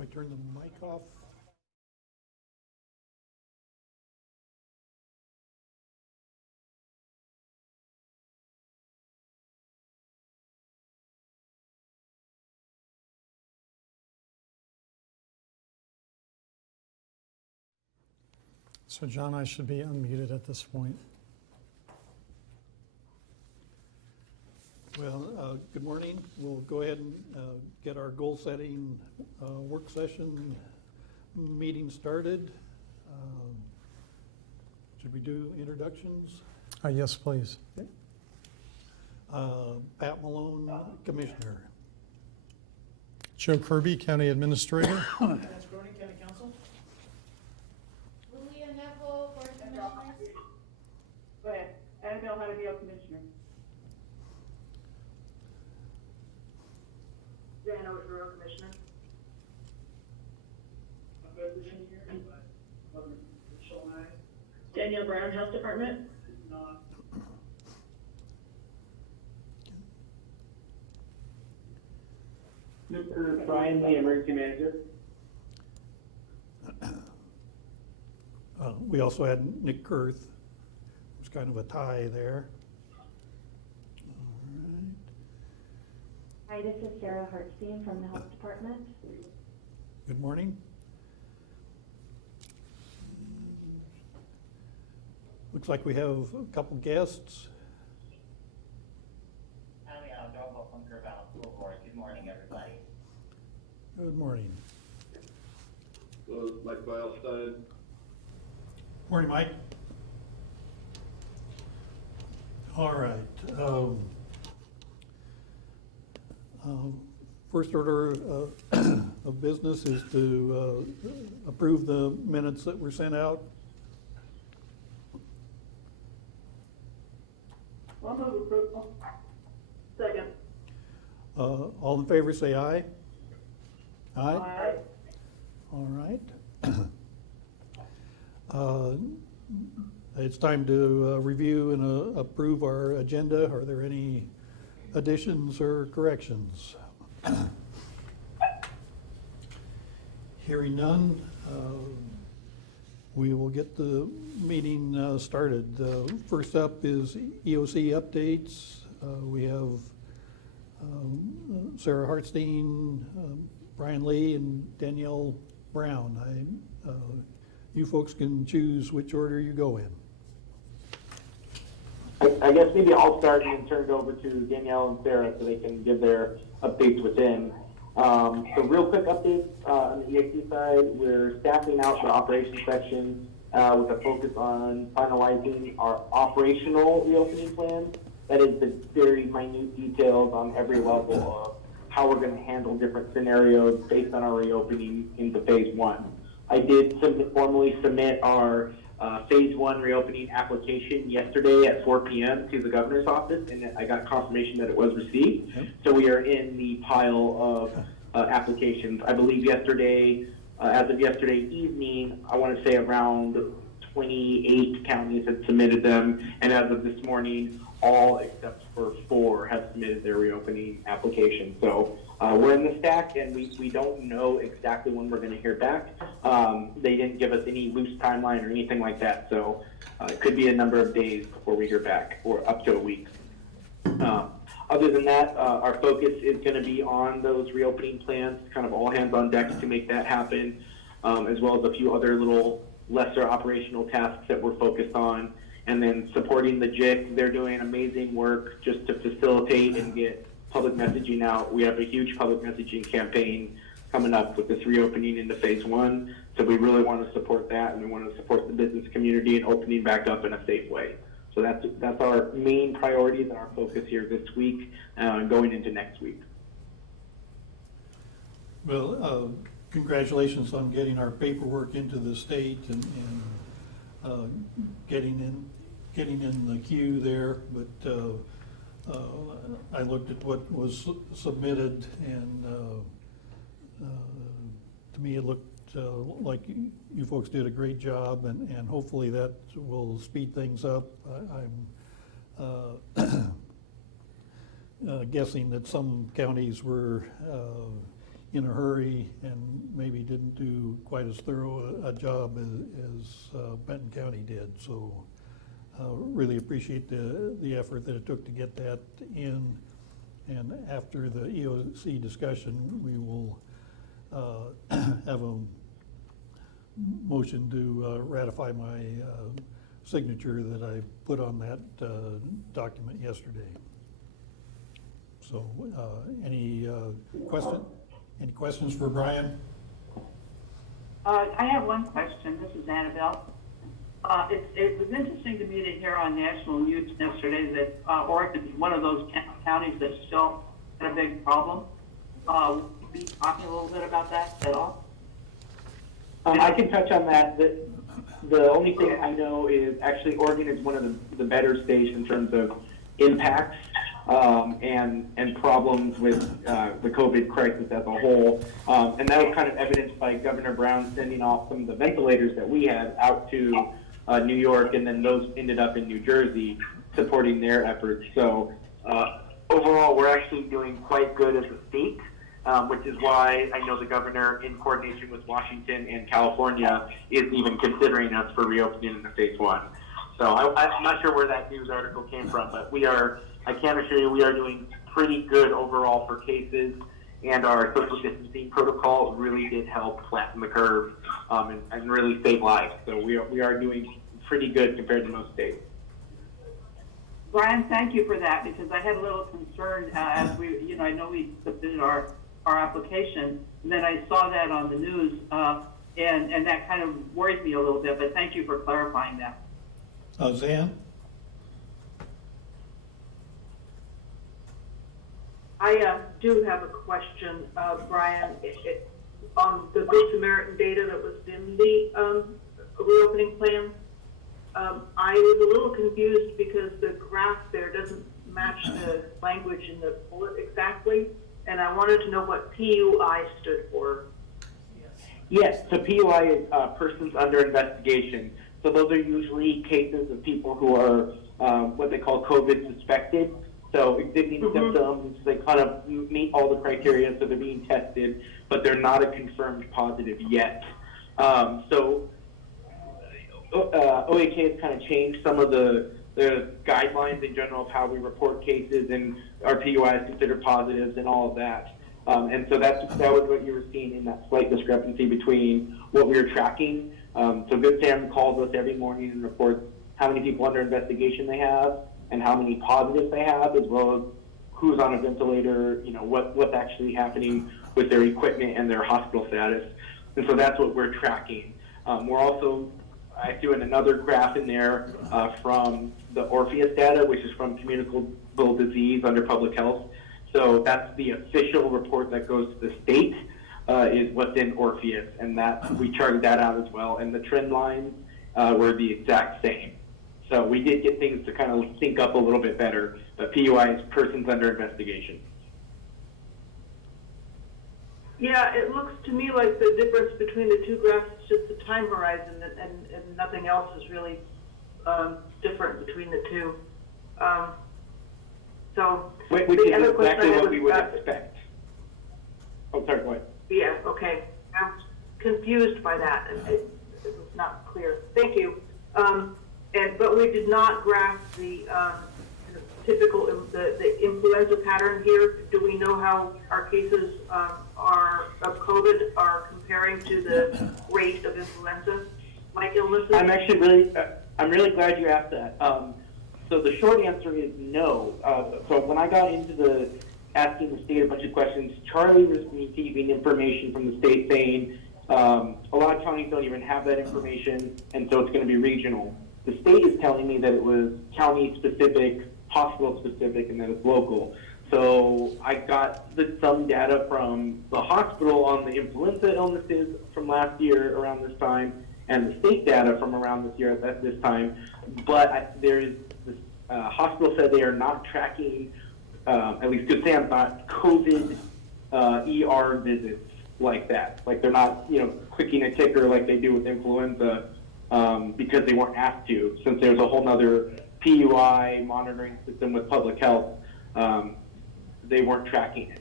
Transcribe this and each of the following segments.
Do I turn the mic off? So John, I should be unmuted at this point. Well, good morning. We'll go ahead and get our goal-setting work session meeting started. Should we do introductions? Yes, please. Okay. Pat Malone, Commissioner. Joe Kirby, County Administrator. Dennis Cronin, County Council. Lilia Neville, Board of Commissioners. Go ahead. Annabelle Hadavio, Commissioner. Jana Whitmore, Commissioner. Danielle Brown, Health Department. Mr. Brian Lee, Emergency Manager. We also had Nick Kurth. It was kind of a tie there. All right. Hi, this is Sarah Hartstein from the Health Department. Good morning. Looks like we have a couple guests. I'm Joe Bunker about School Board. Good morning, everybody. Good morning. Hello, Mike Beilstein. Morning, Mike. All right. First order of business is to approve the minutes that were sent out. I'll move approval. Second. All in favor, say aye. Aye? Aye. All right. It's time to review and approve our agenda. Are there any additions or corrections? Hearing none, we will get the meeting started. First up is EOC updates. We have Sarah Hartstein, Brian Lee, and Danielle Brown. You folks can choose which order you go in. I guess maybe I'll start and turn it over to Danielle and Sarah so they can give their updates within. So real quick updates on the EXC side, we're staffing out the operations section with a focus on finalizing our operational reopening plan. That is the very minute details on every level of how we're going to handle different scenarios based on our reopening into phase one. I did formally submit our phase one reopening application yesterday at 4 p.m. to the governor's office, and I got confirmation that it was received. Okay. So we are in the pile of applications. I believe yesterday, as of yesterday evening, I want to say around 28 counties had submitted them, and as of this morning, all except for 4 have submitted their reopening application. So we're in the stack, and we don't know exactly when we're going to hear back. They didn't give us any loose timeline or anything like that, so it could be a number of days before we hear back, or up to a week. Other than that, our focus is going to be on those reopening plans, kind of all hands on deck to make that happen, as well as a few other little lesser operational tasks that we're focused on. And then supporting the JIC, they're doing amazing work just to facilitate and get public messaging out. We have a huge public messaging campaign coming up with this reopening into phase one. So we really want to support that, and we want to support the business community and opening back up in a safe way. So that's our main priorities and our focus here this week, going into next week. Well, congratulations on getting our paperwork into the state and getting in the queue there. But I looked at what was submitted, and to me it looked like you folks did a great job, and hopefully that will speed things up. I'm guessing that some counties were in a hurry and maybe didn't do quite as thorough a job as Benton County did. So really appreciate the effort that it took to get that in. And after the EOC discussion, we will have a motion to ratify my signature that I put on that document yesterday. So any questions for Brian? I have one question. This is Annabelle. It was interesting to me to hear on national news yesterday that Oregon is one of those counties that still had a big problem. Will you be talking a little bit about that at all? I can touch on that. The only thing I know is actually Oregon is one of the better states in terms of impacts and problems with the COVID crisis as a whole. And that was kind of evidenced by Governor Brown sending off some of the ventilators that we had out to New York, and then those ended up in New Jersey supporting their efforts. So overall, we're actually doing quite good as a state. Which is why I know the governor, in coordination with Washington and California, is even considering us for reopening in the phase 1. So I'm not sure where that news article came from, but I can assure you we are doing pretty good overall for cases, and our social distancing protocol really did help flatten the curve and really save lives. So we are doing pretty good compared to most states. Brian, thank you for that, because I had a little concern as I know we submitted our application, and then I saw that on the news, and that kind of worries me a little bit, but thank you for clarifying that. Zan? I do have a question, Brian, on the Good Samaritan data that was in the reopening plan. I was a little confused because the graph there doesn't match the language in the bullet exactly, and I wanted to know what PUI stood for. Yes, so PUI is persons under investigation. So those are usually cases of people who are what they call COVID suspected. So exhibiting symptoms, they kind of meet all the criteria, so they're being tested, but they're not a confirmed positive yet. So OHA has kind of changed some of the guidelines in general of how we report cases, and our PUI is considered positives and all of that. And so that was what you were seeing in that slight discrepancy between what we were tracking. So Good Sam calls us every morning and reports how many people under investigation they have and how many positives they have, as well as who's on a ventilator, what's actually happening with their equipment and their hospital status. And so that's what we're tracking. We're also doing another graph in there from the Orpheus data, which is from communicable disease under public health. So that's the official report that goes to the state, is what's in Orpheus, and that we charted that out as well. And the trend lines were the exact same. So we did get things to kind of sync up a little bit better. But PUI is persons under investigation. Yeah, it looks to me like the difference between the two graphs is just the time horizon, and nothing else is really different between the two. Which is exactly what we would expect. Oh, sorry, go ahead. Yeah, okay. I'm confused by that. It was not clear. Thank you. But we did not graph the typical the influenza pattern here. Do we know how our cases of COVID are comparing to the rate of influenza-like illnesses? I'm really glad you asked that. So the short answer is no. So when I got into asking the state a bunch of questions, Charlie was receiving information from the state saying a lot of counties don't even have that information, and so it's going to be regional. The state is telling me that it was county-specific, hospital-specific, and that it's local. So I got some data from the hospital on the influenza illnesses from last year around this time, and the state data from around this year at this time. But the hospital said they are not tracking, at least Good Sam's not, COVID ER visits like that. Like they're not, clicking a ticker like they do with influenza because they weren't asked to. Since there's a whole nother PUI monitoring system with public health, they weren't tracking it.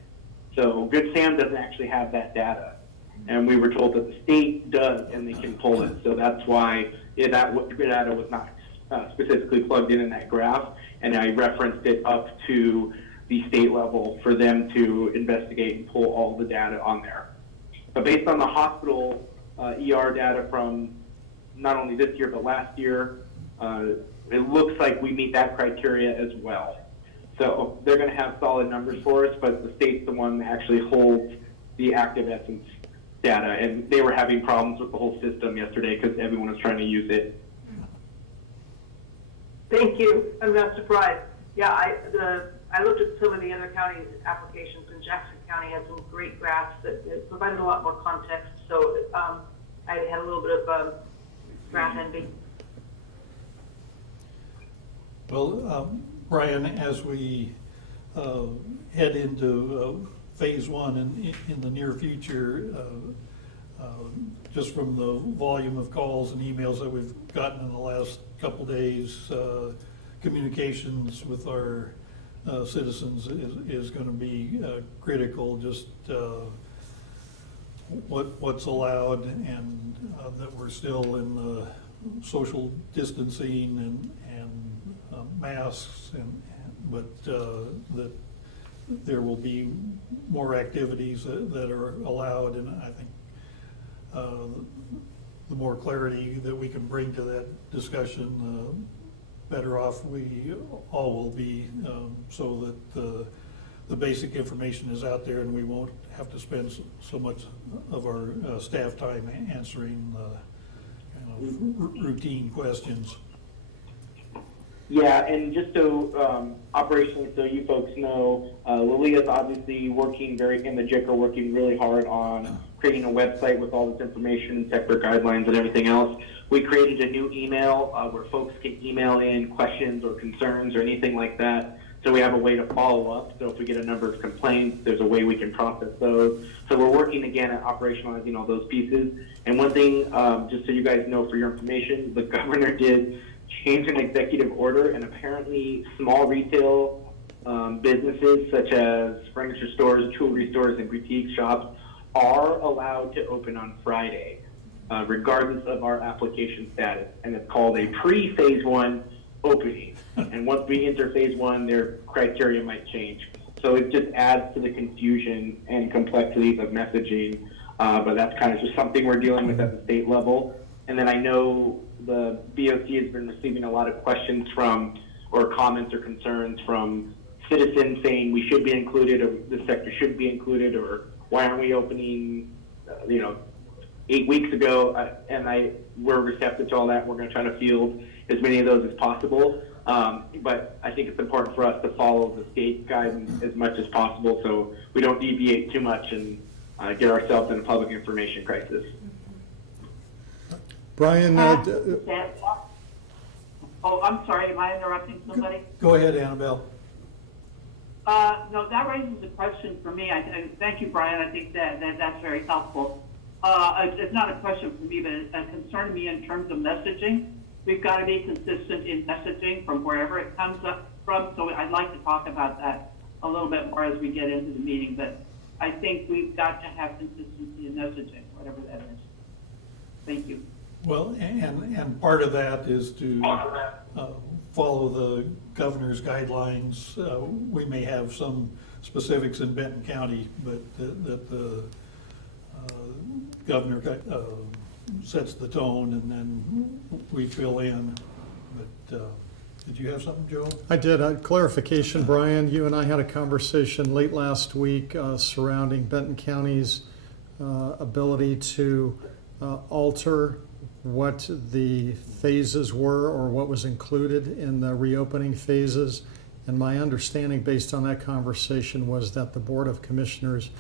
So Good Sam doesn't actually have that data. And we were told that the state does, and they can pull it. So that's why that data was not specifically plugged in that graph. And I referenced it up to the state level for them to investigate and pull all the data on there. But based on the hospital ER data from not only this year but last year, it looks like we meet that criteria as well. So they're going to have solid numbers for us, but the state's the one that actually holds the active essence data, and they were having problems with the whole system yesterday because everyone was trying to use it. Thank you. I'm not surprised. Yeah, I looked at some of the other county applications, and Jackson County had some great graphs that provided a lot more context. So I had a little bit of graph envy. Well, Brian, as we head into phase one in the near future, just from the volume of calls and emails that we've gotten in the last couple days, communications with our citizens is going to be critical. Just what's allowed, and that we're still in the social distancing and masks, but that there will be more activities that are allowed, and I think the more clarity that we can bring to that discussion, better off we all will be, so that the basic information is out there and we won't have to spend so much of our staff time answering routine questions. Yeah, and just so operationally, so you folks know, Lilia's obviously working in the JIC are working really hard on creating a website with all this information, sector guidelines, and everything else. We created a new email where folks can email in questions or concerns or anything like that. So we have a way to follow up. So if we get a number of complaints, there's a way we can process those. So we're working again at operationalizing all those pieces. And one thing, just so you guys know for your information, the governor did change an executive order, and apparently small retail businesses such as furniture stores, jewelry stores, and boutique shops are allowed to open on Friday, regardless of our application status. And it's called a pre-phase one opening. And once we enter phase one, their criteria might change. So it just adds to the confusion and complexities of messaging. But that's kind of just something we're dealing with at the state level. And then I know the BOC has been receiving a lot of questions or comments or concerns from citizens saying we should be included, or this sector should be included, or why aren't we opening, 8 weeks ago? We're receptive to all that. We're going to try to field as many of those as possible. But I think it's important for us to follow the state guidance as much as possible so we don't deviate too much and get ourselves in a public information crisis. Brian, Oh, I'm sorry, am I interrupting somebody? Go ahead, Annabelle. No, that raises a question for me. Thank you, Brian. I think that's very helpful. It's not a question for me, but a concern to me in terms of messaging. We've got to be consistent in messaging from wherever it comes up from. So I'd like to talk about that a little bit more as we get into the meeting. But I think we've got to have consistency in messaging, whatever that is. Thank you. Well, and part of that is to follow the governor's guidelines. We may have some specifics in Benton County, but that the governor sets the tone and then we fill in. But did you have something, Joe? I did. Clarification, Brian, you and I had a conversation late last week surrounding Benton County's ability to alter what the phases were or what was included in the reopening phases. And my understanding based on that conversation was that the Board of Commissioners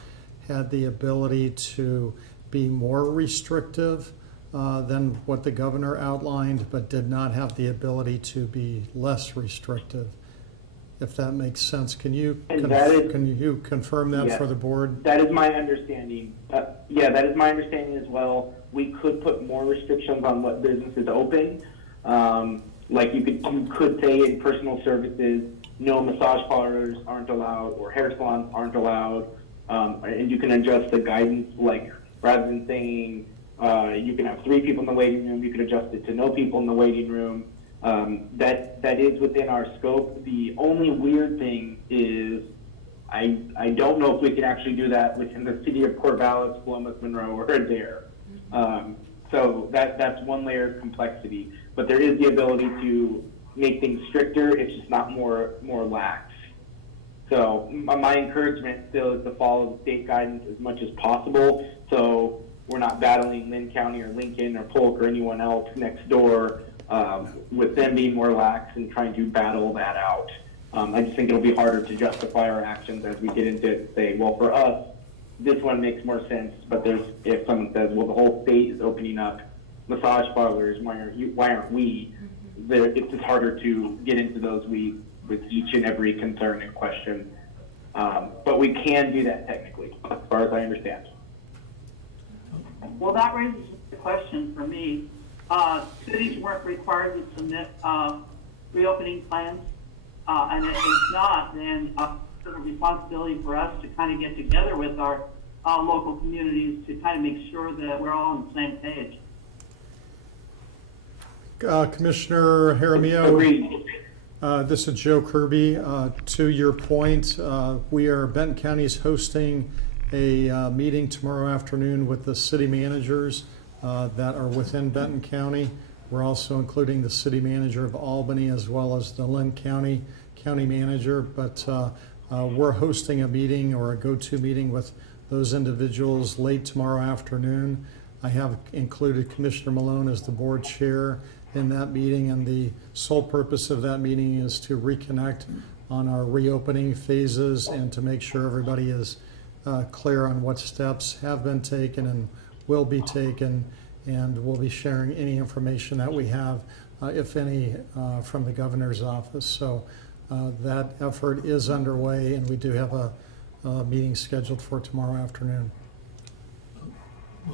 had the ability to be more restrictive than what the governor outlined, but did not have the ability to be less restrictive, if that makes sense. Can you confirm that for the board? That is my understanding. Yeah, that is my understanding as well. We could put more restrictions on what businesses open. Like you could say in personal services, no massage parlors aren't allowed, or hair salons aren't allowed. And you can adjust the guidance, like rather than saying you can have 3 people in the waiting room, you can adjust it to no people in the waiting room. That is within our scope. The only weird thing is I don't know if we can actually do that within the city of Corvallis, Columbus, Monroe, or Adair. So that's one layer of complexity. But there is the ability to make things stricter. It's just not more lax. So my encouragement still is to follow the state guidance as much as possible. So we're not battling Lynn County or Lincoln or Polk or anyone else next door with them being more lax and trying to battle that out. I just think it'll be harder to justify our actions as we get into it and say, well, for us, this one makes more sense. But if someone says, well, the whole state is opening up massage parlors, why aren't we? It's just harder to get into those weeds with each and every concern and question. But we can do that technically, as far as I understand. Well, that raises a question for me. Cities weren't required to submit reopening plans, and if it's not, then it's a responsibility for us to kind of get together with our local communities to kind of make sure that we're all on the same page. Commissioner Jaramillo, Agreed. this is Joe Kirby. To your point, Benton County is hosting a meeting tomorrow afternoon with the city managers that are within Benton County. We're also including the city manager of Albany as well as the Lynn County manager. But we're hosting a meeting or a go-to meeting with those individuals late tomorrow afternoon. I have included Commissioner Malone as the board chair in that meeting, and the sole purpose of that meeting is to reconnect on our reopening phases and to make sure everybody is clear on what steps have been taken and will be taken, and we'll be sharing any information that we have, if any, from the governor's office. So that effort is underway, and we do have a meeting scheduled for tomorrow afternoon.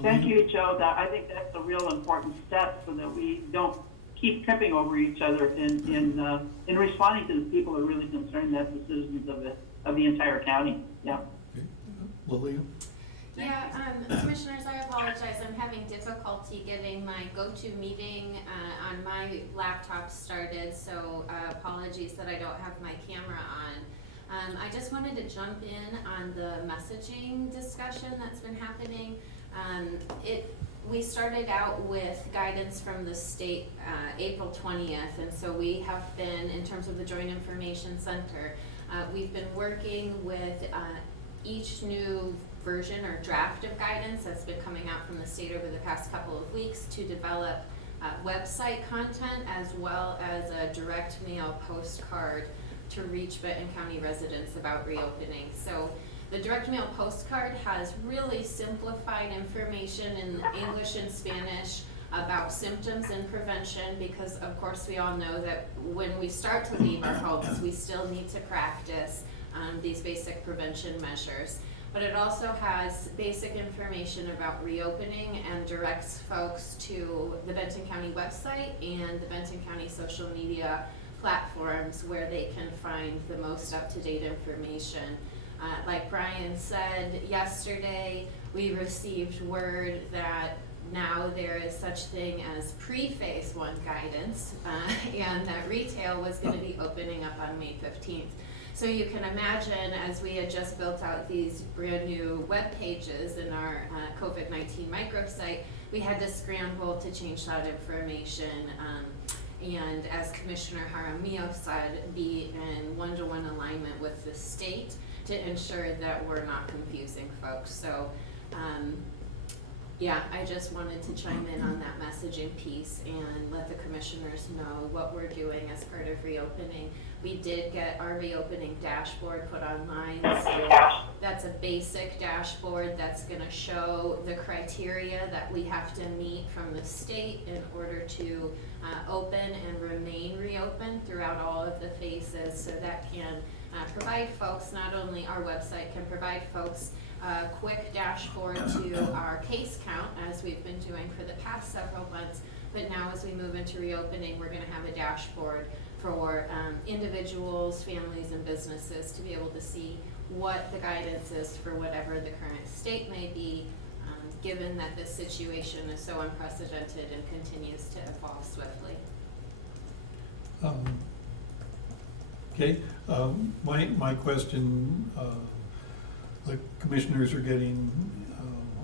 Thank you, Joe. I think that's a real important step so that we don't keep tripping over each other in responding to the people who are really concerned. That's the citizens of the entire county. Yeah. Lilia? Yeah, commissioners, I apologize. I'm having difficulty getting my go-to meeting on my laptop started, so apologies that I don't have my camera on. I just wanted to jump in on the messaging discussion that's been happening. We started out with guidance from the state April 20th, and so we have been, in terms of the Joint Information Center, we've been working with each new version or draft of guidance that's been coming out from the state over the past couple of weeks to develop website content as well as a direct mail postcard to reach Benton County residents about reopening. So the direct mail postcard has really simplified information in English and Spanish about symptoms and prevention, because of course we all know that when we start to leave our homes, we still need to practice these basic prevention measures. But it also has basic information about reopening and directs folks to the Benton County website and the Benton County social media platforms where they can find the most up-to-date information. Like Brian said yesterday, we received word that now there is such thing as pre-phase 1 guidance, and that retail was going to be opening up on May 15th. So you can imagine, as we had just built out these brand new web pages in our COVID-19 microsite, we had to scramble to change that information. And as Commissioner Jaramillo said, be in one-to-one alignment with the state to ensure that we're not confusing folks. So yeah, I just wanted to chime in on that messaging piece and let the commissioners know what we're doing as part of reopening. We did get our reopening dashboard put online, so that's a basic dashboard that's gonna show the criteria that we have to meet from the state in order to open and remain reopened throughout all of the phases. So that can provide folks, not only our website can provide folks a quick dashboard to our case count, as we've been doing for the past several months, but now as we move into reopening, we're going to have a dashboard for individuals, families, and businesses to be able to see what the guidance is for whatever the current state may be, given that this situation is so unprecedented and continues to evolve swiftly. Okay, my question, the commissioners are getting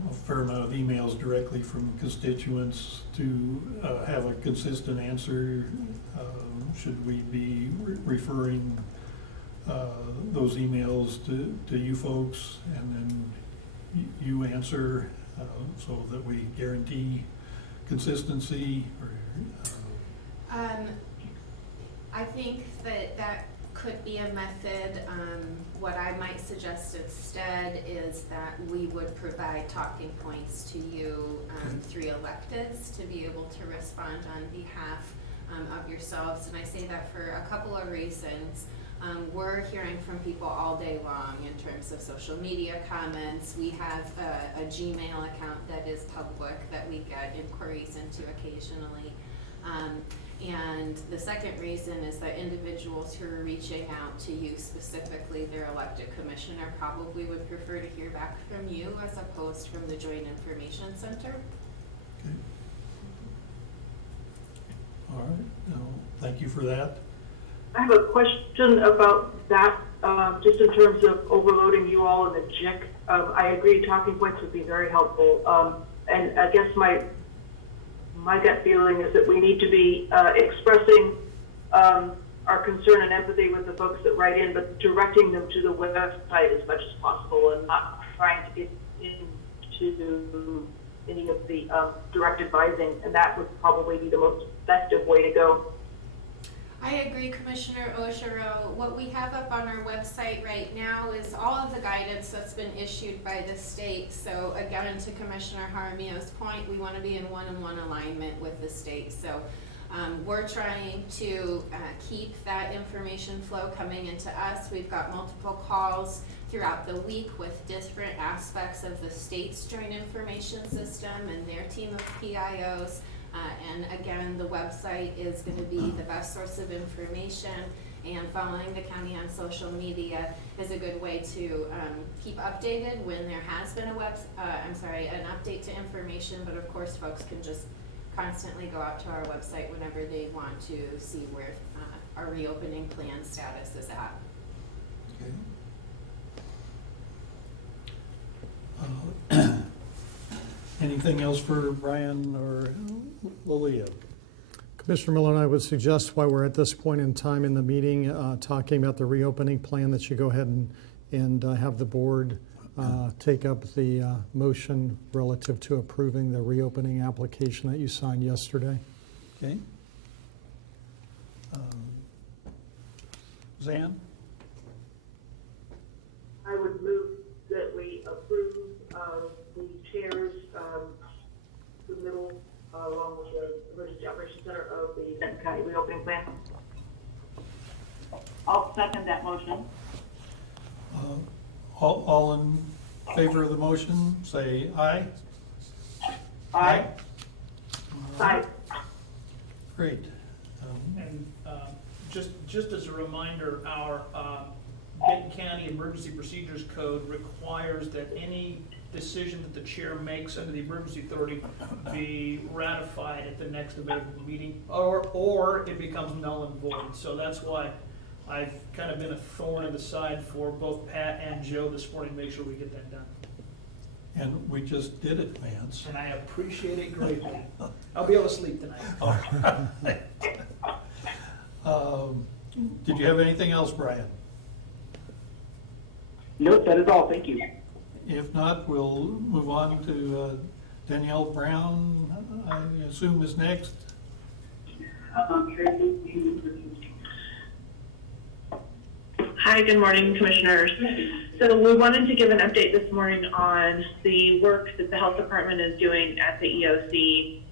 a fair amount of emails directly from constituents to have a consistent answer. Should we be referring those emails to you folks, and then you answer so that we guarantee consistency? Or, I think that could be a method. What I might suggest instead is that we would provide talking points to you, three electeds, to be able to respond on behalf of yourselves. And I say that for a couple of reasons. We're hearing from people all day long in terms of social media comments. We have a Gmail account that is public that we get inquiries into occasionally. And the second reason is that individuals who are reaching out to you specifically, their elected commissioner, probably would prefer to hear back from you as opposed from the Joint Information Center. okay. All right, no, thank you for that. I have a question about that, just in terms of overloading you all in the JIC. I agree talking points would be very helpful. And I guess my gut feeling is that we need to be expressing our concern and empathy with the folks that write in, but directing them to the website as much as possible and not trying to get into any of the direct advising. And that would probably be the most effective way to go. I agree, Commissioner Ojiro. What we have up on our website right now is all of the guidance that's been issued by the state. So again, to Commissioner Jaramillo's point, we want to be in one-on-one alignment with the state. So we're trying to keep that information flow coming into us. We've got multiple calls throughout the week with different aspects of the state's joint information system and their team of PIOs. And again, the website is going to be the best source of information, and following the county on social media is a good way to keep updated when there has been an update to information. But of course, folks can just constantly go out to our website whenever they want to see where our reopening plan status is at. Okay. Anything else for Brian or Lilia? Commissioner Miller, and I would suggest while we're at this point in time in the meeting, talking about the reopening plan, that you go ahead and have the board take up the motion relative to approving the reopening application that you signed yesterday. Okay. Zan? I would move that we approve the chair's submittal along with the Emergency Operations Center of the Benton County reopening plan. I'll second that motion. All in favor of the motion, say aye. Aye. Aye. Great. And just as a reminder, our Benton County Emergency Procedures Code requires that any decision that the chair makes under the emergency authority be ratified at the next available meeting, or it becomes null and void. So that's why I've kind of been a thorn in the side for both Pat and Joe this morning to make sure we get that done. And we just did it, Vance. And I appreciate it greatly. I'll be able to sleep tonight. Did you have anything else, Brian? Nope, that is all. Thank you. If not, we'll move on to Danielle Brown, I assume is next. Hi, good morning, Commissioners. So we wanted to give an update this morning on the work that the Health Department is doing at the EOC.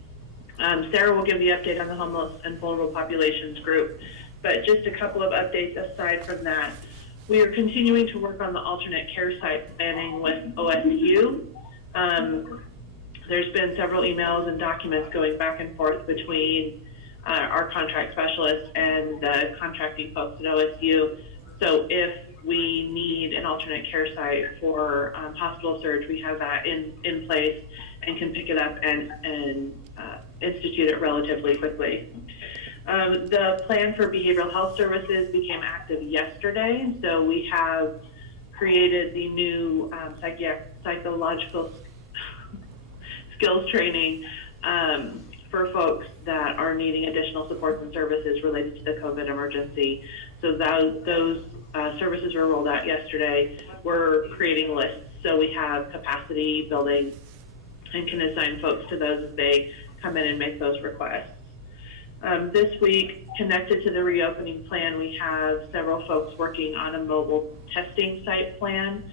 Sarah will give the update on the homeless and vulnerable populations group, but just a couple of updates aside from that. We are continuing to work on the alternate care site planning with OSU. There's been several emails and documents going back and forth between our contract specialists and the contracting folks at OSU. So if we need an alternate care site for hospital surge, we have that in place and can pick it up and institute it relatively quickly. The plan for behavioral health services became active yesterday, so we have created the new psychological skills training for folks that are needing additional supports and services related to the COVID emergency. So those services were rolled out yesterday. We're creating lists, so we have capacity building and can assign folks to those as they come in and make those requests. This week, connected to the reopening plan, we have several folks working on a mobile testing site plan.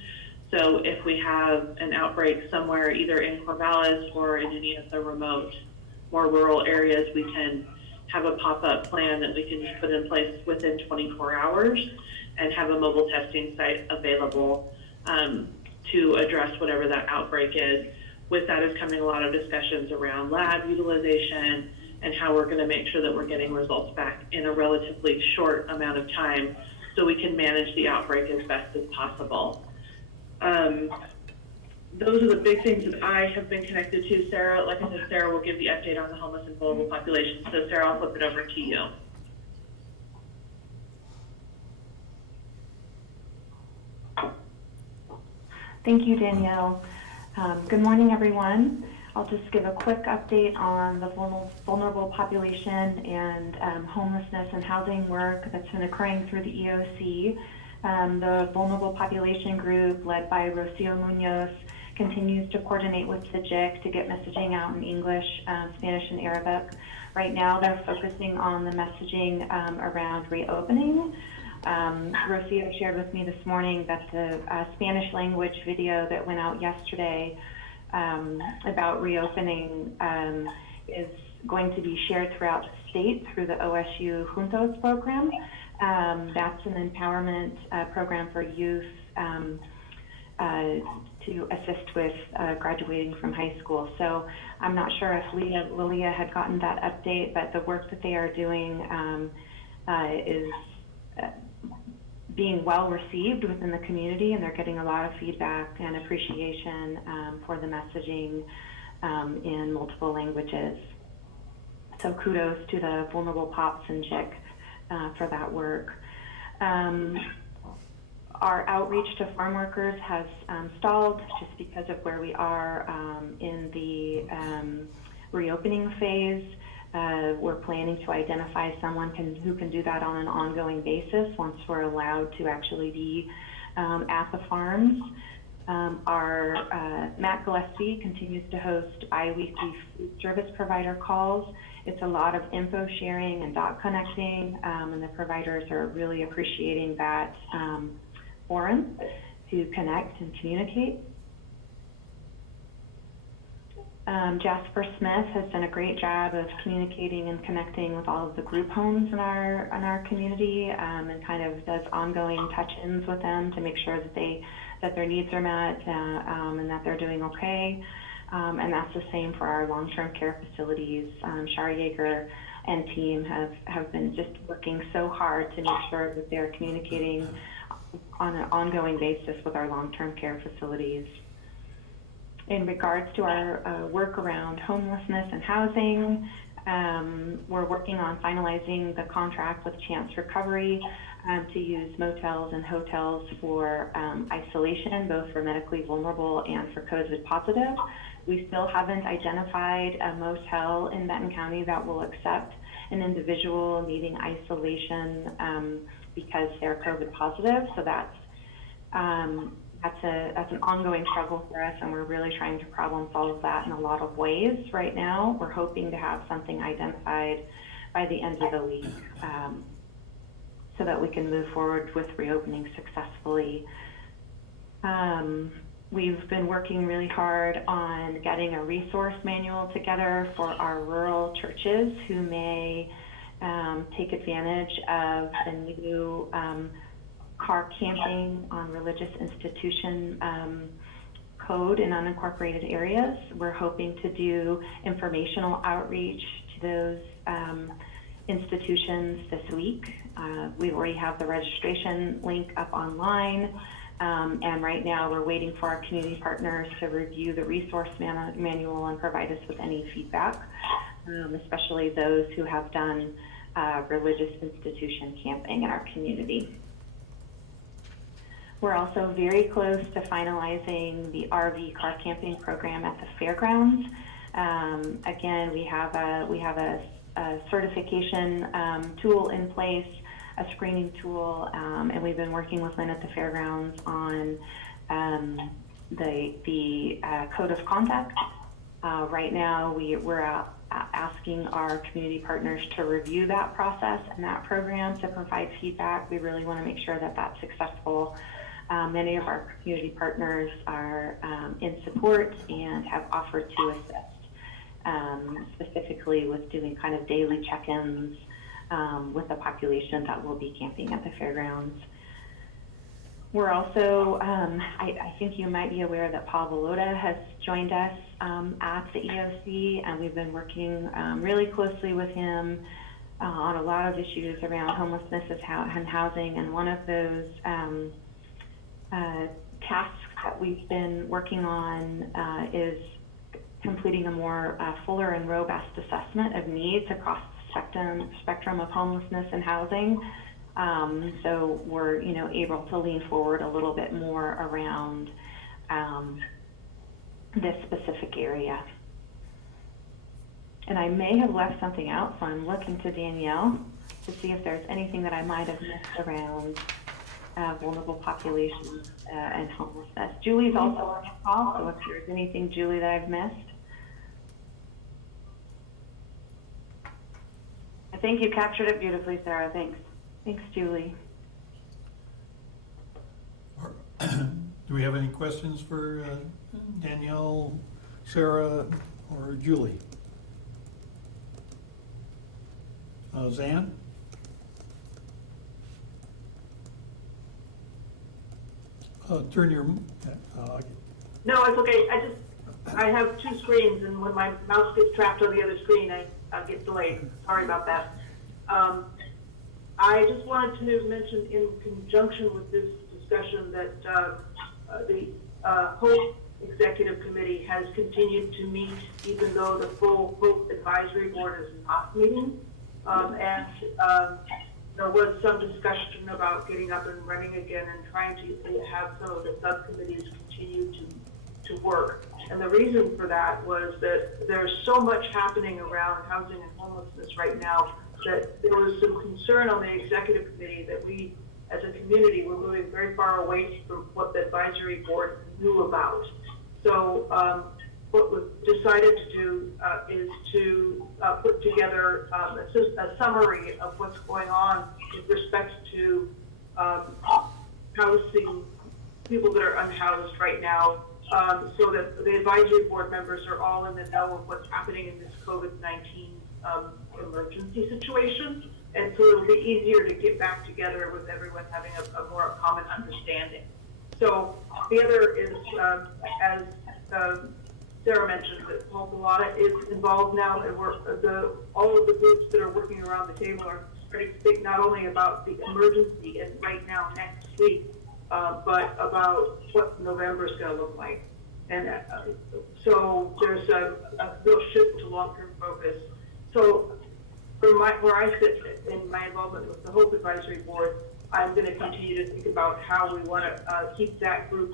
So if we have an outbreak somewhere, either in Corvallis or in any of the remote, more rural areas, we can have a pop-up plan that we can just put in place within 24 hours and have a mobile testing site available to address whatever that outbreak is. With that is coming a lot of discussions around lab utilization and how we're going to make sure that we're getting results back in a relatively short amount of time so we can manage the outbreak as best as possible. Those are the big things that I have been connected to. Sarah, like I said, Sarah will give the update on the homeless and vulnerable population. So Sarah, I'll flip it over to you. Thank you, Danielle. Good morning, everyone. I'll just give a quick update on the vulnerable population and homelessness and housing work that's been occurring through the EOC. The vulnerable population group led by Rocio Munoz continues to coordinate with the JIC to get messaging out in English, Spanish, and Arabic. Right now, they're focusing on the messaging around reopening. Rocio shared with me this morning that the Spanish language video that went out yesterday about reopening is going to be shared throughout the state through the OSU Juntos program. That's an empowerment program for youth to assist with graduating from high school. So I'm not sure if Lilia had gotten that update, but the work that they are doing is being well received within the community, and they're getting a lot of feedback and appreciation for the messaging in multiple languages. So kudos to the vulnerable pops and JIC for that work. Our outreach to farm workers has stalled just because of where we are in the reopening phase. We're planning to identify someone who can do that on an ongoing basis once we're allowed to actually be at the farms. Our Matt Gillespie continues to host bi-weekly food service provider calls. It's a lot of info sharing and dot connecting, and the providers are really appreciating that forum to connect and communicate. Jasper Smith has done a great job of communicating and connecting with all of the group homes in our community, and kind of does ongoing touch-ins with them to make sure that their needs are met and that they're doing okay. And that's the same for our long-term care facilities. Shar Yeager and team have been just working so hard to make sure that they're communicating on an ongoing basis with our long-term care facilities. In regards to our work around homelessness and housing, we're working on finalizing the contract with Chance Recovery to use motels and hotels for isolation, both for medically vulnerable and for COVID positive. We still haven't identified a motel in Benton County that will accept an individual needing isolation because they're COVID positive. So that's an ongoing struggle for us, and we're really trying to problem solve that in a lot of ways right now. We're hoping to have something identified by the end of the week so that we can move forward with reopening successfully. We've been working really hard on getting a resource manual together for our rural churches who may take advantage of the new car camping on religious institution code in unincorporated areas. We're hoping to do informational outreach to those institutions this week. We already have the registration link up online, and right now we're waiting for our community partners to review the resource manual and provide us with any feedback, especially those who have done religious institution camping in our community. We're also very close to finalizing the RV car camping program at the fairgrounds. Again, we have a certification tool in place, a screening tool, and we've been working with Lynn at the fairgrounds on the code of conduct. Right now, we're asking our community partners to review that process and that program to provide feedback. We really want to make sure that that's successful. Many of our community partners are in support and have offered to assist, specifically with doing kind of daily check-ins with the population that will be camping at the fairgrounds. We're also, I think you might be aware that Paul Volota has joined us at the EOC, and we've been working really closely with him on a lot of issues around homelessness and housing, and one of those tasks that we've been working on is completing a more fuller and robust assessment of needs across the spectrum of homelessness and housing. So we're, able to lean forward a little bit more around this specific area. And I may have left something out, so I'm looking to Danielle to see if there's anything that I might have missed around vulnerable populations and homelessness. Julie's also on the call, so if there's anything, Julie, that I've missed. I think you captured it beautifully, Sarah. Thanks. Thanks, Julie. Do we have any questions for Danielle, Sarah, or Julie? Zan? Turn your... No, it's okay. I have two screens, and when my mouse gets trapped on the other screen, I get delayed. Sorry about that. I just wanted to mention in conjunction with this discussion that the Hope Executive Committee has continued to meet even though the full Hope Advisory Board is not meeting. And there was some discussion about getting up and running again and trying to have some of the subcommittees continue to work. And the reason for that was that there's so much happening around housing and homelessness right now that there was some concern on the executive committee that we, as a community, were moving very far away from what the advisory board knew about. So what we've decided to do is to put together a summary of what's going on with respect to housing people that are unhoused right now, so that the advisory board members are all in the know of what's happening in this COVID-19 emergency situation. And so it'll be easier to get back together with everyone having a more common understanding. So the other is, as Sarah mentioned, that Paul Pilata is involved now, and all of the groups that are working around the table are starting to think not only about the emergency and right now next week, but about what November is going to look like. And so there's a real shift to long-term focus. So where I sit in my involvement with the Hope Advisory Board, I'm going to continue to think about how we want to keep that group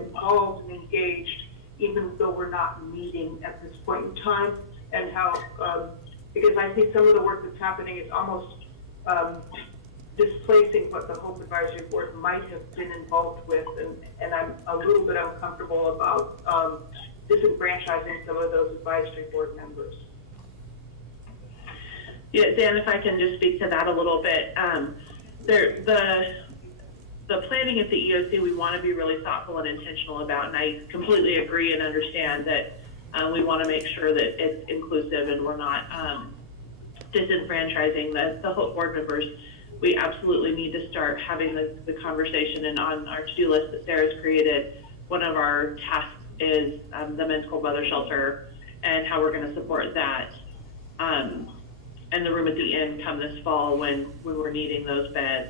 involved and engaged, even though we're not meeting at this point in time, and how, because I think some of the work that's happening is almost displacing what the Hope Advisory Board might have been involved with, and I'm a little bit uncomfortable about disenfranchising some of those advisory board members. Yeah, Dan, if I can just speak to that a little bit. The planning at the EOC, we want to be really thoughtful and intentional about, and I completely agree and understand that we want to make sure that it's inclusive and we're not disenfranchising the Hope board members. We absolutely need to start having the conversation, and on our to-do list that Sarah's created, one of our tasks is the men's cold weather shelter and how we're going to support that. and the room at the inn come this fall when we're needing those beds,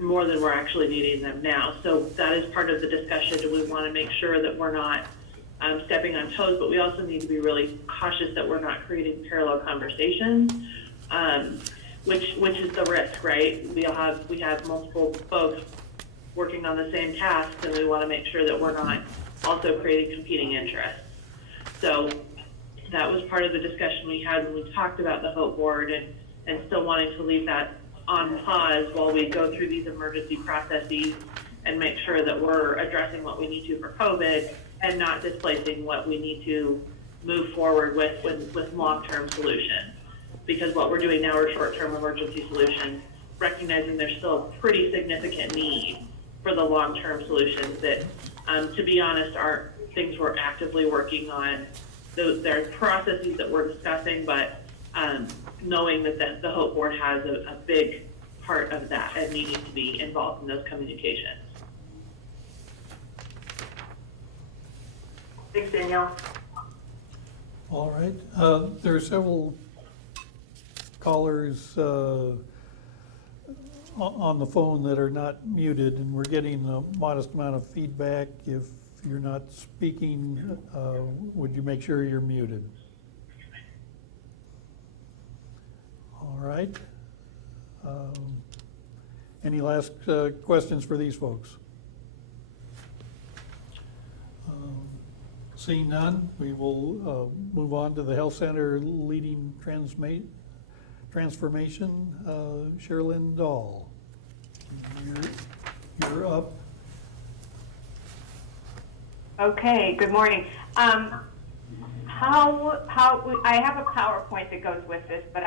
more than we're actually needing them now. So that is part of the discussion. We want to make sure that we're not stepping on toes, but we also need to be really cautious that we're not creating parallel conversations, which is the risk, right? We have multiple folks working on the same tasks, and we want to make sure that we're not also creating competing interests. So that was part of the discussion we had when we talked about the Hope Board, and still wanting to leave that on pause while we go through these emergency processes and make sure that we're addressing what we need to for COVID and not displacing what we need to move forward with long-term solutions. Because what we're doing now are short-term emergency solutions, recognizing there's still a pretty significant need for the long-term solutions that, to be honest, are things we're actively working on. There are processes that we're discussing, but knowing that the Hope Board has a big part of that and needing to be involved in those communications. Thanks, Danielle. All right, there are several callers on the phone that are not muted, and we're getting a modest amount of feedback. If you're not speaking, would you make sure you're muted? All right. Any last questions for these folks? Seeing none, we will move on to the Health Center leading transformation. Sherilyn Dahl, you're up. Okay, good morning. I have a PowerPoint that goes with this, but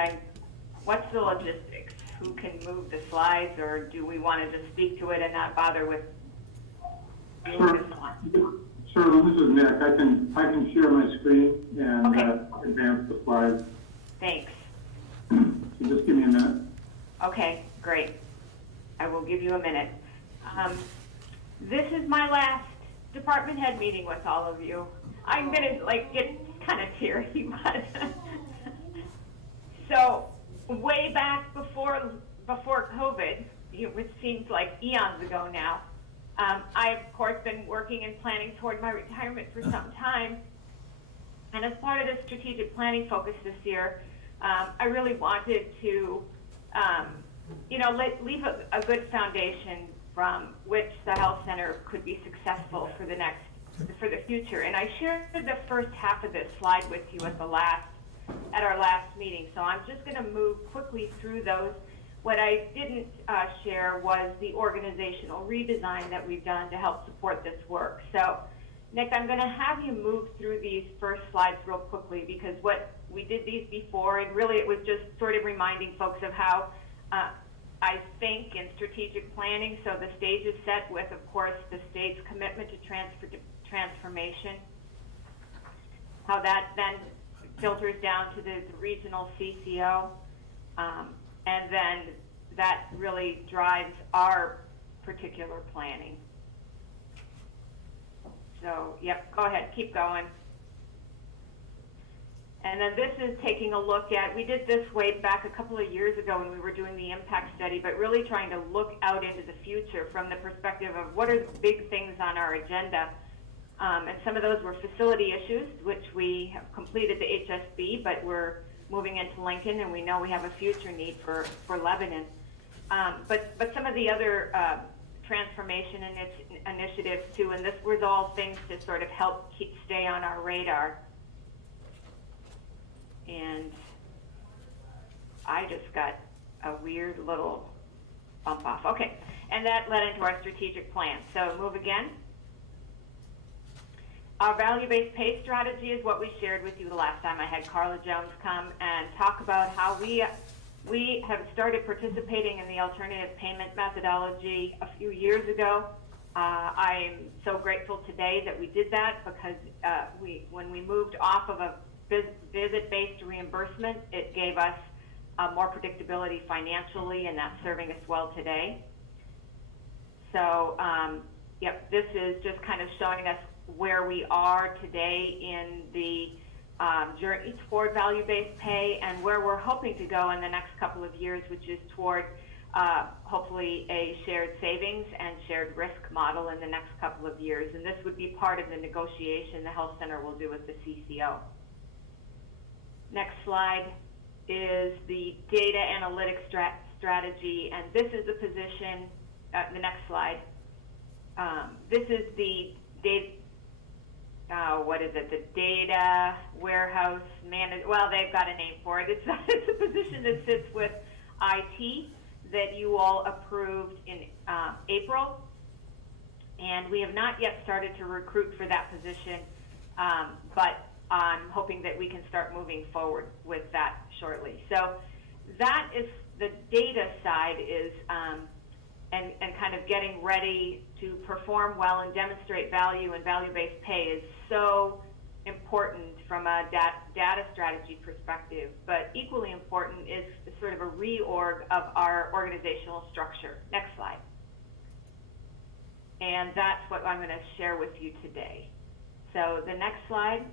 what's the logistics? Who can move the slides, or do we want to just speak to it and not bother with doing this one? Sure, this is Nick. I can share my screen and advance the slides. Thanks. So just give me a minute. Okay, great. I will give you a minute. This is my last department head meeting with all of you. I'm gonna get kind of teary, but so way back before COVID, which seems like eons ago now, I've of course been working and planning toward my retirement for some time, and as part of the strategic planning focus this year, I really wanted to leave a good foundation from which the health center could be successful for the future. And I shared the first half of this slide with you at our last meeting. So I'm just going to move quickly through those. What I didn't share was the organizational redesign that we've done to help support this work. So Nick, I'm going to have you move through these first slides real quickly, because we did these before, and really it was just sort of reminding folks of how I think in strategic planning. So the stage is set with, of course, the state's commitment to transformation, how that then filters down to the regional CCO, and then that really drives our particular planning. So, yep, go ahead, keep going. And then this is taking a look at, we did this way back a couple of years ago when we were doing the impact study, but really trying to look out into the future from the perspective of what are the big things on our agenda. And some of those were facility issues, which we have completed the HSB, but we're moving into Lincoln, and we know we have a future need for Lebanon. But some of the other transformation initiatives too, and this was all things to sort of help stay on our radar. And I just got a weird little bump off. Okay, and that led into our strategic plan. So move again. Our value-based pay strategy is what we shared with you the last time I had Carla Jones come and talk about how we have started participating in the alternative payment methodology a few years ago. I'm so grateful today that we did that, because when we moved off of a visit-based reimbursement, it gave us more predictability financially, and that's serving us well today. So, yep, this is just kind of showing us where we are today in the journey toward value-based pay, and where we're hoping to go in the next couple of years, which is toward hopefully a shared savings and shared risk model in the next couple of years. And this would be part of the negotiation the health center will do with the CCO. Next slide is the data analytics strategy, and this is the position, the next slide. This is the data, the data warehouse manager. Well, they've got a name for it. It's a position that sits with IT that you all approved in April, and we have not yet started to recruit for that position, but I'm hoping that we can start moving forward with that shortly. So that is the data side, is and kind of getting ready to perform well and demonstrate value, and value-based pay is so important from a data strategy perspective, but equally important is sort of a reorg of our organizational structure. Next slide. And that's what I'm going to share with you today. So the next slide.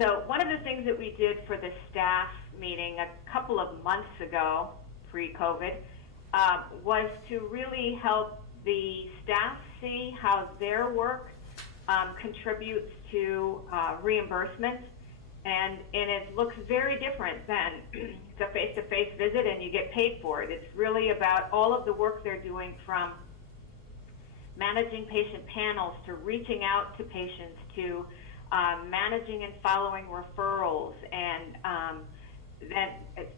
So one of the things that we did for the staff meeting a couple of months ago, pre-COVID, was to really help the staff see how their work contributes to reimbursement, and it looks very different than it's a face-to-face visit and you get paid for it. It's really about all of the work they're doing, from managing patient panels to reaching out to patients to managing and following referrals, and then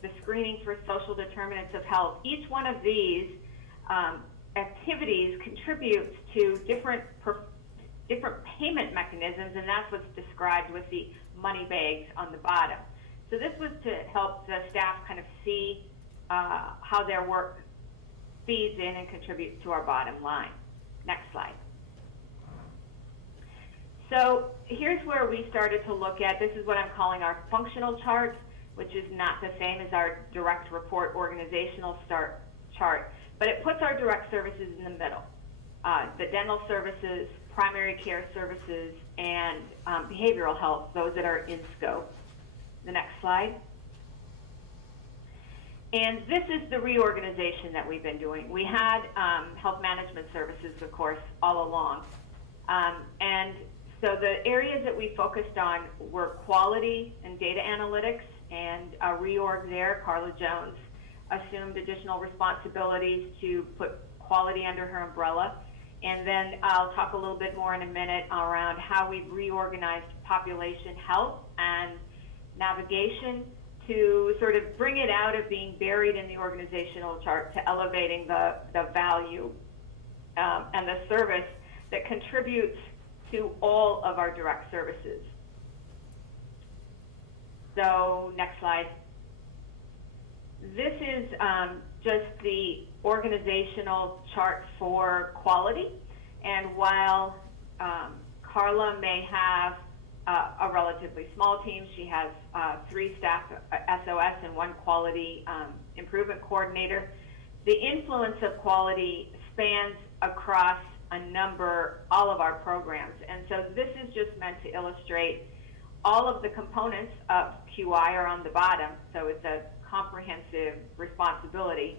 the screening for social determinants of health. Each one of these activities contributes to different payment mechanisms, and that's what's described with the money bags on the bottom. So this was to help the staff kind of see how their work feeds in and contributes to our bottom line. Next slide. So here's where we started to look at, this is what I'm calling our functional chart, which is not the same as our direct report organizational chart, but it puts our direct services in the middle. The dental services, primary care services, and behavioral health, those that are in scope. The next slide. And this is the reorganization that we've been doing. We had health management services, of course, all along. And so the areas that we focused on were quality and data analytics, and a reorg there. Carla Jones assumed additional responsibilities to put quality under her umbrella. And then I'll talk a little bit more in a minute around how we've reorganized population health and navigation to sort of bring it out of being buried in the organizational chart to elevating the value and the service that contributes to all of our direct services. So next slide. This is just the organizational chart for quality, and while Carla may have a relatively small team, she has 3 staff SOS and 1 quality improvement coordinator. The influence of quality spans across all of our programs, and so this is just meant to illustrate all of the components of QI are on the bottom, so it's a comprehensive responsibility.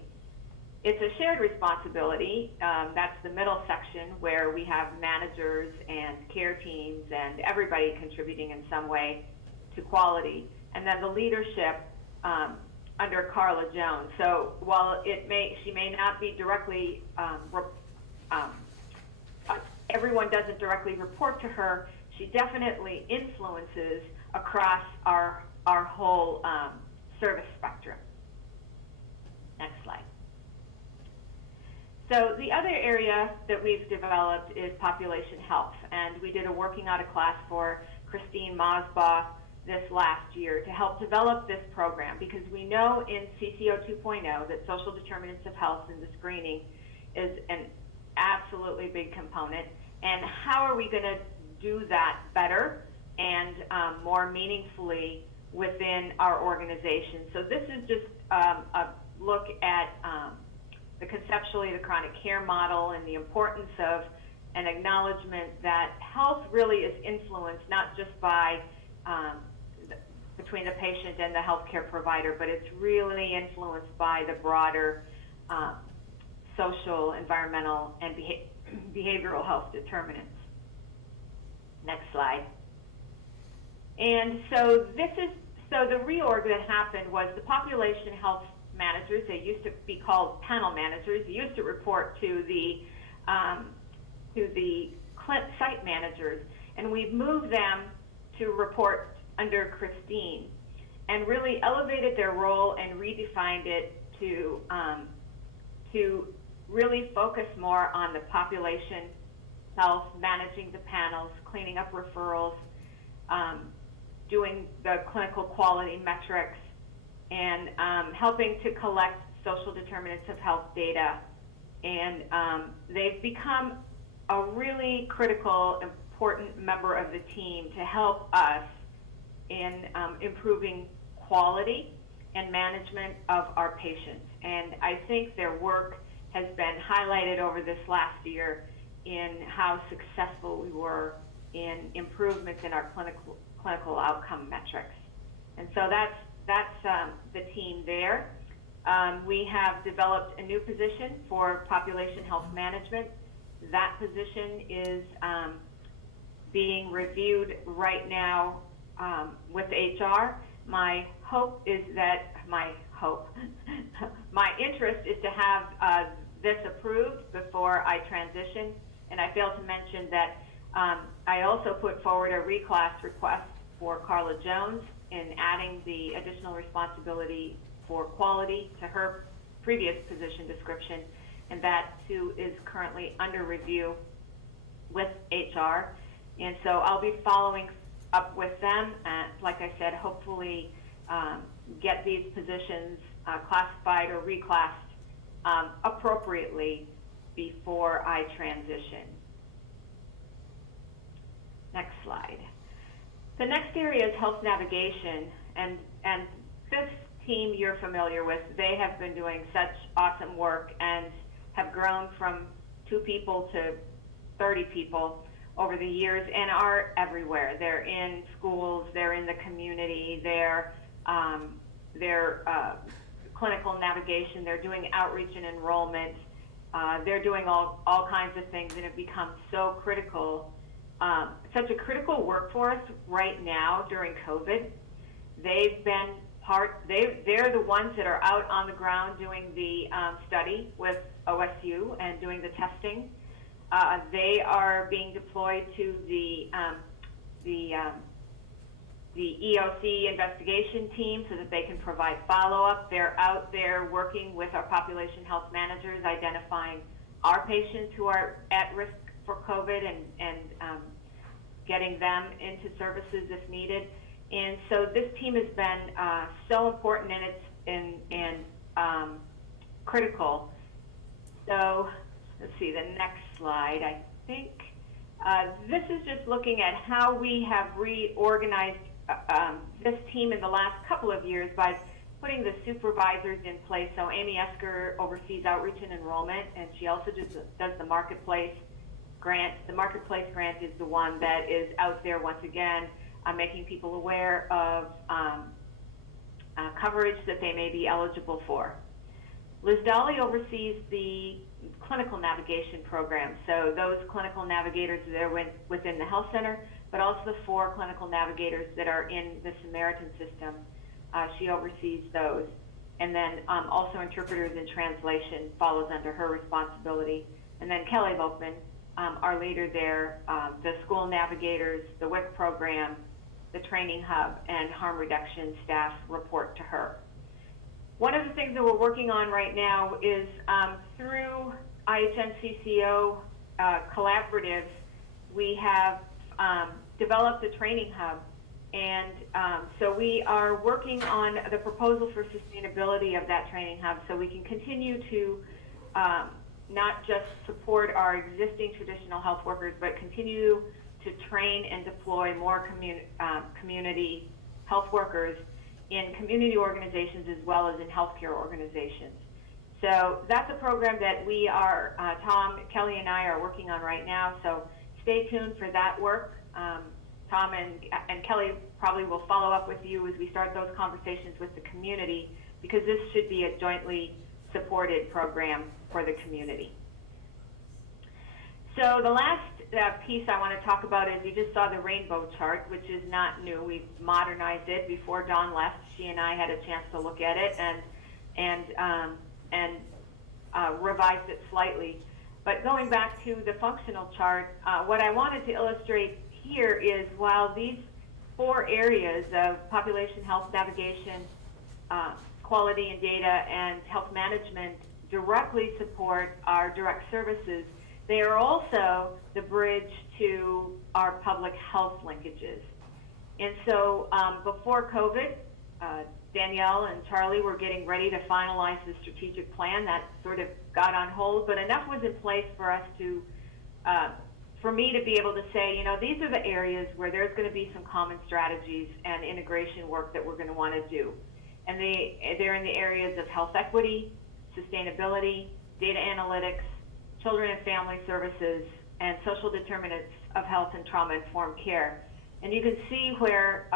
It's a shared responsibility. That's the middle section where we have managers and care teams and everybody contributing in some way to quality. And then the leadership under Carla Jones. So while she may not be directly, everyone doesn't directly report to her, she definitely influences across our whole service spectrum. Next slide. So the other area that we've developed is population health, and we did a working out of class for Christine Mosbaugh this last year to help develop this program, because we know in CCO 2.0 that social determinants of health in the screening is an absolutely big component, and how are we going to do that better and more meaningfully within our organization. So this is just a look at conceptually the chronic care model and the importance of an acknowledgement that health really is influenced not just by between the patient and the healthcare provider, but it's really influenced by the broader social, environmental, and behavioral health determinants. Next slide. And so the reorg that happened was the population health managers. They used to be called panel managers. They used to report to the site managers, and we've moved them to report under Christine, and really elevated their role and redefined it to really focus more on the population health, managing the panels, cleaning up referrals, doing the clinical quality metrics, and helping to collect social determinants of health data. And they've become a really critical, important member of the team to help us in improving quality and management of our patients. And I think their work has been highlighted over this last year in how successful we were in improvements in our clinical outcome metrics. And so that's the team there. We have developed a new position for population health management. That position is being reviewed right now with HR. My interest is to have this approved before I transition. And I failed to mention that I also put forward a reclass request for Carla Jones in adding the additional responsibility for quality to her previous position description, and that too is currently under review with HR. And so I'll be following up with them, and like I said, hopefully get these positions classified or reclassed appropriately before I transition. Next slide. The next area is health navigation, and this team you're familiar with. They have been doing such awesome work and have grown from 2 people to 30 people over the years and are everywhere. They're in schools, they're in the community, they're clinical navigation, they're doing outreach and enrollment, they're doing all kinds of things and have become so critical, such a critical workforce right now during COVID. They've been they're the ones that are out on the ground doing the study with OSU and doing the testing. They are being deployed to the EOC investigation team so that they can provide follow-up. They're out there working with our population health managers, identifying our patients who are at risk for COVID and getting them into services if needed. And so this team has been so important, and it's critical. So let's see the next slide. I think this is just looking at how we have reorganized this team in the last couple of years by putting the supervisors in place. So Amy Esker oversees outreach and enrollment, and she also does the marketplace grant. The marketplace grant is the one that is out there once again, making people aware of coverage that they may be eligible for. Liz Dolly oversees the clinical navigation program. So those clinical navigators that are within the health center, but also the 4 clinical navigators that are in the Samaritan system. She oversees those. And then also interpreters and translation follows under her responsibility. And then Kelly Volkman, our leader there, the school navigators, the WIC program, the training hub, and harm reduction staff report to her. One of the things that we're working on right now is through IHN-CCO collaboratives, we have developed a training hub. And so we are working on the proposal for sustainability of that training hub so we can continue to not just support our existing traditional health workers, but continue to train and deploy more community health workers in community organizations as well as in healthcare organizations. So that's a program that we are, Tom, Kelly, and I are working on right now. So stay tuned for that work. Tom and Kelly probably will follow up with you as we start those conversations with the community, because this should be a jointly supported program for the community. So the last piece I want to talk about is, you just saw the rainbow chart, which is not new. We've modernized it. Before Dawn left, she and I had a chance to look at it and revised it slightly. But going back to the functional chart, what I wanted to illustrate here is, while these 4 areas of population health navigation, quality and data, and health management directly support our direct services, they are also the bridge to our public health linkages. And so before COVID, Danielle and Charlie were getting ready to finalize the strategic plan. That sort of got on hold, but enough was in place for us to, for me to be able to say, you know, these are the areas where there's going to be some common strategies and integration work that we're going to want to do. And they're in the areas of health equity, sustainability, data analytics, children and family services, and social determinants of health and trauma-informed care. And you can see where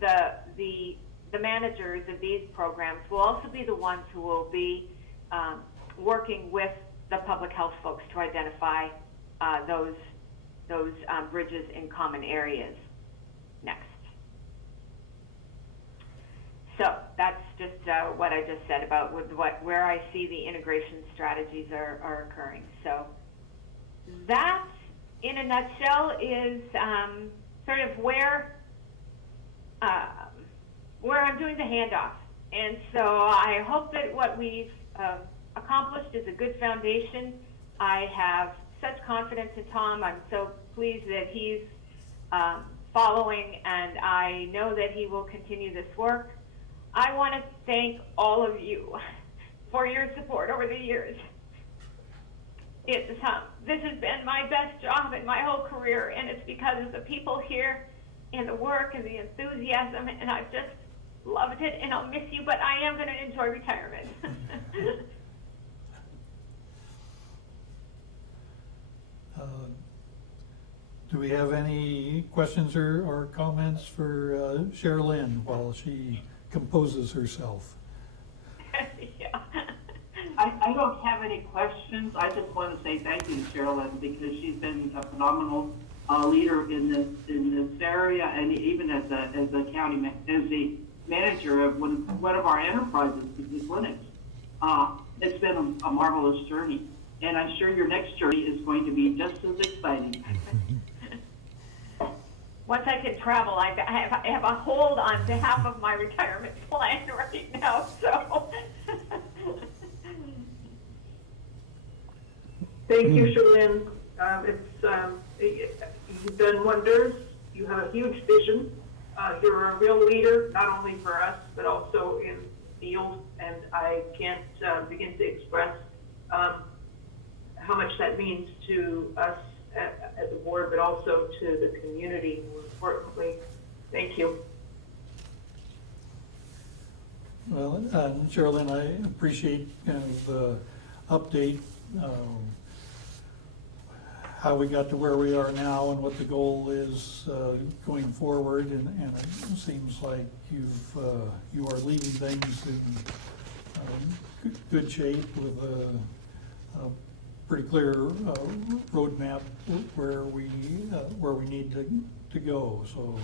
the managers of these programs will also be the ones who will be working with the public health folks to identify those bridges in common areas. Next. So that's just what I just said about where I see the integration strategies are occurring. So that, in a nutshell, is sort of where I'm doing the handoff. And so I hope that what we've accomplished is a good foundation. I have such confidence in Tom. I'm so pleased that he's following, and I know that he will continue this work. I want to thank all of you for your support over the years. This has been my best job in my whole career, and it's because of the people here and the work and the enthusiasm, and I've just loved it, and I'll miss you, but I am going to enjoy retirement. Do we have any questions or comments for Sherilyn while she composes herself? Yeah. I don't have any questions. I just want to say thank you to Sherilyn, because she's been a phenomenal leader in this area, and even as a county as the manager of one of our enterprises, the clinics. It's been a marvelous journey, and I'm sure your next journey is going to be just as exciting. Once I can travel, I have a hold on behalf of my retirement plan right now, so. Thank you, Sherilyn. You've done wonders. You have a huge vision. You're a real leader, not only for us, but also in the field. And I can't begin to express how much that means to us at the board, but also to the community, more importantly. Thank you. Well, Sherilyn, I appreciate kind of the update, how we got to where we are now and what the goal is going forward, and it seems like you are leaving things in good shape with a pretty clear roadmap where we need to go. So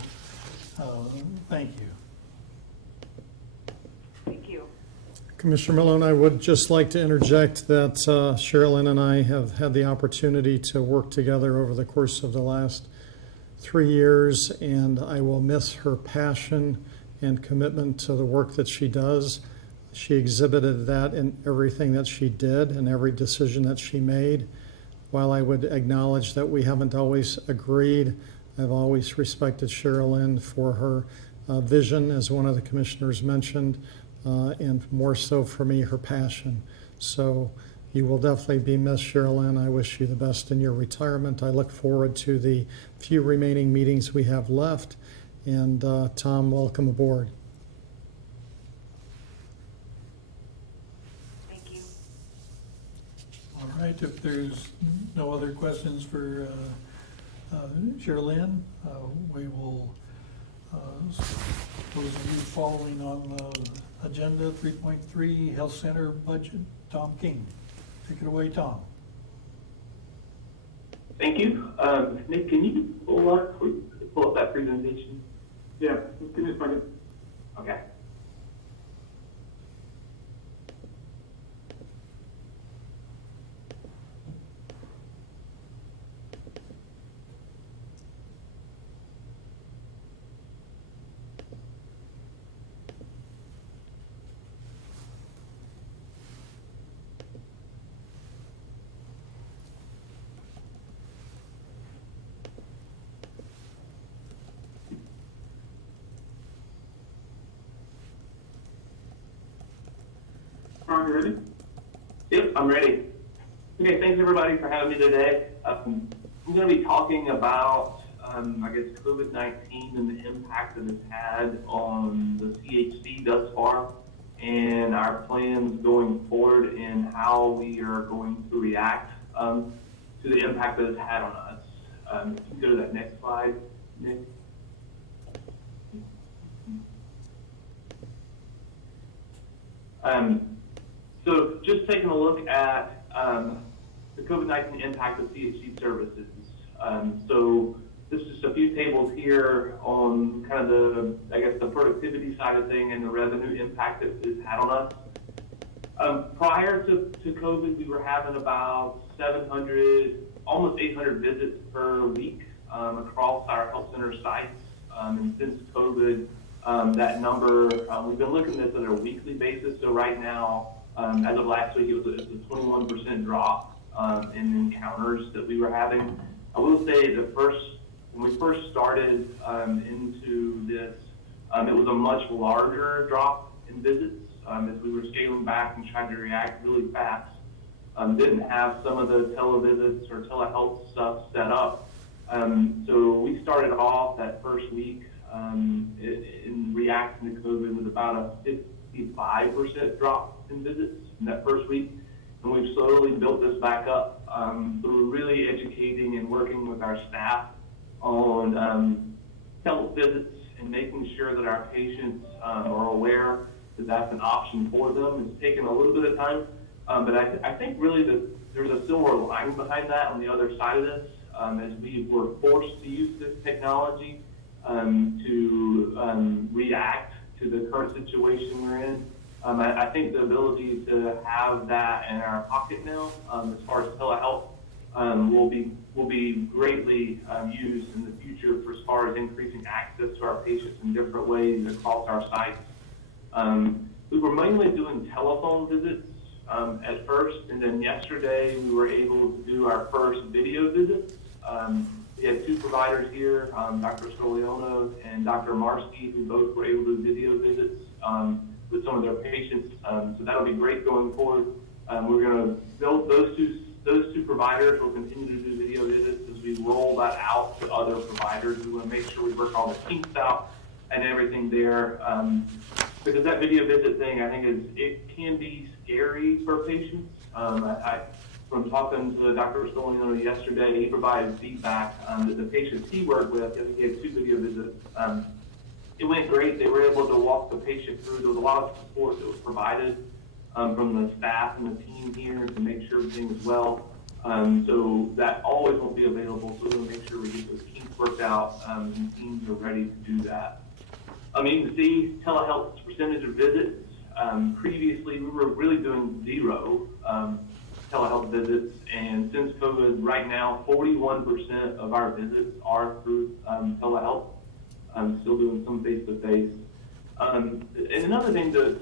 thank you. Thank you. Commissioner Malone, I would just like to interject that Sherilyn and I have had the opportunity to work together over the course of the last 3 years, and I will miss her passion and commitment to the work that she does. She exhibited that in everything that she did and every decision that she made. While I would acknowledge that we haven't always agreed, I've always respected Sherilyn for her vision, as one of the commissioners mentioned, and more so for me, her passion. So you will definitely be missed, Sherilyn. I wish you the best in your retirement. I look forward to the few remaining meetings we have left. And Tom, welcome aboard. Thank you. right, if there's no other questions for Sherilyn, we will, those of you following on the agenda, 3.3 Health Center Budget, Tom King. Take it away, Tom. Thank you. Nick, can you pull up that presentation? Yeah, give me a second. Okay. Ron, you ready? Yep, I'm ready. Okay, thanks everybody for having me today. I'm going to be talking about, I guess, COVID-19 and the impact that it's had on the CHC thus far, and our plans going forward and how we are going to react to the impact that it's had on us. If you can go to that next slide, Nick. So just taking a look at the COVID-19 impact of CHC services. So this is just a few tables here on kind of the, I guess, the productivity side of thing and the revenue impact that it's had on us. Prior to COVID, we were having about 700, almost 800 visits per week across our health center sites. And since COVID, that number, we've been looking at this on a weekly basis. So right now, as of last week, it was a 21% drop in encounters that we were having. I will say when we first started into this, it was a much larger drop in visits as we were scaling back and trying to react really fast. Didn't have some of the televisits or telehealth stuff set up. So we started off that first week in reacting to COVID with about a 55% drop in visits in that first week. And we've slowly built this back up. So we're really educating and working with our staff on televisits and making sure that our patients are aware that that's an option for them. It's taken a little bit of time, but I think really that there's a silver lining behind that on the other side of this, as we were forced to use this technology to react to the current situation we're in. I think the ability to have that in our pocket now, as far as telehealth, will be greatly used in the future for as far as increasing access to our patients in different ways across our sites. We were mainly doing telephone visits at first, and then yesterday we were able to do our first video visits. We had two providers here, Dr. Scoliono and Dr. Marsky, who both were able to do video visits with some of their patients. So that'll be great going forward. We're going to build those two providers will continue to do video visits as we roll that out to other providers. We want to make sure we work all the kinks out and everything there. Because that video visit thing, I think it can be scary for patients. From talking to Dr. Scoliono yesterday, he provided feedback that the patients he worked with, I think he had 2 video visits, it went great. They were able to walk the patient through. There was a lot of support that was provided from the staff and the team here to make sure everything was well. So that always won't be available, so we're going to make sure we get those kinks worked out and teams are ready to do that. You can see telehealth's percentage of visits. Previously, we were really doing 0 telehealth visits, and since COVID, right now, 41% of our visits are through telehealth. Still doing some face-to-face. And another thing to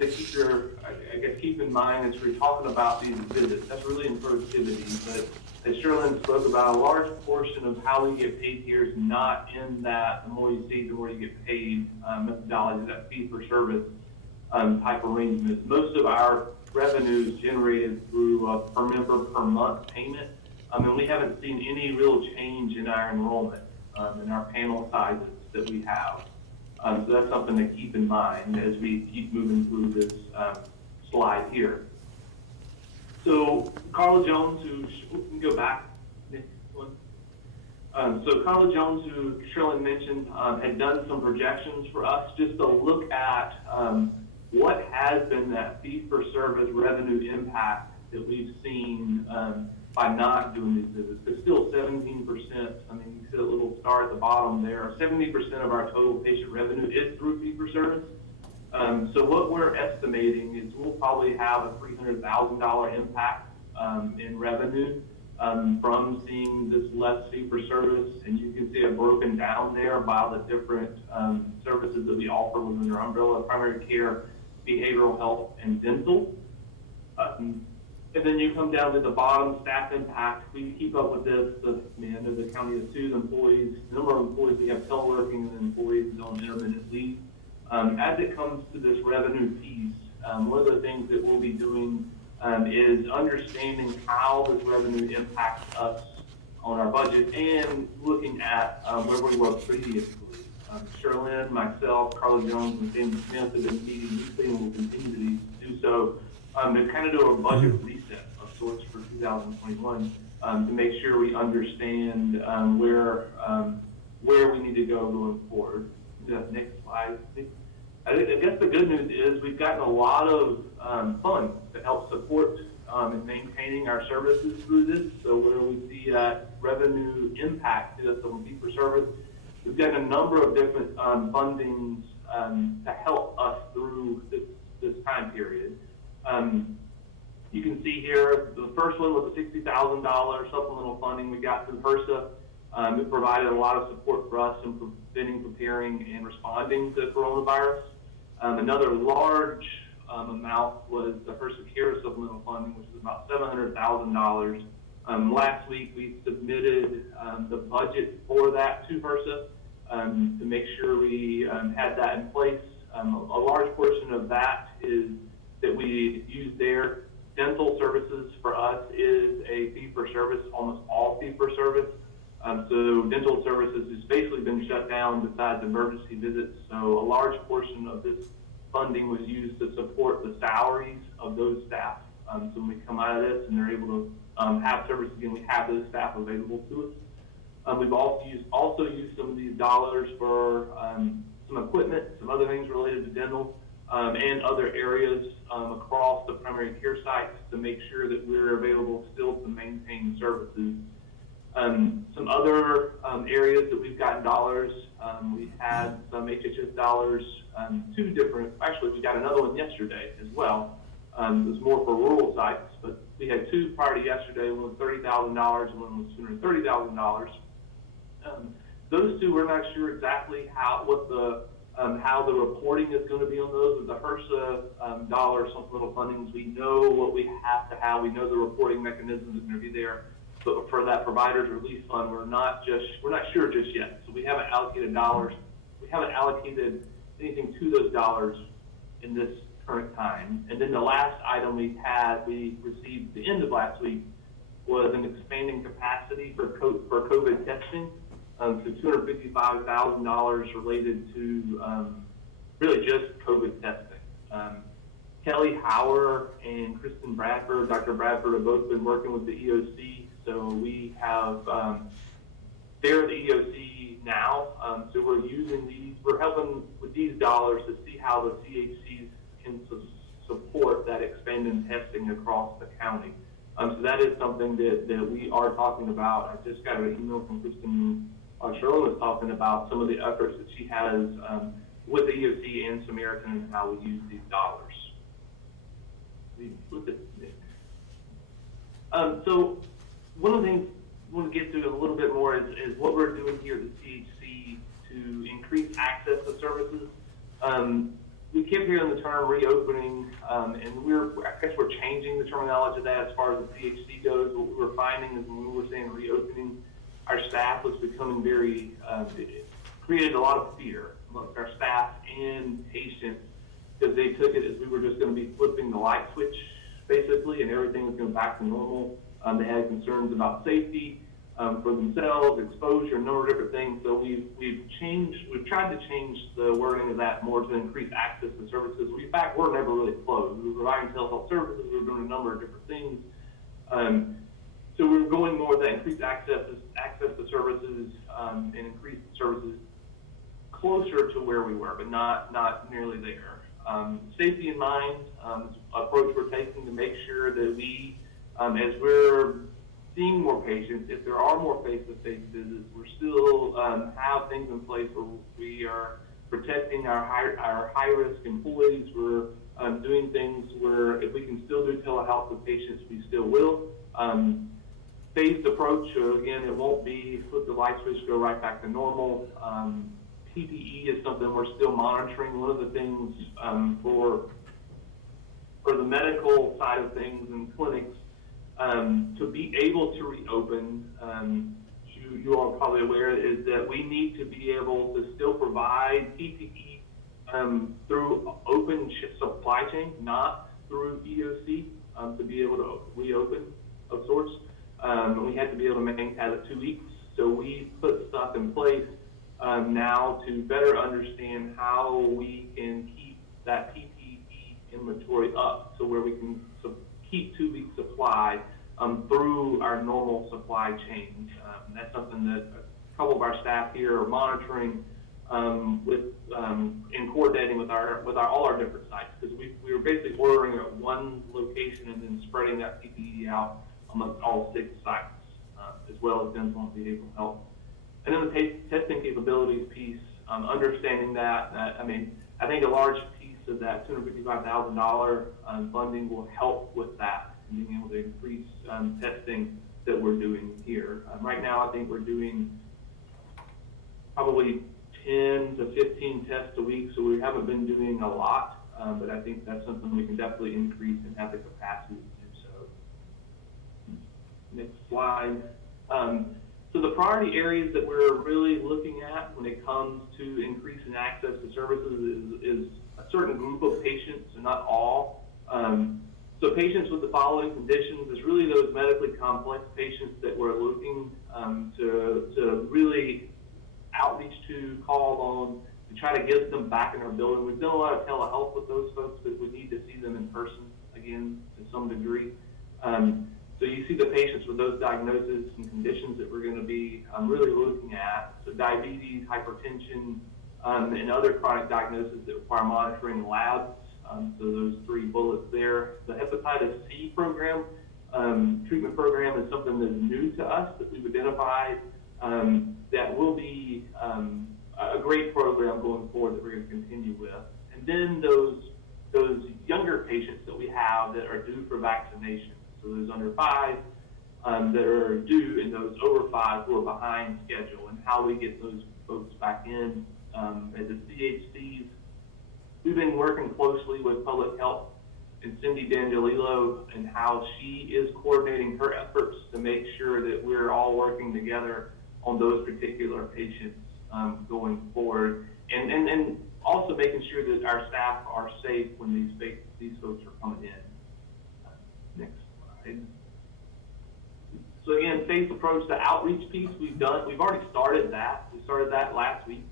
keep in mind as we're talking about these visits, that's really in productivity, but as Sherilyn spoke about, a large portion of how we get paid here is not in that the more you see, the more you get paid methodology, that fee-for-service type arrangement. Most of our revenue is generated through a per member per month payment. And we haven't seen any real change in our enrollment in our panel sizes that we have. So that's something to keep in mind as we keep moving through this slide here. So Carla Jones, we can go back, next one. So Carla Jones, who Sherilyn mentioned, had done some projections for us just to look at what has been that fee-for-service revenue impact that we've seen by not doing these visits. It's still 17%. I mean, you see a little star at the bottom there. 70% of our total patient revenue is through fee-for-service. So what we're estimating is we'll probably have a $300,000 impact in revenue from seeing this less fee-for-service, and you can see it broken down there by the different services that we offer within our umbrella: primary care, behavioral health, and dental. And then you come down to the bottom, staff impact. We keep up with this. I know the county has 2 employees. The number of employees we have teleworking and employees on intermittent leave. As it comes to this revenue piece, one of the things that we'll be doing is understanding how this revenue impacts us on our budget and looking at where we were previously. Sherilyn, myself, Carla Jones, and Sandy Smith have been meeting weekly and will continue to do so to kind of do a budget reset of sorts for 2021 to make sure we understand where we need to go going forward. Next slide. I guess the good news is we've gotten a lot of funds to help support in maintaining our services through this. So where we see that revenue impact to us on fee-for-service, we've got a number of different fundings to help us through this time period. You can see here, the first one was a $60,000 supplemental funding we got through HRSA. It provided a lot of support for us in preventing, preparing, and responding to coronavirus. Another large amount was the HRSA Care supplemental funding, which is about $700,000. Last week, we submitted the budget for that to HRSA to make sure we had that in place. A large portion of that is that we use there. Dental services for us is a fee-for-service, almost all fee-for-service. So dental services has basically been shut down besides emergency visits. So a large portion of this funding was used to support the salaries of those staff. So when we come out of this and they're able to have service again, we have those staff available to us. We've also used some of these dollars for some equipment, some other things related to dental, and other areas across the primary care sites to make sure that we're available still to maintain services. Some other areas that we've gotten dollars, we had some HHS dollars, actually we got another one yesterday as well. It was more for rural sites, but we had 2 prior to yesterday. One was $30,000 and one was $230,000. Those 2, we're not sure exactly how the reporting is going to be on those. With the HRSA dollar supplemental fundings, we know what we have to have. We know the reporting mechanisms are going to be there. But for that provider's relief fund, we're not sure just yet. So we haven't allocated dollars. We haven't allocated anything to those dollars in this current time. And then the last item we received at the end of last week was an expanding capacity for COVID testing. So $255,000 related to really just COVID testing. Kelly Hauer and Kristen Bradford, Dr. Bradford, have both been working with the EOC. So we have, they're the EOC now. So we're using these, we're helping with these dollars to see how the CHCs can support that expanded testing across the county. So that is something that we are talking about. I just got an email from Kristen. Sherilyn was talking about some of the efforts that she has with the EOC and Samaritan and how we use these dollars. We flip it. So one of the things I want to get to a little bit more is what we're doing here at the CHC to increase access to services. We kept hearing the term reopening, and I guess we're changing the terminology of that as far as the CHC goes. What we were finding is when we were saying reopening, our staff was becoming it created a lot of fear amongst our staff and patients because they took it as we were just going to be flipping the light switch, basically, and everything was going back to normal. They had concerns about safety. for themselves, exposure, a number of different things. So we've tried to change the wording of that more to increase access to services. In fact, we're never really closed. We were providing telehealth services. We were doing a number of different things. So we're going more with that increased access to services and increased services closer to where we were, but not nearly there. Safety in mind, approach we're taking to make sure that we, as we're seeing more patients, if there are more face-to-face visits, we're still have things in place where we are protecting our high-risk employees. We're doing things where if we can still do telehealth with patients, we still will. Phased approach, again, it won't be flip the light switch, go right back to normal. PPE is something we're still monitoring. One of the things for the medical side of things in clinics, to be able to reopen, you are probably aware, is that we need to be able to still provide PPE through open supply chain, not through EOC, to be able to reopen of sorts. We had to be able to maintain at 2 weeks. So we put stuff in place now to better understand how we can keep that PPE inventory up, so where we can keep 2 weeks supply through our normal supply chain. That's something that a couple of our staff here are monitoring in coordinating with all our different sites, because we were basically ordering at one location and then spreading that PPE out amongst all 6 sites, as well as dental and behavioral health. And then the testing capabilities piece, understanding that, I mean, I think a large piece of that $255,000 funding will help with that, and being able to increase testing that we're doing here. Right now, I think we're doing probably 10 to 15 tests a week, so we haven't been doing a lot, but I think that's something we can definitely increase and have the capacity to do so. Next slide. So the priority areas that we're really looking at when it comes to increasing access to services is a certain group of patients, and not all. So patients with the following conditions is really those medically complex patients that we're looking to really outreach to, call on, to try to get them back in our building. We've done a lot of telehealth with those folks, but we need to see them in person again to some degree. So you see the patients with those diagnoses and conditions that we're going to be really looking at. So diabetes, hypertension, and other chronic diagnoses that require monitoring labs. So those 3 bullets there. The hepatitis C program, treatment program, is something that's new to us that we've identified that will be a great program going forward that we're going to continue with. And then those younger patients that we have that are due for vaccination. So those under 5 that are due, and those over 5 who are behind schedule, and how we get those folks back in. At the CHCs, we've been working closely with public health and Cindy D'Angelillo, and how she is coordinating her efforts to make sure that we're all working together on those particular patients going forward, and also making sure that our staff are safe when these folks are coming in. Next slide. So again, phased approach, the outreach piece we've already started that. We started that last week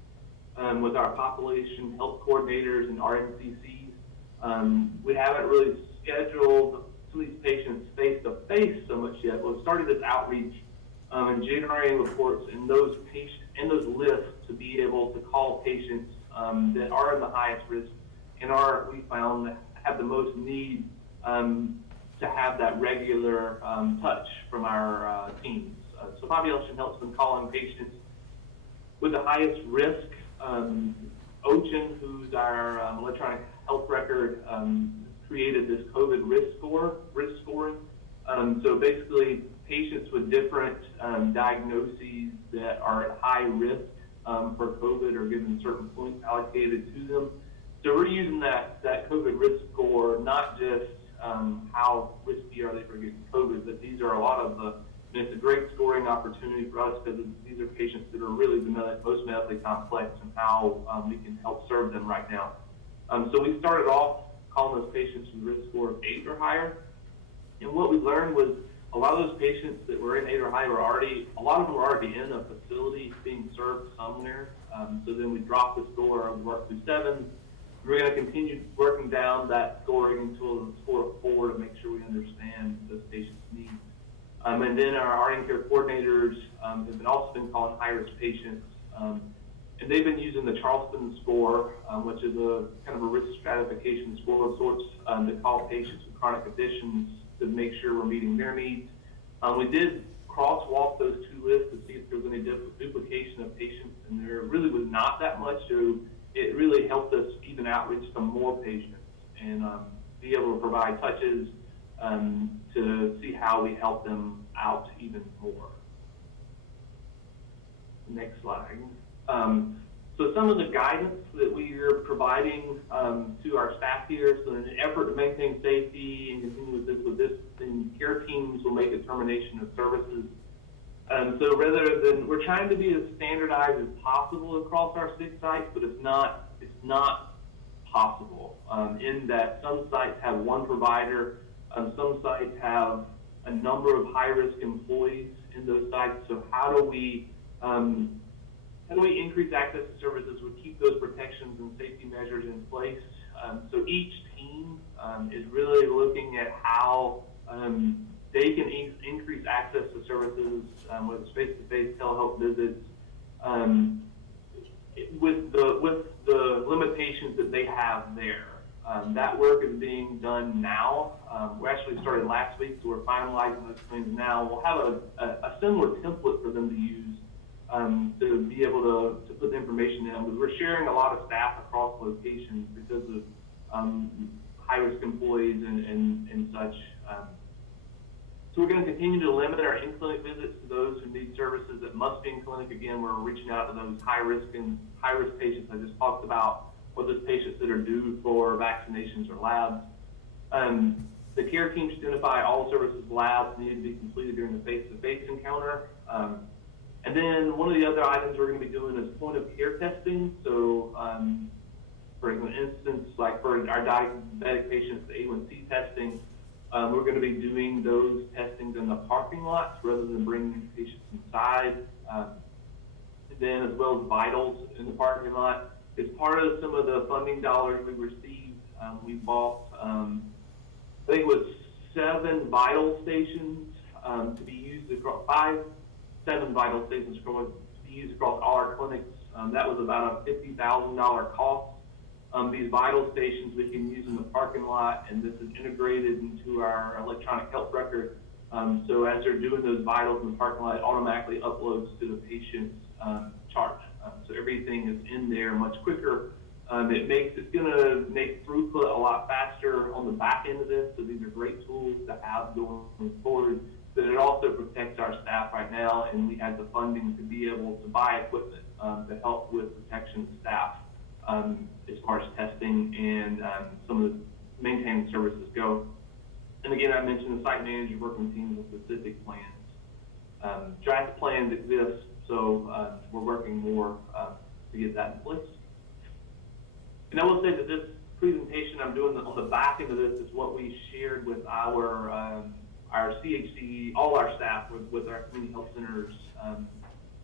with our population health coordinators and RNCCs. We haven't really scheduled some of these patients face-to-face so much yet. We've started this outreach and generating reports in those lists to be able to call patients that are in the highest risk and we found have the most need to have that regular touch from our teams. So population health's been calling patients with the highest risk. OCHIN, who's our electronic health record, created this COVID risk scoring. So basically, patients with different diagnoses that are at high risk for COVID are given certain points allocated to them. So we're using that COVID risk score, not just how risky are they for getting COVID, but these are a lot of it's a great scoring opportunity for us, because these are patients that are really the most medically complex, and how we can help serve them right now. So we started off calling those patients with risk score of 8 or higher. And what we learned was a lot of those patients that were in 8 or high a lot of them were already in a facility being served somewhere. So then we dropped the score and worked through 7. We're going to continue working down that scoring until the score of 4 to make sure we understand those patients' needs. And then our RN care coordinators have also been calling high-risk patients. And they've been using the Charleston score, which is a kind of a risk stratification score of sorts, to call patients with chronic conditions to make sure we're meeting their needs. We did crosswalk those 2 lists to see if there was any duplication of patients, and there really was not that much, so it really helped us even outreach to more patients and be able to provide touches to see how we help them out even more. Next slide. So some of the guidance that we are providing to our staff here, so in an effort to maintain safety and continue with this, then care teams will make a determination of services. So rather than, we're trying to be as standardized as possible across our 6 sites, but it's not possible in that some sites have 1 provider, some sites have a number of high-risk employees in those sites. So how do we increase access to services? We keep those protections and safety measures in place. So each team is really looking at how they can increase access to services, whether it's face-to-face telehealth visits, with the limitations that they have there. That work is being done now. We actually started last week, so we're finalizing those things now. We'll have a similar template for them to use to be able to put the information in. But we're sharing a lot of staff across locations because of high-risk employees and such. So we're going to continue to limit our in-clinic visits to those who need services that must be in clinic. Again, we're reaching out to those high-risk patients I just talked about, or those patients that are due for vaccinations or labs. The care teams identify all services labs needed to be completed during the face-to-face encounter. And then one of the other items we're going to be doing is point-of-care testing. So, for instance, like for our diabetic patients, the A1C testing, we're going to be doing those testings in the parking lots rather than bringing patients inside. Then as well as vitals in the parking lot. As part of some of the funding dollars we received, we bought, I think it was 7 vital stations to be used across 7 vital stations to be used across all our clinics. That was about a $50,000 cost. These vital stations we can use in the parking lot, and this is integrated into our electronic health record. So as they're doing those vitals in the parking lot, it automatically uploads to the patient's chart. So everything is in there much quicker. It's going to make throughput a lot faster on the back end of this. So these are great tools to have going forward. But it also protects our staff right now, and we have the funding to be able to buy equipment to help with protection of staff as far as testing and some of the maintaining services go. And again, I mentioned the site manager working teams with specific plans. Draft plans exist, so we're working more to get that in place. And I will say that this presentation I'm doing on the back end of this is what we shared with our CHC, all our staff with our community health centers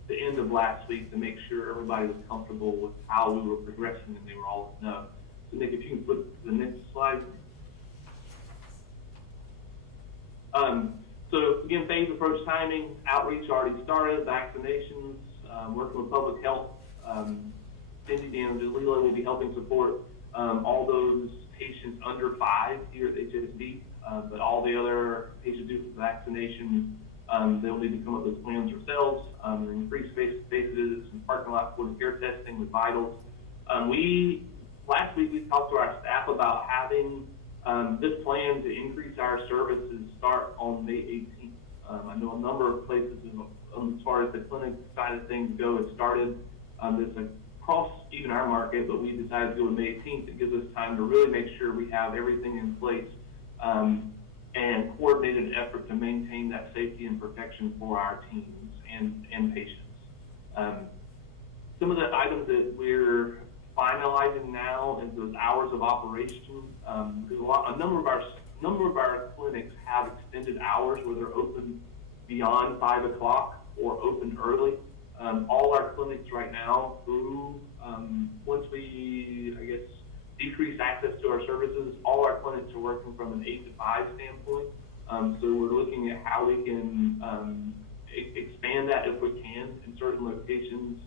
the end of last week to make sure everybody was comfortable with how we were progressing and they were all in know. So Nick, if you can put the next slide. So again, phased approach timing, outreach already started, vaccinations, working with public health. Cindy and Jalila will be helping support all those patients under 5 here at HSD, but all the other patients due for vaccination, they'll need to come up with plans themselves, increase face-to-face visits and parking lot point-of-care testing with vitals. Last week we talked to our staff about having this plan to increase our services start on May 18th. I know a number of places as far as the clinic side of things go, it started. It's across even our market, but we decided to go with May 18th. It gives us time to really make sure we have everything in place and coordinated effort to maintain that safety and protection for our teams and patients. Some of the items that we're finalizing now is those hours of operation. Because a number number of our clinics have extended hours where they're open beyond 5 o'clock or open early. All our clinics right now, once we, I guess, decrease access to our services, all our clinics are working from an 8 to 5 standpoint. So we're looking at how we can expand that if we can in certain locations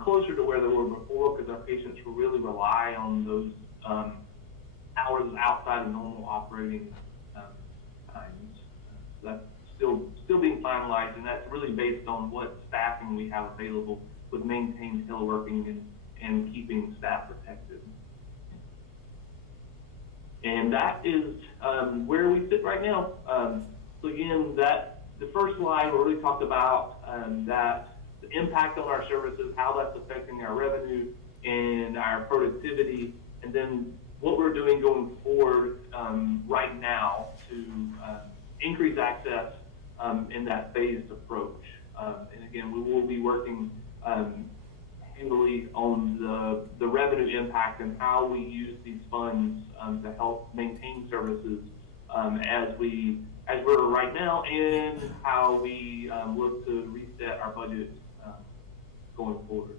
closer to where they were before, because our patients will really rely on those hours outside of normal operating times. That's still being finalized, and that's really based on what staffing we have available with maintained teleworking and keeping staff protected. And that is where we sit right now. So again, the first slide really talked about that the impact on our services, how that's affecting our revenue and our productivity, and then what we're doing going forward right now to increase access in that phased approach. And again, we will be working heavily on the revenue impact and how we use these funds to help maintain services as we're right now, and how we look to reset our budgets going forward.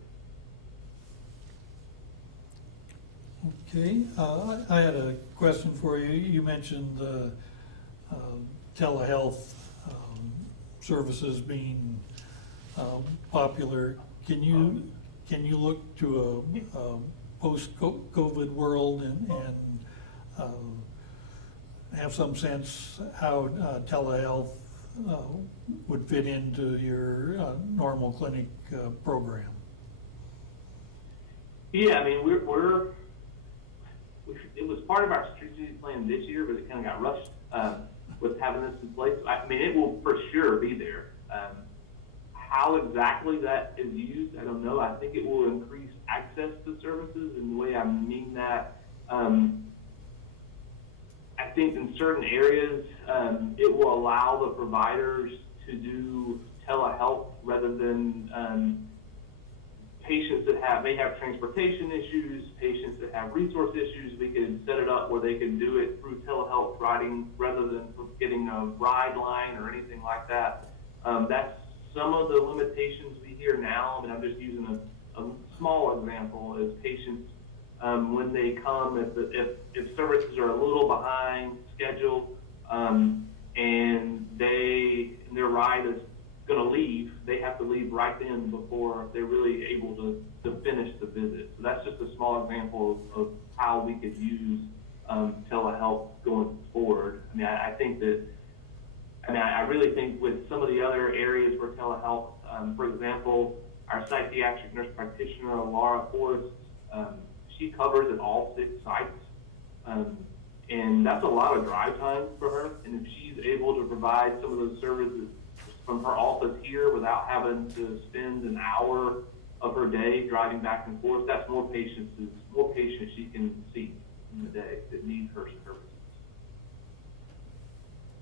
Okay, I had a question for you. You mentioned telehealth services being popular. Can you look to a post-COVID world and have some sense how telehealth would fit into your normal clinic program? Yeah, I mean, it was part of our strategic plan this year, but it kind of got rushed with having this in place. I mean, it will for sure be there. How exactly that is used, I don't know. I think it will increase access to services, and the way I mean that, I think in certain areas, it will allow the providers to do telehealth rather than patients that may have transportation issues, patients that have resource issues. We can set it up where they can do it through telehealth riding rather than getting a ride line or anything like that. That's some of the limitations we hear now. I mean, I'm just using a small example as patients, when they come, if services are a little behind schedule, and their ride is going to leave, they have to leave right then before they're really able to finish the visit. So that's just a small example of how we could use telehealth going forward. I mean, I really think with some of the other areas where telehealth, for example, our psychiatric nurse practitioner, Laura Forrest, she covers at all 6 sites. And that's a lot of drive time for her. And if she's able to provide some of those services from her office here without having to spend an hour of her day driving back and forth, that's more patients she can see in the day that need her services.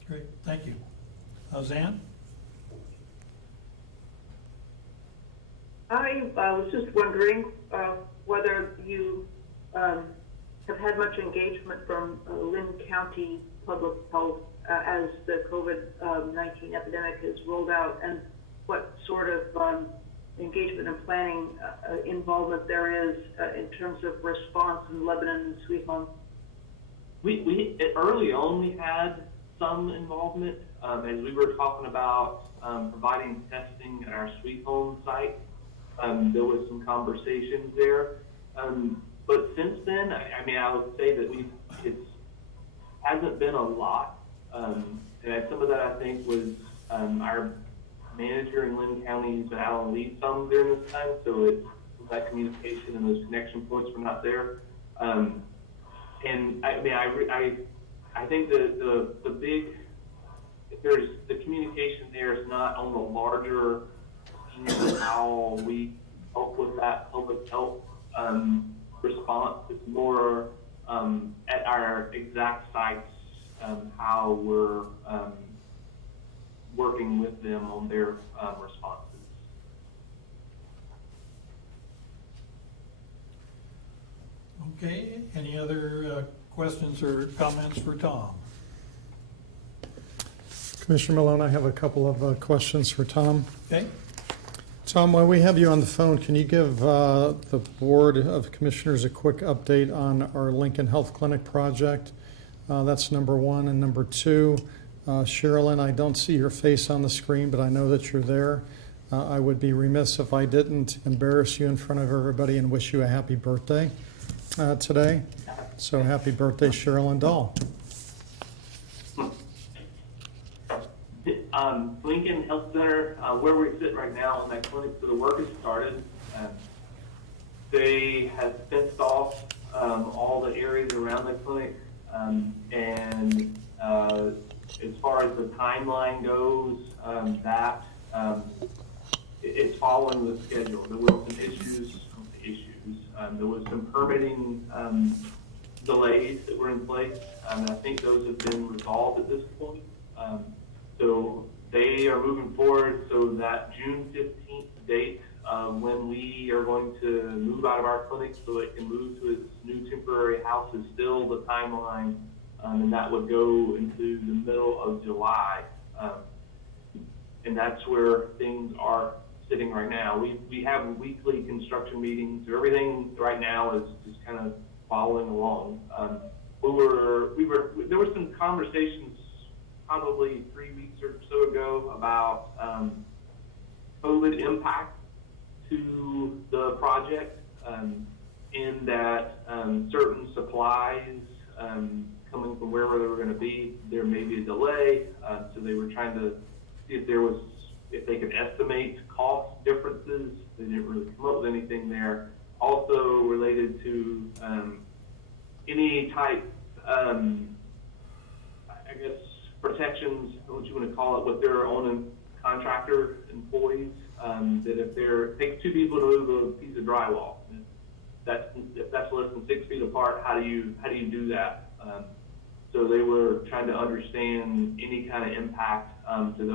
Great, thank you. Zan? I was just wondering whether you have had much engagement from Lynn County Public Health as the COVID-19 epidemic has rolled out, and what sort of engagement and planning involvement there is in terms of response in Lebanon and Sweet Home. We early on we had some involvement as we were talking about providing testing at our Sweet Home site. There was some conversations there, but since then, I would say that it hasn't been a lot, and some of that I think was our manager in Lynn County has been out on leave some during this time, so that communication and those connection points were not there. And I think the big, there's the communication there is not on the larger how we help with that public health response. It's more at our exact sites how we're working with them on their responses. Okay, any other questions or comments for Tom? Commissioner Malone, I have a couple of questions for Tom. Okay? Tom, while we have you on the phone, can you give the Board of Commissioners a quick update on our Lincoln Health Clinic project? That's number one. And number two, Sherilyn, I don't see your face on the screen, but I know that you're there. I would be remiss if I didn't embarrass you in front of everybody and wish you a happy birthday today. So happy birthday, Sherilyn Dahl. Lincoln Health Center, where we sit right now in that clinic, so the work has started. They have fenced off all the areas around the clinic, and as far as the timeline goes, it's following the schedule. There were some issues. There was some permitting delays that were in place, and I think those have been resolved at this point. So they are moving forward, so that June 15th date when we are going to move out of our clinic so it can move to its new temporary house is still the timeline, and that would go into the middle of July. And that's where things are sitting right now. We have weekly construction meetings. Everything right now is just kind of following along. There were some conversations probably 3 weeks or so ago about COVID impact to the project, in that certain supplies coming from wherever they were going to be, there may be a delay. So they were trying to see if they could estimate cost differences. They didn't really come up with anything there. Also related to any type, I guess, protections, what you want to call it, with their own contractor employees, that if it takes two people to move a piece of drywall, if that's less than 6 feet apart, how do you do that? So they were trying to understand any kind of impact to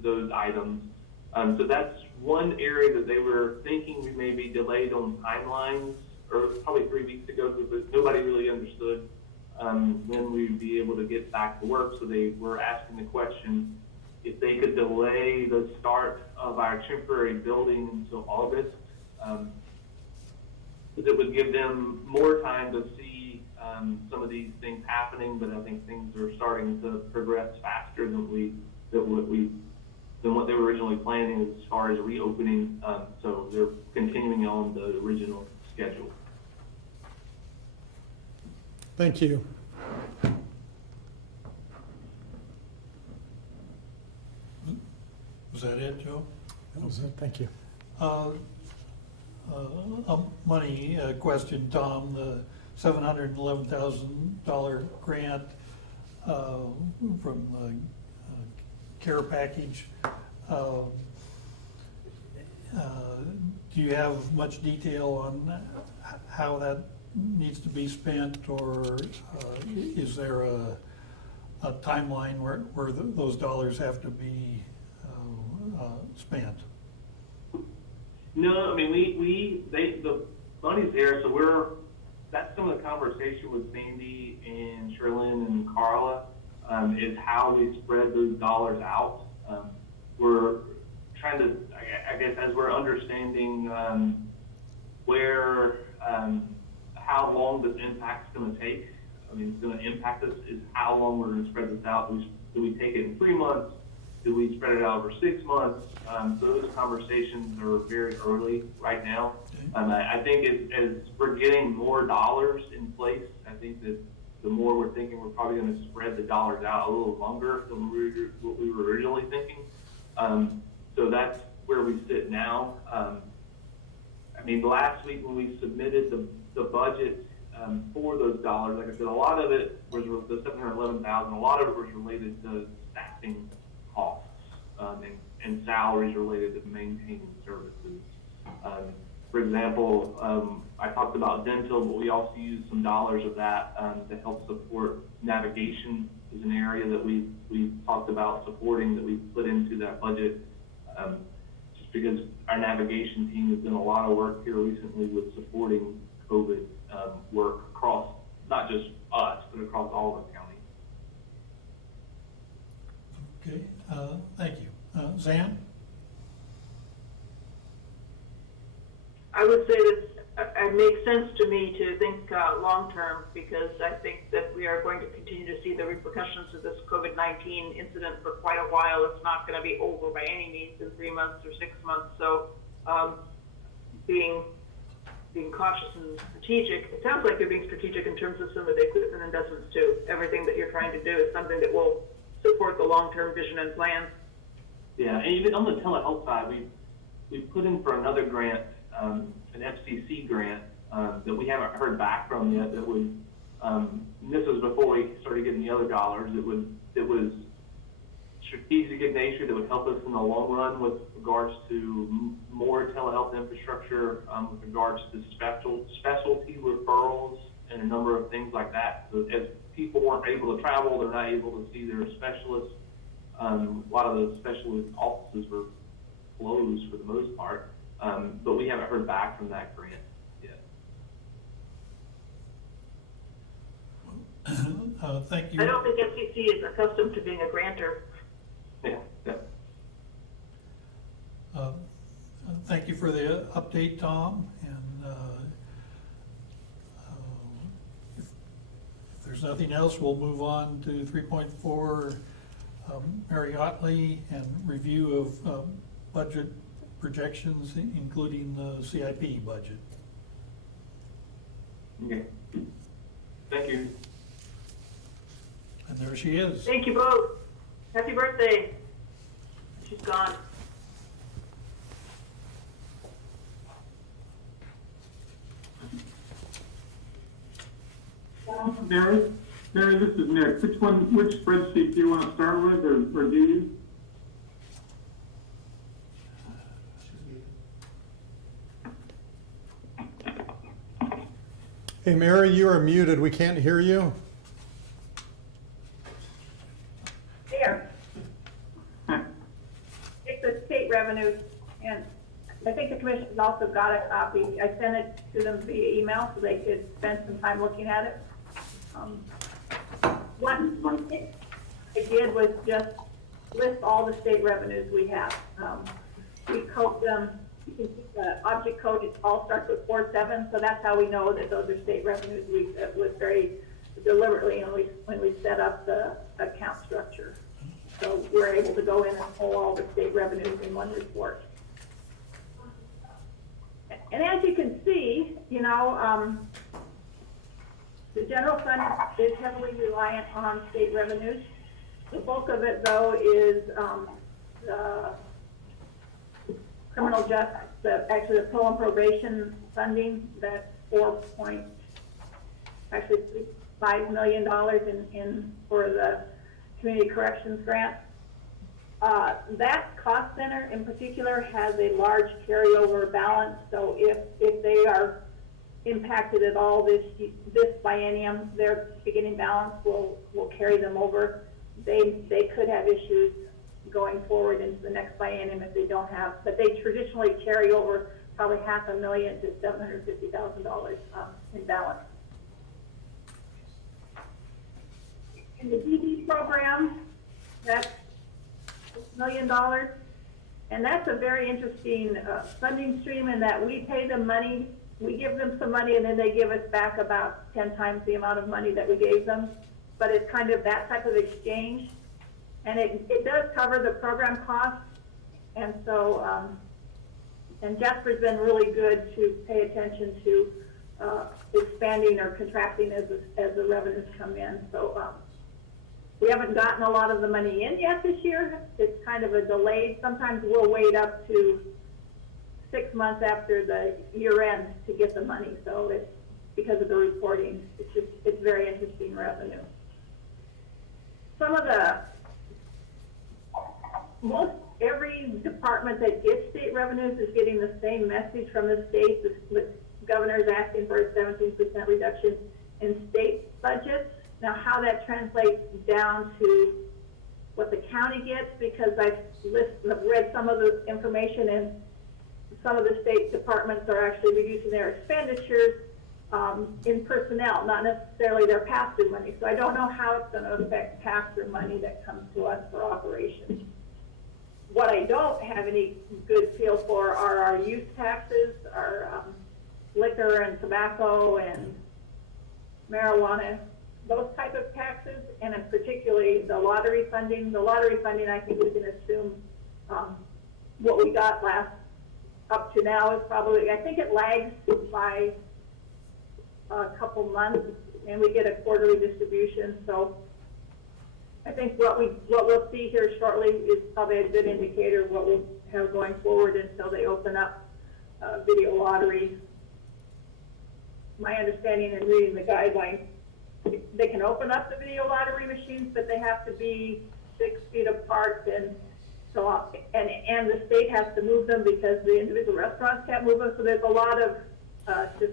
those items. So that's one area that they were thinking we may be delayed on timelines, or probably 3 weeks ago, because nobody really understood when we'd be able to get back to work. So they were asking the question if they could delay the start of our temporary building until August, because it would give them more time to see some of these things happening. But I think things are starting to progress faster than what they were originally planning as far as reopening. So they're continuing on the original schedule. Thank you. Was that it, Joe? That was it. Thank you. A money question, Tom. The $711,000 grant from the care package. Do you have much detail on how that needs to be spent, or is there a timeline where those dollars have to be spent? No, I mean, the money's there, so that's some of the conversation with Sandy and Sherlyn and Carla, is how we spread those dollars out. We're trying to, I guess, as we're understanding how long this impact's going to take. I mean, it's going to impact us is how long we're going to spread this out. Do we take it in 3 months? Do we spread it out over 6 months? So those conversations are very early right now. I think as we're getting more dollars in place, I think that the more we're thinking we're probably going to spread the dollars out a little longer than what we were originally thinking. So that's where we sit now. I mean, last week when we submitted the budget for those dollars, like I said, a lot of it was the $711,000. A lot of it was related to staffing costs and salaries related to maintaining services. For example, I talked about dental, but we also used some dollars of that to help support navigation is an area that we talked about supporting, that we put into that budget, just because our navigation team has done a lot of work here recently with supporting COVID work across, not just us, but across all the counties. Okay, thank you. Zan? I would say that it makes sense to me to think long-term, because I think that we are going to continue to see the repercussions of this COVID-19 incident for quite a while. It's not going to be over by any means in 3 months or 6 months. So being cautious and strategic, it sounds like you're being strategic in terms of some of the equipment investments too. Everything that you're trying to do is something that will support the long-term vision and plan. Yeah, and even on the telehealth side, we put in for another grant, an FCC grant that we haven't heard back from yet. That would, and this was before we started getting the other dollars. It was strategic in nature that would help us in the long run with regards to more telehealth infrastructure, with regards to specialty referrals and a number of things like that. So as people weren't able to travel, they're not able to see their specialists. A lot of those specialist offices were closed for the most part, but we haven't heard back from that grant yet. Thank you. I don't think FCC is accustomed to being a grantor. Yeah. Thank you for the update, Tom. And if there's nothing else, we'll move on to 3.4, Mary Otley, and review of budget projections, including the CIP budget. Okay. Thank you. And there she is. Thank you both. Happy birthday. She's gone. Mary, this is Nick. Which spreadsheet do you want to start with, or do you? Hey, Mary, you are muted. We can't hear you. There. It's the state revenues, and I think the commission's also got a copy. I sent it to them via email so they could spend some time looking at it. One thing I did was just list all the state revenues we have. We code them, you can see the object code, it all starts with 47, so that's how we know that those are state revenues. It was very deliberately when we set up the account structure. So we're able to go in and pull all the state revenues in one report. And as you can see, the general fund is heavily reliant on state revenues. The bulk of it, though, is the criminal justice, actually the parole and probation funding. That's $5 million for the community corrections grant. That cost center in particular has a large carryover balance, so if they are impacted at all this biennium, their beginning balance will carry them over. They could have issues going forward into the next biennium if they don't have, but they traditionally carry over probably $500,000 to $750,000 in balance. In the DD program, that's $6 million, and that's a very interesting funding stream in that we pay them money. We give them some money and then they give us back about 10 times the amount of money that we gave them. But it's kind of that type of exchange. And it does cover the program costs. And so, and Jasper's been really good to pay attention to expanding or contracting as the revenues come in. So we haven't gotten a lot of the money in yet this year. It's kind of a delayed. Sometimes we'll wait up to 6 months after the year end to get the money. So it's because of the reporting. It's very interesting revenue. Most every department that gets state revenues is getting the same message from the state. The governor's asking for a 17% reduction in state budgets. Now how that translates down to what the county gets, because I've read some of the information, and some of the state departments are actually reducing their expenditures. in personnel, not necessarily their pass-through money. So I don't know how it's gonna affect pass-through money that comes to us for operations. What I don't have any good feel for are our use taxes, our liquor and tobacco and marijuana, those type of taxes, and particularly the lottery funding. The lottery funding, I think we can assume what we got up to now is probably, I think it lags by a couple months, and we get a quarterly distribution. So I think what we'll see here shortly is probably a good indicator of what we'll have going forward until they open up video lottery. My understanding in reading the guidelines, they can open up the video lottery machines, but they have to be 6 feet apart, and so and the state has to move them because the individual restaurants can't move them. So there's a lot of just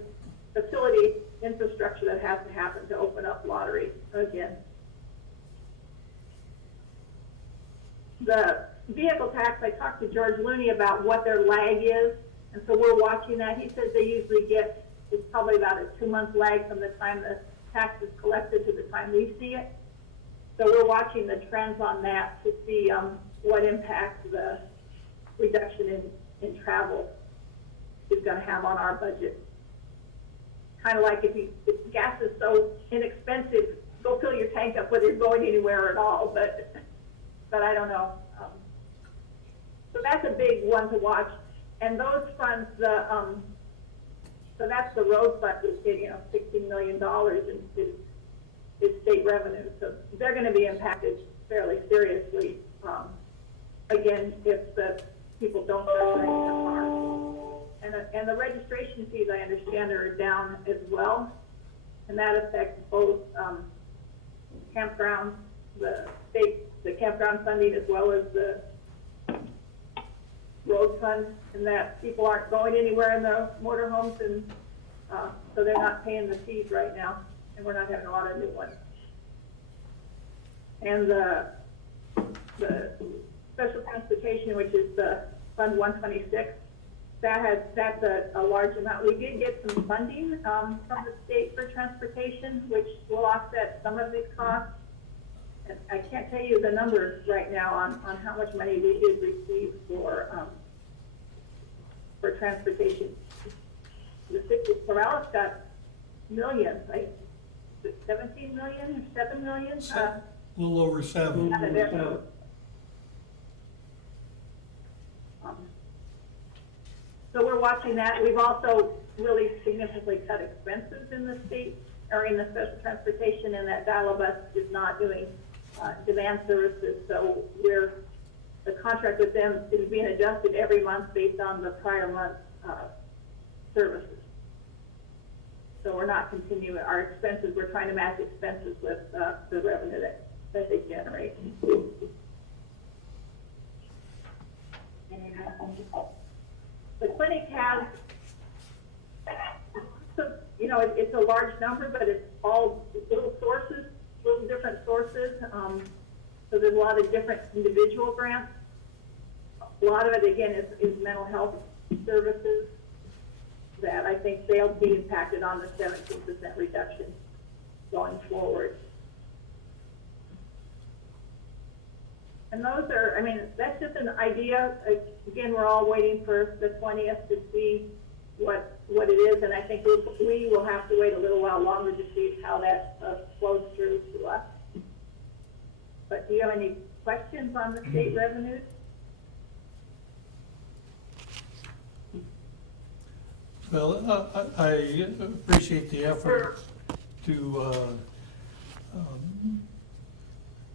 facility infrastructure that has to happen to open up lottery again. The vehicle tax, I talked to George Looney about what their lag is, and so we're watching that. He says they usually get, it's probably about a 2-month lag from the time the tax is collected to the time we see it. So we're watching the trends on that to see what impact the reduction in travel is going to have on our budget. Kind of like if gas is so inexpensive, go fill your tank up whether you're going anywhere at all, but I don't know. So that's a big one to watch. And those funds, so that's the road fund, $16 million in state revenue. So they're going to be impacted fairly seriously, again, if the people don't start driving their cars. And the registration fees, I understand, are down as well. And that affects both campgrounds, the campground funding, as well as the road fund, and that people aren't going anywhere in the motorhomes, and so they're not paying the fees right now, and we're not having a lot of new ones. And the special transportation, which is the Fund 126, that's a large amount. We did get some funding from the state for transportation, which will offset some of these costs. And I can't tell you the numbers right now on how much money we did receive for transportation. The city of Corrales got millions, like 17 million or 7 million? A little over 7. Out of there. So we're watching that. We've also really significantly cut expenses in the state, or in the special transportation, and that Dial-A-Bus is not doing demand services. So the contract with them is being adjusted every month based on the prior month's services. So we're not continuing our expenses. We're trying to match expenses with the revenue that they generate. The clinic has, so, it's a large number, but it's all little sources, little different sources. So there's a lot of different individual grants. A lot of it, again, is mental health services that I think they'll be impacted on the 17% reduction going forward. And those are, that's just an idea. Again, we're all waiting for the 20th to see what it is, and I think we will have to wait a little while longer to see how that flows through to us. But do you have any questions on the state revenues? Well, I appreciate the effort to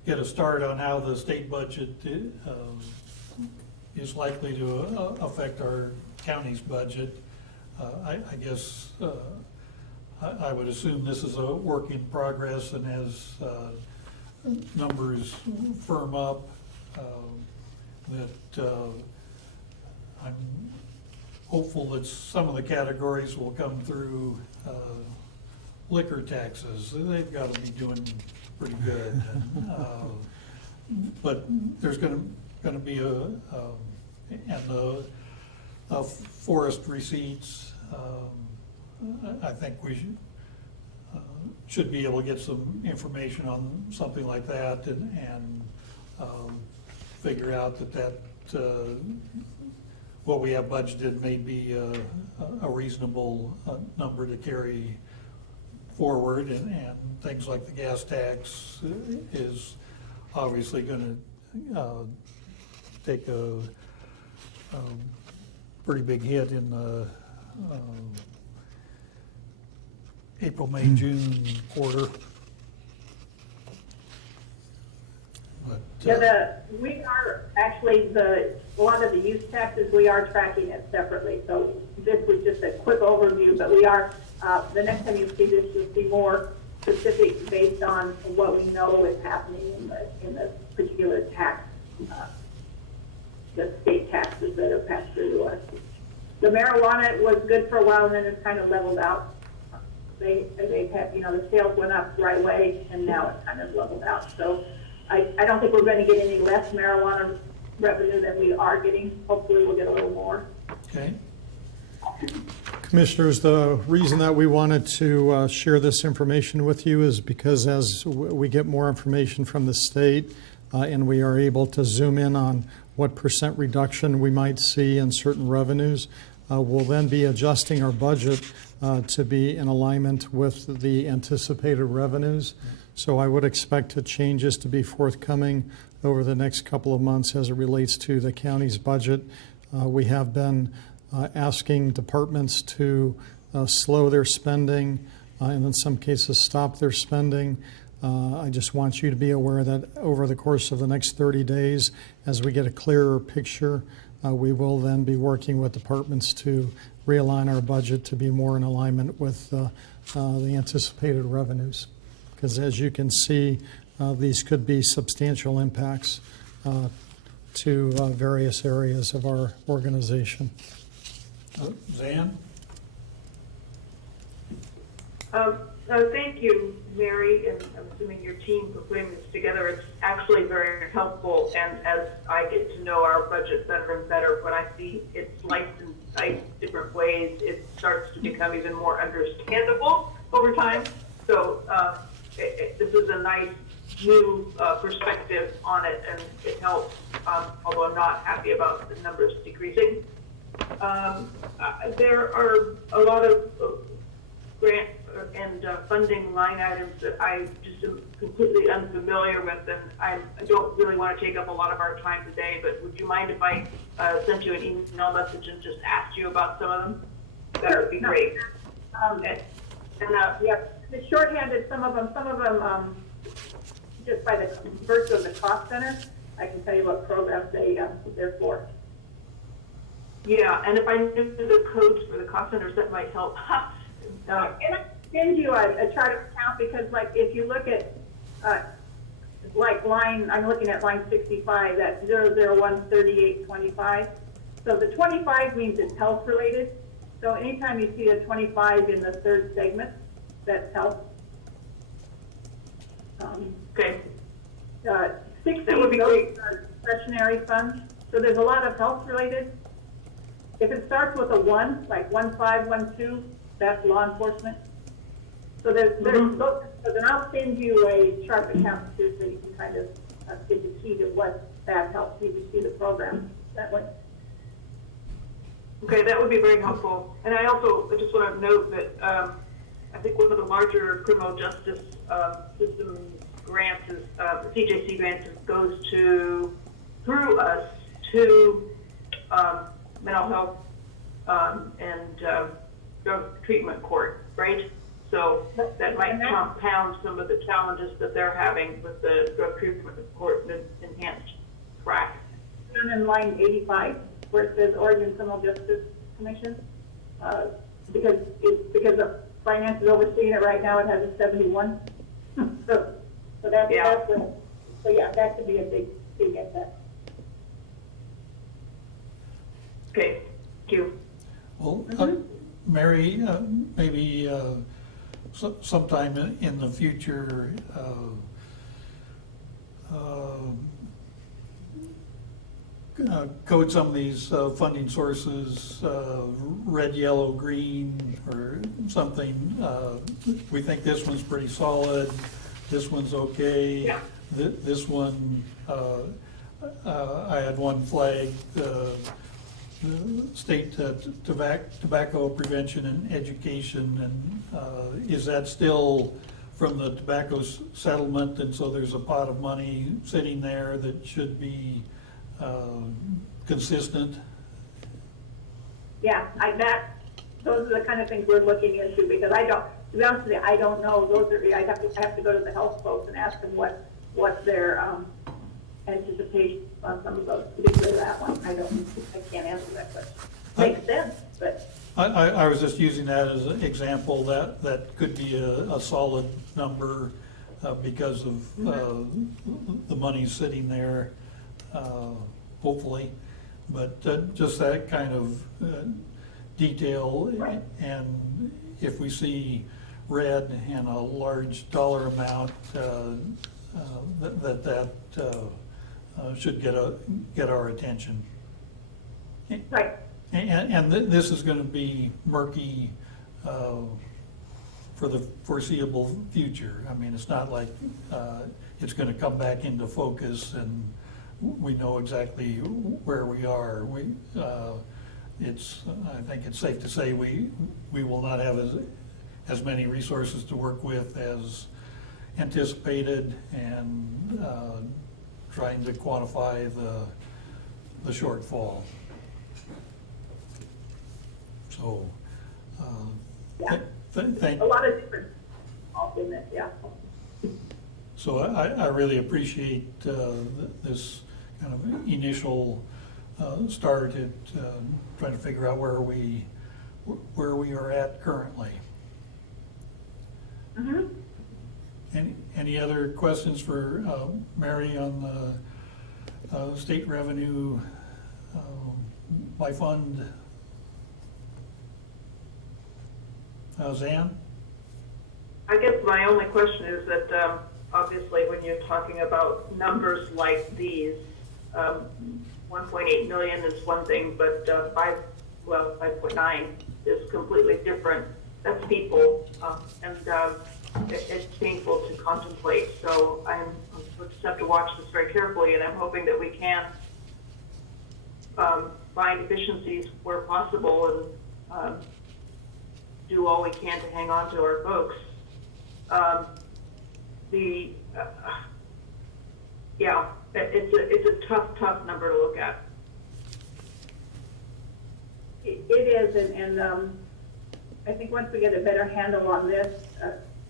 get a start on how the state budget is likely to affect our county's budget. I guess I would assume this is a work in progress, and as numbers firm up, that I'm hopeful that some of the categories will come through. Liquor taxes, they've got to be doing pretty good. But there's going to be and the forest receipts, I think we should be able to get some information on something like that and figure out that what we have budgeted may be a reasonable number to carry forward, and things like the gas tax is obviously going to take a pretty big hit in the April, May, June quarter. But, we are actually, a lot of the use taxes, we are tracking it separately. So this was just a quick overview, but we are, the next time you see this, you'll see more specific based on what we know is happening in the particular tax, the state taxes that are passed through to us. The marijuana was good for a while and then it's kind of leveled out. They've had, the sales went up right away and now it's kind of leveled out. So I don't think we're going to get any less marijuana revenue than we are getting. Hopefully we'll get a little more. okay. Commissioners, the reason that we wanted to share this information with you is because as we get more information from the state and we are able to zoom in on what % reduction we might see in certain revenues, we'll then be adjusting our budget to be in alignment with the anticipated revenues. So I would expect changes to be forthcoming over the next couple of months as it relates to the county's budget. We have been asking departments to slow their spending and in some cases stop their spending. I just want you to be aware that over the course of the next 30 days, as we get a clearer picture, we will then be working with departments to realign our budget to be more in alignment with the anticipated revenues. Because as you can see, these could be substantial impacts to various areas of our organization. Zan? Thank you, Mary, and I'm assuming your team for putting this together. It's actually very helpful, and as I get to know our budget better and better, when I see it sliced and diced different ways, it starts to become even more understandable over time. So this is a nice new perspective on it, and it helps, although I'm not happy about the numbers decreasing. There are a lot of grant and funding line items that I just am completely unfamiliar with, and I don't really want to take up a lot of our time today, but would you mind if I sent you an email message and just asked you about some of them? That would be great. Yeah, the shorthanded, some of them, just by the virtue of the cost center, I can tell you what programs they're for. Yeah, and if I knew the codes for the cost centers, that might help. And I send you a chart of account because, like, if you look at, I'm looking at line 65, that 0013825. So the 25 means it's health related. So anytime you see a 25 in the third segment, that's health. Okay. 60 That would be great. are discretionary funds. So there's a lot of health related. If it starts with a 1, like 1512, that's law enforcement. So there's so then I'll send you a chart account too, so you can kind of get the key to what that helps you to see the program that way. Okay, that would be very helpful. And I just want to note that I think one of the larger criminal justice system grants is the CJC grants goes through us to mental health and drug treatment court, right? So that might compound some of the challenges that they're having with the drug treatment court and enhanced track. And in line 85, where it says Oregon Criminal Justice Commission, because the finance is overseeing it right now, it has a 71. so that could be a big impact. Okay, thank you. Well, Mary, maybe sometime in the future, code some of these funding sources, red, yellow, green, or something, we think this one's pretty solid, this one's okay. Yeah. This one, I had one flag, state tobacco prevention and education, and is that still from the tobacco settlement? And so there's a pot of money sitting there that should be consistent? Yeah, those are the kind of things we're looking into, because to be honest with you, I don't know. I have to go to the health folks and ask them what their anticipation on some of those, particularly that one. I can't answer that question. Makes sense, but. I was just using that as an example, that could be a solid number because of the money sitting there, hopefully. But just that kind of detail, Right. and if we see red and a large dollar amount, that should get our attention. Right. And this is going to be murky for the foreseeable future. I mean, it's not like it's going to come back into focus and we know exactly where we are. I think it's safe to say we will not have as many resources to work with as anticipated, and trying to quantify the shortfall. So, Yeah. thank. A lot of different involved in it, yeah. So I really appreciate this kind of initial start at trying to figure out where we are at currently. Mm-hmm. Any other questions for Mary on the state revenue by fund? Zan? I guess my only question is that, obviously, when you're talking about numbers like these, 1.8 million is one thing, but 5.9 is completely different. That's people, and it's painful to contemplate. So we'll just have to watch this very carefully, and I'm hoping that we can find efficiencies where possible and do all we can to hang on to our folks. It's a tough number to look at. It is, and I think once we get a better handle on this,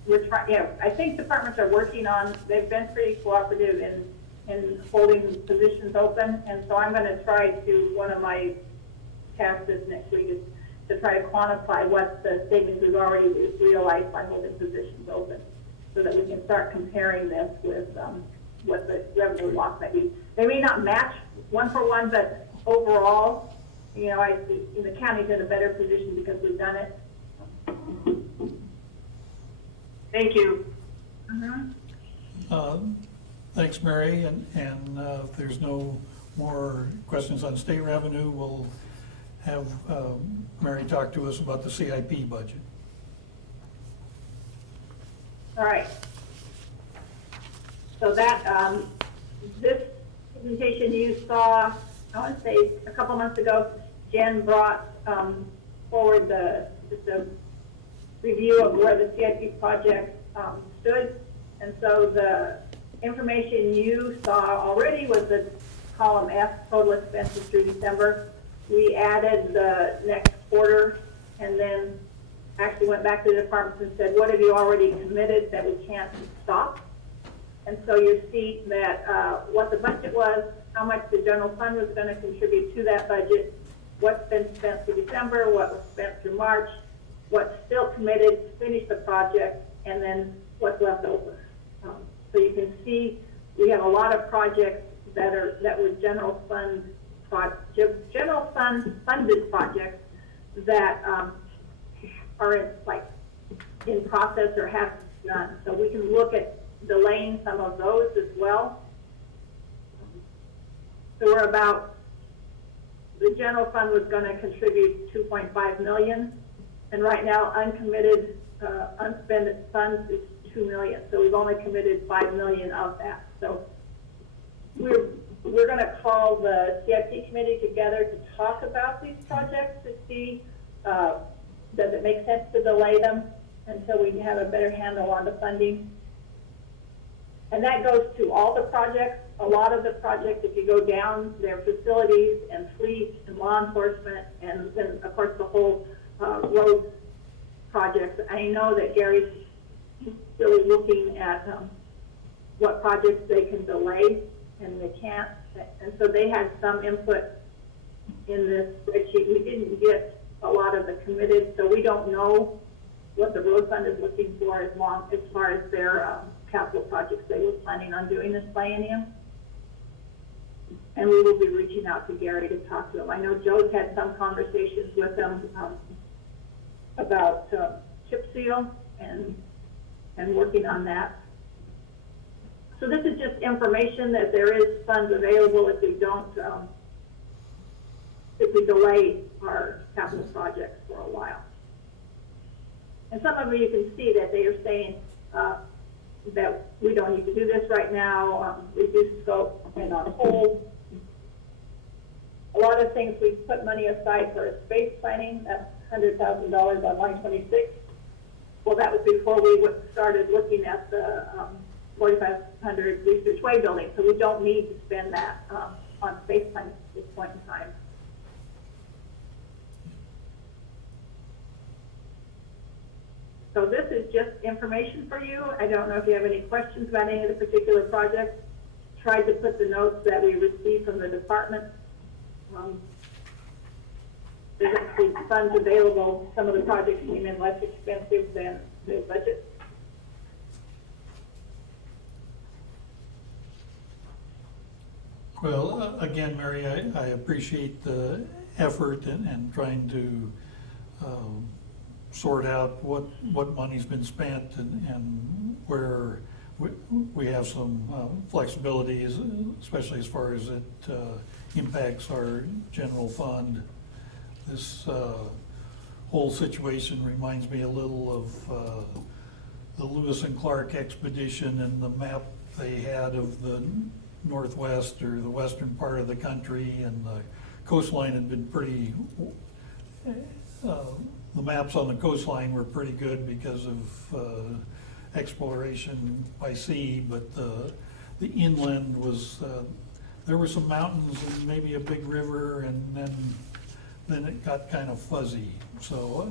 I think departments are working on, they've been pretty cooperative in holding positions open, and so I'm gonna try to, one of my tasks this next week is to try to quantify what the savings we've already realized by holding positions open, so that we can start comparing this with what the revenue loss might be. They may not match one for one, but overall, the county's in a better position because we've done it. Thank you. Mm-hmm. Thanks, Mary, and if there's no more questions on state revenue, we'll have Mary talk to us about the CIP budget. All right. So that, this presentation you saw, I want to say a couple months ago, Jen brought forward just a review of where the CIP project stood. And so the information you saw already was the column F, total expenses through December. We added the next quarter and then actually went back to the departments and said, what have you already committed that we can't stop? And so you see that what the budget was, how much the general fund was going to contribute to that budget, what's been spent through December, what was spent through March, what's still committed to finish the project, and then what's left over. So you can see we have a lot of projects that were general fund funded projects that are in process or have done. So we can look at delaying some of those as well. So the general fund was going to contribute 2.5 million. And right now, uncommitted, unspent funds is 2 million, so we've only committed 5 million of that. So we're gonna call the CIP committee together to talk about these projects to see, does it make sense to delay them until we have a better handle on the funding? And that goes to all the projects. A lot of the projects, if you go down, their facilities and fleet and law enforcement, and then of course the whole road projects. I know that Gary's really looking at what projects they can delay and they can't. And so they had some input in this spreadsheet. We didn't get a lot of the committed, so we don't know what the road fund is looking for as far as their capital projects they were planning on doing this biennium. And we will be reaching out to Gary to talk to him. I know Joe's had some conversations with him about chip seal and working on that. So this is just information that there is funds available if we don't, if we delay our capital projects for a while. And some of you can see that they are saying that we don't need to do this right now, reduce scope and on hold. A lot of things we put money aside for space planning, that's $100,000 on line 26. Well, that was before we started looking at the 4500 Research Way building, so we don't need to spend that on space planning at this point in time. So this is just information for you. I don't know if you have any questions about any of the particular projects. Tried to put the notes that we received from the department. There's actually funds available. Some of the projects came in less expensive than the budget. Well, again, Mary, I appreciate the effort and trying to sort out what money's been spent and where we have some flexibility, especially as far as it impacts our general fund. This whole situation reminds me a little of the Lewis and Clark expedition and the map they had of the northwest or the western part of the country, and the coastline had been pretty, the maps on the coastline were pretty good because of exploration by sea, but the inland was, there were some mountains and maybe a big river, and then it got kind of fuzzy. So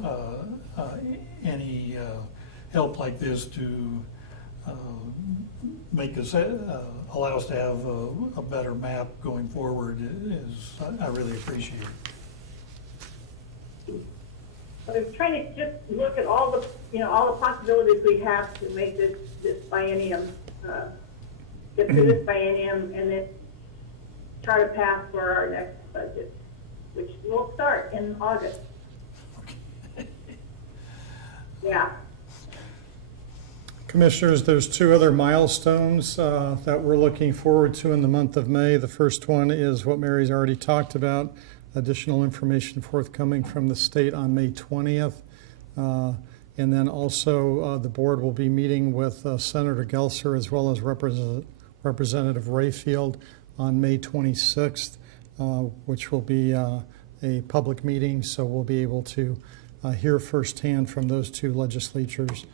any help like this to make us, allow us to have a better map going forward is, I really appreciate it. I was trying to just look at all the, all the possibilities we have to make this biennium, get through this biennium, and then chart a path for our next budget, which will start in August. Yeah. Commissioners, there's two other milestones that we're looking forward to in the month of May. The first one is what Mary's already talked about, additional information forthcoming from the state on May 20th. And then also the board will be meeting with Senator Gelser as well as Representative Rayfield on May 26th, which will be a public meeting, so we'll be able to hear firsthand from those two legislators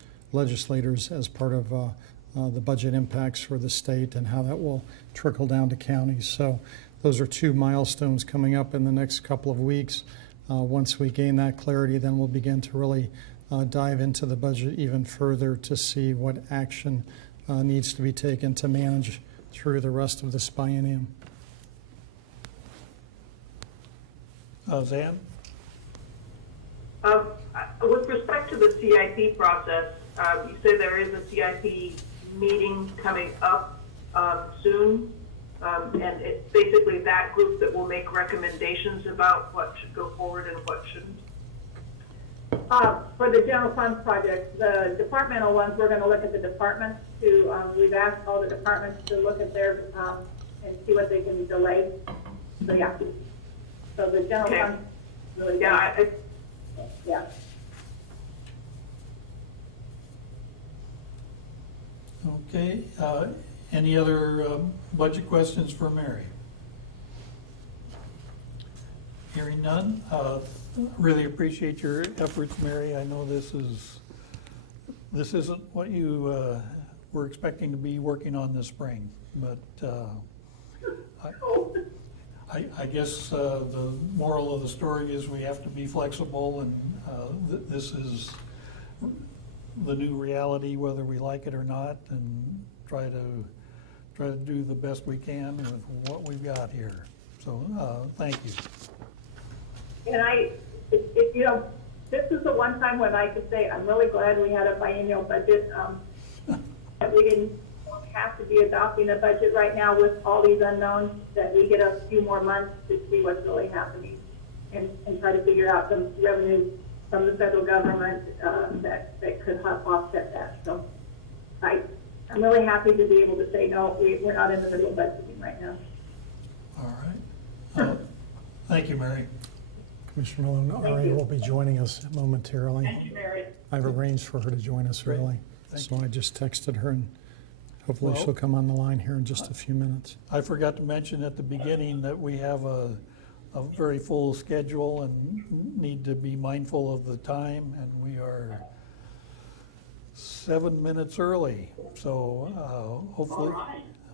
as part of the budget impacts for the state and how that will trickle down to counties. So those are two milestones coming up in the next couple of weeks. Once we gain that clarity, then we'll begin to really dive into the budget even further to see what action needs to be taken to manage through the rest of this biennium. Zan? With respect to the CIP process, you say there is a CIP meeting coming up soon, and it's basically that group that will make recommendations about what should go forward and what shouldn't. For the general fund projects, the departmental ones, we're going to look at the departments to, we've asked all the departments to look at their, and see what they can delay. So yeah. So the general fund really. Yeah. Yeah. Okay, any other budget questions for Mary? Hearing none, really appreciate your efforts, Mary. I know this isn't what you were expecting to be working on this spring, but I guess the moral of the story is we have to be flexible, and this is the new reality, whether we like it or not, and try to do the best we can with what we've got here. So, thank you. And you know, this is the one time when I could say, I'm really glad we had a biennial budget, that we didn't have to be adopting a budget right now with all these unknowns, that we get a few more months to see what's really happening and try to figure out some revenues from the federal government that could help offset that. So I'm really happy to be able to say, no, we're not in the middle of budgeting right now. All right. Thank you, Mary. Commissioner Malone, Ari will be joining us momentarily. Thank you, Mary. I've arranged for her to join us Great. early. Thank So I just texted her, and hopefully Well, she'll come on the line here in just a few minutes. I forgot to mention at the beginning that we have a very full schedule and need to be mindful of the time, and we are 7 minutes early. So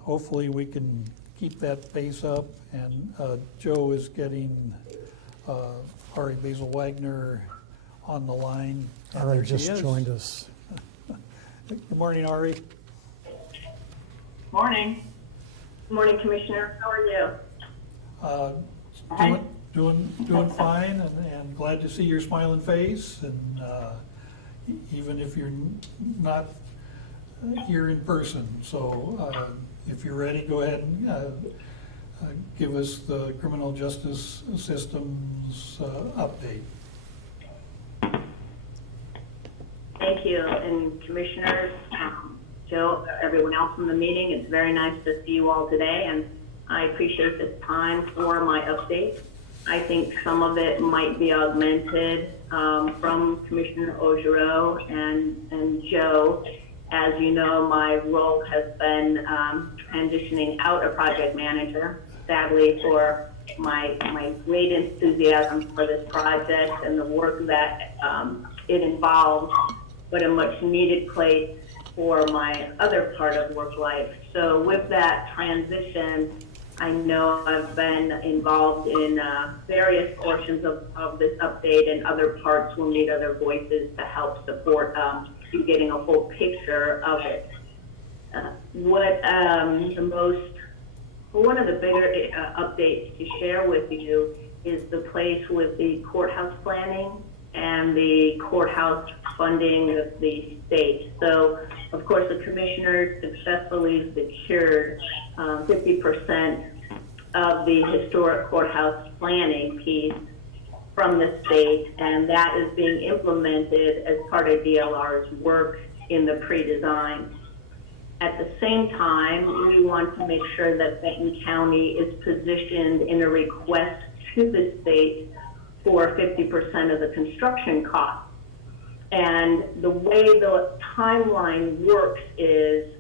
hopefully we can keep that pace up. And Joe is getting Ari Basil-Wagner on the line. And Ari there she just is. joined us. Good morning, Ari. Morning. Good morning, Commissioner. How are you? Doing fine, and glad to see your smiling face, and even if you're not here in person. So if you're ready, go ahead and give us the criminal justice system's update. Thank you, and Commissioners, Joe, everyone else in the meeting, it's very nice to see you all today, and I appreciate this time for my update. I think some of it might be augmented from Commissioner Augereau and Joe. As you know, my role has been transitioning out a project manager, sadly, for my great enthusiasm for this project and the work that it involves, but a much needed place for my other part of work life. So with that transition, I know I've been involved in various portions of this update, and other parts will need other voices to help support you getting a full picture of it. One of the bigger updates to share with you is the place with the courthouse planning and the courthouse funding of the state. So, of course, the commissioners successfully secured 50% of the historic courthouse planning piece from the state, and that is being implemented as part of DLR's work in the pre-design. At the same time, we want to make sure that Benton County is positioned in a request to the state for 50% of the construction costs. And the way the timeline works is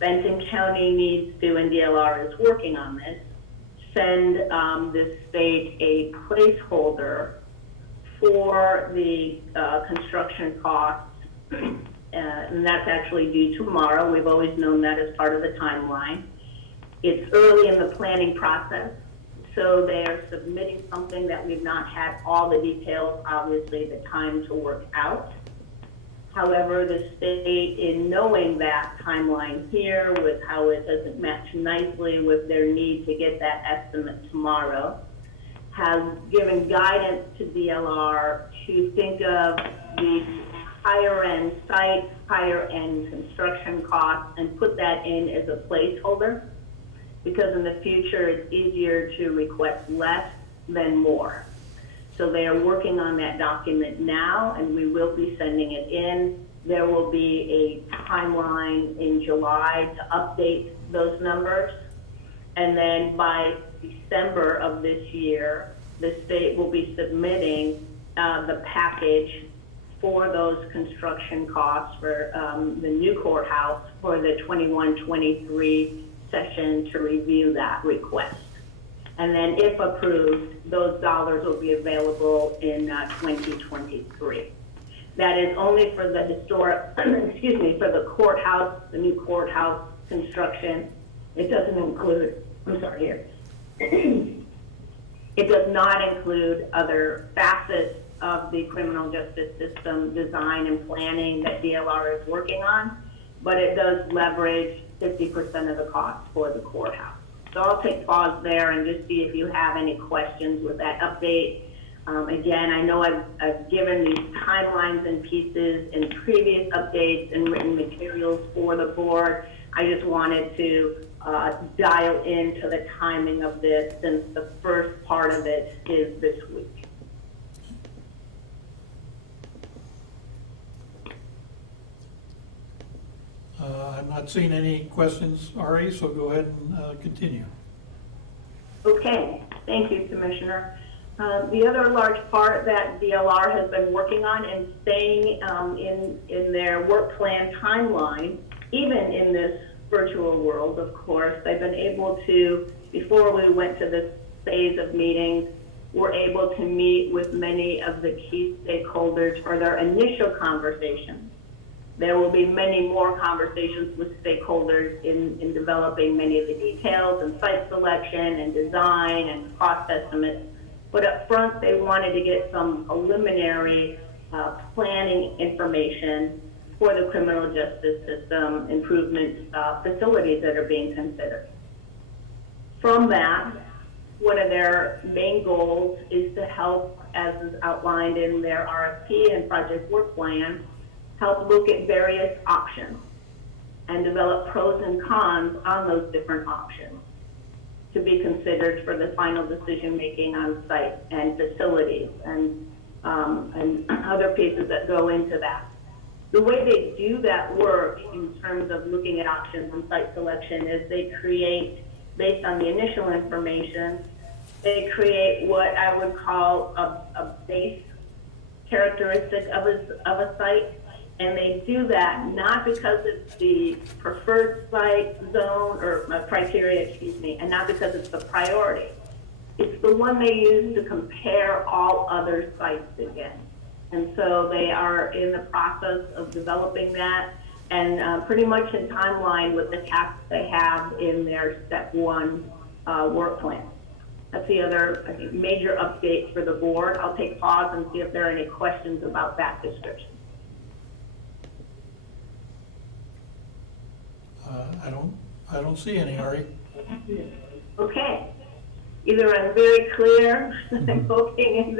Benton County needs to, and DLR is working on this, send the state a placeholder for the construction costs, and that's actually due tomorrow. We've always known that as part of the timeline. It's early in the planning process, so they're submitting something that we've not had all the details, obviously, the time to work out. However, the state, in knowing that timeline here with how it doesn't match nicely with their need to get that estimate tomorrow, has given guidance to DLR to think of the higher end site, higher end construction costs, and put that in as a placeholder, because in the future it's easier to request less than more. So they are working on that document now, and we will be sending it in. There will be a timeline in July to update those numbers. And then by December of this year, the state will be submitting the package for those construction costs for the new courthouse for the 21-23 session to review that request. And then if approved, those dollars will be available in 2023. That is only for the historic, excuse me, for the courthouse, the new courthouse construction. It doesn't include, I'm sorry here. It does not include other facets of the criminal justice system design and planning that DLR is working on, but it does leverage 50% of the cost for the courthouse. So I'll take pause there and just see if you have any questions with that update. Again, I know I've given these timelines and pieces in previous updates and written materials for the board. I just wanted to dial into the timing of this since the first part of it is this week. I'm not seeing any questions, Ari, so go ahead and continue. Okay, thank you, Commissioner. The other large part that DLR has been working on and staying in their work plan timeline, even in this virtual world, of course, they've been able to, before we went to this phase of meetings, we're able to meet with many of the key stakeholders for their initial conversations. There will be many more conversations with stakeholders in developing many of the details and site selection and design and cost estimates. But up front, they wanted to get some preliminary planning information for the criminal justice system improvement facilities that are being considered. From that, one of their main goals is to help, as is outlined in their RFP and project work plan, help look at various options and develop pros and cons on those different options to be considered for the final decision making on site and facilities and other pieces that go into that. The way they do that work in terms of looking at options and site selection is they create, based on the initial information, they create what I would call a base characteristic of a site. And they do that not because it's the preferred site zone or criteria, excuse me, and not because it's the priority. It's the one they use to compare all other sites against. And so they are in the process of developing that and pretty much in timeline with the tasks they have in their step one work plan. That's the other, I think, major update for the board. I'll take pause and see if there are any questions about that description. I don't see any, Ari. Okay. Either I'm very clear, I'm poking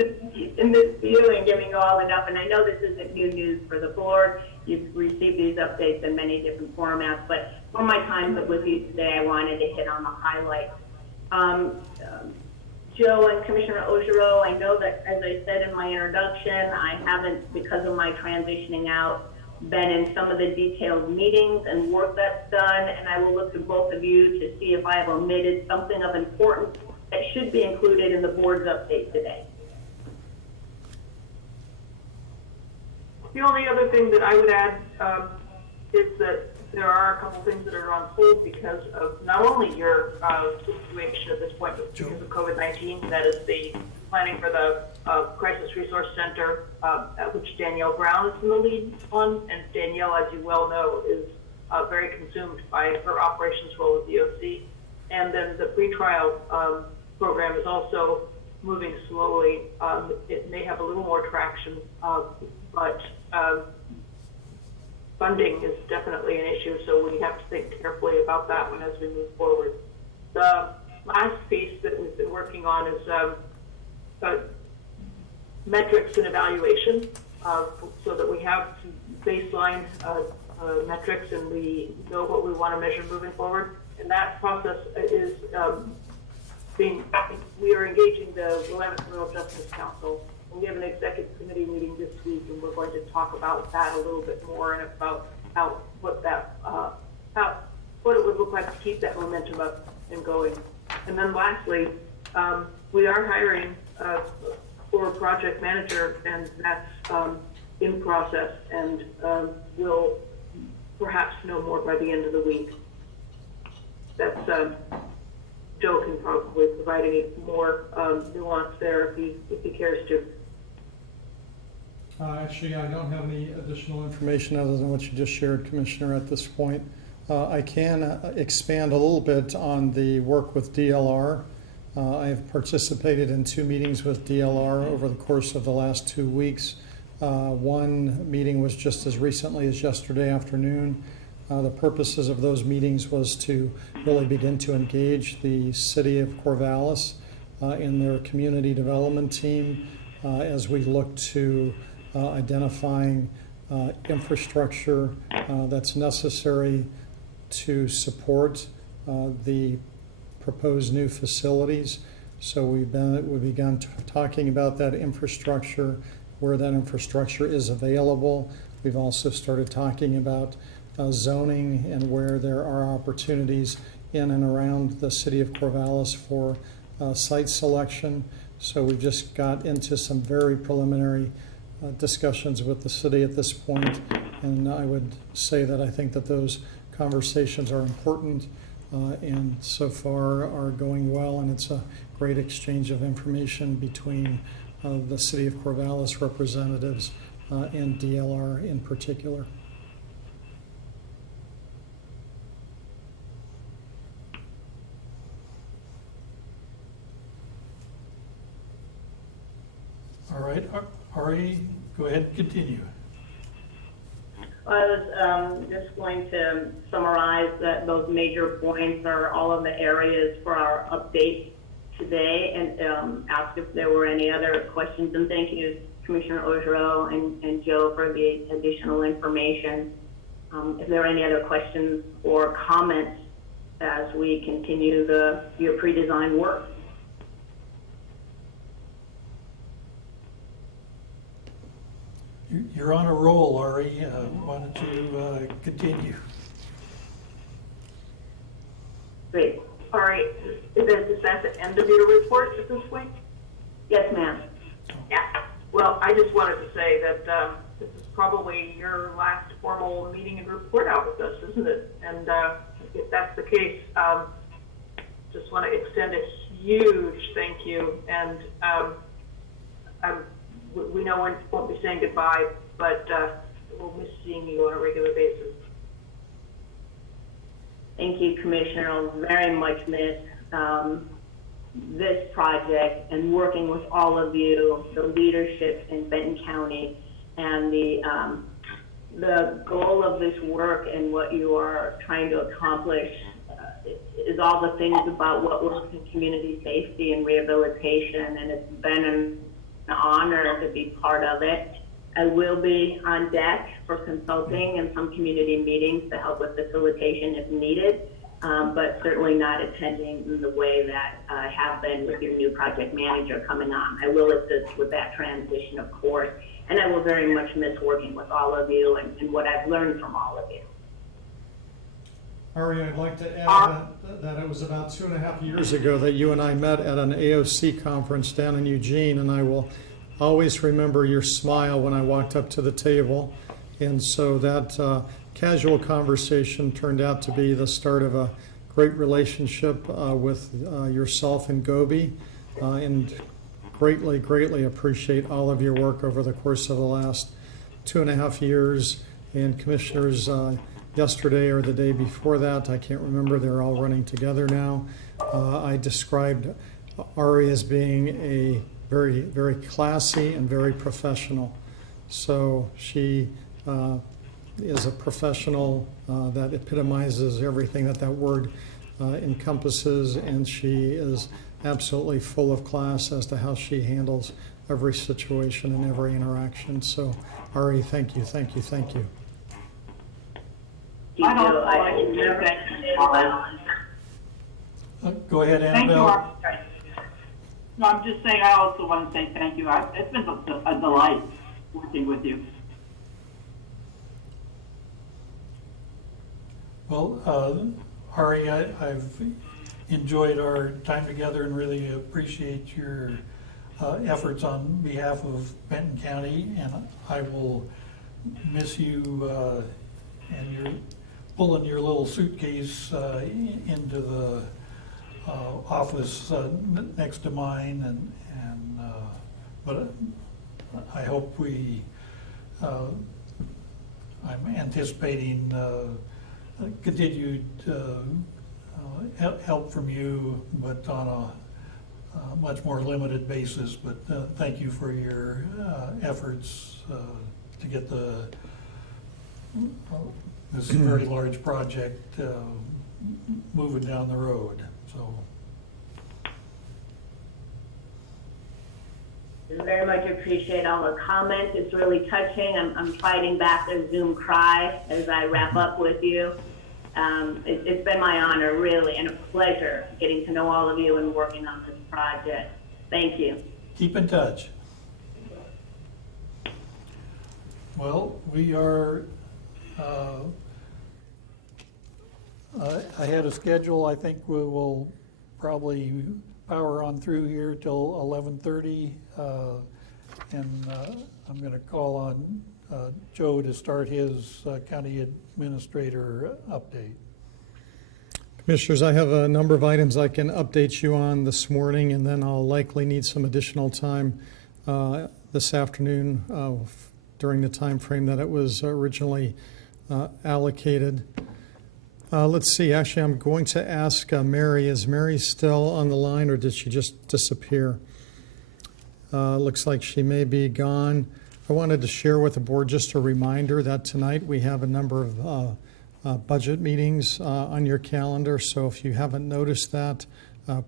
in this view and giving you all enough, and I know this isn't new news for the board. You've received these updates in many different formats, but for my time with you today, I wanted to hit on the highlights. Joe and Commissioner Ojiro, I know that, as I said in my introduction, I haven't, because of my transitioning out, been in some of the detailed meetings and work that's done, and I will look to both of you to see if I have omitted something of importance that should be included in the board's update today. The only other thing that I would add is that there are a couple things that are on hold because of not only your situation at this point because of COVID-19, that is the planning for the Crisis Resource Center, which Danielle Brown is in the lead on, and Danielle, as you well know, is very consumed by her operations role at the OC. And then the pretrial program is also moving slowly. It may have a little more traction, but funding is definitely an issue, so we have to think carefully about that one as we move forward. The last piece that we've been working on is metrics and evaluation, so that we have baseline metrics and we know what we want to measure moving forward. And that process is we are engaging the Willamette Criminal Justice Council. And we have an executive committee meeting this week, and we're going to talk about that a little bit more and about what it would look like to keep that momentum up and going. And then lastly, we are hiring for a project manager, and that's in process, and we'll perhaps know more by the end of the week. That's, Joe can probably provide any more nuance there if he cares to. Actually, I don't have any additional information other than what you just shared, Commissioner, at this point. I can expand a little bit on the work with DLR. I have participated in 2 meetings with DLR over the course of the last 2 weeks. One meeting was just as recently as yesterday afternoon. The purposes of those meetings was to really begin to engage the city of Corvallis in their community development team as we look to identifying infrastructure that's necessary to support the proposed new facilities. So we've begun talking about that infrastructure, where that infrastructure is available. We've also started talking about zoning and where there are opportunities in and around the city of Corvallis for site selection. So we've just got into some very preliminary discussions with the city at this point, and I would say that I think that those conversations are important and so far are going well, and it's a great exchange of information between the city of Corvallis representatives and DLR in particular. All right, Ari, go ahead and continue. I was just going to summarize that those major points are all of the areas for our update today, and ask if there were any other questions. And thank you, Commissioner Ogerow and Joe, for the additional information. If there are any other questions or comments as we continue your pre-design work. You're on a roll, Ari. Why don't you continue? Great. All right. Is that the end of your report at this point? Yes, ma'am. Yeah. Well, I just wanted to say that this is probably your last formal meeting and report out with us, isn't it? And if that's the case, just want to extend a huge thank you. And we know we won't be saying goodbye, but we'll miss seeing you on a regular basis. Thank you, Commissioner. I'll very much miss this project and working with all of you, the leadership in Benton County, and the goal of this work and what you are trying to accomplish is all the things about what works in community safety and rehabilitation, and it's been an honor to be part of it. I will be on deck for consulting and some community meetings to help with facilitation if needed, but certainly not attending in the way that I have been with your new project manager coming on. I will assist with that transition, of course, and I will very much miss working with all of you and what I've learned from all of you. Ari, I'd like to add that it was about 2.5 years ago that you and I met at an AOC conference down in Eugene, and I will always remember your smile when I walked up to the table. And so that casual conversation turned out to be the start of a great relationship with yourself and Gobi, and greatly appreciate all of your work over the course of the last 2.5 years. And commissioners, yesterday or the day before that, I can't remember, they're all running together now. I described Ari as being a very classy and very professional. So she is a professional that epitomizes everything that word encompasses, and she is absolutely full of class as to how she handles every situation and every interaction. So Ari, thank you. I'd also like to do that. Go ahead, Thank you, Annabelle. Arthur. No, I'm just saying I also want to say thank you. It's been a delight working with you. Well, Ari, I've enjoyed our time together and really appreciate your efforts on behalf of Benton County, and I will miss you and you're pulling your little suitcase into the office next to mine, but I hope I'm anticipating continued help from you, but on a much more limited basis. But thank you for your efforts to get this very large project moving down the road. So. I very much appreciate all the comments. It's really touching. I'm fighting back a Zoom cry as I wrap up with you. It's been my honor, really, and a pleasure getting to know all of you and working on this project. Thank you. Keep in touch. Well, we are, I had a schedule. I think we will probably power on through here till 11:30, and I'm going to call on Joe to start his county administrator update. Commissioners, I have a number of items I can update you on this morning, and then I'll likely need some additional time this afternoon during the time frame that it was originally allocated. Let's see, actually, I'm going to ask Mary. Is Mary still on the line, or did she just disappear? Looks like she may be gone. I wanted to share with the board just a reminder that tonight we have a number of budget meetings on your calendar. So if you haven't noticed that,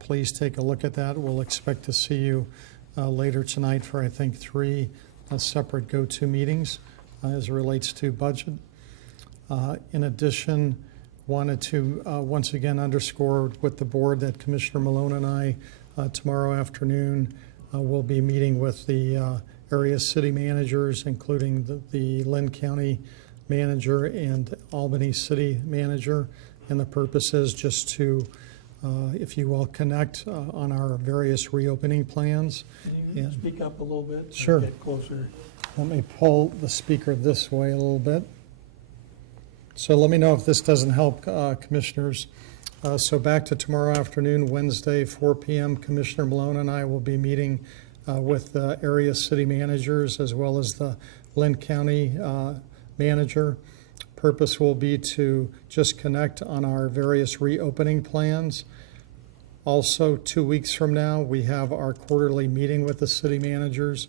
please take a look at that. We'll expect to see you later tonight for, I think, 3 separate go-to meetings as it relates to budget. In addition, wanted to once again underscore with the board that Commissioner Malone and I tomorrow afternoon will be meeting with the area city managers, including the Lynn County manager and Albany city manager. And the purpose is just to, if you will, connect on our various reopening plans. Can you speak up a little bit? Sure. Get closer. Let me pull the speaker this way a little bit. So let me know if this doesn't help, commissioners. So back to tomorrow afternoon, Wednesday, 4 p.m., Commissioner Malone and I will be meeting with the area city managers as well as the Lynn County manager. Purpose will be to just connect on our various reopening plans. Also, 2 weeks from now, we have our quarterly meeting with the city managers,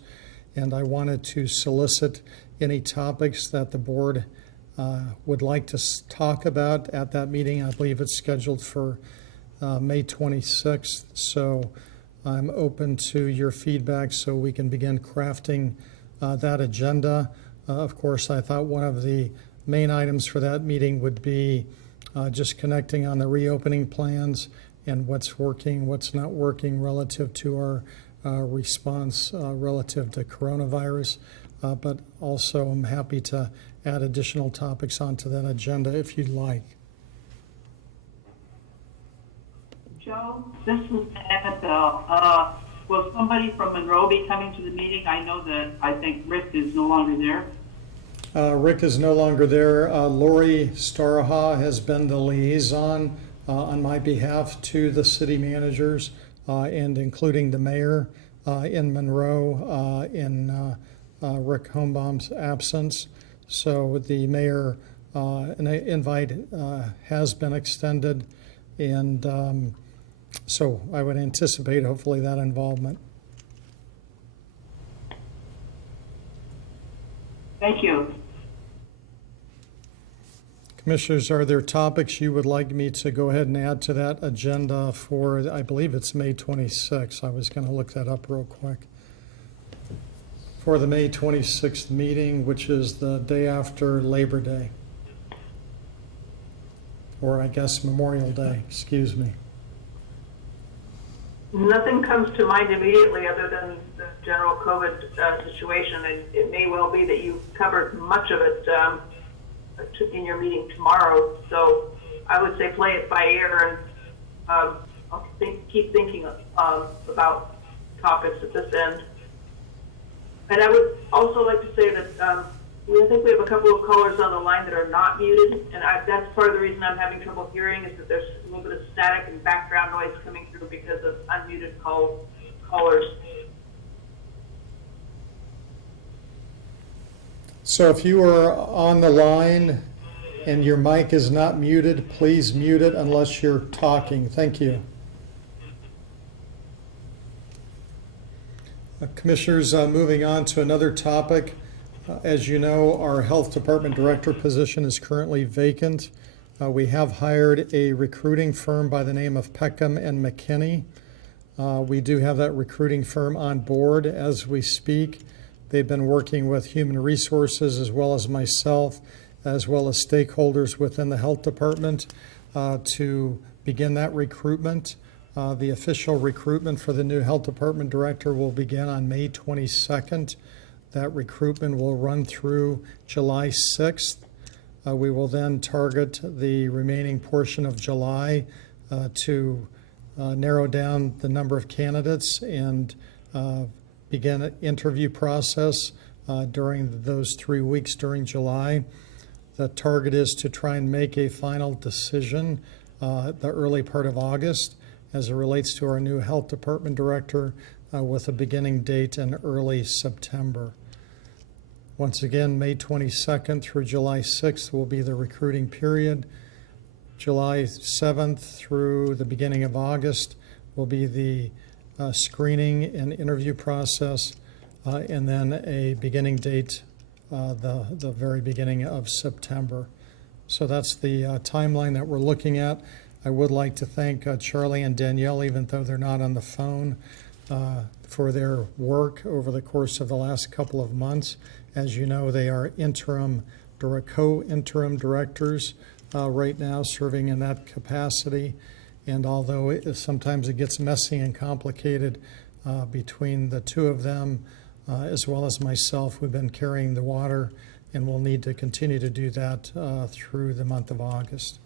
and I wanted to solicit any topics that the board would like to talk about at that meeting. I believe it's scheduled for May 26th, so I'm open to your feedback so we can begin crafting that agenda. Of course, I thought one of the main items for that meeting would be just connecting on the reopening plans and what's working, what's not working relative to our response relative to coronavirus. But also I'm happy to add additional topics onto that agenda if you'd like. Joe, this is Annabelle. Will somebody from Monroe be coming to the meeting? I know that I think Rick is no longer there. Rick is no longer there. Lori Staraha has been the liaison on my behalf to the city managers and including the mayor in Monroe in Rick Homebaum's absence. So the mayor, an invite has been extended, and so I would anticipate hopefully that involvement. Thank you. Commissioners, are there topics you would like me to go ahead and add to that agenda for, I believe it's May 26th. I was going to look that up real quick. For the May 26th meeting, which is the day after Labor Day. Or I guess Memorial Day, excuse me. Nothing comes to mind immediately other than the general COVID situation, and it may well be that you covered much of it in your meeting tomorrow. So I would say play it by ear, and I'll keep thinking about topics at this end. And I would also like to say that I think we have a couple of callers on the line that are not muted, and that's part of the reason I'm having trouble hearing is that there's a little bit of static and background noise coming through because of unmuted callers. So if you are on the line and your mic is not muted, please mute it unless you're talking. Thank you. Commissioners, moving on to another topic. As you know, our Health Department Director position is currently vacant. We have hired a recruiting firm by the name of Peckham and McKinney. We do have that recruiting firm on board as we speak. They've been working with Human Resources as well as myself, as well as stakeholders within the Health Department to begin that recruitment. The official recruitment for the new Health Department Director will begin on May 22nd. That recruitment will run through July 6th. We will then target the remaining portion of July to narrow down the number of candidates and begin an interview process during those 3 weeks during July. The target is to try and make a final decision the early part of August as it relates to our new Health Department Director with a beginning date in early September. Once again, May 22nd through July 6th will be the recruiting period. July 7th through the beginning of August will be the screening and interview process, and then a beginning date, the very beginning of September. So that's the timeline that we're looking at. I would like to thank Charlie and Danielle, even though they're not on the phone, for their work over the course of the last couple of months. As you know, they are co-interim directors right now, serving in that capacity. And although sometimes it gets messy and complicated between the two of them, as well as myself, we've been carrying the water, and we'll need to continue to do that through the month of August.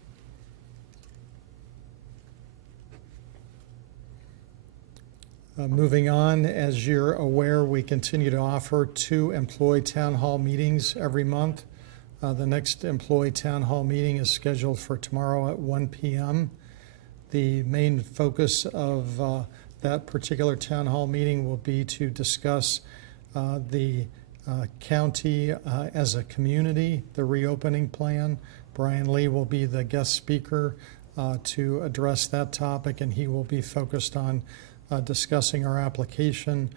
Moving on, as you're aware, we continue to offer 2 employee town hall meetings every month. The next employee town hall meeting is scheduled for tomorrow at 1 p.m. The main focus of that particular town hall meeting will be to discuss the county as a community, the reopening plan. Brian Lee will be the guest speaker to address that topic, and he will be focused on discussing our application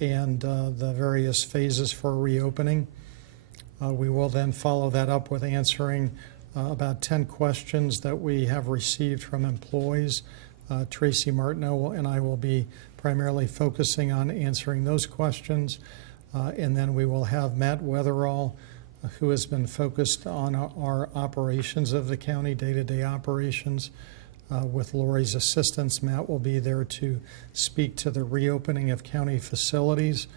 and the various phases for reopening. We will then follow that up with answering about 10 questions that we have received from employees. Tracy Martineau and I will be primarily focusing on answering those questions. And then we will have Matt Weatherall, who has been focused on our operations of the county, day-to-day operations. With Lori's assistance, Matt will be there to speak to the reopening of county facilities.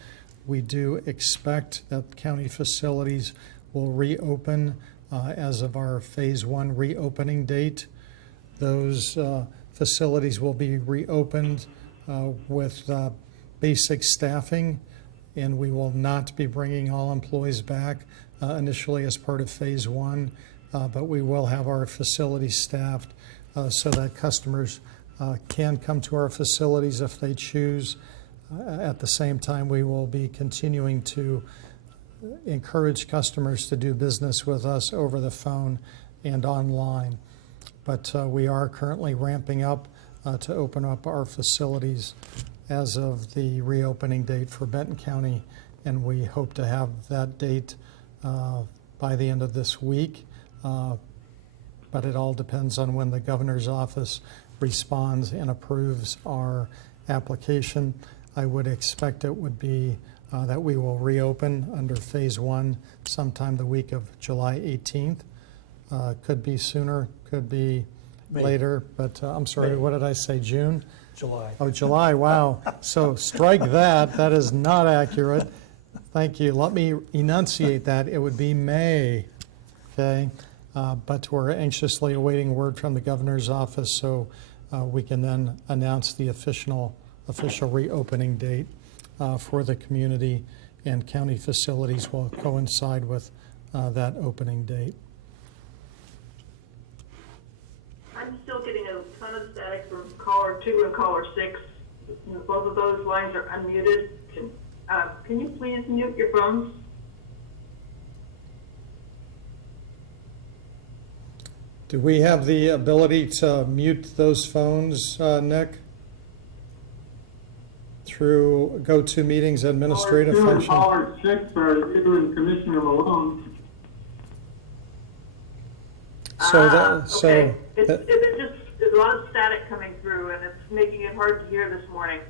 We do expect that county facilities will reopen as of our phase 1 reopening date. Those facilities will be reopened with basic staffing, and we will not be bringing all employees back initially as part of phase 1, but we will have our facilities staffed so that customers can come to our facilities if they choose. At the same time, we will be continuing to encourage customers to do business with us over the phone and online. But we are currently ramping up to open up our facilities as of the reopening date for Benton County, and we hope to have that date by the end of this week. But it all depends on when the governor's office responds and approves our application. I would expect it would be that we will reopen under phase 1 sometime the week of July 18th. Could be sooner, could be later, but I'm sorry, what did I say, June? July. Oh, July, wow. So strike that, that is not accurate. Thank you. Let me enunciate that. It would be May, okay? But we're anxiously awaiting word from the governor's office so we can then announce the official official reopening date for the community and county facilities will coincide with that opening date. I'm still getting a ton of static from caller 2 and caller 6. Both of those lines are unmuted. Can you please mute your phones? Do we have the ability to mute those phones, Nick? Through GoToMeeting's administrative Caller 2 and function? caller 6 are you and Commissioner Malone. Okay. There's a lot of static coming through, and it's making it hard to hear this morning.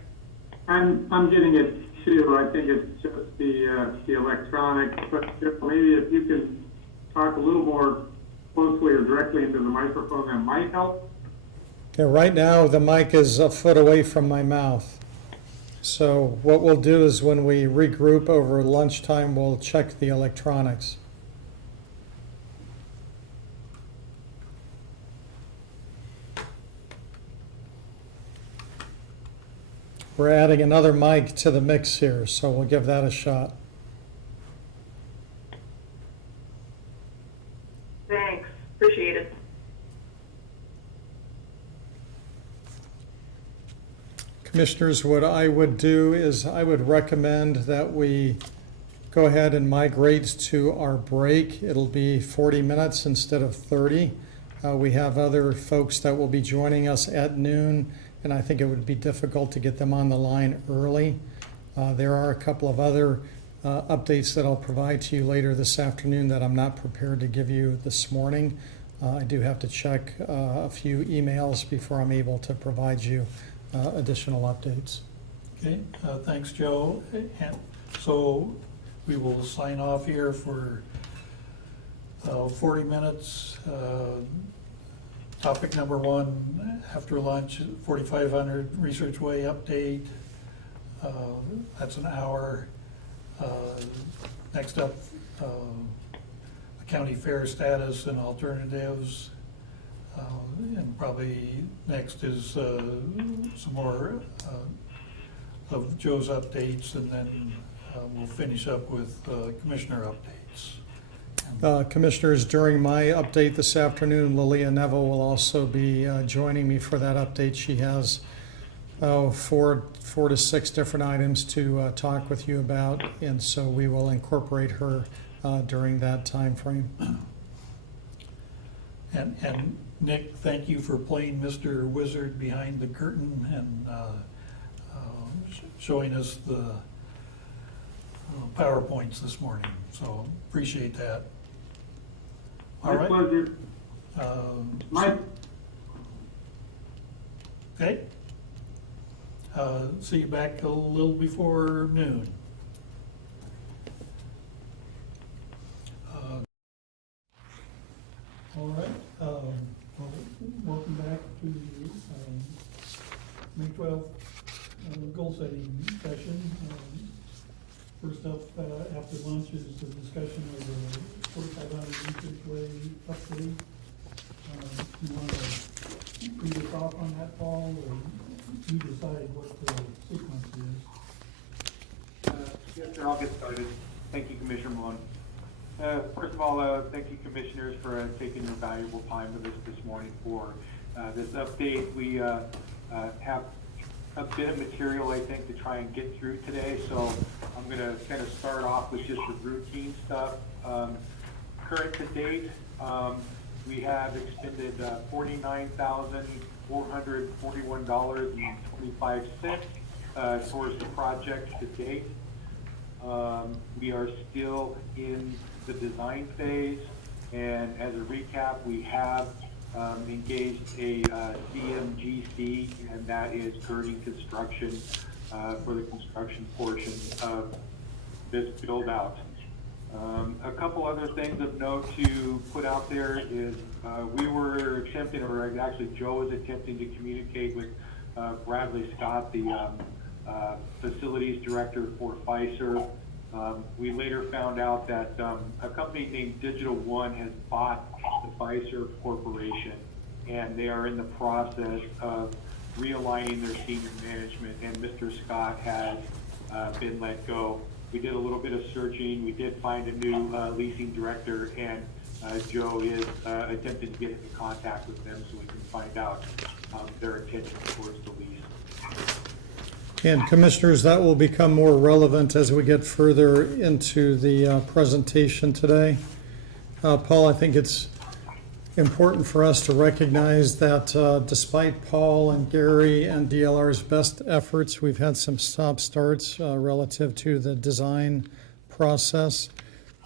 I'm getting it too. I think it's just the electronics, but maybe if you can talk a little more closely or directly into the microphone, that might help. Okay, right now the mic is a foot away from my mouth. So what we'll do is when we regroup over lunchtime, we'll check the electronics. We're adding another mic to the mix here, so we'll give that a shot. Thanks. Appreciate it. Commissioners, what I would do is I would recommend that we go ahead and migrate to our break. It'll be 40 minutes instead of 30. We have other folks that will be joining us at noon, and I think it would be difficult to get them on the line early. There are a couple of other updates that I'll provide to you later this afternoon that I'm not prepared to give you this morning. I do have to check a few emails before I'm able to provide you additional updates. Okay, thanks, Joe. And so we will sign off here for 40 minutes. Topic number 1, after lunch, 4500 Research Way update. That's an hour. Next up, the county fair status and alternatives. And probably next is some more of Joe's updates, and then we'll finish up with commissioner updates. Commissioners, during my update this afternoon, Lilia Neville will also be joining me for that update. She has four to six different items to talk with you about, and so we will incorporate her during that time frame. And Nick, thank you for playing Mr. Wizard behind the curtain and showing us the PowerPoints this morning. So appreciate that. All right. My pleasure. Okay. See you back a little before noon. All right. Well, welcome back to May 12th goal setting session. First up after lunch is the discussion of the 4500 Research Way update. You want to read us off on that, Paul, or you decide what the sequence is? Yes, sir, I'll get started. Thank you, Commissioner Malone. First of all, thank you, Commissioners, for taking your valuable time with us this morning for this update. We have a bit of material, I think, to try and get through today, so I'm going to kind of start off with just the routine stuff. Current to date, we have expended $49,441.25 towards the project to date. We are still in the design phase, and as a recap, we have engaged a CMGC, and that is Gurney Construction for the construction portion of this build out. A couple other things of note to put out there is we were attempting, or actually Joe was attempting to communicate with Bradley Scott, the facilities director for Pfizer. We later found out that a company named Digital One has bought the Pfizer Corporation, and they are in the process of realigning their senior management, and Mr. Scott has been let go. We did a little bit of searching. We did find a new leasing director, and Joe is attempting to get into contact with them so we can find out their intention towards the lease. And Commissioners, that will become more relevant as we get further into the presentation today. Paul, I think it's important for us to recognize that despite Paul and Gary and DLR's best efforts, we've had some stop-starts relative to the design process.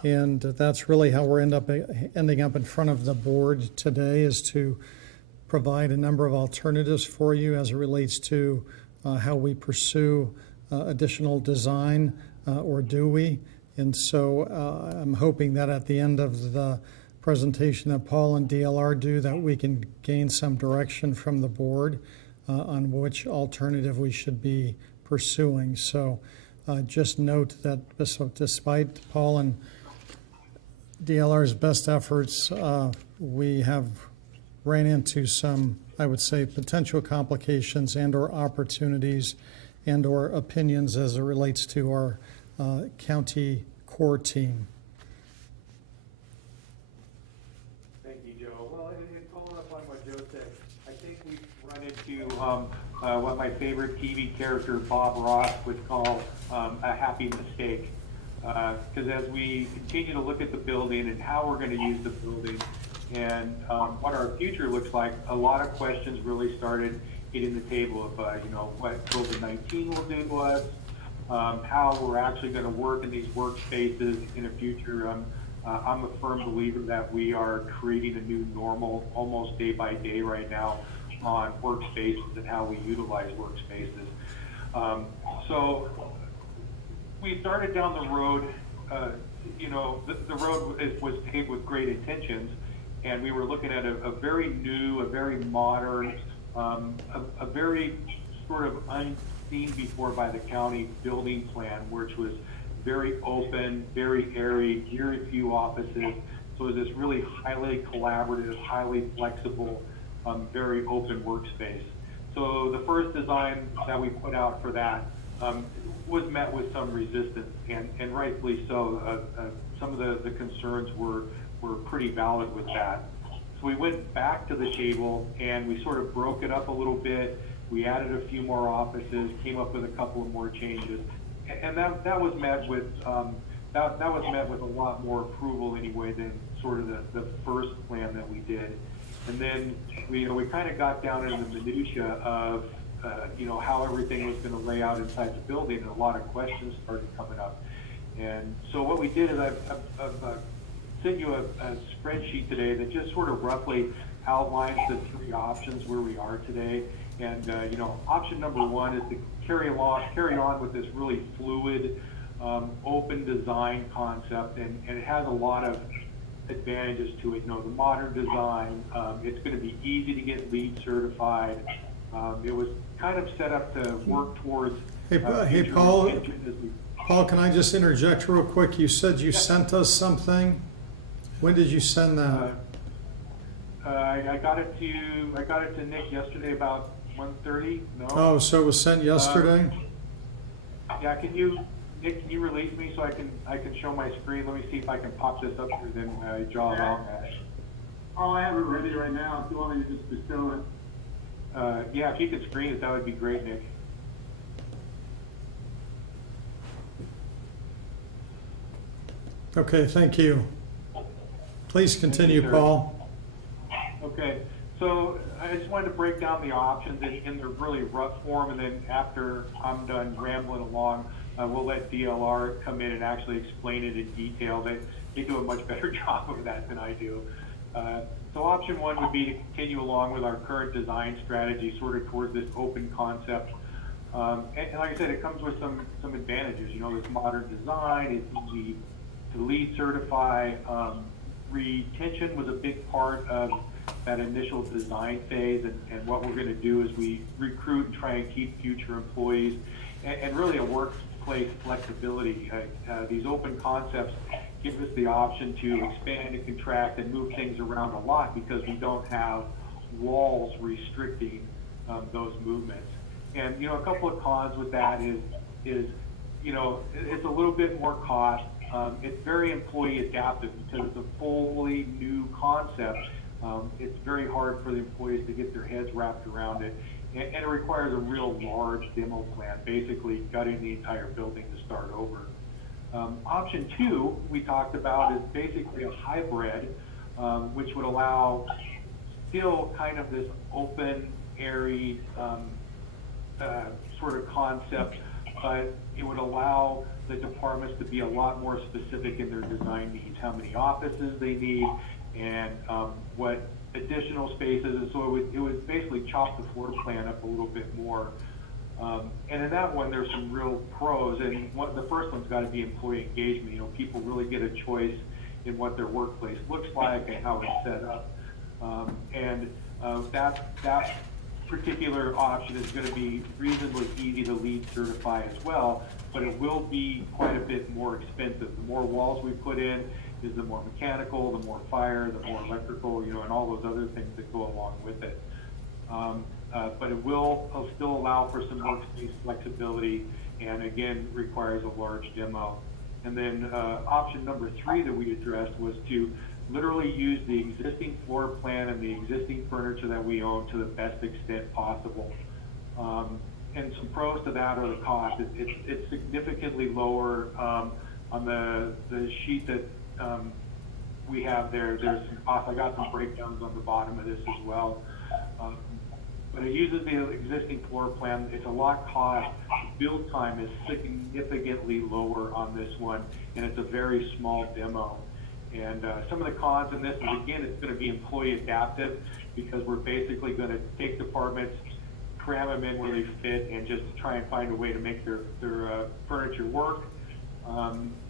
And that's really how we're ending up in front of the board today, is to provide a number of alternatives for you as it relates to how we pursue additional design, or do we? And so I'm hoping that at the end of the presentation that Paul and DLR do, that we can gain some direction from the board on which alternative we should be pursuing. So just note that despite Paul and DLR's best efforts, we have ran into some, I would say, potential complications and or opportunities and or opinions as it relates to our county core team. Thank you, Joe. Well, and following up on what Joe said, I think we've run into what my favorite TV character Bob Ross would call a happy mistake. Because as we continue to look at the building and how we're going to use the building and what our future looks like, a lot of questions really started hitting the table of, what COVID-19 will do to us, how we're actually going to work in these workspaces in the future. I'm a firm believer that we are creating a new normal almost day by day right now on workspaces and how we utilize workspaces. So we started down the road, the road was paved with great intentions, and we were looking at a very new, a very modern, a very sort of unseen before by the county building plan, which was very open, very airy, very few offices. So it was this really highly collaborative, highly flexible, very open workspace. So the first design that we put out for that was met with some resistance, and rightfully so. Some of the concerns were pretty valid with that. So we went back to the table and we sort of broke it up a little bit. We added a few more offices, came up with a couple of more changes, and that was met with that was met with a lot more approval anyway than sort of the first plan that we did. And then we kind of got down into the minutia of how everything was going to lay out inside the building, and a lot of questions started coming up. And so what we did is I've sent you a spreadsheet today that just sort of roughly outlines the three options where we are today. And option number one is to carry on with this really fluid, open design concept, and it has a lot of advantages to it. The modern design, it's going to be easy to get LEED certified. It was kind of set up to work towards. Hey, Paul. Paul, can I just interject real quick? You said you sent us something. When did you send that? I got it to Nick yesterday about 1:30. No. Oh, so it was sent yesterday? Yeah. Nick, can you release me so I can show my screen? Let me see if I can pop this up here, then draw it out at it. Oh, I have it ready right now. If you want me to just bestow it. Yeah, if you could screen it, that would be great, Nick. Okay, thank you. Please continue, Thank you, Paul. Okay, so I just wanted to break down the options in their really rough form, and then after I'm done rambling along, we'll let DLR come in and actually explain it in detail. They do a much better job of that than I do. So option one would be to continue along with our current design strategy, sort of towards this open concept. And like I said, it comes with some advantages. This modern design, it's easy to LEED certify. Retention was a big part of that initial design phase, and what we're going to do is we recruit and try and keep future employees, and really a workplace flexibility. These open concepts give us the option to expand and contract and move things around a lot because we don't have walls restricting those movements. And, you know, a couple of cons with that is, you know, it's a little bit more cost. It's very employee adaptive because it's a fully new concept. It's very hard for the employees to get their heads wrapped around it. And it requires a real large demo plan, basically gutting the entire building to start over. Option 2 we talked about is basically a hybrid, which would allow still kind of this open, airy sort of concept, but it would allow the departments to be a lot more specific in their design needs, how many offices they need, and what additional spaces. And so it would basically chop the floor plan up a little bit more. And in that one, there's some real pros. And the first one's got to be employee engagement. You know, people really get a choice in what their workplace looks like and how it's set up. That particular option is going to be reasonably easy to LEED certify as well, but it will be quite a bit more expensive. The more walls we put in is the more mechanical, the more fire, the more electrical, you know, and all those other things that go along with it. But it will still allow for some workspace flexibility, and again, requires a large demo. And then option number 3 that we addressed was to literally use the existing floor plan and the existing furniture that we own to the best extent possible. And some pros to that are the cost. It's significantly lower on the sheet that we have there. There's some cost. I got some breakdowns on the bottom of this as well. But it uses the existing floor plan. It's a lot cost. Build time is significantly lower on this one, and it's a very small demo. And some of the cons in this is, again, it's going to be employee adaptive because we're basically going to take departments, cram them in where they fit, and just try and find a way to make their furniture work.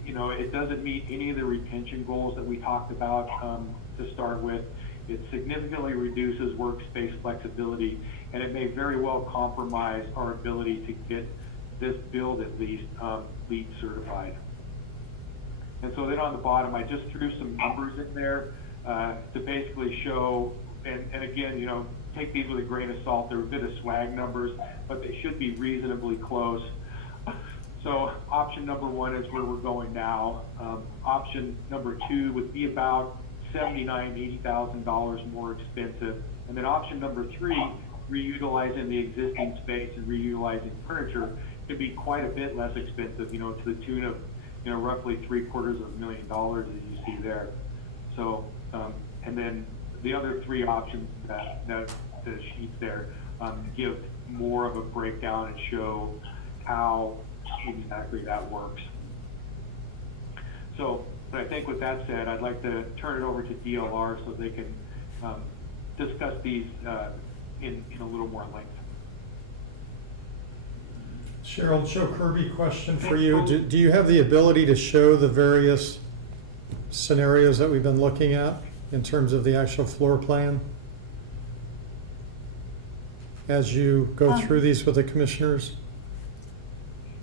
You know, it doesn't meet any of the retention goals that we talked about to start with. It significantly reduces workspace flexibility, and it may very well compromise our ability to get this build at least LEED certified. And so then on the bottom, I just threw some numbers in there to basically show, and again, you know, take these with a grain of salt. They're a bit of swag numbers, but they should be reasonably close. So option number 1 is where we're going now. Option number 2 would be about $79,000, $80,000 more expensive. And then option number 3, reutilizing the existing space and reutilizing furniture, could be quite a bit less expensive, you know, to the tune of, you know, roughly $750,000 that you see there. So, and then the other 3 options that the sheets there give more of a breakdown and show how exactly that works. So, but I think with that said, I'd like to turn it over to DLR so they can discuss these in a little more length. Cheryl, Joe Kirby, question for you. Do you have the ability to show the various scenarios that we've been looking at in terms of the actual floor plan as you go through these with the commissioners?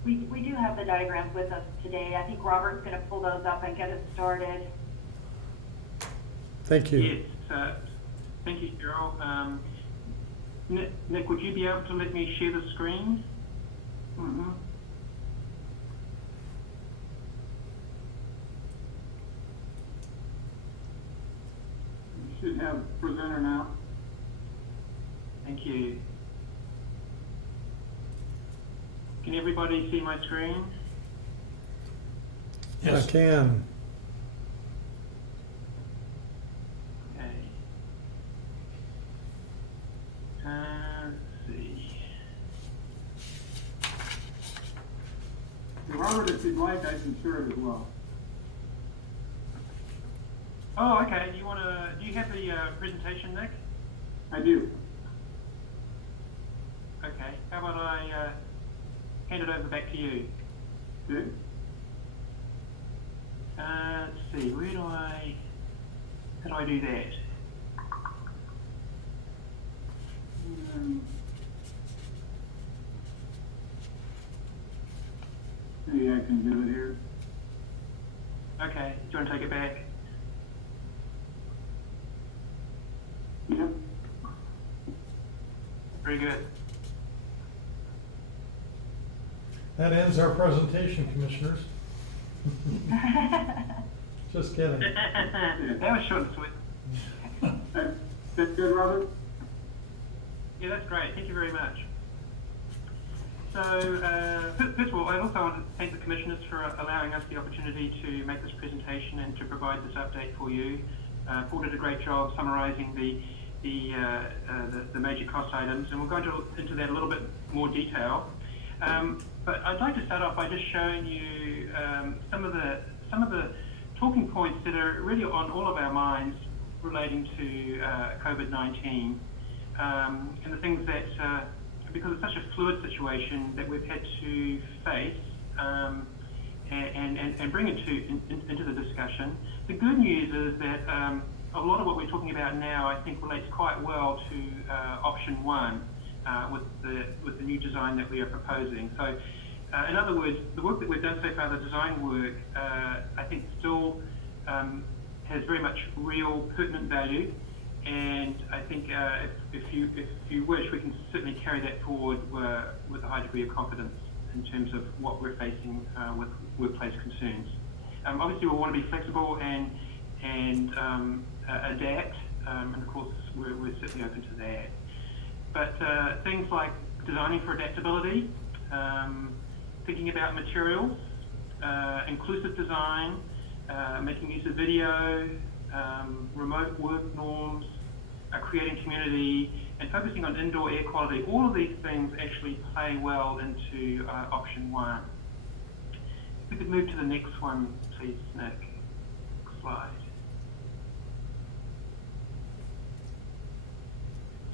We do have the diagrams with us today. I think Robert's going to pull those up and get us started. Thank you. Yes, thank you, Cheryl. Nick, would you be able to let me share the screen? Mm-hmm. You should have presenter now. Thank you. Can everybody see my screen? Yes. I can. Okay. Let's see. Robert, if you'd like, I can share it as well. Oh, okay. Do you have the presentation, Nick? I do. Okay. How about I hand it over back to you? Good. Let's see. How do I do that? Maybe I can do it here. Okay. Do you want to take it back? Yep. Very good. That ends our presentation, commissioners. Just kidding. That was short and sweet. That's good, Robert? Yeah, that's great. Thank you very much. So, first of all, I also want to thank the commissioners for allowing us the opportunity to make this presentation and to provide this update for you. Paul did a great job summarising the major cost items, and we'll go into that a little bit more detail. But I'd like to start off by just showing you some of the talking points that are really on all of our minds relating to COVID-19, and the things that, because it's such a fluid situation, that we've had to face and bring into the discussion. The good news is that a lot of what we're talking about now, I think, relates quite well to option one with the new design that we are proposing. So, in other words, the work that we've done so far, the design work, I think still has very much real pertinent value, and I think if you wish, we can certainly carry that forward with a high degree of confidence in terms of what we're facing with workplace concerns. Obviously, we'll want to be flexible and adapt, and of course, we're certainly open to that. But things like designing for adaptability, thinking about materials, inclusive design, making use of video, remote work norms, creating community, and focusing on indoor air quality. All of these things actually play well into option one. If we could move to the next one, please, Nick. Next slide.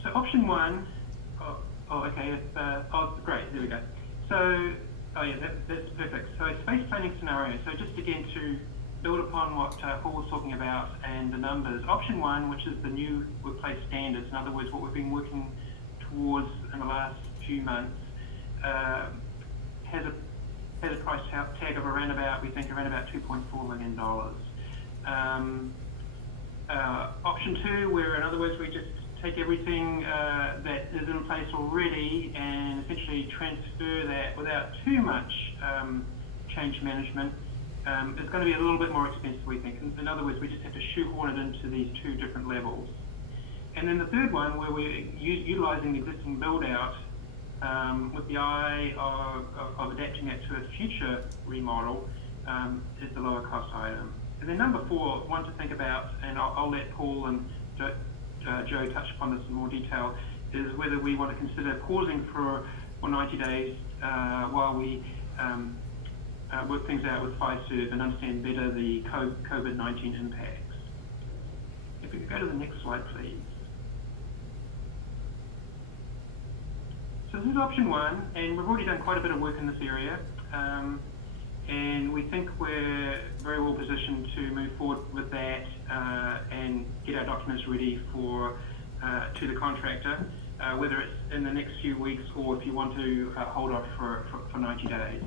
So option one, okay, great, there we go. So, that's perfect. So space planning scenario. So just again to build upon what Paul was talking about and the numbers. Option one, which is the new workplace standards, in other words, what we've been working towards in the last few months, has a price tag of around about, we think, around about $2.4 million. Option two, where in other words we just take everything that is in place already and essentially transfer that without too much change management, it's going to be a little bit more expensive, we think. In other words, we just have to shoehorn it into these two different levels. And then the third one, where we're utilising the existing build-out with the eye of adapting that to a future remodel, is the lower cost item. And then number four, one to think about, and I'll let Paul and Joe touch upon this in more detail, is whether we want to consider pausing for 90 days while we work things out with FISERV and understand better the COVID-19 impacts. If we could go to the next slide, please. So this is option one, and we've already done quite a bit of work in this area, and we think we're very well positioned to move forward with that and get our documents ready to the contractor, whether it's in the next few weeks or if you want to hold off for 90 days.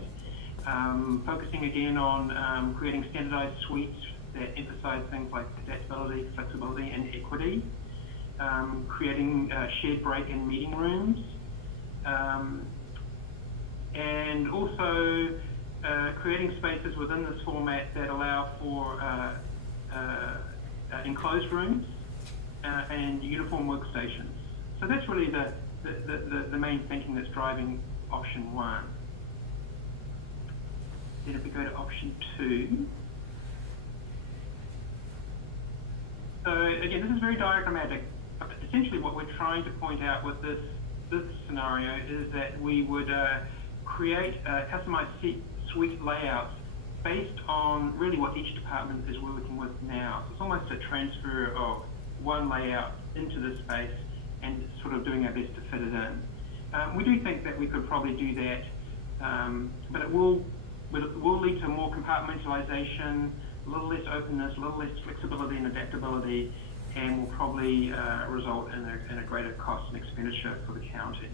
Focusing again on creating standardized suites that emphasize things like adaptability, flexibility, and equity. Creating shared break and meeting rooms. And also creating spaces within this format that allow for enclosed rooms and uniform workstations. So that's really the main thinking that's driving option one. Then if we go to option two. So again, this is very diagrammatic. Essentially what we're trying to point out with this scenario is that we would create customized suite layouts based on really what each department is working with now. So it's almost a transfer of one layout into this space and sort of doing our best to fit it in. We do think that we could probably do that, but it will lead to more compartmentalization, a little less openness, a little less flexibility and adaptability, and will probably result in a greater cost and expenditure for the county.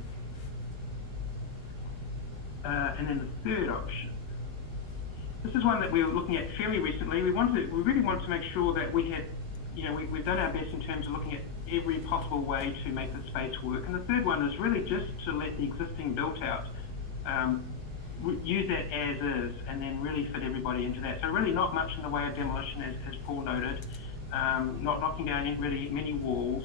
And then the third option. This is one that we were looking at fairly recently. We really wanted to make sure that we had we've done our best in terms of looking at every possible way to make the space work. And the third one is really just to let the existing built out, use that as is, and then really fit everybody into that. So really not much in the way of demolition, as Paul noted, not knocking down really many walls.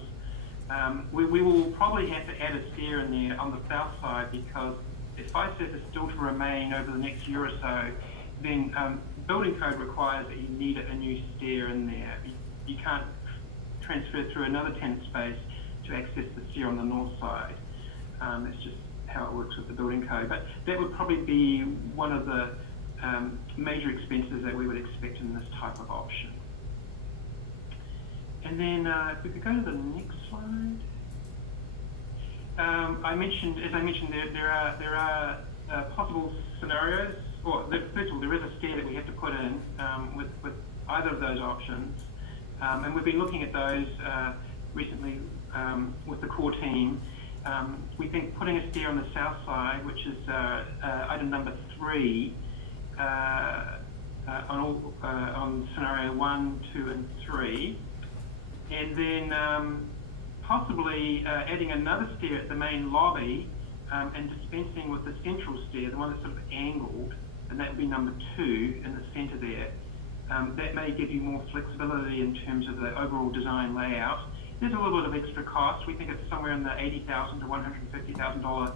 We will probably have to add a stair in there on the south side, because if FISERV is still to remain over the next year or so, then building code requires that you need a new stair in there. You can't transfer through another tenant space to access the stair on the north side. It's just how it works with the building code. But that would probably be one of the major expenses that we would expect in this type of option. And then if we could go to the next slide. As I mentioned, there are possible scenarios. First of all, there is a stair that we have to put in with either of those options. And we've been looking at those recently with the core team. We think putting a stair on the south side, which is item number 3, on scenario 1, 2, and 3, and then possibly adding another stair at the main lobby and dispensing with the central stair, the one that's sort of angled, and that would be number 2 in the centre there. That may give you more flexibility in terms of the overall design layout. There's a little bit of extra cost. We think it's somewhere in the $80,000 to $150,000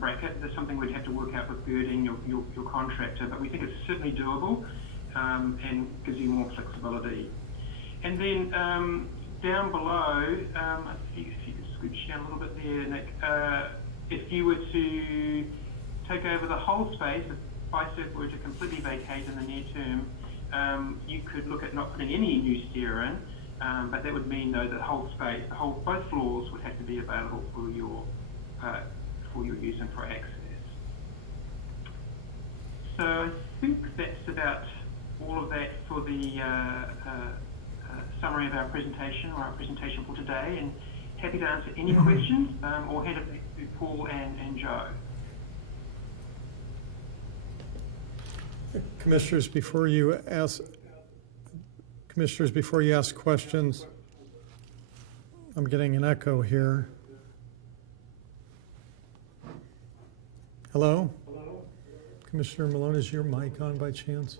bracket. That's something we'd have to work out with Birding, your contractor, but we think it's certainly doable and gives you more flexibility. And then down below, if you could scooch down a little bit there, Nick, if you were to take over the whole space, if FISERV were to completely vacate in the near term, you could look at not putting any new stair in, but that would mean, though, that the whole space, both floors would have to be available for your use and for access. So I think that's about all of that for the summary of our presentation, or our presentation for today, and happy to answer any questions, or hand it to Paul and Joe. Commissioners, before you ask questions, I'm getting an echo here. Hello? Commissioner Malone, is your mic on by chance?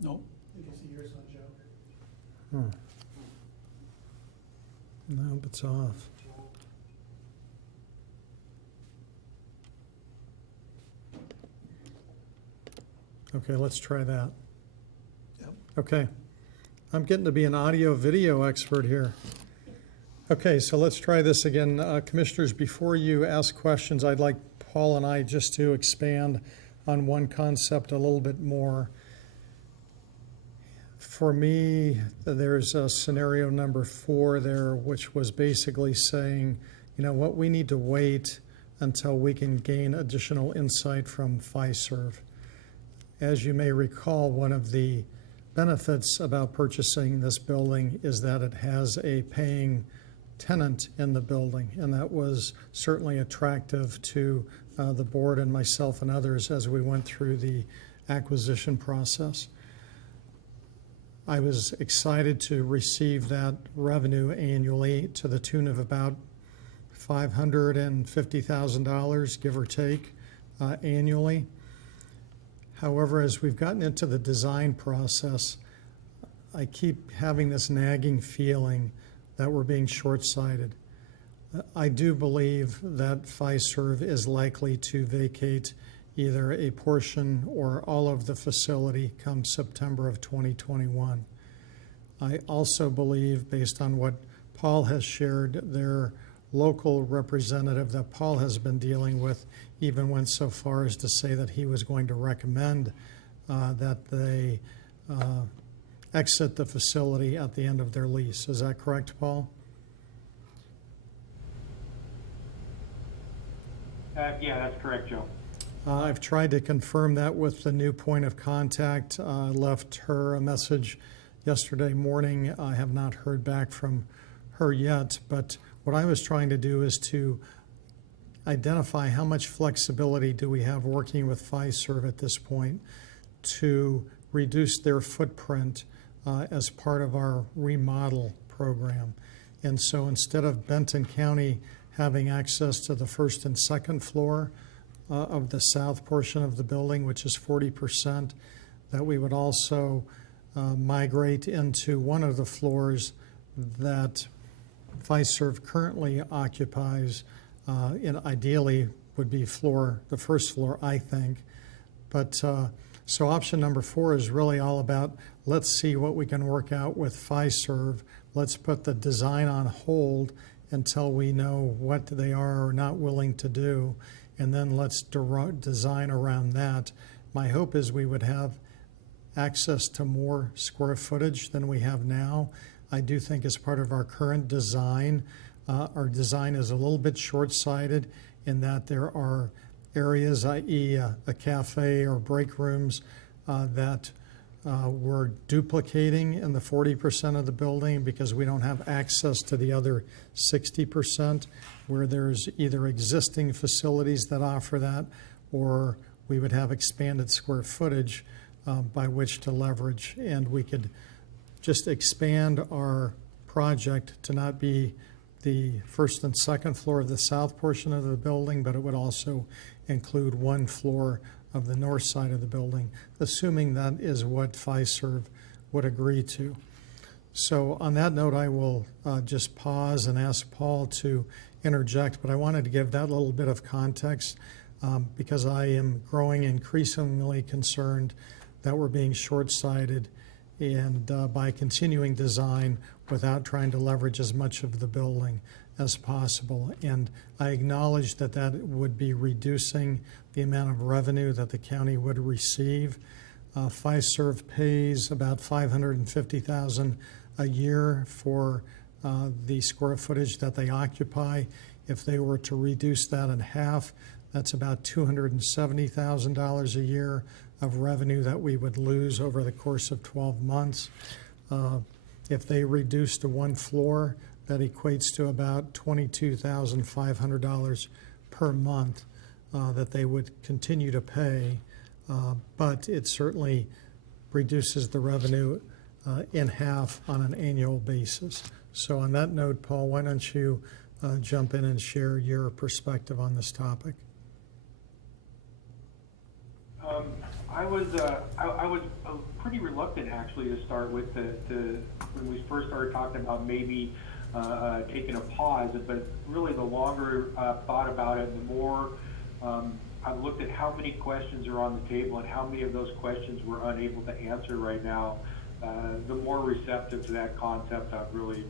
No. You can see yours on Joe. Oh. No, it's off. Okay, let's try that. Yep. Okay. I'm getting to be an audio-video expert here. Okay, so let's try this again. Commissioners, before you ask questions, I'd like Paul and I just to expand on one concept a little bit more. For me, there's a scenario number 4 there, which was basically saying, what, we need to wait until we can gain additional insight from FISERV. As you may recall, one of the benefits about purchasing this building is that it has a paying tenant in the building, and that was certainly attractive to the board and myself and others as we went through the acquisition process. I was excited to receive that revenue annually to the tune of about $550,000, give or take, annually. However, as we've gotten into the design process, I keep having this nagging feeling that we're being short-sighted. I do believe that FISERV is likely to vacate either a portion or all of the facility come September of 2021. I also believe, based on what Paul has shared, their local representative that Paul has been dealing with even went so far as to say that he was going to recommend that they exit the facility at the end of their lease. Is that correct, Paul? Yeah, that's correct, Joe. I've tried to confirm that with the new point of contact. Left her a message yesterday morning. I have not heard back from her yet, but what I was trying to do is to identify how much flexibility do we have working with FISERV at this point to reduce their footprint as part of our remodel program. And so instead of Benton County having access to the first and second floor of the south portion of the building, which is 40%, that we would also migrate into one of the floors that Fiserv currently occupies, and ideally would be the first floor, I think. But so option number 4 is really all about, let's see what we can work out with Fiserv. Let's put the design on hold until we know what they are or not willing to do, and then let's design around that. My hope is we would have access to more square footage than we have now. I do think as part of our current design, our design is a little bit short-sighted in that there are areas, i.e. a cafe or break rooms, that we're duplicating in the 40% of the building because we don't have access to the other 60%, where there's either existing facilities that offer that, or we would have expanded square footage by which to leverage. And we could just expand our project to not be the first and second floor of the south portion of the building, but it would also include one floor of the north side of the building, assuming that is what Fiserv would agree to. So on that note, I will just pause and ask Paul to interject, but I wanted to give that little bit of context because I am growing increasingly concerned that we're being short-sighted and by continuing design without trying to leverage as much of the building as possible. And I acknowledge that that would be reducing the amount of revenue that the county would receive. Fiserv pays about $550,000 a year for the square footage that they occupy. If they were to reduce that in half, that's about $270,000 a year of revenue that we would lose over the course of 12 months. If they reduce to one floor, that equates to about $22,500 per month that they would continue to pay, but it certainly reduces the revenue in half on an annual basis. So on that note, Paul, why don't you jump in and share your perspective on this topic? I was pretty reluctant actually to start with when we first started talking about maybe taking a pause, but really the longer thought about it, the more I've looked at how many questions are on the table and how many of those questions we're unable to answer right now, the more receptive to that concept I've really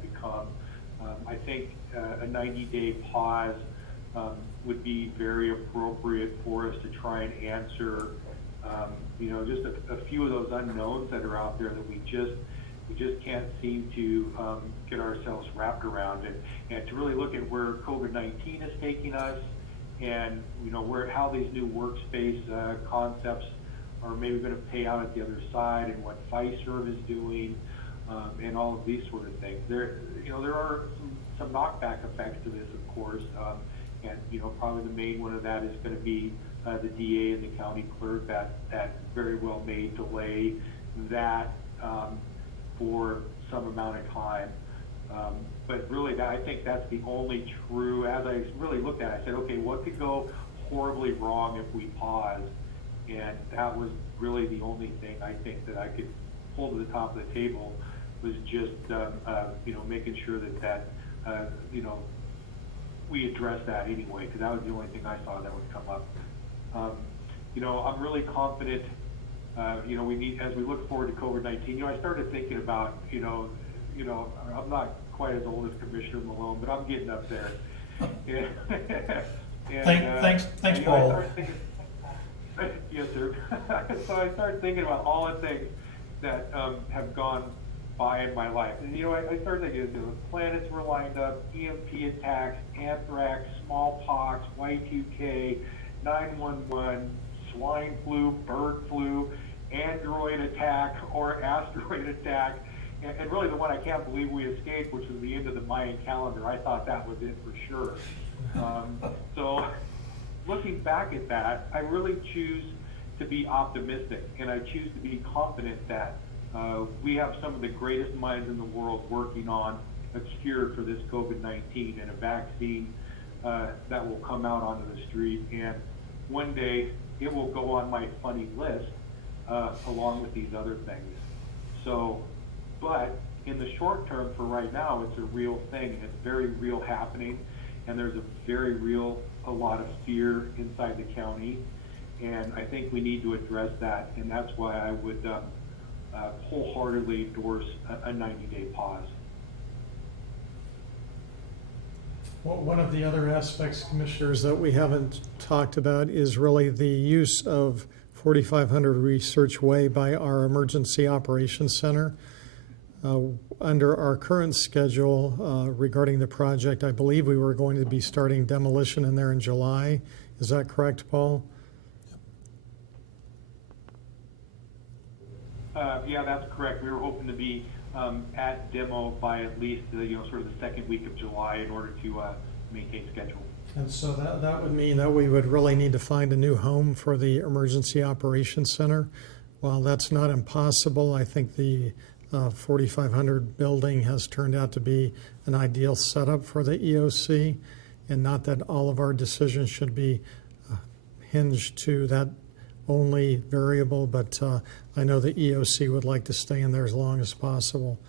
become. I think a 90-day pause would be very appropriate for us to try and answer just a few of those unknowns that are out there that we just can't seem to get ourselves wrapped around, and to really look at where COVID-19 is taking us, and how these new workspace concepts are maybe going to pay out at the other side, and what Fiserv is doing, and all of these sort of things. There are some knockback effects to this, of course, and probably the main one of that is going to be the DA and the county clerk that very well may delay that for some amount of time. But really, I think that's the only true, as I really looked at it, I said, okay, what could go horribly wrong if we pause? And that was really the only thing I think that I could pull to the top of the table, was just making sure that we address that anyway, because that was the only thing I saw that would come up. I'm really confident. We need, as we look forward to COVID-19. I started thinking about, I'm not quite as old as Commissioner Malone, but I'm getting up there. Thanks, Paul. Yes, sir. So I started thinking about all the things that have gone by in my life. And, I started thinking, the planets were lined up, EMP attacks, anthrax, smallpox, Y2K, 911, swine flu, bird flu, android attack, or asteroid attack. And really the one I can't believe we escaped, which was the end of the Mayan calendar. I thought that was it for sure. So looking back at that, I really choose to be optimistic, and I choose to be confident that We have some of the greatest minds in the world working on a cure for this COVID-19 and a vaccine that will come out onto the street. And one day it will go on my funny list along with these other things. So, but in the short term for right now, it's a real thing. And it's very real happening. And there's a lot of fear inside the county. And I think we need to address that. And that's why I would wholeheartedly endorse a 90-day pause. Well, one of the other aspects, Commissioners, that we haven't talked about is really the use of 4500 Research Way by our Emergency Operations Center. Under our current schedule regarding the project, I believe we were going to be starting demolition in there in July. Is that correct, Paul? Yeah, that's correct. We were hoping to be at demo by at least sort of the second week of July in order to maintain schedule. And so that would mean that we would really need to find a new home for the Emergency Operations Center. While that's not impossible, I think the 4500 building has turned out to be an ideal setup for the EOC, and not that all of our decisions should be hinged to that only variable, but I know the EOC would like to stay in there as long as possible.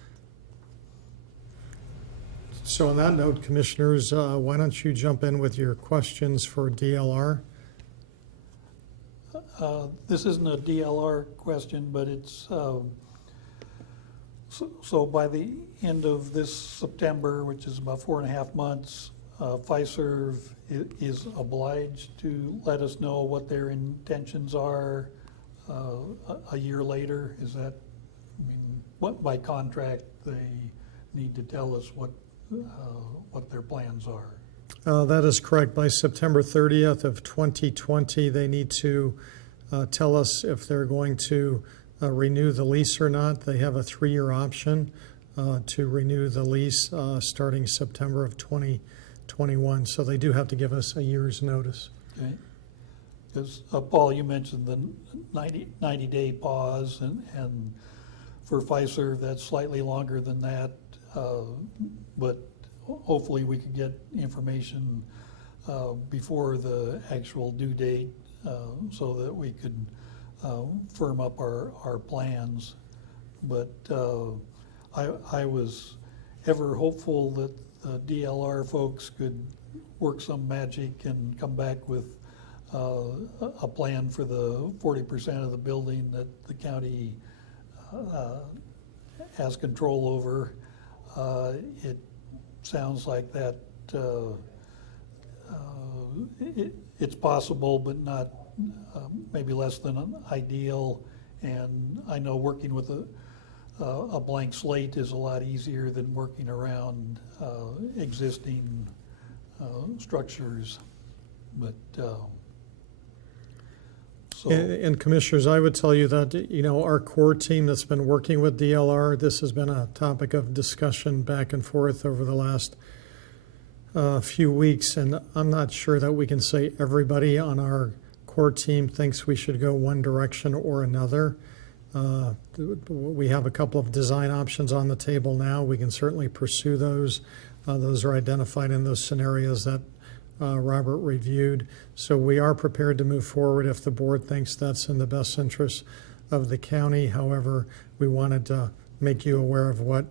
So on that note, Commissioners, why don't you jump in with your questions for DLR? This isn't a DLR question, but it's, so by the end of this September, which is about 4.5 months, Fiserv is obliged to let us know what their intentions are a year later. Is that, I mean, what by contract they need to tell us what their plans are? That is correct. By September 30th of 2020, they need to tell us if they're going to renew the lease or not. They have a 3-year option to renew the lease starting September of 2021. So they do have to give us a year's notice. Okay. Because Paul, you mentioned the 90-day pause, and for Fiserv, that's slightly longer than that. But hopefully we could get information before the actual due date so that we could firm up our plans. But I was ever hopeful that the DLR folks could work some magic and come back with a plan for the 40% of the building that the county has control over. It sounds like that it's possible, but not maybe less than ideal. And I know working with a blank slate is a lot easier than working around existing structures. But And Commissioners, I would tell you that, our core team that's been working with DLR, this has been a topic of discussion back and forth over the last few weeks, and I'm not sure that we can say everybody on our core team thinks we should go one direction or another. We have a couple of design options on the table now. We can certainly pursue those. Those are identified in those scenarios that Robert reviewed. So we are prepared to move forward if the board thinks that's in the best interest of the county. However, we wanted to make you aware of what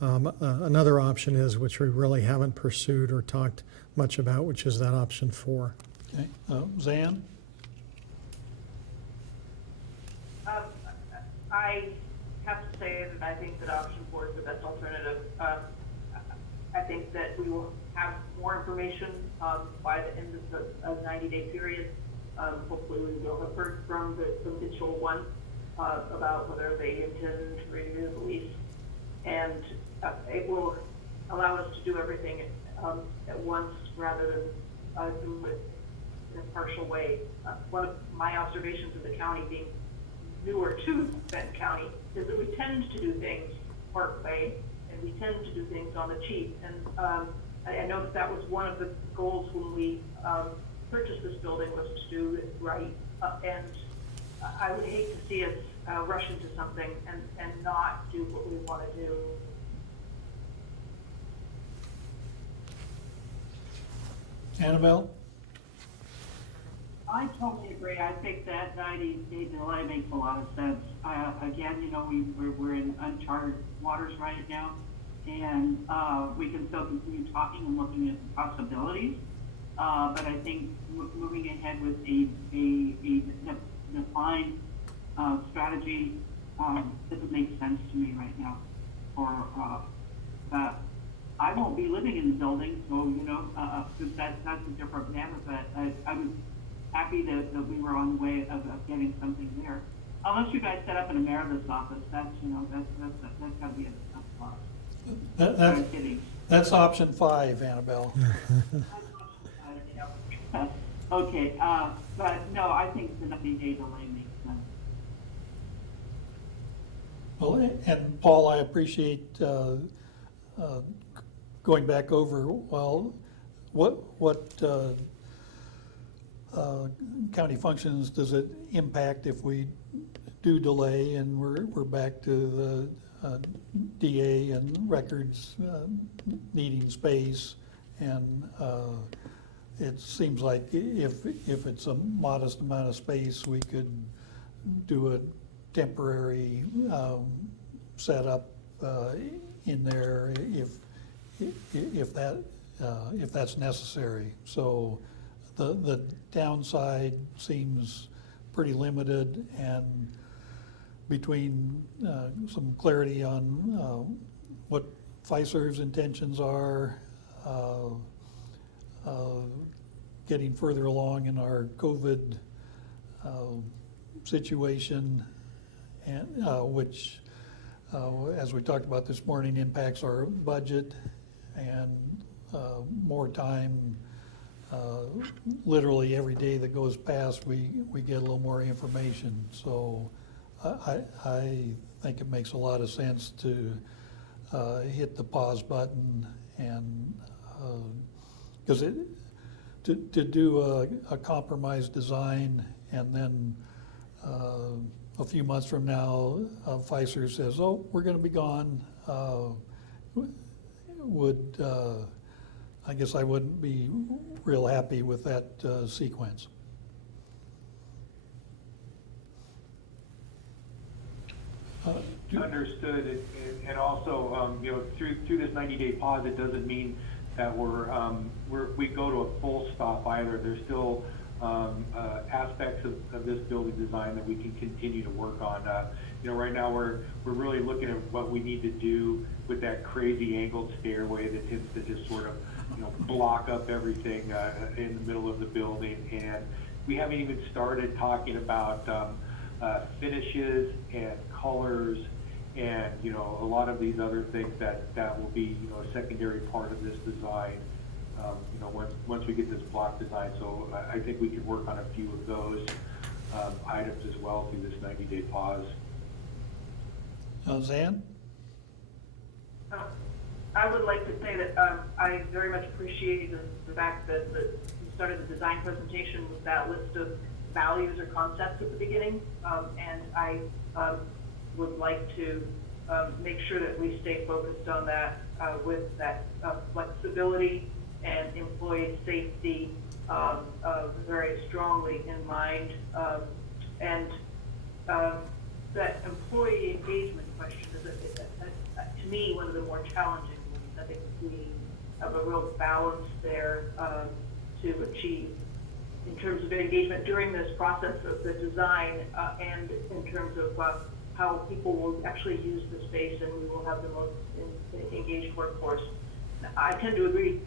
another option is, which we really haven't pursued or talked much about, which is that option 4. okay, Zan? I have to say that I think that option 4 is the best alternative. I think that we will have more information by the end of the 90-day period. Hopefully we will have heard from the mutual one about whether they intend to renew the lease. And it will allow us to do everything at once rather than do it in a partial way. One of my observations of the county being newer to Benton County is that we tend to do things part way, and we tend to do things on the cheap. And I know that was one of the goals when we purchased this building, was to do it right. And I would hate to see us rush into something and not do what we want to do. Annabelle? I totally agree. I think that 90-day delay makes a lot of sense. Again, you know, we're in uncharted waters right now, and we can still continue talking and looking at the possibilities. But I think moving ahead with a defined strategy doesn't make sense to me right now. I won't be living in the building, so you know that's a different matter. But I'm happy that we were on the way of getting something there. Unless you guys set up an emeritus office, that's got to be a plus. That's option 5, Annabelle. Okay, but no, I think the 90-day delay makes sense. Well, and Paul, I appreciate going back over, well, what county functions does it impact if we do delay, and we're back to the DA and records needing space, and it seems like if it's a modest amount of space, we could do a temporary setup in there if that's necessary. So the downside seems pretty limited, and between some clarity on what FISERV's intentions are, getting further along in our COVID situation, and which, as we talked about this morning, impacts our budget, and more time. Literally every day that goes past, we get a little more information. So I think it makes a lot of sense to hit the pause button, and because to do a compromised design, and then a few months from now, Pfizer says, "Oh, we're going to be gone," I guess I wouldn't be real happy with that sequence. Understood, and also, you know, through this 90-day pause, it doesn't mean that we go to a full stop either. There's still aspects of this building design that we can continue to work on. You know, right now we're really looking at what we need to do with that crazy angled stairway that tends to just sort of, you know, block up everything in the middle of the building. And we haven't even started talking about finishes and colors, and you know, a lot of these other things that will be, you know, a secondary part of this design. You know, once we get this block design, so I think we could work on a few of those items as well through this 90-day pause. Zan? I would like to say that I very much appreciate the fact that you started the design presentation with that list of values or concepts at the beginning, and I would like to make sure that we stay focused on that with that flexibility and employee safety very strongly in mind, and that employee engagement question is, to me, one of the more challenging ones. I think we have a real balance there to achieve in terms of engagement during this process of the design, and in terms of how people will actually use the space, and we will have the most engaged workforce. I tend to agree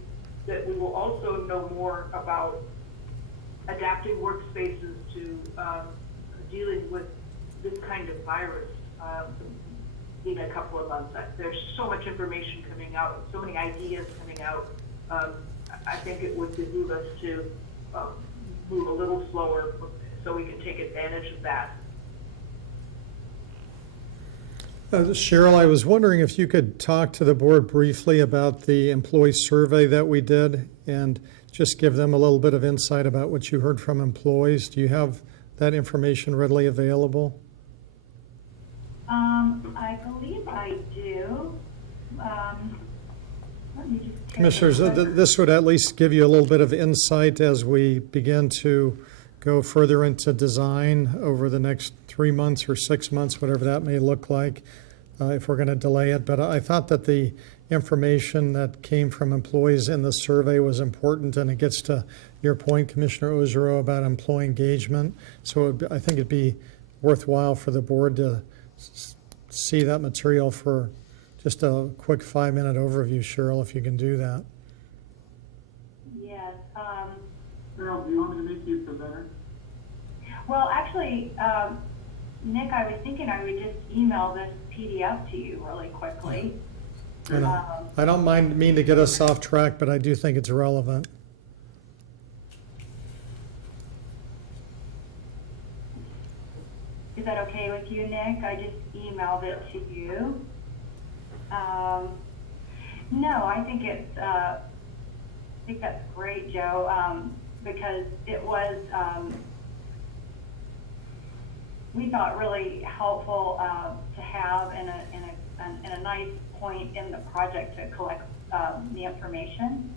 that we will also know more about adapting workspaces to dealing with this kind of virus in a couple of months. There's so much information coming out, so many ideas coming out. I think it would behoove us to move a little slower so we can take advantage of that. Cheryl, I was wondering if you could talk to the board briefly about the employee survey that we did, and just give them a little bit of insight about what you heard from employees. Do you have that information readily available? I believe I do. Let me just take a Commissioners, quick- this would at least give you a little bit of insight as we begin to go further into design over the next 3 months or 6 months, whatever that may look like, if we're going to delay it. But I thought that the information that came from employees in the survey was important, and it gets to your point, Commissioner Ozero, about employee engagement. So I think it'd be worthwhile for the board to see that material for just a quick 5-minute overview, Cheryl, if you can do that. Yes. Cheryl, do you want me to make you a presenter? Well, actually, Nick, I was thinking I would just email this PDF to you really quickly. And I don't mean to get us off track, but I do think it's relevant. Is that okay with you, Nick? I just emailed it to you. No, I think that's great, Joe, because it was, we thought really helpful to have in a nice point in the project to collect the information.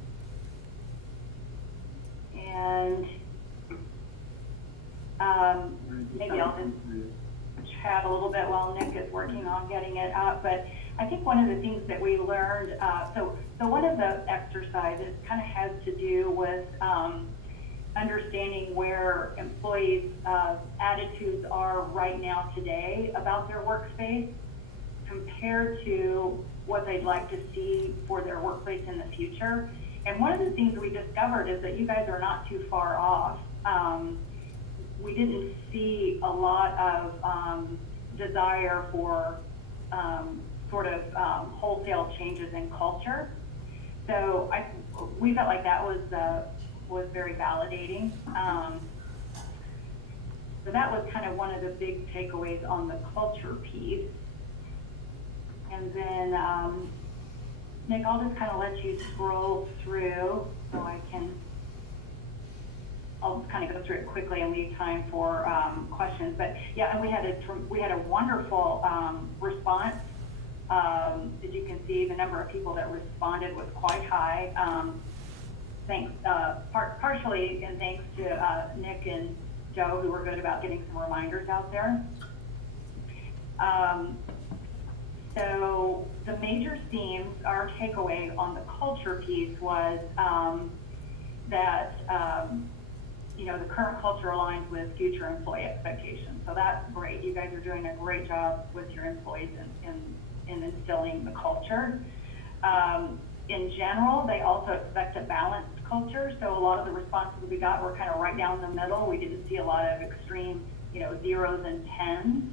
And maybe I'll just chat a little bit while Nick is working on getting it up. But I think one of the things that we learned, so one of the exercises kind of has to do with understanding where employees' attitudes are right now today about their workspace compared to what they'd like to see for their workplace in the future. And one of the things we discovered is that you guys are not too far off. We didn't see a lot of desire for sort of wholesale changes in culture. So we felt like that was very validating. So that was kind of one of the big takeaways on the culture piece. And then, Nick, I'll just kind of let you scroll through so I'll just kind of go through it quickly and leave time for questions. But yeah, and we had a wonderful response. As you can see, the number of people that responded was quite high. Thanks, partially, and thanks to Nick and Joe, who were good about getting some reminders out there. So the major themes, our takeaway on the culture piece was that the current culture aligns with future employee expectations. So that's great. You guys are doing a great job with your employees in instilling the culture. In general, they also expect a balanced culture. So a lot of the responses we got were kind of right down the middle. We didn't see a lot of extreme, zeros and tens.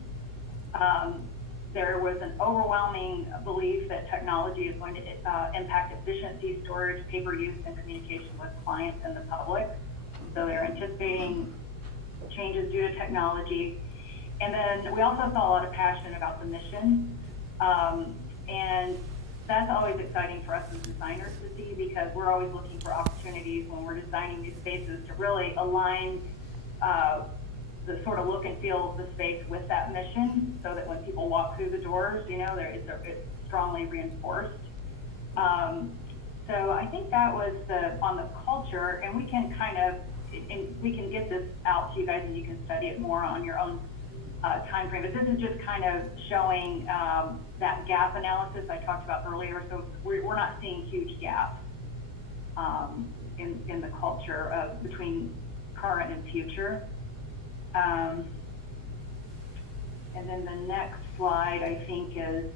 There was an overwhelming belief that technology is going to impact efficiency, storage, paper use, and communication with clients and the public. So they're anticipating changes due to technology. And then we also saw a lot of passion about the mission. And that's always exciting for us as designers to see, because we're always looking for opportunities when we're designing these spaces to really align the sort of look and feel of the space with that mission, so that when people walk through the doors, it's strongly reinforced. So I think that was on the culture, and we can we can get this out to you guys and you can study it more on your own time frame. But this is just kind of showing that gap analysis I talked about earlier. So we're not seeing huge gaps in the culture between current and future. And then the next slide, I think, is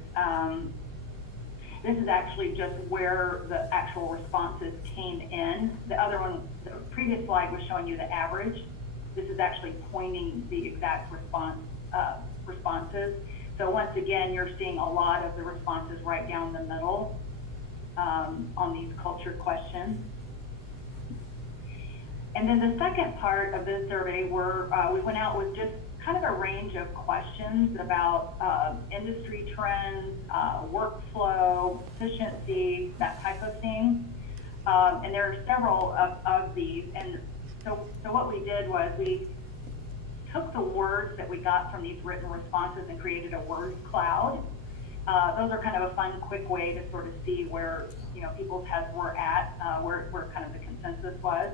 this is actually just where the actual responses came in. The other one, the previous slide was showing you the average. This is actually pointing the exact responses. So once again, you're seeing a lot of the responses right down the middle on these culture questions. And then the second part of this survey, we went out with just kind of a range of questions about industry trends, workflow, efficiency, that type of thing. And there are several of these. And so what we did was we took the words that we got from these written responses and created a word cloud. Those are kind of a fun, quick way to sort of see where, people's heads were at, where kind of the consensus was.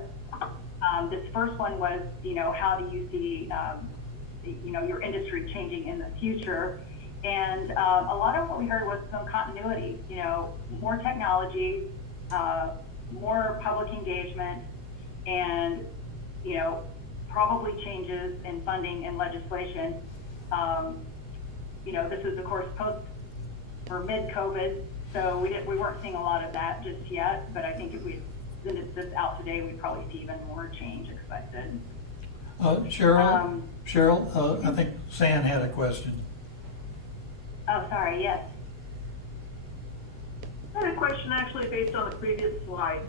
This first one was, how do you see, your industry changing in the future? And a lot of what we heard was some continuity, more technology, more public engagement, and, probably changes in funding and legislation. This is, of course, post or mid-COVID, so we weren't seeing a lot of that just yet, but I think if we send this out today, we'd probably see even more change expected. Cheryl, I think San had a question. Oh, sorry, yes. I had a question actually based on the previous slide.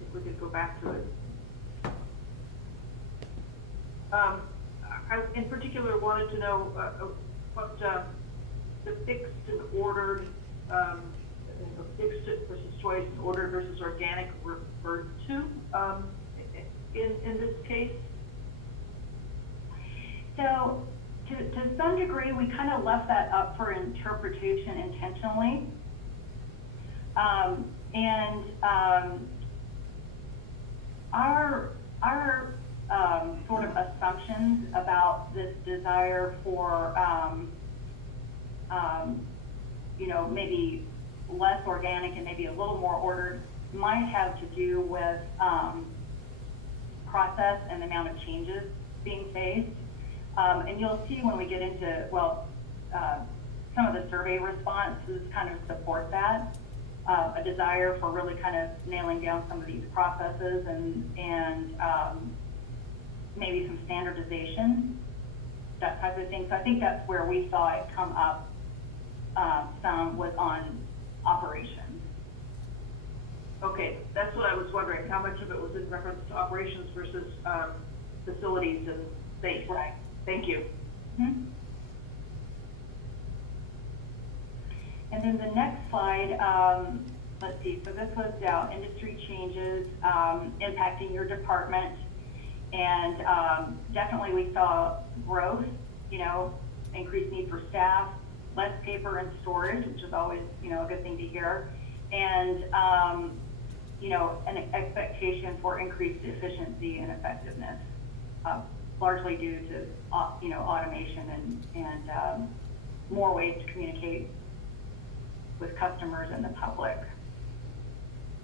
If we could go back to it. I in particular wanted to know what the fixed and ordered, fixed versus choice, and ordered versus organic referred to in this case. So to some degree, we kind of left that up for interpretation intentionally. Our sort of assumptions about this desire for, maybe less organic and maybe a little more ordered might have to do with process and the amount of changes being faced. And you'll see when we get into, some of the survey responses kind of support that, a desire for really kind of nailing down some of these processes and maybe some standardization, that type of thing. So I think that's where we saw it come up some was on operations. Okay, that's what I was wondering, how much of it was in reference to operations versus facilities and space. Right. Thank you. Mm-hmm. And then the next slide, let's see, so this was industry changes impacting your department. And definitely we saw growth, increased need for staff, less paper and storage, which is always, a good thing to hear. And, an expectation for increased efficiency and effectiveness, largely due to, automation and more ways to communicate with customers and the public.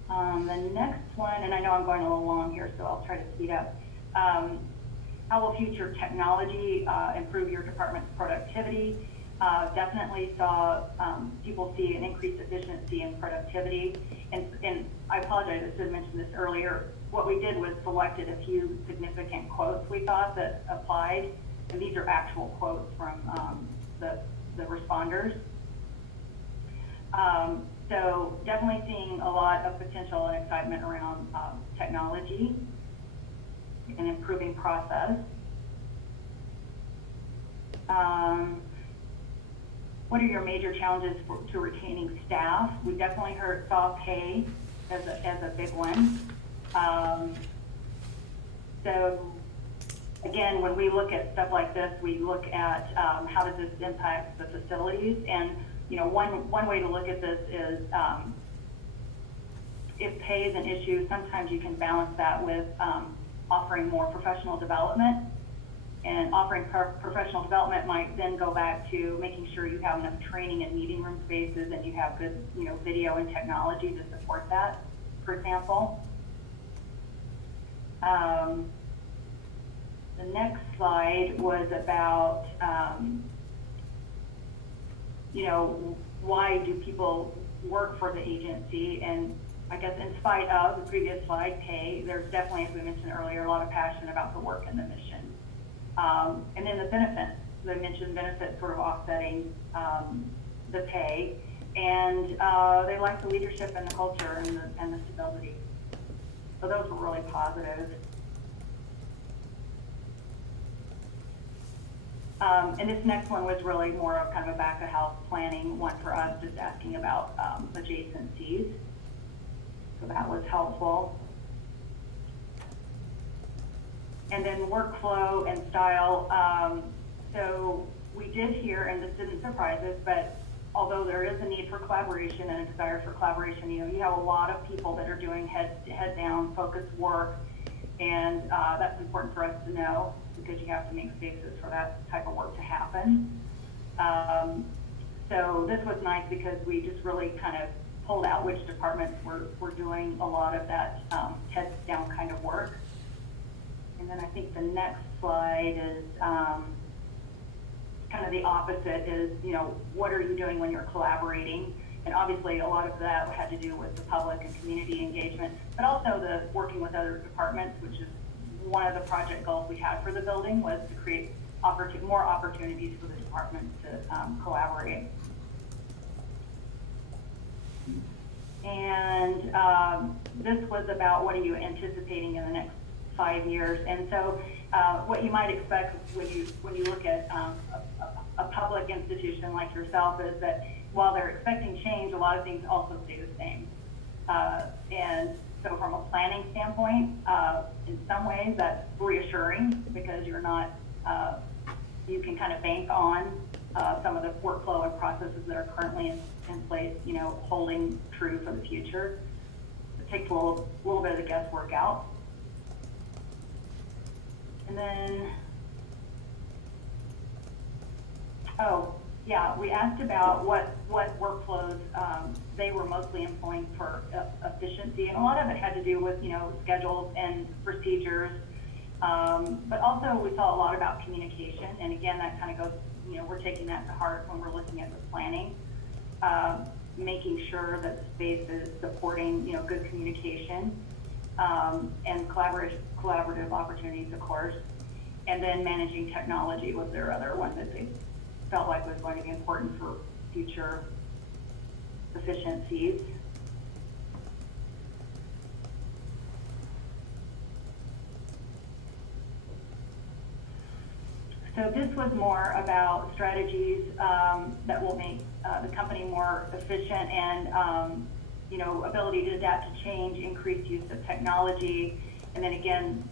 The next one, and I know I'm going a little long here, so I'll try to speed up. How will future technology improve your department's productivity? Definitely saw people see an increased efficiency and productivity. And I apologize, I should have mentioned this earlier. What we did was selected a few significant quotes we thought that applied, and these are actual quotes from the responders. So definitely seeing a lot of potential and excitement around technology and improving process. What are your major challenges to retaining staff? We definitely saw pay as a big one. So again, when we look at stuff like this, we look at how does this impact the facilities? And one way to look at this is if pay is an issue, sometimes you can balance that with offering more professional development. And offering professional development might then go back to making sure you have enough training and meeting room spaces and you have good, video and technology to support that, for example. The next slide was about, why do people work for the agency? And I guess in spite of the previous slide, pay, there's definitely, as we mentioned earlier, a lot of passion about the work and the mission. And then the benefits, I mentioned benefits sort of offsetting the pay, and they like the leadership and the culture and the stability. So those were really positive. And this next one was really more of kind of a back of house planning one for us, just asking about adjacencies. So that was helpful. And then workflow and style. So we did hear, and this didn't surprise us, but although there is a need for collaboration and a desire for collaboration, you have a lot of people that are doing head down focused work, and that's important for us to know because you have to make spaces for that type of work to happen. So this was nice because we just really kind of pulled out which departments were doing a lot of that heads down kind of work. And then I think the next slide is kind of the opposite is, what are you doing when you're collaborating? And obviously a lot of that had to do with the public and community engagement, but also the working with other departments, which is one of the project goals we had for the building, was to create more opportunities for the departments to collaborate. And this was about what are you anticipating in the next 5 years. And so what you might expect when you look at a public institution like yourself is that while they're expecting change, a lot of things also stay the same. And so from a planning standpoint, in some ways that's reassuring because you're not, you can kind of bank on some of the workflow and processes that are currently in place, holding true for the future. It takes a little bit of the guesswork out. And then, we asked about what workflows they were mostly employing for efficiency, and a lot of it had to do with, schedules and procedures, but also we saw a lot about communication, and again, that kind of goes, we're taking that to heart when we're looking at the planning, making sure that the space is supporting, good communication, and collaborative opportunities, of course. And then managing technology was their other one that they felt like was going to be important for future efficiencies. So this was more about strategies that will make the company more efficient and ability to adapt to change, increased use of technology, and then again,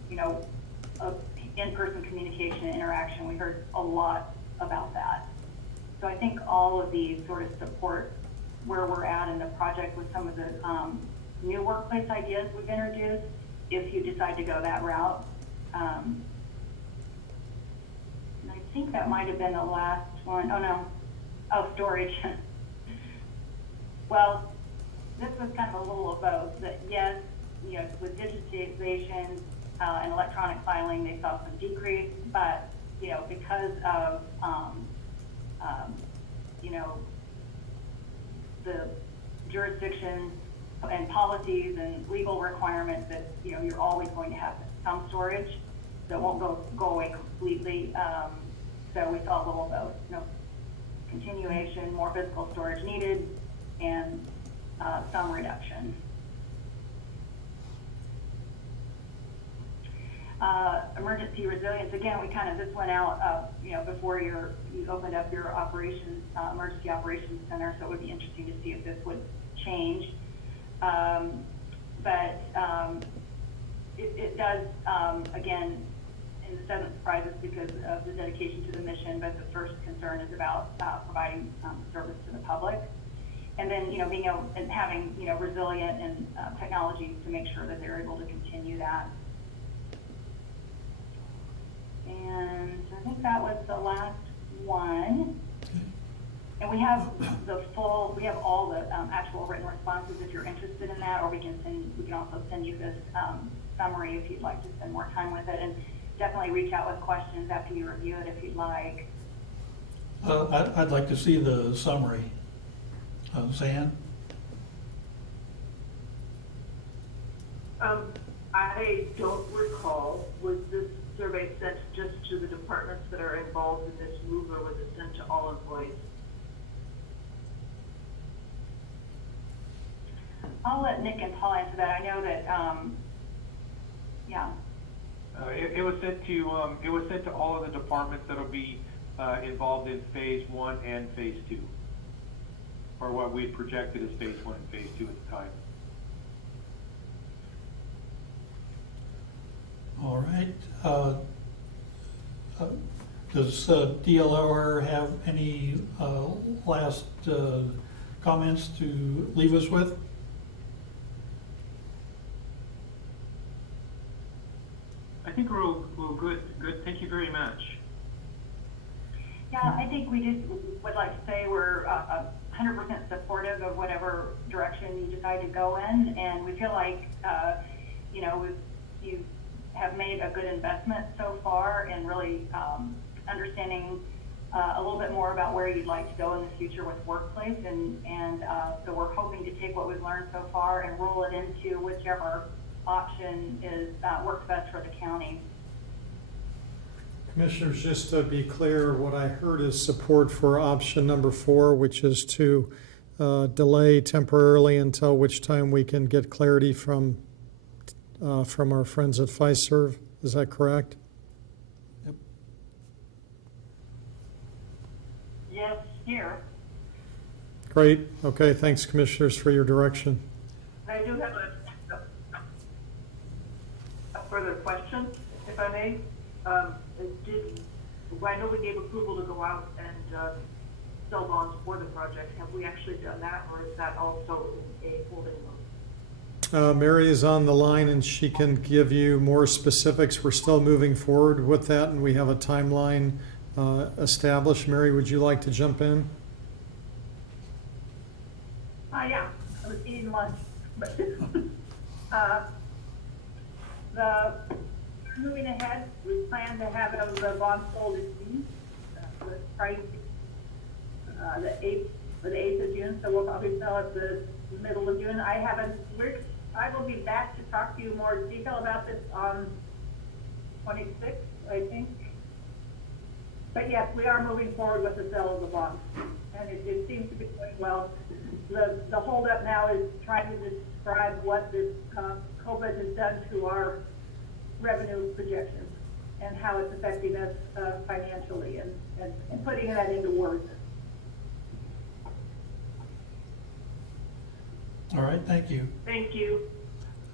in-person communication and interaction. We heard a lot about that. So I think all of these sort of support where we're at in the project with some of the new workplace ideas we've introduced, if you decide to go that route. And I think that might have been the last one. Storage. Well, this was kind of a little of both, that yes, with digitization and electronic filing, they saw some decrease, but, because of, the jurisdictions and policies and legal requirements that, you're always going to have some storage, so it won't go away completely. So we saw a little of both, continuation, more physical storage needed, and some reduction. Emergency resilience, again, this went out, before you opened up your operations, emergency operations center, so it would be interesting to see if this would change. But it does, again, and this doesn't surprise us because of the dedication to the mission, but the first concern is about providing service to the public. And then, being able and having, resilient and technologies to make sure that they're able to continue that. And I think that was the last one. And we have all the actual written responses if you're interested in that, or we can also send you this summary if you'd like to spend more time with it. And definitely reach out with questions after you review it if you'd like. I'd like to see the summary. Zan? I don't recall, was this survey sent just to the departments that are involved in this move, or was it sent to all employees? I'll let Nick and Paul answer that. I know that, It was sent to all of the departments that'll be involved in phase 1 and phase 2, or what we projected as phase 1 and phase 2 at the time. All right. Does DLR have any last comments to leave us with? I think we're all good. Good. Thank you very much. Yeah, I think we just would like to say we're 100% supportive of whatever direction you decide to go in, and we feel like, you know, you have made a good investment so far in really understanding a little bit more about where you'd like to go in the future with workplace, and so we're hoping to take what we've learned so far and roll it into whichever option is works best for the county. Commissioners, just to be clear, what I heard is support for option number 4, which is to delay temporarily until which time we can get clarity from our friends at FISERV. Is that correct? Yep. Yes, here. Great. Okay, thanks, Commissioners, for your direction. I do have a further question, if I may. I know we gave approval to go out and sell bonds for the project. Have we actually done that, or is that also a holding loan? Mary is on the line and she can give you more specifics. We're still moving forward with that and we have a timeline established. Mary, would you like to jump in? Yeah, I was eating lunch, but, moving ahead, we plan to have the bond sold in June, with price, the 8th of June, so we'll probably sell at the middle of June. I will be back to talk to you more in detail about this on 26th, I think. But yes, we are moving forward with the sale of the bond, and it seems to be going well. The holdup now is trying to describe what this COVID has done to our revenue projections and how it's affecting us financially, and putting that into words. All right, thank you. Thank you.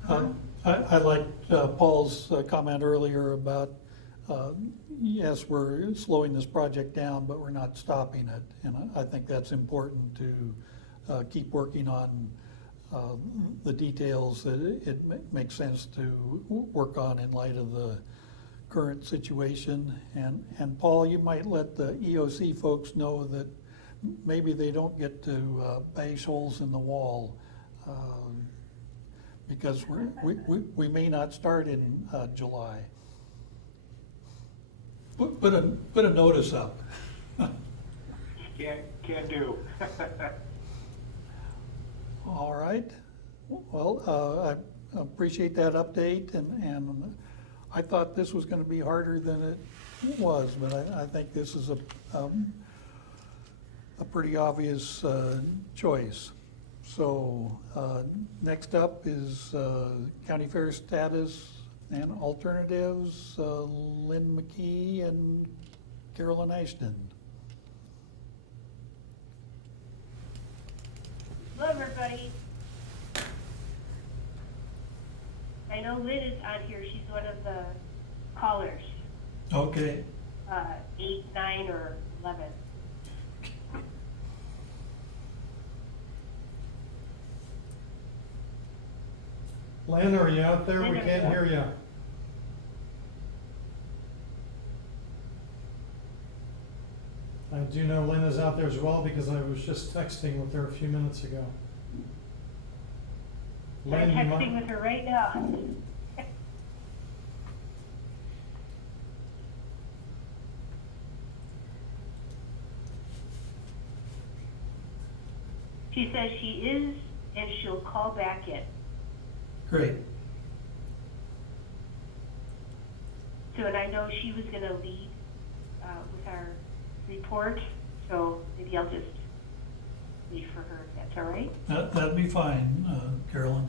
I liked Paul's comment earlier about, yes, we're slowing this project down, but we're not stopping it. And I think that's important to keep working on the details that it makes sense to work on in light of the current situation. And Paul, you might let the EOC folks know that maybe they don't get to bash holes in the wall, because we may not start in July. Put a notice up. Can do. All right. Well, I appreciate that update, and I thought this was going to be harder than it was, but I think this is a pretty obvious choice. So next up is county fair status and alternatives, Lynn McKee and Carolyn Ashton. Hello, everybody. I know Lynn is on here. She's one of the callers. Okay. 8, 9, or 11. Lynn, are you out there? We can't hear you. I do know Lynn is out there as well because I was just texting with her a few minutes ago. I'm texting with her right now. She says she is, and she'll call back in. Great. So, and I know she was going to lead with our report, so maybe I'll just wait for her, if that's all right. That'd be fine, Carolyn.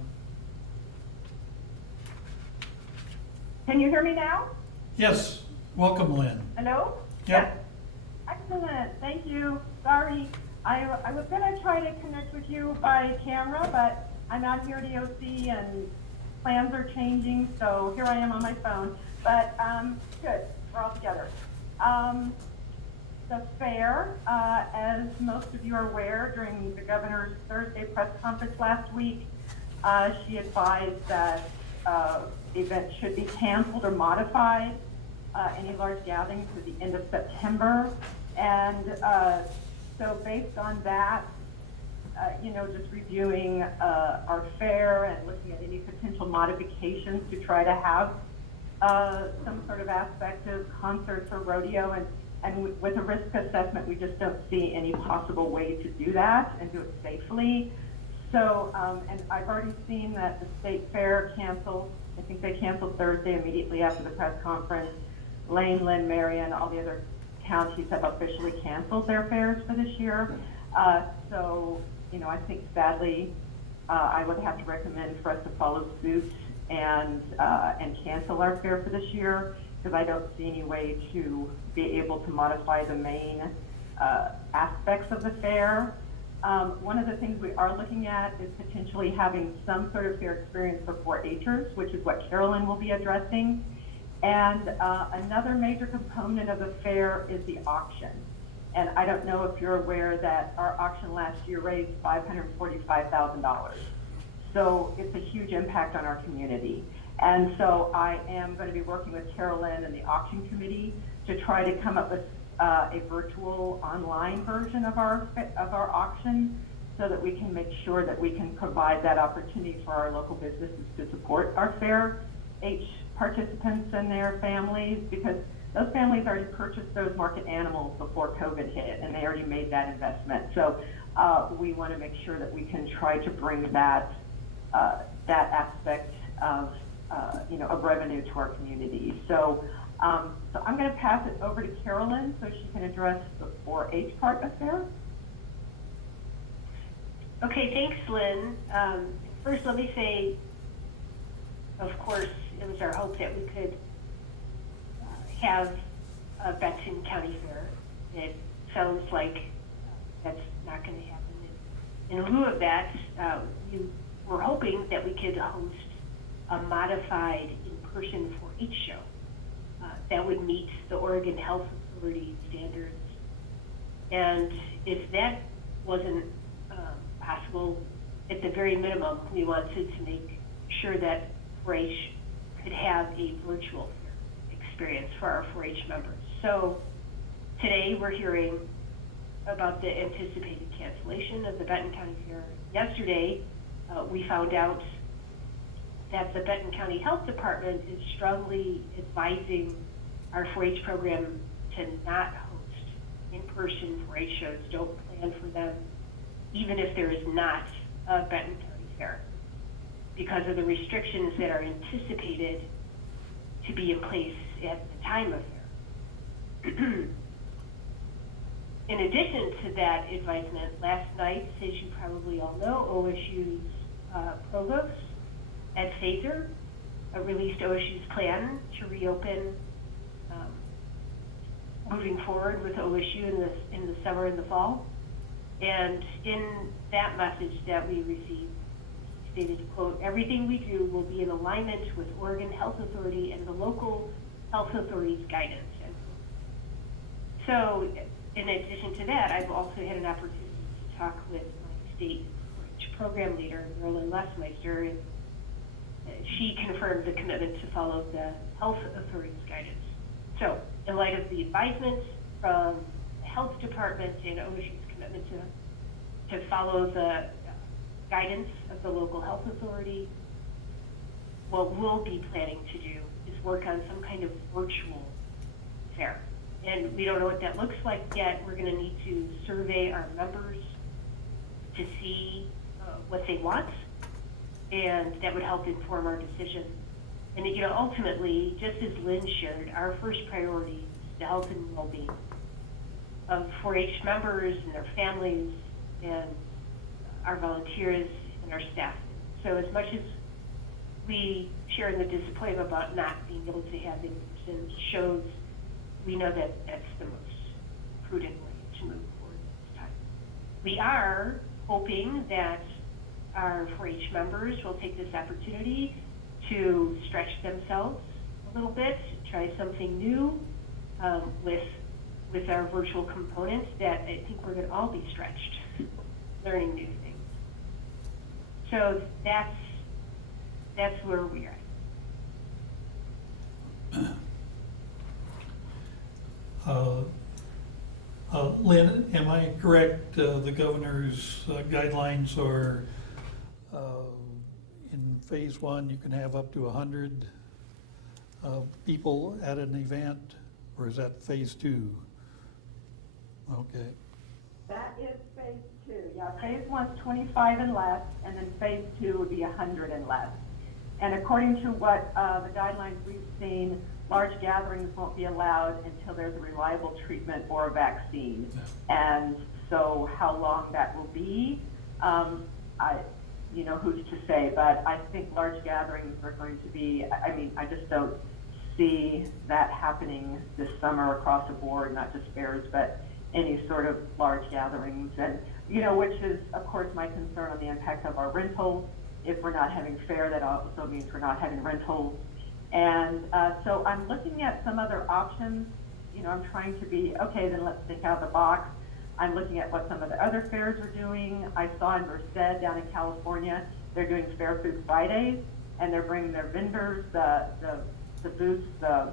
Can you hear me now? Yes. Welcome, Lynn. Hello? Yep. Excellent, thank you. Sorry, I was gonna try to connect with you by camera, but I'm out here at EOC and plans are changing, so here I am on my phone. But, good, we're all together. The fair, as most of you are aware, during the governor's Thursday press conference last week, she advised that events should be canceled or modified, any large gatherings to the end of September. And so based on that, just reviewing our fair and looking at any potential modifications to try to have some sort of aspect of concerts or rodeo, and with a risk assessment, we just don't see any possible way to do that and do it safely. So, and I've already seen that the state fair canceled. I think they canceled Thursday immediately after the press conference. Lane, Lynn, Marion, all the other counties have officially canceled their fairs for this year. So, I think sadly, I would have to recommend for us to follow suit and cancel our fair for this year, because I don't see any way to be able to modify the main aspects of the fair. One of the things we are looking at is potentially having some sort of fair experience for 4-Hers, which is what Carolyn will be addressing. And another major component of the fair is the auction. And I don't know if you're aware that our auction last year raised $545,000. So it's a huge impact on our community. And so I am going to be working with Carolyn and the auction committee to try to come up with a virtual online version of our auction, so that we can make sure that we can provide that opportunity for our local businesses to support our fair H participants and their families, because those families already purchased those market animals before COVID hit, and they already made that investment. So we want to make sure that we can try to bring that aspect of of revenue to our community. So I'm going to pass it over to Carolyn so she can address the 4-H part of there. Okay, thanks, Lynn. First, let me say, of course, it was our hope that we could have a Benton County Fair. It sounds like that's not going to happen. In lieu of that, we were hoping that we could host a modified in-person 4-H show that would meet the Oregon Health Authority standards. And if that wasn't possible, at the very minimum, we wanted to make sure that 4-H could have a virtual experience for our 4-H members. So today we're hearing about the anticipated cancellation of the Benton County Fair. Yesterday, we found out that the Benton County Health Department is strongly advising our 4-H program to not host in-person 4-H shows. Don't plan for them, even if there is not a Benton County Fair, because of the restrictions that are anticipated to be in place at the time of fair. In addition to that advisement, last night, as you probably all know, OSU's provost Ed Fazer released OSU's plan to reopen moving forward with OSU in the summer and the fall. And in that message that we received, he stated, quote, "Everything we do will be in alignment with Oregon Health Authority and the local health authorities' guidance." And so in addition to that, I've also had an opportunity to talk with my state program leader, Marilyn Lesmeister, and she confirmed the commitment to follow the health authorities' guidance. So in light of the advisements from the health department and OSU's commitment to follow the guidance of the local health authority, what we'll be planning to do is work on some kind of virtual fair. And we don't know what that looks like yet. We're going to need to survey our members to see what they want, and that would help inform our decision. And ultimately, just as Lynn shared, our first priority is the health and well-being of 4-H members and their families and our volunteers and our staff. So as much as we share in the disappointment about not being able to have in-person shows, we know that that's the most prudent way to move forward this time. We are hoping that our 4-H members will take this opportunity to stretch themselves little bit, try something new with our virtual components that I think we're going to all be stretched learning new things. So that's where we are. Lynn, am I correct, the governor's guidelines are, in phase one, you can have up to 100 people at an event, or is that phase two? Okay. That is phase two, yeah. Phase one's 25 and less, and then phase two would be 100 and less. And according to what the guidelines we've seen, large gatherings won't be allowed until there's a reliable treatment or a vaccine. And so how long that will be, who's to say, but I think large gatherings are going to be, I just don't see that happening this summer across the board, not just fairs, but any sort of large gatherings. And, which is, of course, my concern on the impact of our rentals. If we're not having fair, that also means we're not having rentals. And so I'm looking at some other options. I'm trying to be, okay, then let's think out of the box. I'm looking at what some of the other fairs are doing. I saw in Merced down in California, they're doing Fair Food Fridays, and they're bringing their vendors, the booths, the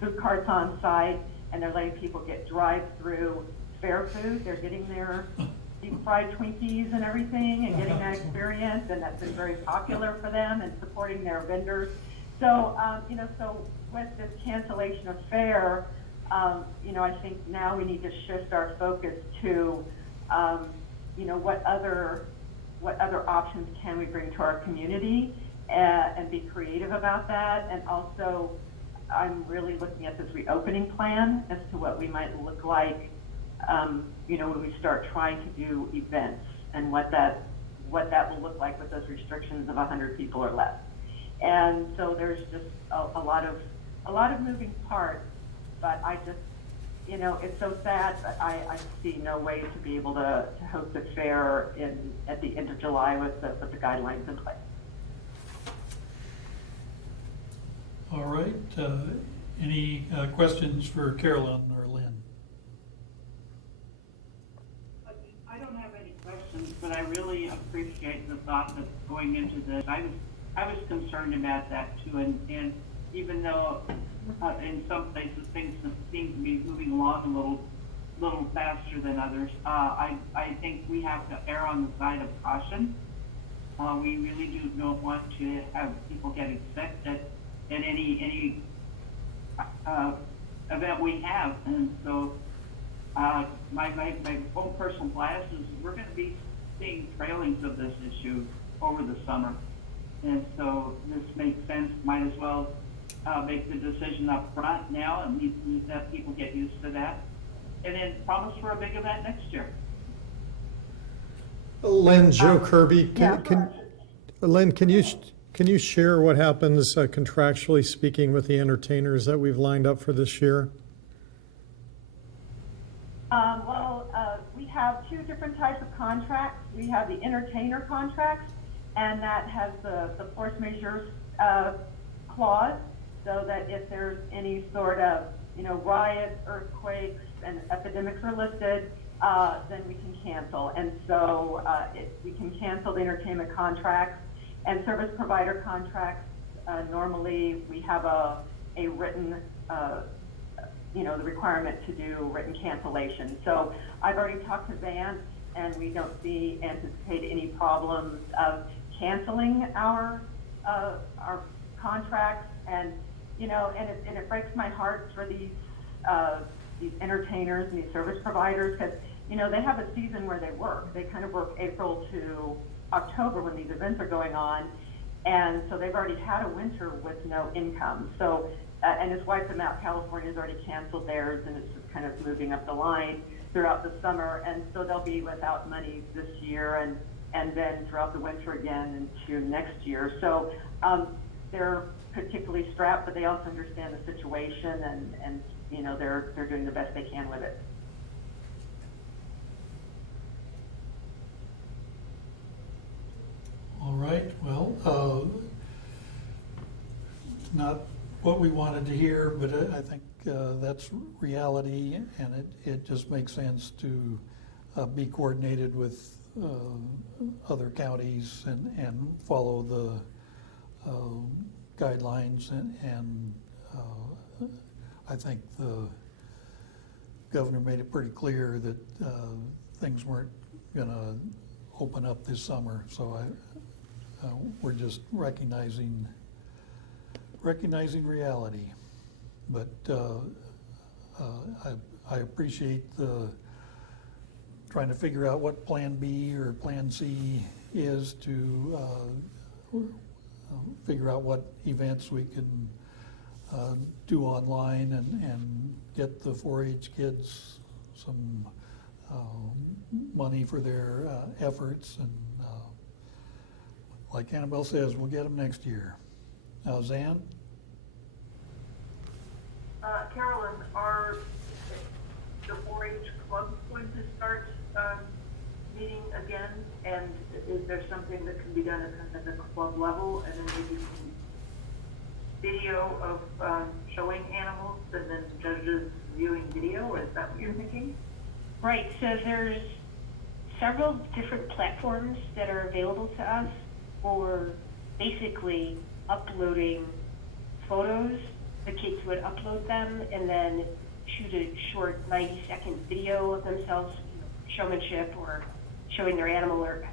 food carts on site, and they're letting people get drive-through fair food. They're getting their deep-fried Twinkies and everything and getting that experience, and that's been very popular for them and supporting their vendors. So, so with this cancellation of fair, I think now we need to shift our focus to, what other options can we bring to our community and be creative about that. And also, I'm really looking at this reopening plan as to what we might look like, when we start trying to do events and what that will look like with those restrictions of 100 people or less. And so there's just a lot of moving parts, but I just, it's so sad, but I see no way to be able to host a fair at the end of July with the guidelines in place. All right. Any questions for Carolyn or Lynn? I don't have any questions, but I really appreciate the thought that's going into this. I was concerned about that too, and even though in some places things seem to be moving along a little faster than others, I think we have to err on the side of caution. We really don't want to have people getting sick at any event we have, and so my own personal bias is we're going to be seeing trailings of this issue over the summer. And so this makes sense, might as well make the decision up front now and let people get used to that. And then promise for a big event next year. Lynn, Joe Kirby, Lynn, can you share what happens contractually speaking with the entertainers that we've lined up for this year? We have two different types of contracts. We have the entertainer contracts, and that has the force majeure clause, so that if there's any sort of riots, earthquakes, and epidemics are listed, then we can cancel. And so we can cancel the entertainment contracts and service provider contracts. Normally, we have a written the requirement to do written cancellation. So I've already talked to Vance, and we don't anticipate any problems of canceling our contracts. And it breaks my heart for these entertainers and these service providers, because they have a season where they work. They kind of work April to October when these events are going on, and so they've already had a winter with no income. So and his wife from out California has already canceled theirs, and it's just kind of moving up the line throughout the summer, and so they'll be without money this year and then throughout the winter again into next year. So they're particularly strapped, but they also understand the situation, and they're doing the best they can with it. All right. Well, not what we wanted to hear, but I think that's reality, and it just makes sense to be coordinated with other counties and follow the guidelines, and I think the governor made it pretty clear that things weren't gonna open up this summer, so we're just recognizing reality. But I appreciate the trying to figure out what Plan B or Plan C is to figure out what events we can do online and get the 4-H kids some money for their efforts. And like Annabelle says, we'll get them next year. Zan? Carolyn, are the 4-H clubs going to start meeting again? And is there something that can be done at the club level, and then maybe some video of showing animals and then judges viewing video? Is that what you're thinking? Right, so there's several different platforms that are available to us for basically uploading photos. The kids would upload them and then shoot a short 90-second video of themselves, showmanship or showing their animal, or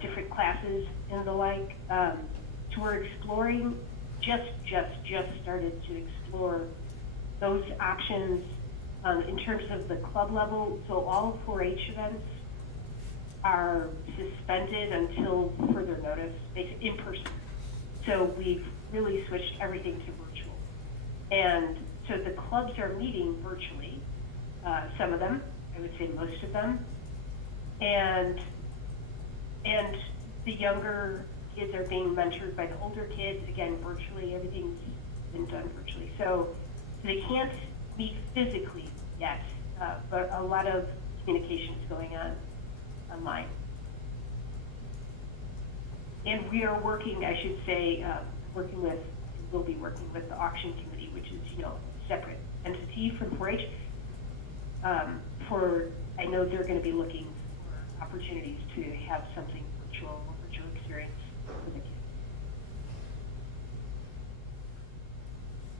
different classes and the like. So we're exploring, just started to explore those options in terms of the club level. So all 4-H events are suspended until further notice, in person. So we've really switched everything to virtual. And so the clubs are meeting virtually, some of them, I would say most of them. And the younger kids are being mentored by the older kids, again, virtually. Everything's been done virtually. So they can't meet physically yet, but a lot of communication is going on online. And we are working, I should say, we'll be working with the auction committee, which is, a separate entity from 4-H. I know they're going to be looking for opportunities to have something virtual experience for the kids.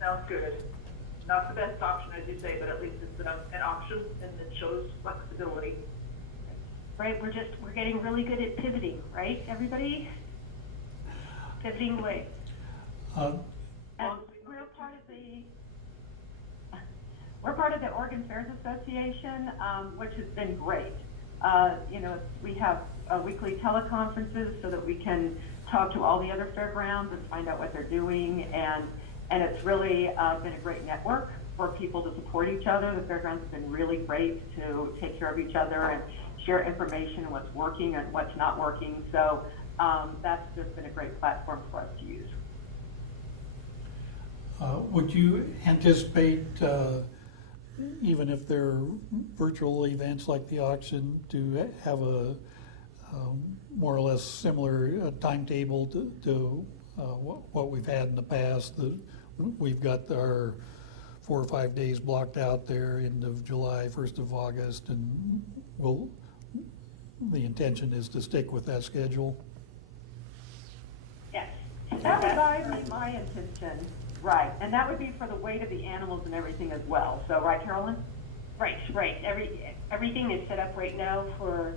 Sounds good. Not the best option, as you say, but at least it's an option, and it shows flexibility. Right, we're getting really good at pivoting, right, everybody? Pivoting away. And we're part of the Oregon Fairs Association, which has been great. We have weekly teleconferences so that we can talk to all the other fairgrounds and find out what they're doing, and it's really been a great network for people to support each other. The fairgrounds have been really great to take care of each other and share information, what's working and what's not working. So that's just been a great platform for us to use. Would you anticipate, even if they're virtual events like the auction, to have a more or less similar timetable to what we've had in the past? We've got our 4 or 5 days blocked out there, end of July, 1st of August, and the intention is to stick with that schedule? Yes. That would be my intention. Right, and that would be for the weight of the animals and everything as well. So, right, Carolyn? Right. Everything is set up right now for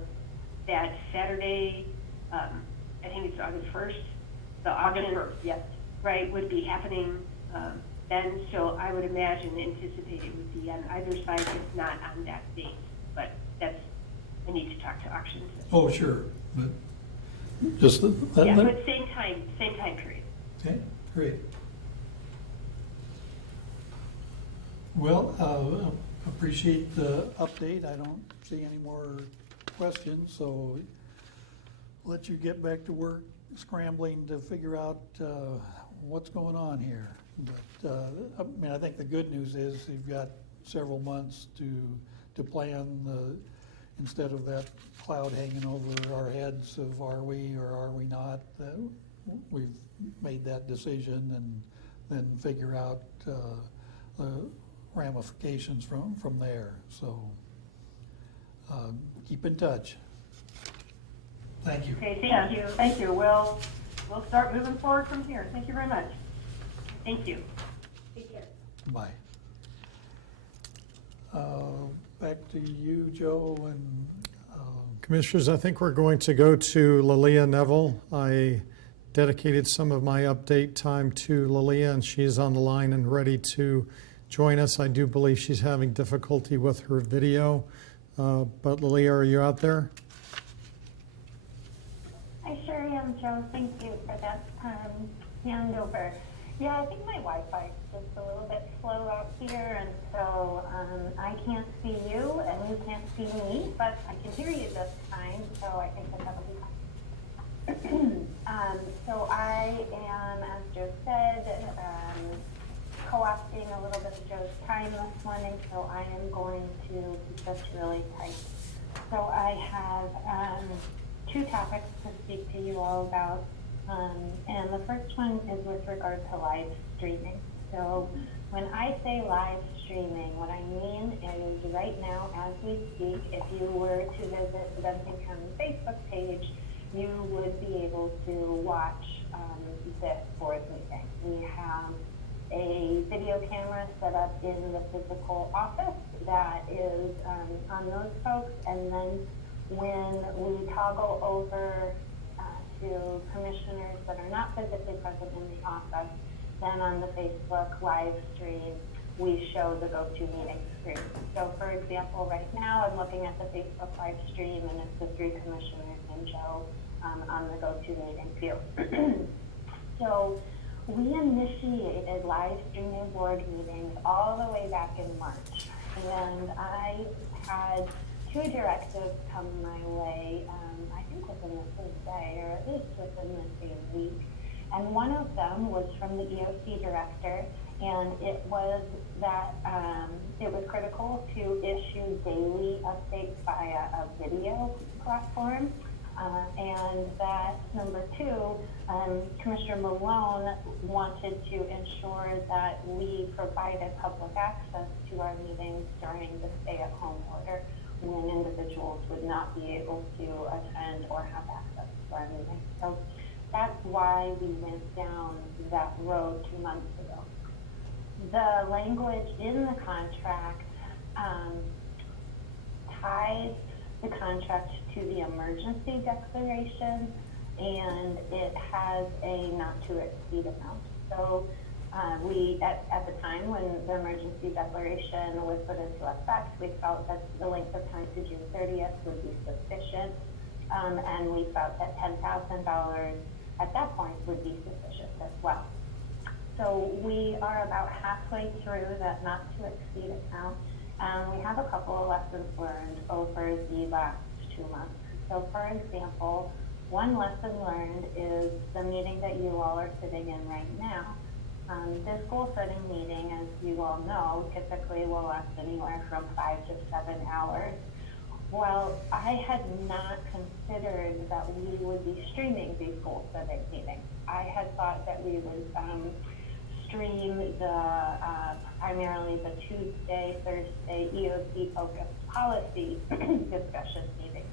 that Saturday, I think it's August 1st. The auction, August 1st, yes. Right, would be happening then, so I would imagine, anticipate it would be on either side, if not on that date. But I need to talk to auctions. Oh, sure, but just that. Yeah, but same time period. Okay, great. Well, appreciate the update. I don't see any more questions, so let you get back to work scrambling to figure out what's going on here. But I think the good news is you've got several months to plan instead of that cloud hanging over our heads of are we or are we not. We've made that decision, and then figure out the ramifications from there. So keep in touch. Thank you. Okay, Yeah, thank you. Thank you. We'll start moving forward from here. Thank you very much. Thank you. Take care. Bye. Back to you, Joe, and Commissioners, I think we're going to go to Lilia Neville. I dedicated some of my update time to Lilia, and she is on the line and ready to join us. I do believe she's having difficulty with her video, but Lilia, are you out there? I sure am, Joe. Thank you for that handover. Yeah, I think my Wi-Fi is just a little bit slow out here, and so I can't see you, and you can't see me, but I can hear you this time, so I think that that'll be fine. So I am, as Joe said, co-opting a little bit of Joe's time this morning, so I am going to keep this really tight. So I have two topics to speak to you all about. And the first one is with regard to live streaming. So when I say live streaming, what I mean is right now, as we speak, if you were to visit the Benton County Facebook page, you would be able to watch this board meeting. We have a video camera set up in the physical office that is on those folks, and then when we toggle over to commissioners that are not physically present in the office, then on the Facebook live stream, we show the go-to-meeting screen. So for example, right now I'm looking at the Facebook live stream, and it's the three commissioners and Joe on the go-to-meeting view. So we initiated live streaming board meetings all the way back in March, and I had two directives come my way, I think within the same day, or at least within the same week. And one of them was from the EOC director, and it was that it was critical to issue daily updates via a video platform. And that number two, Commissioner Malone wanted to ensure that we provided public access to our meetings during the stay-at-home order, when individuals would not be able to attend or have access to our meetings. So that's why we went down that road 2 months ago. The language in the contract ties the contract to the emergency declaration, and it has a not to exceed amount. So we, at the time when the emergency declaration was put into effect, we felt that the length of time to June 30th would be sufficient, and we felt that $10,000 at that point would be sufficient as well. So we are about halfway through that not to exceed account, and we have a couple of lessons learned over the last 2 months. So for example, one lesson learned is the meeting that you all are sitting in right now. This goal-setting meeting, as you all know, typically will last anywhere from 5 to 7 hours. Well, I had not considered that we would be streaming these goal-setting meetings. I had thought that we would stream the primarily the Tuesday, Thursday EOC-focused policy discussion meetings.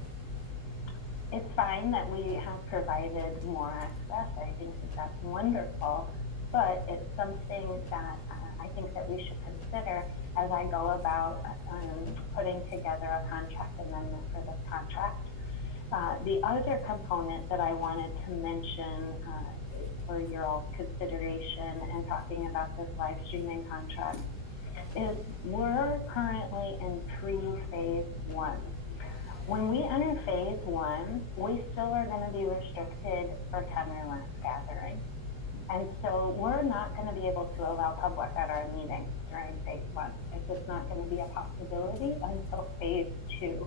It's fine that we have provided more access. I think that that's wonderful. But it's something that I think that we should consider as I go about putting together a contract amendment for this contract. The other component that I wanted to mention for your all consideration and talking about this live streaming contract is we're currently in pre-phase 1. When we enter phase 1, we still are going to be restricted for 10 or less gatherings. And so we're not going to be able to allow public at our meetings during phase 1. It's just not going to be a possibility until phase 2.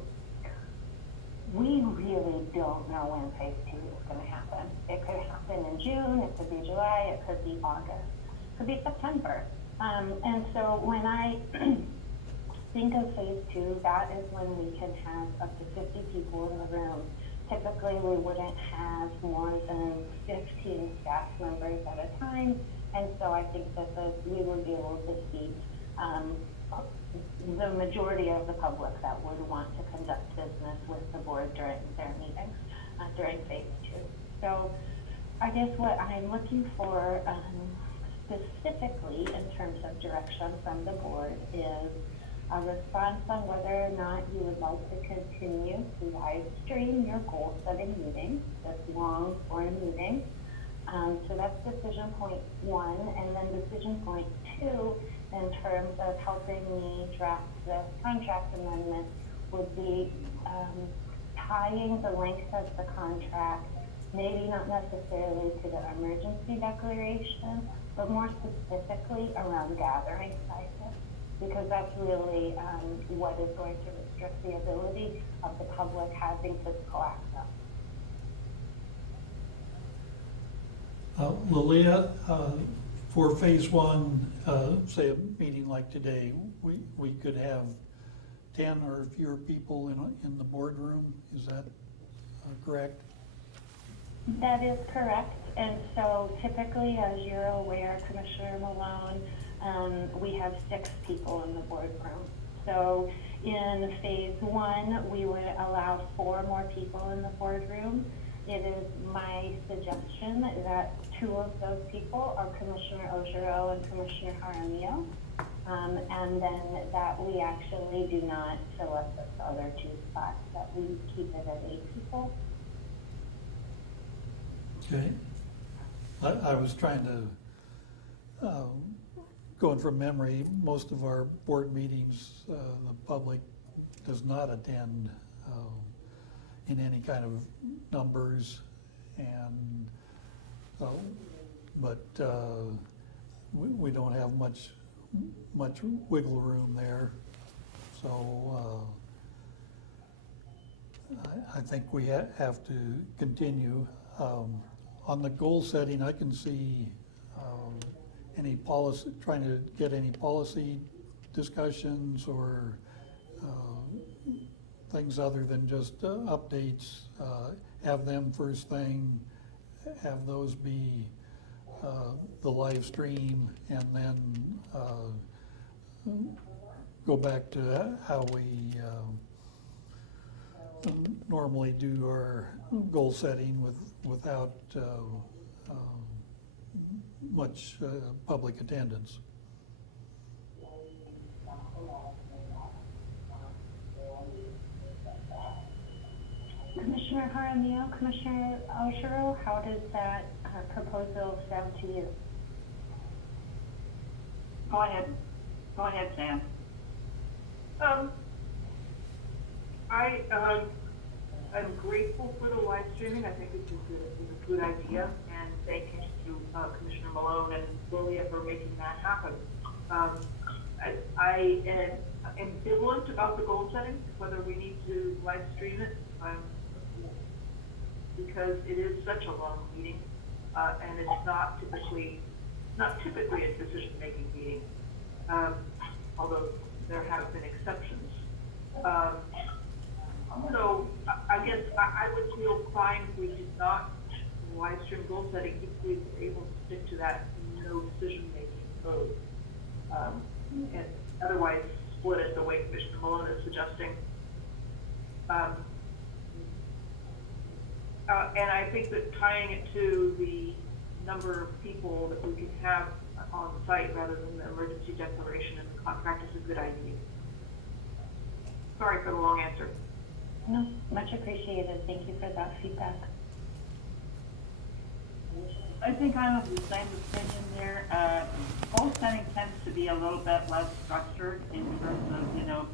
We really don't know when phase 2 is going to happen. It could happen in June, it could be July, it could be August, it could be September. And so when I think of phase 2, that is when we can have up to 50 people in the room Typically, we wouldn't have more than 15 staff members at a time, and so I think that we would be able to seat the majority of the public that would want to conduct business with the board during their meetings, during phase 2. So I guess what I'm looking for specifically in terms of direction from the board is a response on whether or not you would like to continue to live stream your goal setting meeting, this long form meeting. So that's decision point 1, and then decision point 2 in terms of helping me draft the contract amendment would be tying the length of the contract, maybe not necessarily to the emergency declaration, but more specifically around gathering sizes, because that's really what is going to restrict the ability of the public having physical access. Lilia, for phase 1, say a meeting like today, we could have 10 or fewer people in the boardroom. Is that correct? That is correct. And so typically, as you're aware, Commissioner Malone, we have 6 people in the boardroom. So in phase 1, we would allow 4 more people in the boardroom. It is my suggestion that 2 of those people are Commissioner Ojero and Commissioner Jaramillo, and then that we actually do not fill up those other 2 spots, that we keep it at 8 people. Okay. I was trying to, going from memory, most of our board meetings, the public does not attend in any kind of numbers, and but we don't have much wiggle room there, so I think we have to continue. On the goal setting, I can see any policy, trying to get any policy discussions or things other than just updates, have them first thing, have those be the live stream, and then go back to how we normally do our goal setting without much public attendance. Commissioner Jaramillo, Commissioner Ojero, how does that proposal sound to you? Go ahead. Go ahead, Sam. I'm grateful for the live streaming. I think it's a good idea, and thank you to Commissioner Malone and Lilia for making that happen. I am ambivalent about the goal setting, whether we need to live stream it, because it is such a long meeting, and it's not typically a decision-making meeting, although there have been exceptions. So I guess I would feel fine if we did not live stream goal setting if we were able to stick to that no decision-making code. And otherwise split it the way Commissioner Malone is suggesting. And I think that tying it to the number of people that we can have on site rather than the emergency declaration and the contract is a good idea. Sorry for the long answer. No, much appreciated. Thank you for that feedback. I think I'm of the same opinion there. Goal setting tends to be a little bit less structured in terms of,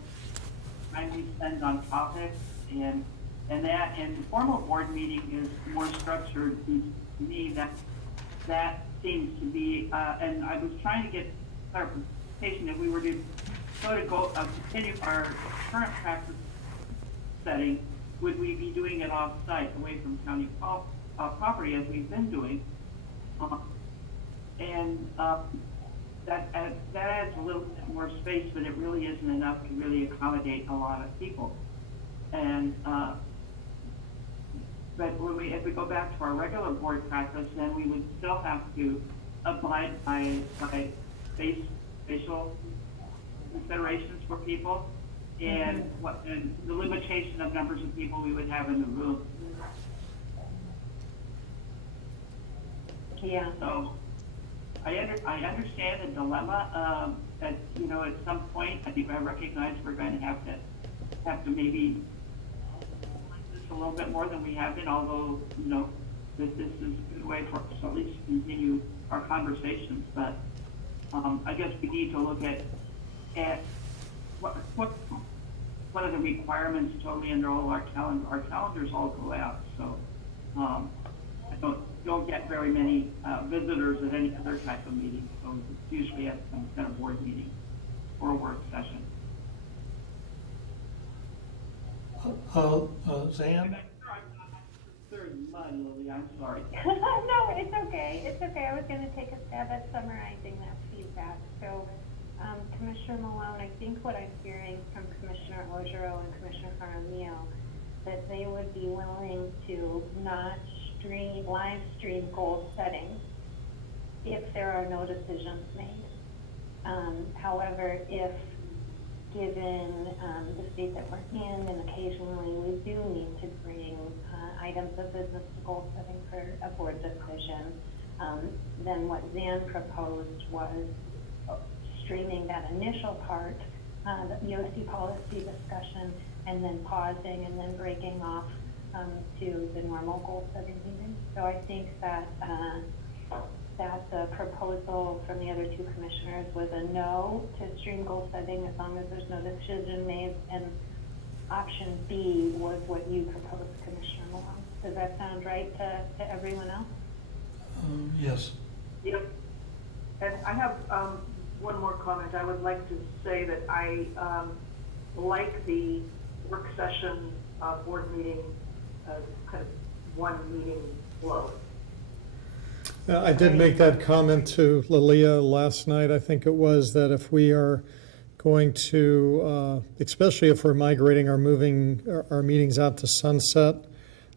time we spend on topics, and the formal board meeting is more structured. To me, that seems to be, and I was trying to get clarification if we were to continue our current practice setting, would we be doing it off-site, away from county property, as we've been doing? That adds a little bit more space, but it really isn't enough to really accommodate a lot of people. And but if we go back to our regular board practice, then we would still have to abide by facial considerations for people and and the limitation of numbers of people we would have in the room. Yeah. So I understand the dilemma, that, you know, at some point, I think I recognize we're going to have to maybe this a little bit more than we have been, although, you know, this is a good way for us to at least continue our conversations. But I guess we need to look at what are the requirements totally under all our calendar. Our calendars all go out, so I don't get very many visitors at any other type of meeting. So it's usually at some kind of board meeting or a work session. Zan? I'm sorry. No, it's okay. It's okay. I was going to take a stab at summarizing that feedback. So, Commissioner Malone, I think what I'm hearing from Commissioner Ojero and Commissioner Jaramillo, that they would be willing to not live stream goal setting if there are no decisions made. However, if given the state that we're in, and occasionally we do need to bring items of business to goal setting for a board decision, then what Zan proposed was streaming that initial part, the EOC policy discussion, and then pausing and then breaking off to the normal goal setting meeting. So I think that that the proposal from the other two commissioners was a no to stream goal setting as long as there's no decision made, and option B was what you proposed, Commissioner Malone. Does that sound right to everyone else? Yes. Yep. And I have one more comment. I would like to say that I like the work session board meeting kind of one meeting flow. I did make that comment to Lilia last night. I think it was that if we are going to, especially if we're migrating or moving our meetings out to sunset,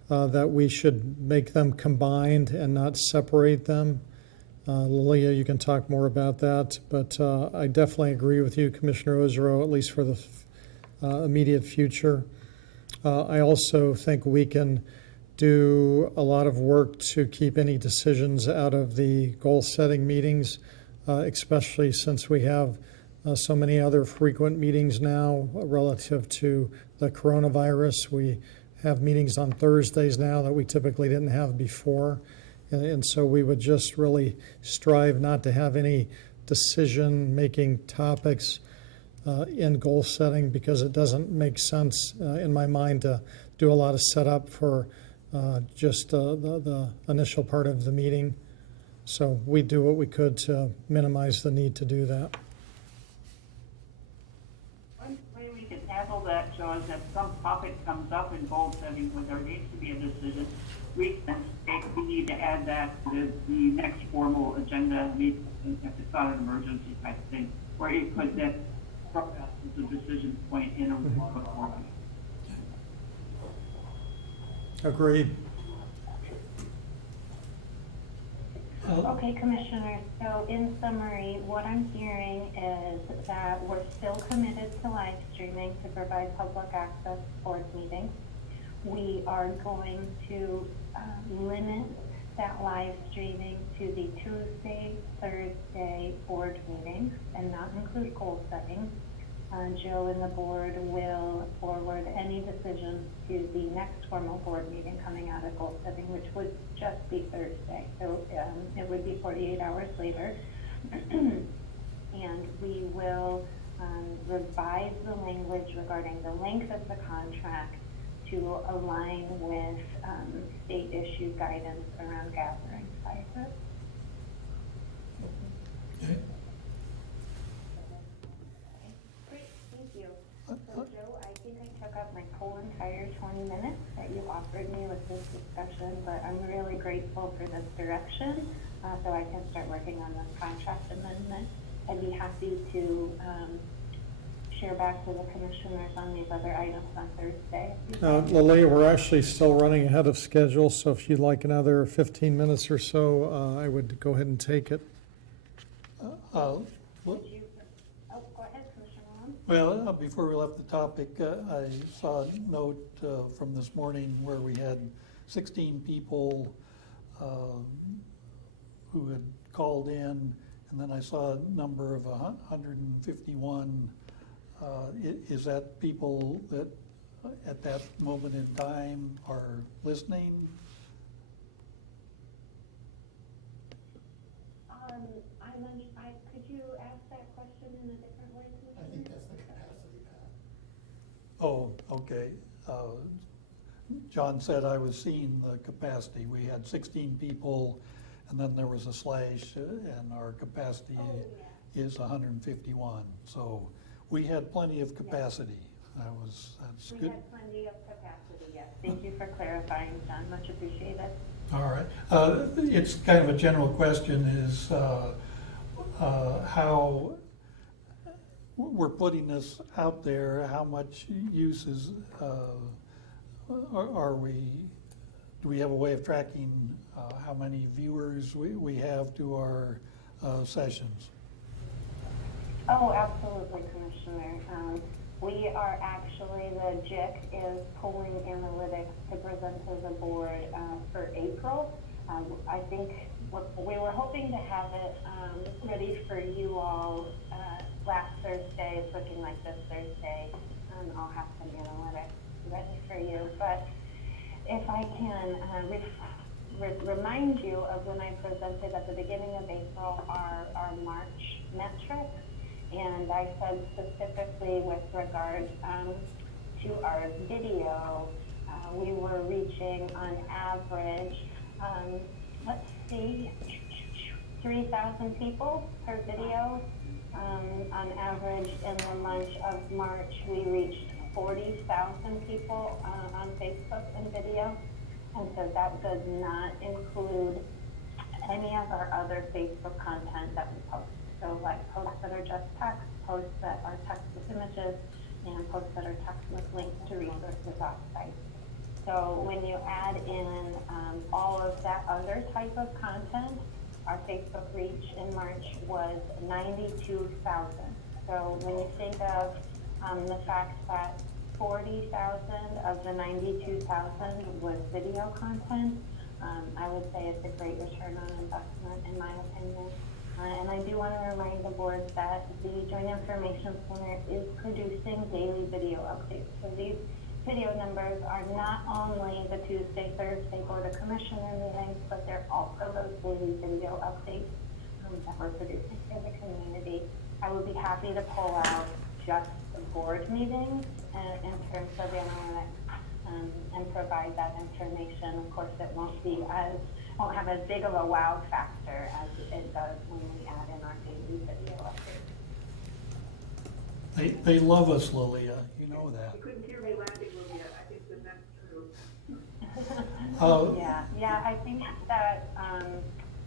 that we should make them combined and not separate them. Lilia, you can talk more about that, but I definitely agree with you, Commissioner Ozero, at least for the immediate future. I also think we can do a lot of work to keep any decisions out of the goal-setting meetings, especially since we have so many other frequent meetings now relative to the coronavirus. We have meetings on Thursdays now that we typically didn't have before. And so we would just really strive not to have any decision-making topics in goal setting, because it doesn't make sense in my mind to do a lot of setup for just the initial part of the meeting. So we do what we could to minimize the need to do that. One way we can handle that, Joe, is if some topic comes up in goal setting where there needs to be a decision, we need to add that to the next formal agenda meeting if it's not an emergency type thing, where you could then throw that as a decision point in a report. Agreed. Okay, Commissioner, so in summary, what I'm hearing is that we're still committed to live streaming to provide public access board meetings. We are going to limit that live streaming to the Tuesday, Thursday board meetings and not include goal setting. Joe and the board will forward any decisions to the next formal board meeting coming out of goal setting, which would just be Thursday. So it would be 48 hours later. And we will revise the language regarding the length of the contract to align with state issued guidance around gathering sizes. Okay. Great, thank you. So Joe, I think I took up my whole entire 20 minutes that you offered me with this discussion, but I'm really grateful for this direction, so I can start working on this contract amendment. I'd be happy to share back to the commissioners on these other items on Thursday. Lilia, we're actually still running ahead of schedule, so if you'd like another 15 minutes or so, I would go ahead and take it. Well, Oh, go ahead, Commissioner Long. well, before we left the topic, I saw a note from this morning where we had 16 people who had called in, and then I saw a number of 151. Is that people that at that moment in time are listening? Could you ask that question in a different way, Commissioner? I think that's the capacity, Pat. Oh, okay. John said I was seeing the capacity. We had 16 people, and then there was a slash, and our capacity is 151. So we had plenty of capacity. That's We good. had plenty of capacity, yes. Thank you for clarifying, John. Much appreciated. All right. It's kind of a general question is how we're putting this out there, how much use is, do we have a way of tracking how many viewers we have to our sessions? Oh, absolutely, Commissioner. We are actually, the JIC is pulling analytics to present to the board for April. I think we were hoping to have it ready for you all last Thursday. It's looking like this Thursday. I'll have some analytics ready for you. But if I can remind you of when I presented at the beginning of April our March metrics. And I said specifically with regard to our video, we were reaching on average, 3,000 people per video. On average, in the month of March, we reached 40,000 people on Facebook and video. And so that does not include any of our other Facebook content that we post. So like posts that are just text, posts that are text with images, and posts that are text with links to resources off-site. So when you add in all of that other type of content, our Facebook reach in March was 92,000. So when you think of the fact that 40,000 of the 92,000 was video content, I would say it's a great return on investment in my opinion. And I do want to remind the board that the Joint Information Center is producing daily video updates. So these video numbers are not only the Tuesday, Thursday Board of Commissioner meetings, but they're also those daily video updates that we're producing for the community. I would be happy to pull out just the board meetings in terms of analytics and provide that information. Of course, it won't have as big of a wow factor as it does when we add in our daily video updates. They love us, Lilia. You know that. You couldn't hear me laughing, Lilia. I think that that's true. Yeah, I think that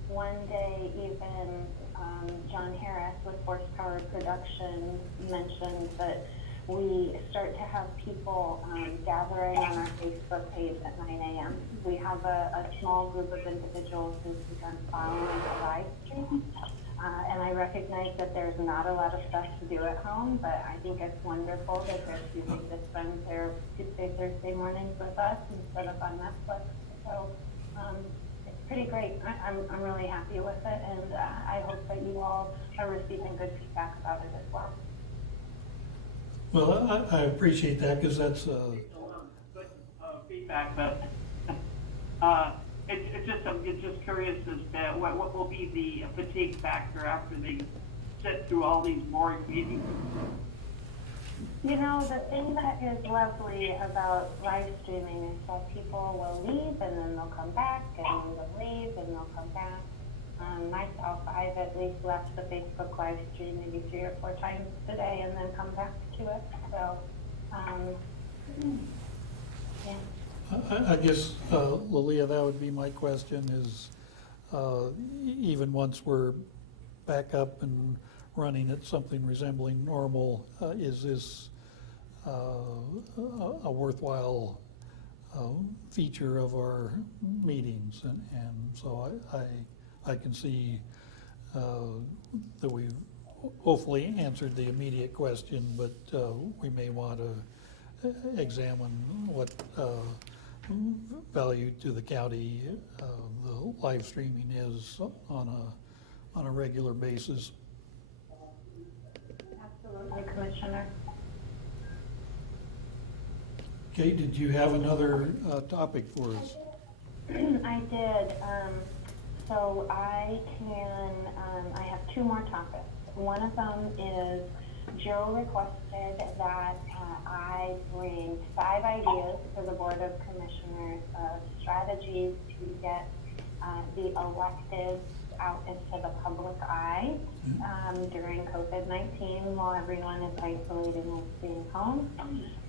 one day even John Harris with Horsepower Production mentioned that we start to have people gathering on our Facebook page at 9 a.m. We have a small group of individuals who've begun following the live stream. And I recognize that there's not a lot of stuff to do at home, but I think it's wonderful that they're choosing to spend their Tuesday, Thursday mornings with us instead of on Netflix. So it's pretty great. I'm really happy with it, and I hope that you all are receiving good feedback about it as well. Well, I appreciate that because that's Good feedback, but it's just curious as to what will be the fatigue factor after they sit through all these boring meetings. You know, the thing that is lovely about live streaming is that people will leave and then they'll come back, and they'll leave and they'll come back. Myself, I've at least left the Facebook live stream maybe 3 or 4 times today and then come back to it. So, yeah. I guess, Lilia, that would be my question is, even once we're back up and running at something resembling normal. Is this a worthwhile feature of our meetings? And so I can see that we've hopefully answered the immediate question, but we may want to examine what value to the county the live streaming is on a regular basis. Absolutely, Commissioner. Okay, did you have another topic for us? I did. So I have two more topics. One of them is Joe requested that I bring 5 ideas to the Board of Commissioners of strategies to get the electeds out into the public eye during COVID-19 while everyone is isolating and staying home.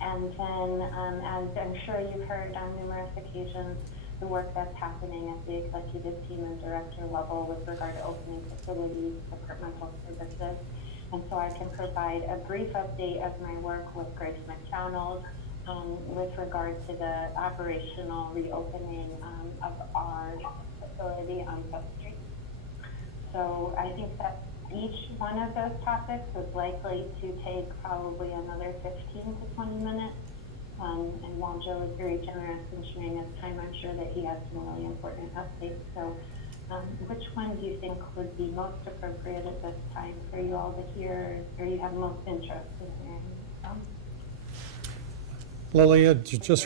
And then, as I'm sure you've heard on numerous occasions, the work that's happening at the executive team and director level with regard to opening facilities, departmental services. And so I can provide a brief update of my work with Grace McDonald with regard to the operational reopening of our facility on South Street. So I think that each one of those topics is likely to take probably another 15 to 20 minutes. And while Joe is very generous in sharing his time, I'm sure that he has some really important updates. So which one do you think would be most appropriate at this time for you all to hear, or you have most interest in hearing? Lilia, just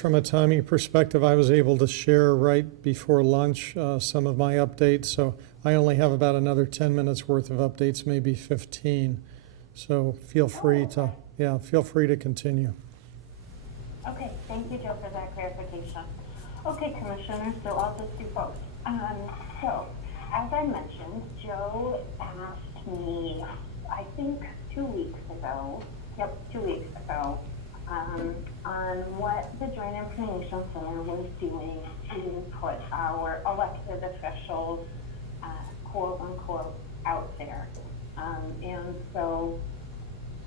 from a timing perspective, I was able to share right before lunch some of my updates, so I only have about another 10 minutes worth of updates, maybe 15. So feel free to continue. Okay, thank you, Joe, for that clarification. Okay, Commissioner, so I'll just do both. So, as I mentioned, Joe asked me, I think 2 weeks ago, on what the Joint Information Center was doing to put our elected officials, quote unquote, out there. And so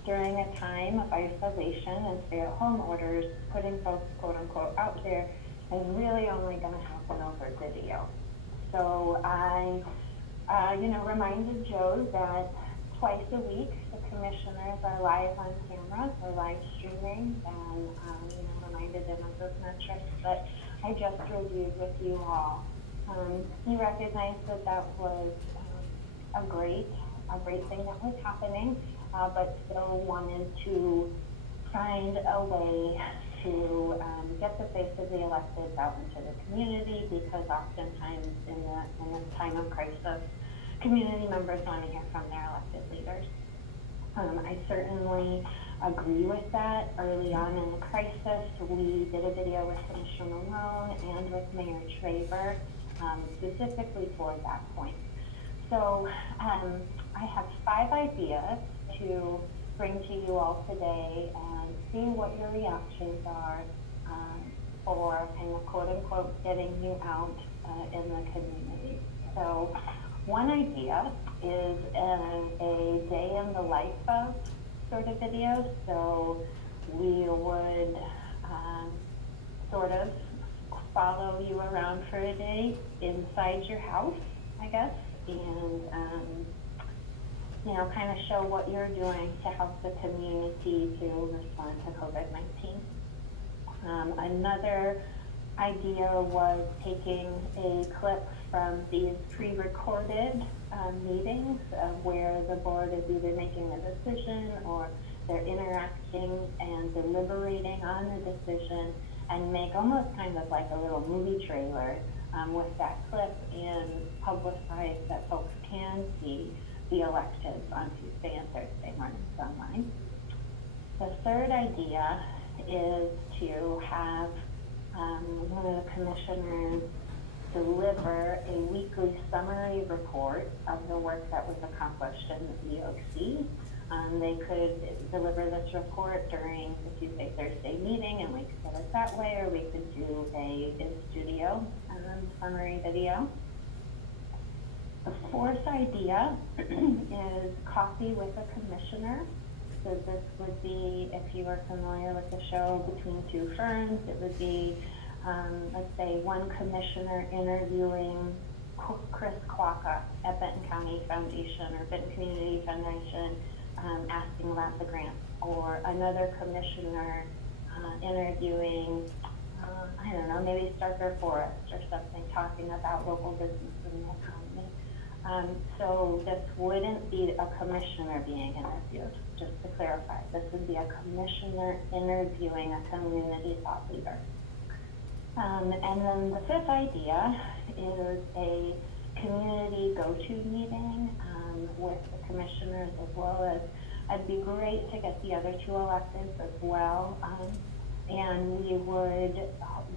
during a time of isolation and stay-at-home orders, putting folks, quote unquote, out there is really only going to happen over video. So I, reminded Joe that twice a week the commissioners are live on camera, or live streaming, and reminded him of those metrics that I just reviewed with you all. He recognized that that was a great thing that was happening, but still wanted to find a way to get the face of the electeds out into the community, because oftentimes in a time of crisis, community members want to hear from their elected leaders. I certainly agree with that. Early on in the crisis, we did a video with Commissioner Malone and with Mayor Traver, specifically for that point. So I have 5 ideas to bring to you all today and see what your reactions are for kind of quote unquote getting you out in the community. So one idea is a day in the life of sort of video. So we would sort of follow you around for a day inside your house, I guess, and kind of show what you're doing to help the community to respond to COVID-19. Another idea was taking a clip from these pre-recorded meetings where the board is either making a decision or they're interacting and deliberating on the decision, and make almost kind of like a little movie trailer with that clip, and publicize that folks can see the electeds on Tuesday and Thursday mornings online. The third idea is to have one of the commissioners deliver a weekly summary report of the work that was accomplished in the EOC. They could deliver this report during the Tuesday-Thursday meeting, and we could get it that way, or we could do a in-studio summary video. The fourth idea is coffee with a commissioner. So this would be, if you are familiar with the show Between Two Ferns, it would be, let's say, one commissioner interviewing Chris Quaka at Benton County Foundation or Benton Community Foundation, asking about the grant, or another commissioner interviewing, I don't know, maybe Starker Forest or something, talking about local business and the economy. So this wouldn't be a commissioner being interviewed, just to clarify. This would be a commissioner interviewing a community thought leader. And then the fifth idea is a community go-to meeting with the commissioners, as well as, it'd be great to get the other two electeds as well. And we would,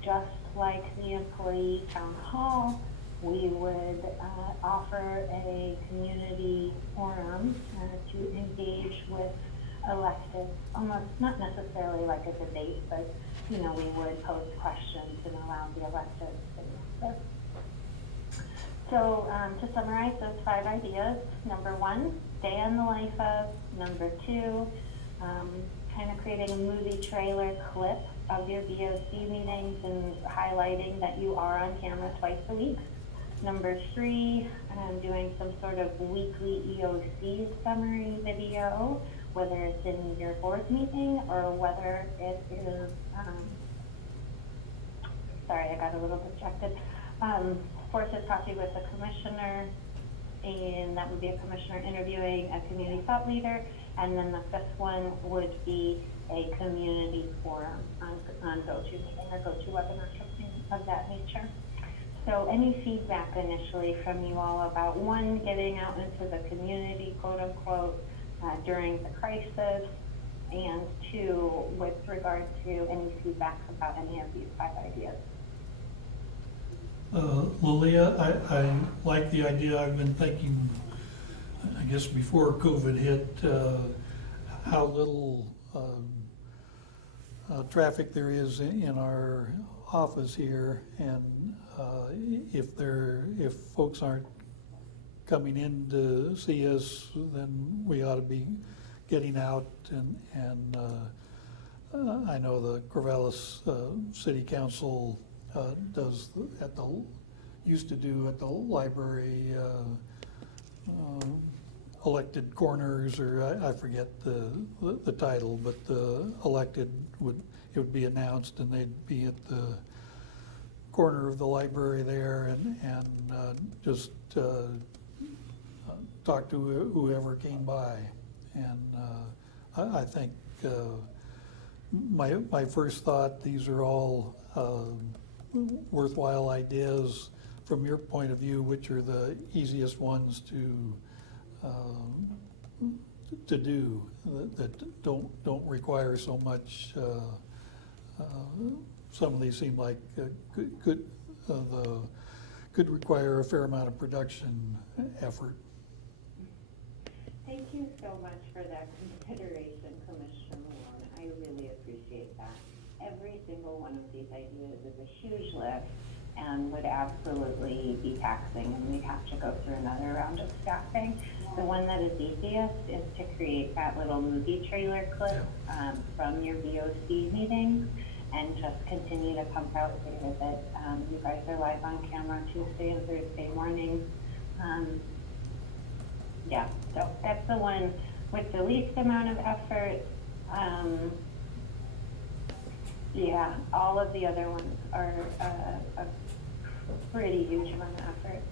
just like the employee town hall, we would offer a community forum to engage with elected, almost not necessarily like a debate, but we would pose questions and allow the elected to answer. So to summarize those 5 ideas, number 1, stay in the life of. Number 2, kind of creating a movie trailer clip of your VOC meetings and highlighting that you are on camera twice a week. Number 3, doing some sort of weekly EOC summary video, whether it's in your board meeting or whether it is, sorry, I got a little distracted. 4th is coffee with a commissioner, and that would be a commissioner interviewing a community thought leader. And then the 5th one would be a community forum on go-to meeting or go-to webinar, something of that nature. So any feedback initially from you all about, 1, getting out into the community, quote unquote, during the crisis, and 2, with regard to any feedback about any of these 5 ideas. Lilia, I like the idea. I've been thinking, I guess before COVID hit, how little traffic there is in our office here, and if folks aren't coming in to see us, then we ought to be getting out, and I know the Corvallis City Council used to do at the library elected corners, or I forget the title, but the elected it would be announced, and they'd be at the corner of the library there and just talk to whoever came by. And I think my first thought, these are all worthwhile ideas from your point of view, which are the easiest ones to do, that don't require so much. Some of these seem like could require a fair amount of production effort. Thank you so much for that consideration, Commissioner Malone. I really appreciate that. Every single one of these ideas is a huge lift and would absolutely be taxing, and we'd have to go through another round of staffing. The one that is easiest is to create that little movie trailer clip from your VOC meetings, and just continue to pump out data that you guys are live on camera Tuesday and Thursday mornings. Yeah, so that's the one with the least amount of effort. Yeah, all of the other ones are a pretty huge amount of effort.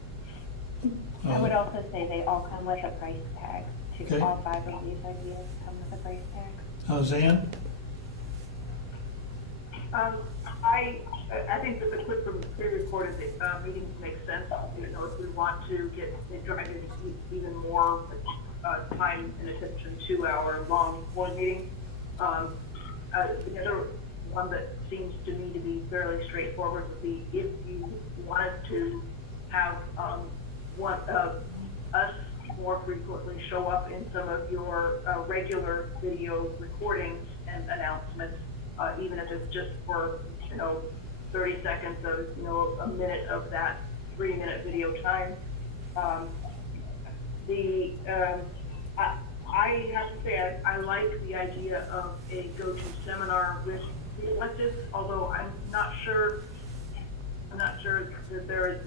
I would also say they all come with a price tag. Okay. All 5 of these ideas come with a price tag. Zan? I think that the clip from the pre-recorded meetings makes sense. If we want to drive even more time and attention to our long board meetings. The other one that seems to me to be fairly straightforward would be if you wanted to have us more frequently show up in some of your regular video recordings and announcements, even if it's just for 30 seconds of a minute of that 3-minute video time. I have to say, I like the idea of a go-to seminar with the electives, although I'm not sure that there is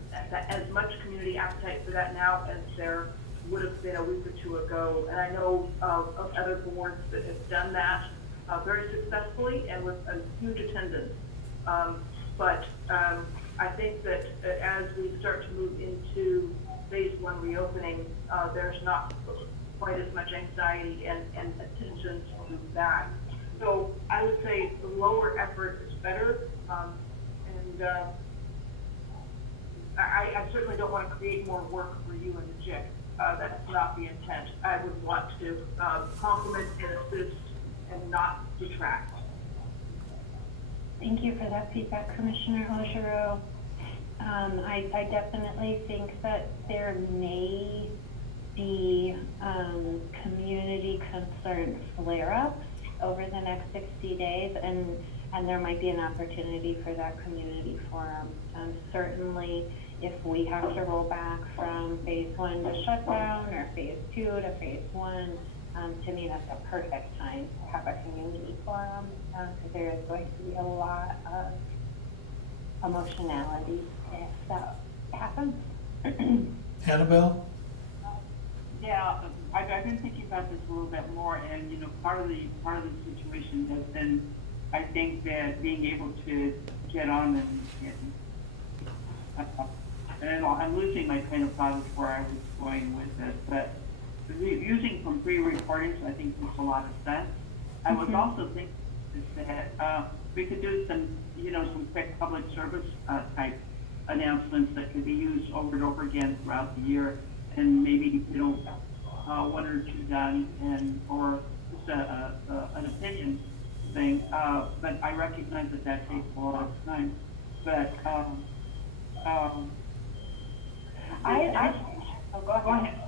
as much community appetite for that now as there would have been a week or two ago. And I know of other boards that have done that very successfully and with a huge attendance. But I think that as we start to move into phase one reopening, there's not quite as much anxiety and attention to that. So I would say the lower effort is better. I certainly don't want to create more work for you and the JIC. That's not the intent. I would want to complement and assist and not detract. Thank you for that feedback, Commissioner Ogerow. I definitely think that there may be community concern flare-ups over the next 60 days, and there might be an opportunity for that community forum. Certainly, if we have to roll back from phase one to shutdown or phase two to phase one, to me that's a perfect time to have a community forum, because there is going to be a lot of emotionality if that happens. Annabelle? Yeah, I've been thinking about this a little bit more, and you know, part of the situation has been, I think that being able to get on and I'm losing my train of thought as where I was going with this, but using from pre-recordings, I think makes a lot of sense. I was also thinking that we could do some, you know, some quick public service type announcements that could be used over and over again throughout the year, and maybe, you know, one or two done, and or just an opinion thing. But I recognize that takes a lot of time. But Go ahead.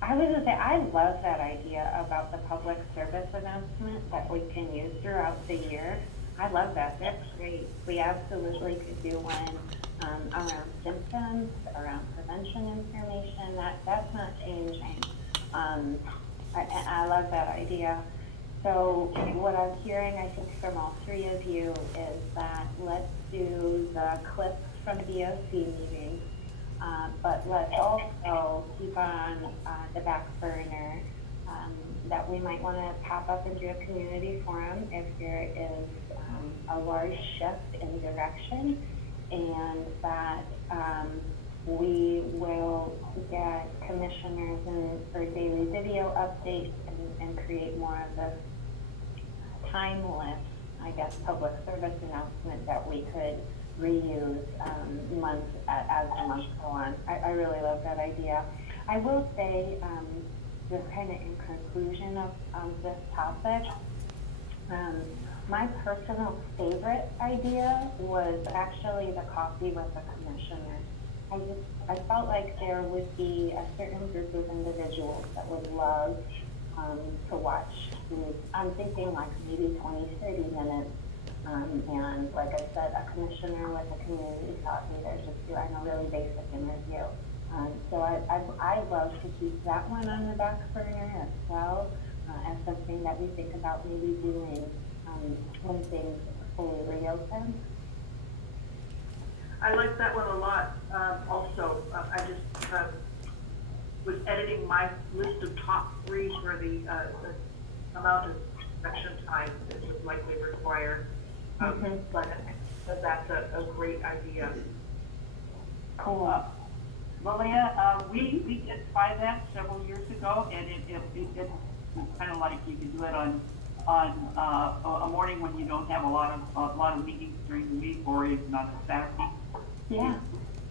I was going to say, I love that idea about the public service announcement that we can use throughout the year. I love that. That's great. We absolutely could do one around symptoms, around prevention information. That's not changing. I love that idea. So what I'm hearing, I think, from all three of you is that let's do the clips from DOC meetings, but let's also keep on the back burner that we might want to pop up and do a community forum if there is a large shift in direction, and that we will get commissioners in for daily video updates and create more of this timeless, I guess, public service announcement that we could reuse months as the months go on. I really love that idea. I will say, just kind of in conclusion of this topic, my personal favorite idea was actually the coffee with the commissioner. I felt like there would be a certain group of individuals that would love to watch news. I'm thinking like maybe 20, 30 minutes. And like I said, a commissioner with a community thought leader just doing a really basic interview. So I'd love to keep that one on the back burner as well, as something that we think about maybe doing when things fully reopen. I like that one a lot. Also, I just was editing my list of top 3 for the amount of inspection time that would likely require. But that's a great idea. Cool. Lilia, we did try that several years ago, and it's kind of like you can do it on a morning when you don't have a lot of meetings during the week, or even on a Saturday. Yeah.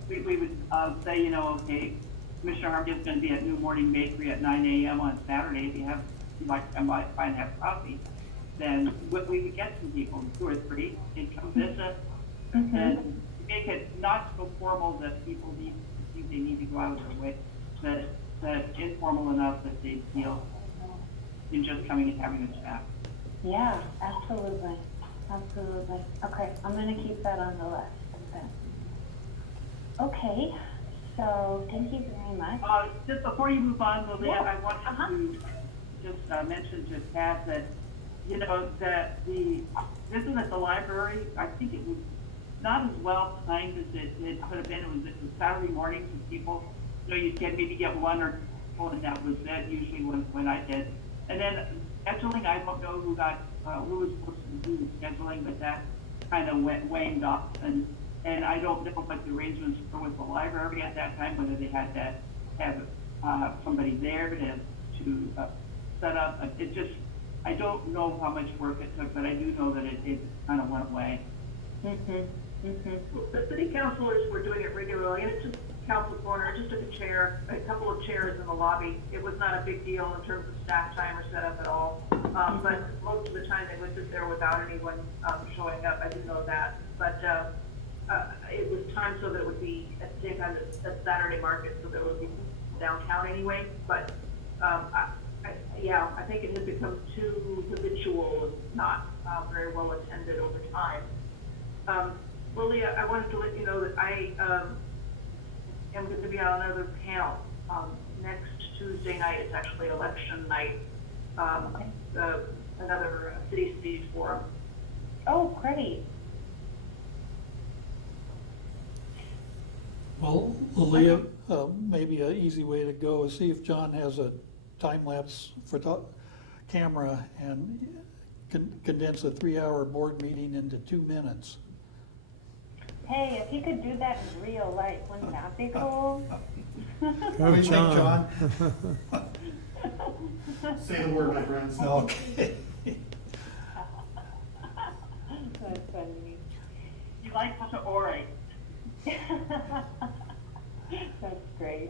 We would say, you know, okay, Commissioner Harmdale's going to be at New Morning Bakery at 9 a.m. on Saturday. If you'd like to come by and have coffee, then we would get some people, 2 or 3, and come visit, and make it not so formal that people think they need to go out of their way, but informal enough that they feel in just coming and having a chat. Yeah, absolutely. Okay, I'm going to keep that on the list. Okay, So thank you very much. Just before you move on, Lily, Yeah. I wanted to just mention to Pat that, you know, that the visit at the library, I think it was not as well timed as it could have been. It was Saturday morning, so people, you know, you'd maybe get one or two, and that was it, usually when I did. And then scheduling, I don't know who was supposed to do the scheduling, but that kind of waned off. And I don't know what the arrangements were with the library at that time, whether they had to have somebody there to set up. It just, I don't know how much work it took, but I do know that it kind of went away. The city councilors were doing it regularly, and it's just council corner, just a couple of chairs in the lobby. It was not a big deal in terms of staff time or setup at all. But most of the time they would sit there without anyone showing up. I do know that. But it was timed so that it would be at the same time as Saturday market, so that it would be downtown anyway. But I think it has become too habitual and not very well attended over time. Lily, I wanted to let you know that I am going to be on another panel next Tuesday night. It's actually election night. Another city speech forum. Oh, great. Well, Leah, maybe an easy way to go is see if John has a time-lapse camera and condense a 3-hour board meeting into 2 minutes. Hey, if you could do that in real life, wouldn't that be cool? Go, John. Say the word, my friends. Okay. That's funny. You like to orate. That's great.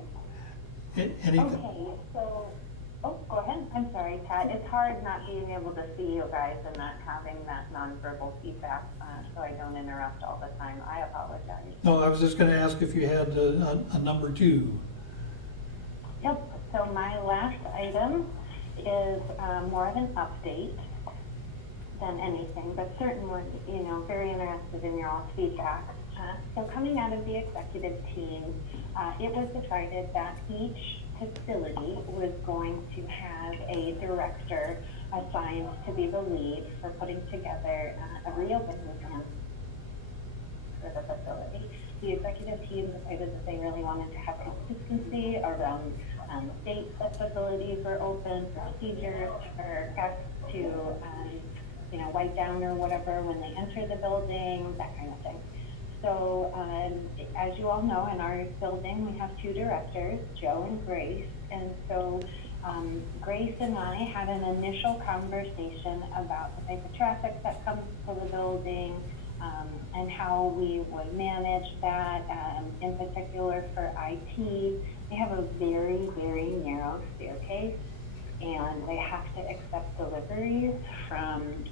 Anything? Okay, so, go ahead. I'm sorry, Pat. It's hard not being able to see you guys and not having that nonverbal feedback, so I don't interrupt all the time. I apologize. No, I was just going to ask if you had a number 2. Yep, so my last item is more of an update than anything, but certainly, very interested in your all's feedback. So coming out of the executive team, it was decided that each facility was going to have a director assigned to be the lead for putting together a reopening plan for the facility. The executive team decided that they really wanted to have consistency around dates that facilities were open, procedures for guests to, wipe down or whatever when they enter the building, that kind of thing. So, as you all know, in our building, we have 2 directors, Joe and Grace. And so, Grace and I had an initial conversation about the type of traffic that comes to the building, and how we would manage that, in particular for IT. They have a very, very narrow staircase, and they have to accept deliveries from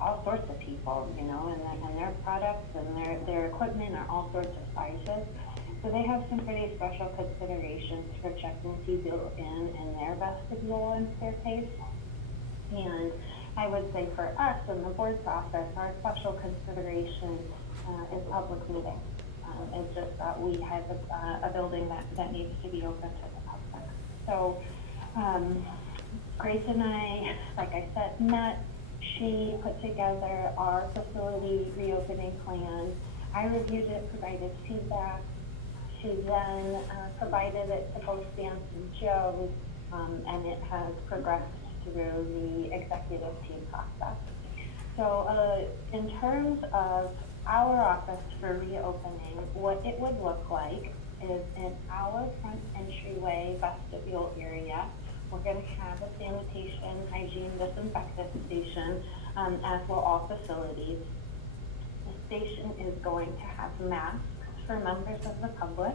all sorts of people, and their products and their equipment are all sorts of sizes. So they have some pretty special considerations for checking to be built in their vestibule and staircase. And I would say for us in the board's office, our special consideration is public meetings. It's just that we have a building that needs to be open to the public. So Grace and I, like I said, met. She put together our facility reopening plan. I reviewed it, provided feedback. She then provided it to both Vance and Joe, and it has progressed through the executive team process. So in terms of our office for reopening, what it would look like is in our front entryway vestibule area, we're going to have a sanitation, hygiene, disinfectant station, as will all facilities. The station is going to have masks for members of the public.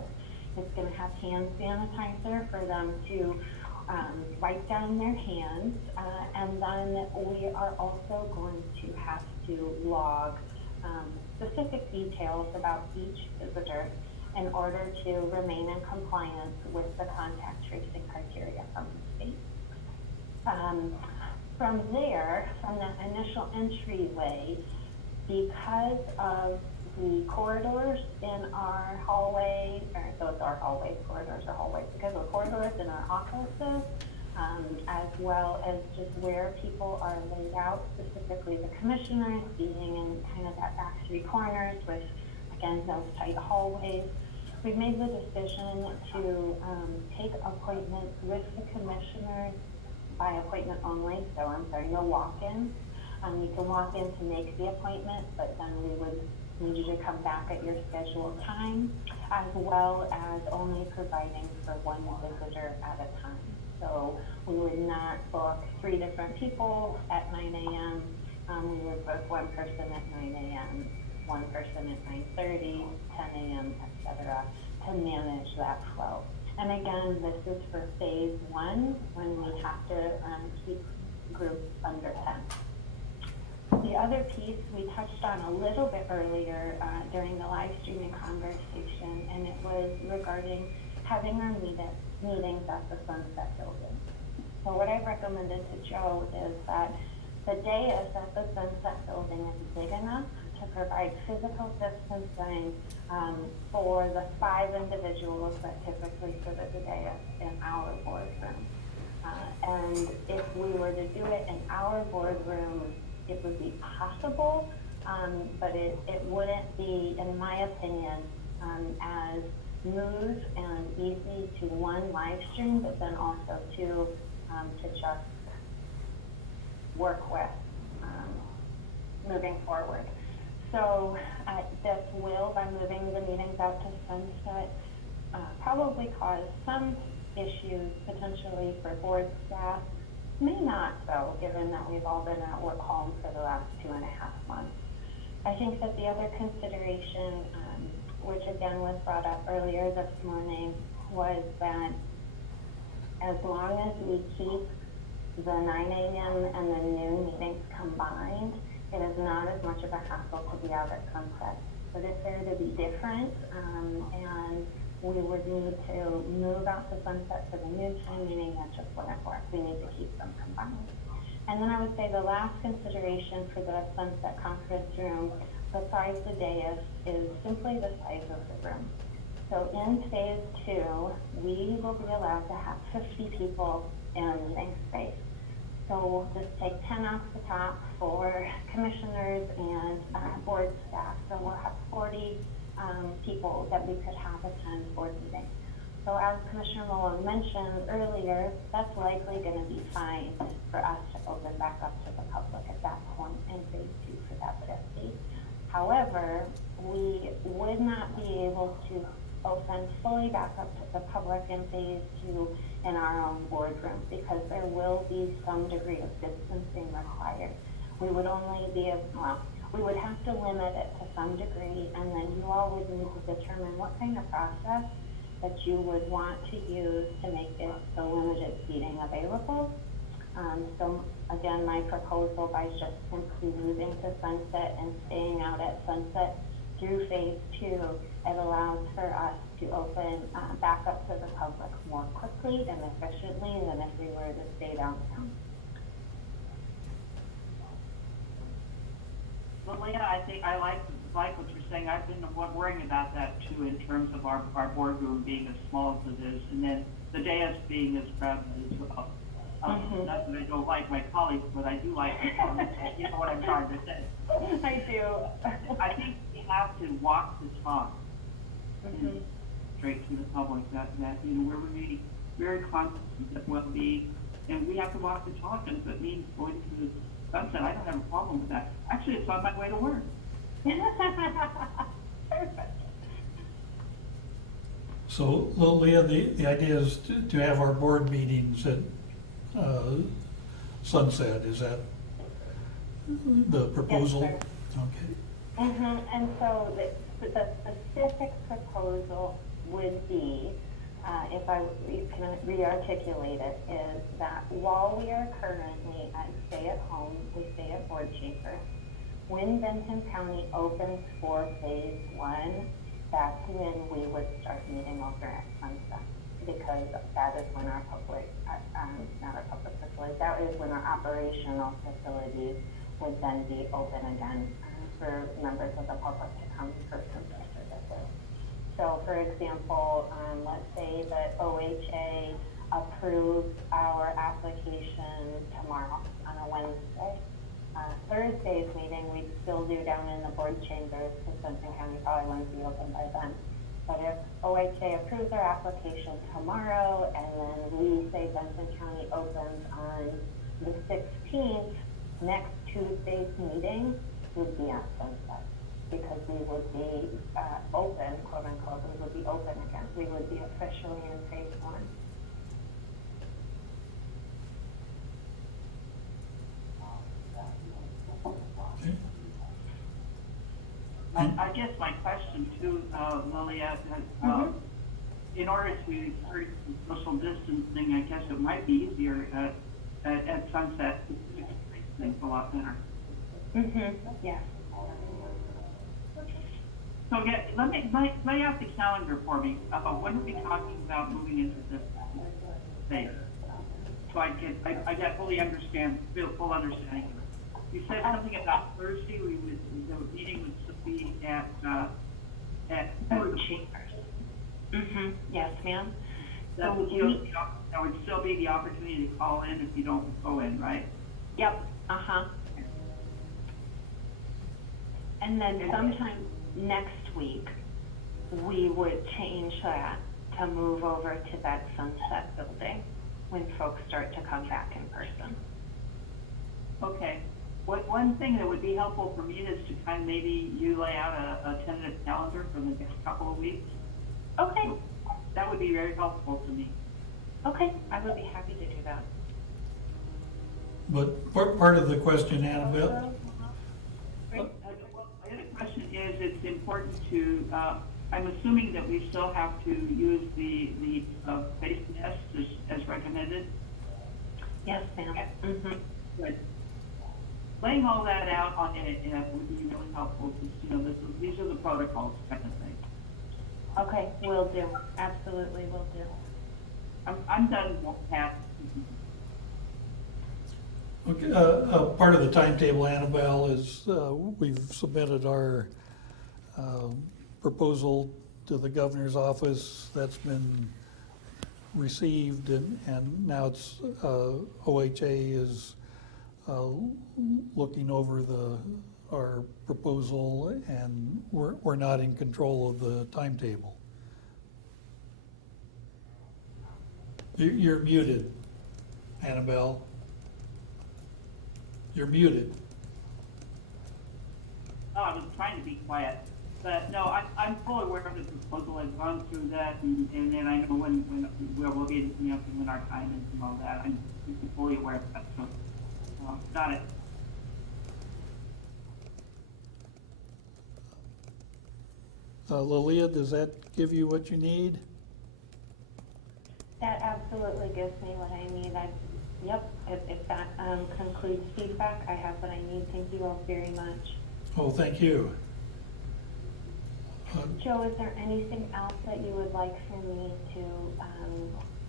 It's going to have hand sanitizer for them to wipe down their hands, and then we are also going to have to log specific details about each visitor in order to remain in compliance with the contact tracing criteria from the state. From there, from that initial entryway, because of the corridors in our hallway, or those are hallways, corridors are hallways, because the corridors in our offices, as well as just where people are laid out, specifically the commissioners being in kind of that back three corners with, again, those tight hallways. We've made the decision to take appointments with the commissioners by appointment only, so I'm sorry, no walk-ins. You can walk in to make the appointment, but then we would need you to come back at your scheduled time, as well as only providing for one visitor at a time. So we would not book 3 different people at 9 a.m. We would book one person at 9 a.m., one person at 9:30, 10 a.m., etc., to manage that flow. And again, this is for phase 1, when we have to keep groups under 10. The other piece we touched on a little bit earlier during the live streaming conversation, and it was regarding having our meetings at the Sunset Building. So what I've recommended to Joe is that the dais at the Sunset Building is big enough to provide physical distancing for the 5 individuals that typically sit at the dais in our boardroom. And if we were to do it in our boardroom, it would be possible, but it wouldn't be, in my opinion, as smooth and easy to one live stream, but then also to just work with moving forward. So this will, by moving the meetings out to Sunset, probably cause some issues potentially for board staff. May not, though, given that we've all been at work home for the last 2.5 months. I think that the other consideration, which again was brought up earlier this morning, was that as long as we keep the 9 a.m. and the noon meetings combined, it is not as much of a hassle to be out at Sunset. But if they're to be different, and we would need to move out to Sunset for the noontime meeting, that just wouldn't work. We need to keep them combined. And then I would say the last consideration for the Sunset conference room, besides the dais, is simply the size of the room. So in phase 2, we will be allowed to have 50 people in a meeting space. So we'll just take 10 off the top for commissioners and board staff. So we'll have 40 people that we could have attend board meetings. So as Commissioner Malone mentioned earlier, that's likely going to be fine for us to open back up to the public at that point in phase 2 for that 50. However, we would not be able to open fully back up to the public in phase 2 in our own boardroom, because there will be some degree of distancing required. We would only be able, well, we would have to limit it to some degree, and then you all would need to determine what kind of process that you would want to use to make it the limited seating available. So again, my proposal by just simply moving to Sunset and staying out at Sunset through phase 2, it allows for us to open back up to the public more quickly and efficiently than if we were to stay downtown. Well, Leah, I think I like what you're saying. I've been worrying about that too, in terms of our boardroom being as small as it is, and then the dais being as crowded as well. Not that I don't like my colleagues, but I do like my colleagues. You know what I'm trying to say. I do. I think we have to walk the talk straight to the public. That you know, we're really very conscious of well-being, and we have to walk the talk. And if it means going to the Sunset, I don't have a problem with that. Actually, it's on my way to work. Perfect. So, Leah, the idea is to have our board meetings at Sunset. Is that the proposal? Yes, sir. Okay. And so the specific proposal would be, if I can re-articulate it, is that while we are currently at stay at home, we stay at board chambers, when Benton County opens for phase 1, that's when we would start meeting over at Sunset, because that is when our public, not our public facilities, that is when our operational facilities would then be open again for for members of the public to come in person for services. So for example, let's say that OHA approves our application tomorrow on a Wednesday. Thursday's meeting we'd still do down in the board chambers because Benton County probably wouldn't be open by then. But if OHA approves our application tomorrow and then we say Benton County opens on the 16th, next Tuesday's meeting would be on Sunset because we would be open, quote unquote, we would be open again. We would be officially in phase one. I guess my question too, Lilia, in order to encourage social distancing, I guess it might be easier at Sunset to make things a lot better. Yeah. So yeah, lay out the calendar for me. When are we talking about moving into this phase? So I get fully understand, full understanding. You said something about Thursday. The meeting would still be at board chambers. Yes, ma'am. There would still be the opportunity to call in if you don't go in, right? Yep. And then sometime next week, we would change that to move over to that Sunset building when folks start to come back in person. Okay. One thing that would be helpful for me is to kind of maybe you lay out a tentative calendar for the next couple of weeks. Okay. That would be very helpful to me. Okay, I would be happy to do that. But part of the question, Annabelle, My other question is, it's important to, I'm assuming that we still have to use the face mask as recommended? Yes, ma'am. Good. Laying all that out on it would be really helpful, because, these are the protocols kind of thing. Okay, will do. Absolutely will do. I'm done, Pat. okay, part of the timetable, Annabelle, is we've submitted our proposal to the governor's office. That's been received, and now it's OHA is looking over our proposal, and we're not in control of the timetable. You're muted, Annabelle. You're muted. Oh, I was trying to be quiet. But no, I'm fully aware of the proposal. I've gone through that, and then I know when we'll be when our time is and all that. I'm fully aware of that. So, got it. Lilia, does that give you what you need? That absolutely gives me what I need. Yep, if that concludes feedback, I have what I need. Thank you all very much. Oh, thank you. Joe, is there anything else that you would like for me to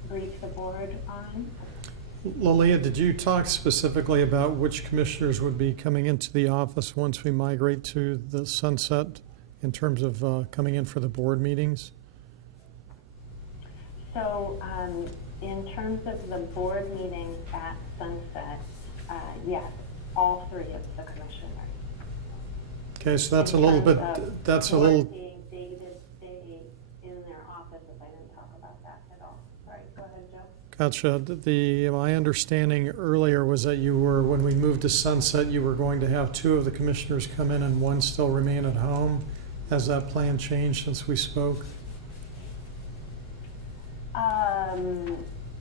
brief the board on? Lilia, did you talk specifically about which commissioners would be coming into the office once we migrate to the Sunset in terms of coming in for the board meetings? So in terms of the board meetings at Sunset, yes, all three of the commissioners. Okay, so that's a little bit, that's a little, They did stay in their offices. I didn't talk about that at all. Sorry, go ahead, Joe. gotcha. My understanding earlier was that you were, when we moved to Sunset, you were going to have two of the commissioners come in and one still remain at home. Has that plan changed since we spoke?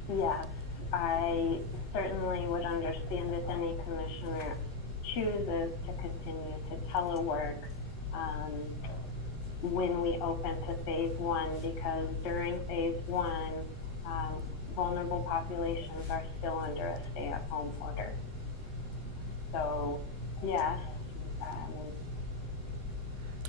Yes, I certainly would understand if any commissioner chooses to continue to telework when we open to phase one, because during phase one, vulnerable populations are still under a stay-at-home order. So, yes.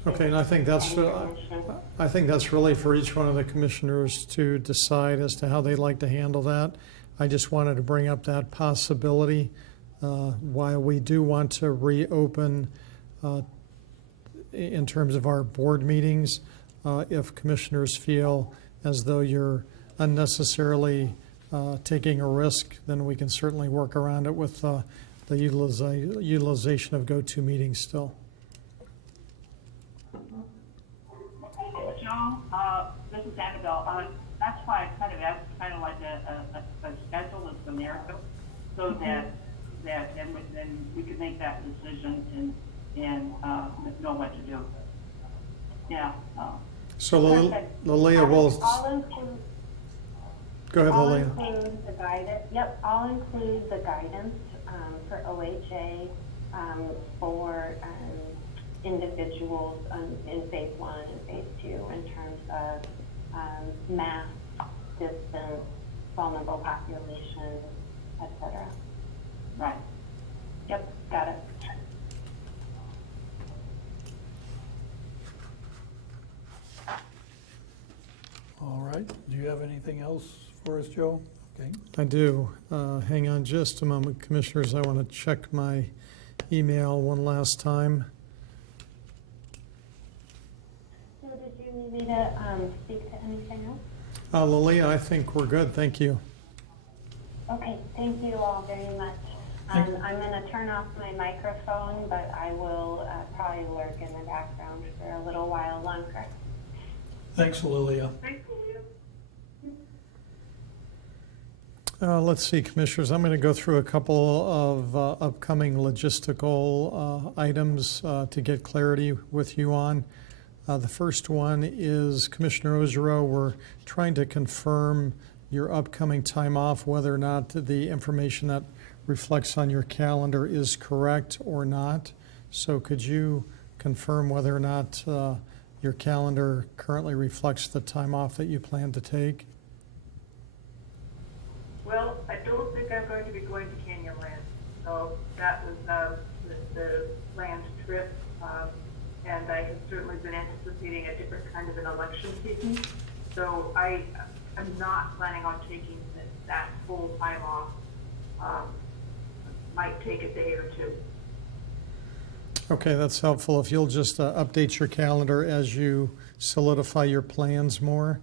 Okay, and I think that's really for each one of the commissioners to decide as to how they'd like to handle that. I just wanted to bring up that possibility while we do want to reopen in terms of our board meetings. If commissioners feel as though you're unnecessarily taking a risk, then we can certainly work around it with the utilization of GoToMeeting still. Joe, this is Annabelle. That's why I kind of asked kind of like a schedule of scenario, so that then we could make that decision and know what to do. Yeah. So Lilia will. I'll include. Go ahead, I'll Lilia. include the guidance. Yep, I'll include the guidance for OHA for individuals in phase 1 and phase 2 in terms of mass, distance, vulnerable populations, etc. Right. Yep, got it. All right, do you have anything else for us, Joe? Okay. I do. Hang on just a moment, Commissioners. I want to check my email one last time. So did you need me to speak to anything else? Lilia, I think we're good. Thank you. Okay, thank you all very much. I'm going to turn off my microphone, but I will probably lurk in the background for a little while longer. Thanks, Lilia. Let's see, Commissioners, I'm going to go through a couple of upcoming logistical items to get clarity with you on. The first one is, Commissioner Ozero, we're trying to confirm your upcoming time off, whether or not the information that reflects on your calendar is correct or not. So could you confirm whether or not your calendar currently reflects the time off that you plan to take? Well, I don't think I'm going to be going to Canyonland, so that was the planned trip, and I have certainly been anticipating a different kind of an election season, so I'm not planning on taking that full time off. Might take a day or two. Okay, that's helpful. If you'll just update your calendar as you solidify your plans more.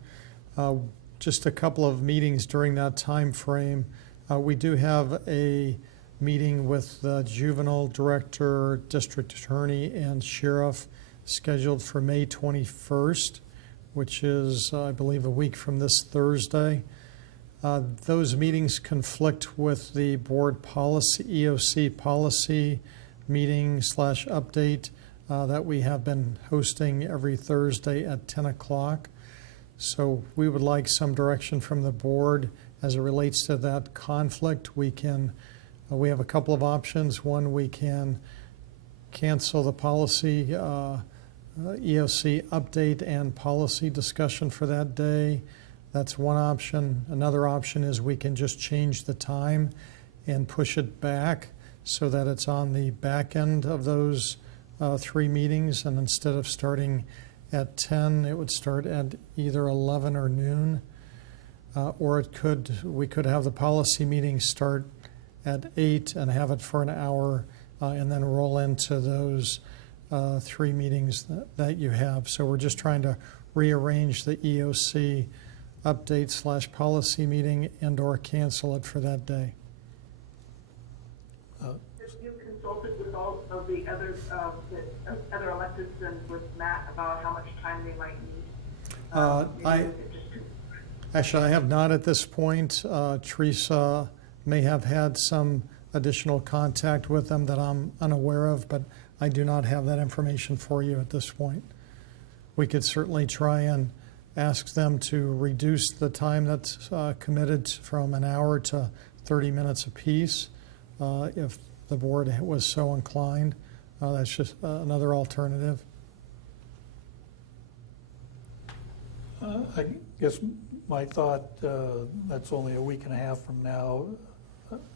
Just a couple of meetings during that time frame. We do have a meeting with the juvenile director, district attorney, and sheriff scheduled for May 21st, which is, I believe, a week from this Thursday. Those meetings conflict with the board policy, EOC policy meeting / update that we have been hosting every Thursday at 10 o'clock. So we would like some direction from the board as it relates to that conflict. We have a couple of options. One, we can cancel the policy EOC update and policy discussion for that day. That's one option. Another option is we can just change the time and push it back so that it's on the back end of those 3 meetings, and instead of starting at 10, it would start at either 11 or noon. Or we could have the policy meeting start at 8 and have it for an hour and then roll into those 3 meetings that you have. So we're just trying to rearrange the EOC update / policy meeting and or cancel it for that day. Have you consulted with all of the other electeds and with Matt about how much time they might need? Actually, I have not at this point. Teresa may have had some additional contact with them that I'm unaware of, but I do not have that information for you at this point. We could certainly try and ask them to reduce the time that's committed from an hour to 30 minutes apiece if the board was so inclined. That's just another alternative. I guess my thought, that's only a week and a half from now.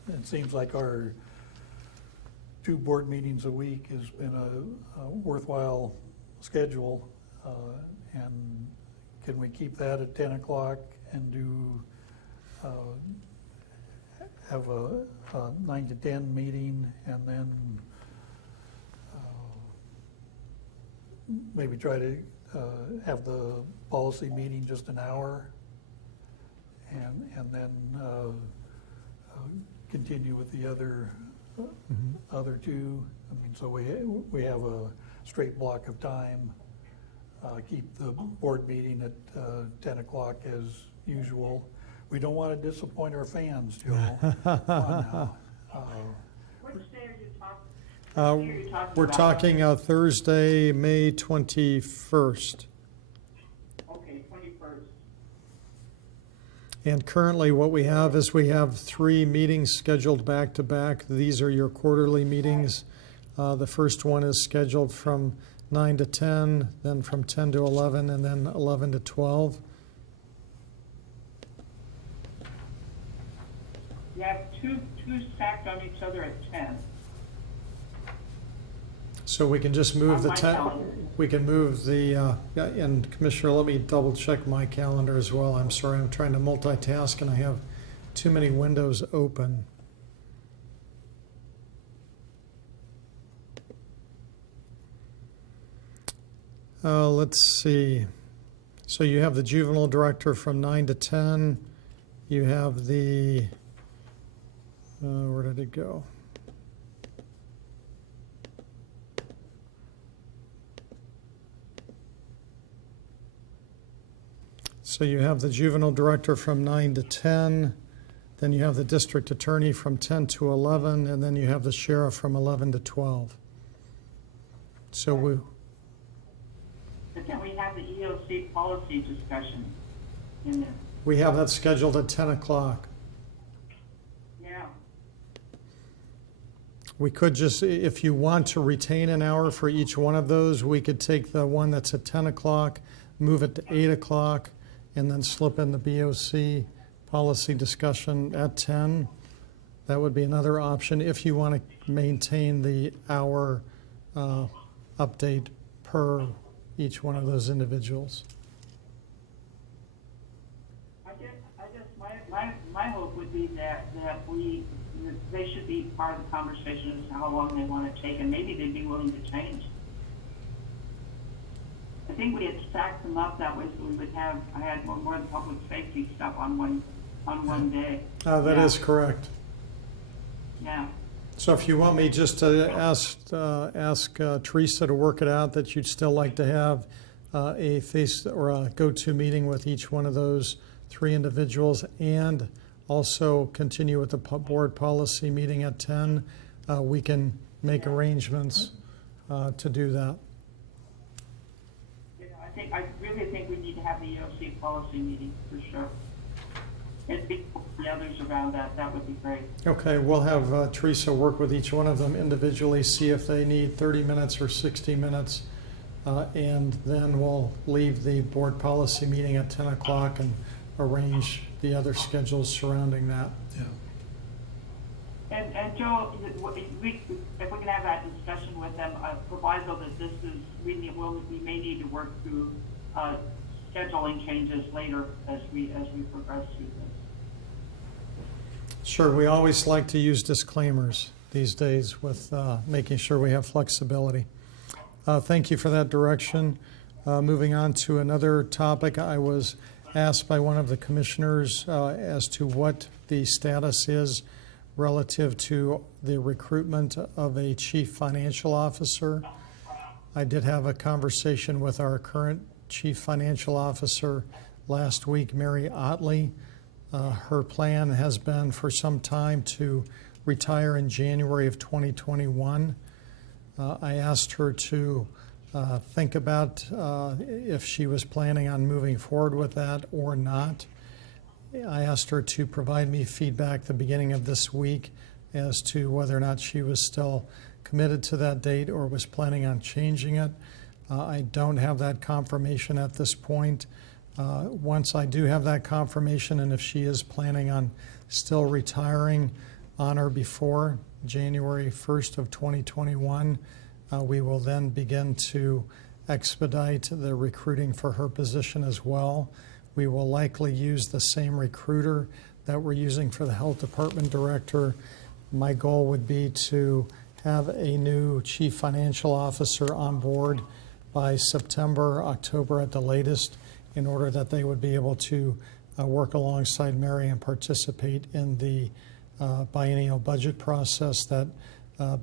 It seems like our 2 board meetings a week has been a worthwhile schedule. And can we keep that at 10 o'clock and do have a 9 to 10 meeting and then maybe try to have the policy meeting just an hour, and then continue with the other two. I mean, so we have a straight block of time. Keep the board meeting at 10 o'clock as usual. We don't want to disappoint our fans, Joe. Come on now. Which day are you talking? We're talking Thursday, May 21st. Okay, 21st. And currently what we have is we have 3 meetings scheduled back to back. These are your quarterly meetings. The first one is scheduled from 9 to 10, then from 10 to 11, and then 11 to 12. You have two stacked on each other at 10. So we can just move On the my 10, calendar. we can move the, and Commissioner, let me double check my calendar as well. I'm sorry, I'm trying to multitask and I have too many windows open. Let's see. So you have the juvenile director from 9 to 10. You have the, where did it go? So you have the juvenile director from 9 to 10, then you have the district attorney from 10 to 11, and then you have the sheriff from 11 to 12. So But then we have the EOC policy discussion in there. we have that scheduled at 10 o'clock. Yeah. We could just, if you want to retain an hour for each one of those, we could take the one that's at 10 o'clock, move it to 8 o'clock, and then slip in the BOC policy discussion at 10. That would be another option if you want to maintain the hour update per each one of those individuals. I guess my hope would be that they should be part of the conversation as to how long they want to take, and maybe they'd be willing to change. I think we had stacked them up that way so we would have, I had more of the public safety stuff on one day. That is correct. Yeah. So if you want me just to ask Teresa to work it out, that you'd still like to have a face or a go-to meeting with each one of those 3 individuals, and also continue with the board policy meeting at 10, we can make arrangements to do that. I really think we need to have the EOC policy meeting for sure. And speak with the others around that, that would be great. Okay, we'll have Teresa work with each one of them individually, see if they need 30 minutes or 60 minutes, and then we'll leave the board policy meeting at 10 o'clock and arrange the other schedules surrounding that. And Joe, if we can have that discussion with them, proviso that this is, we may need to work through scheduling changes later as we progress through this. Sure, we always like to use disclaimers these days with making sure we have flexibility. Thank you for that direction. Moving on to another topic, I was asked by one of the commissioners as to what the status is relative to the recruitment of a chief financial officer. I did have a conversation with our current chief financial officer last week, Mary Otley. Her plan has been for some time to retire in January of 2021. I asked her to think about if she was planning on moving forward with that or not. I asked her to provide me feedback the beginning of this week as to whether or not she was still committed to that date or was planning on changing it. I don't have that confirmation at this point. Once I do have that confirmation, and if she is planning on still retiring on or before January 1st of 2021, we will then begin to expedite the recruiting for her position as well. We will likely use the same recruiter that we're using for the health department director. My goal would be to have a new chief financial officer on board by September, October at the latest, in order that they would be able to work alongside Mary and participate in the biennial budget process that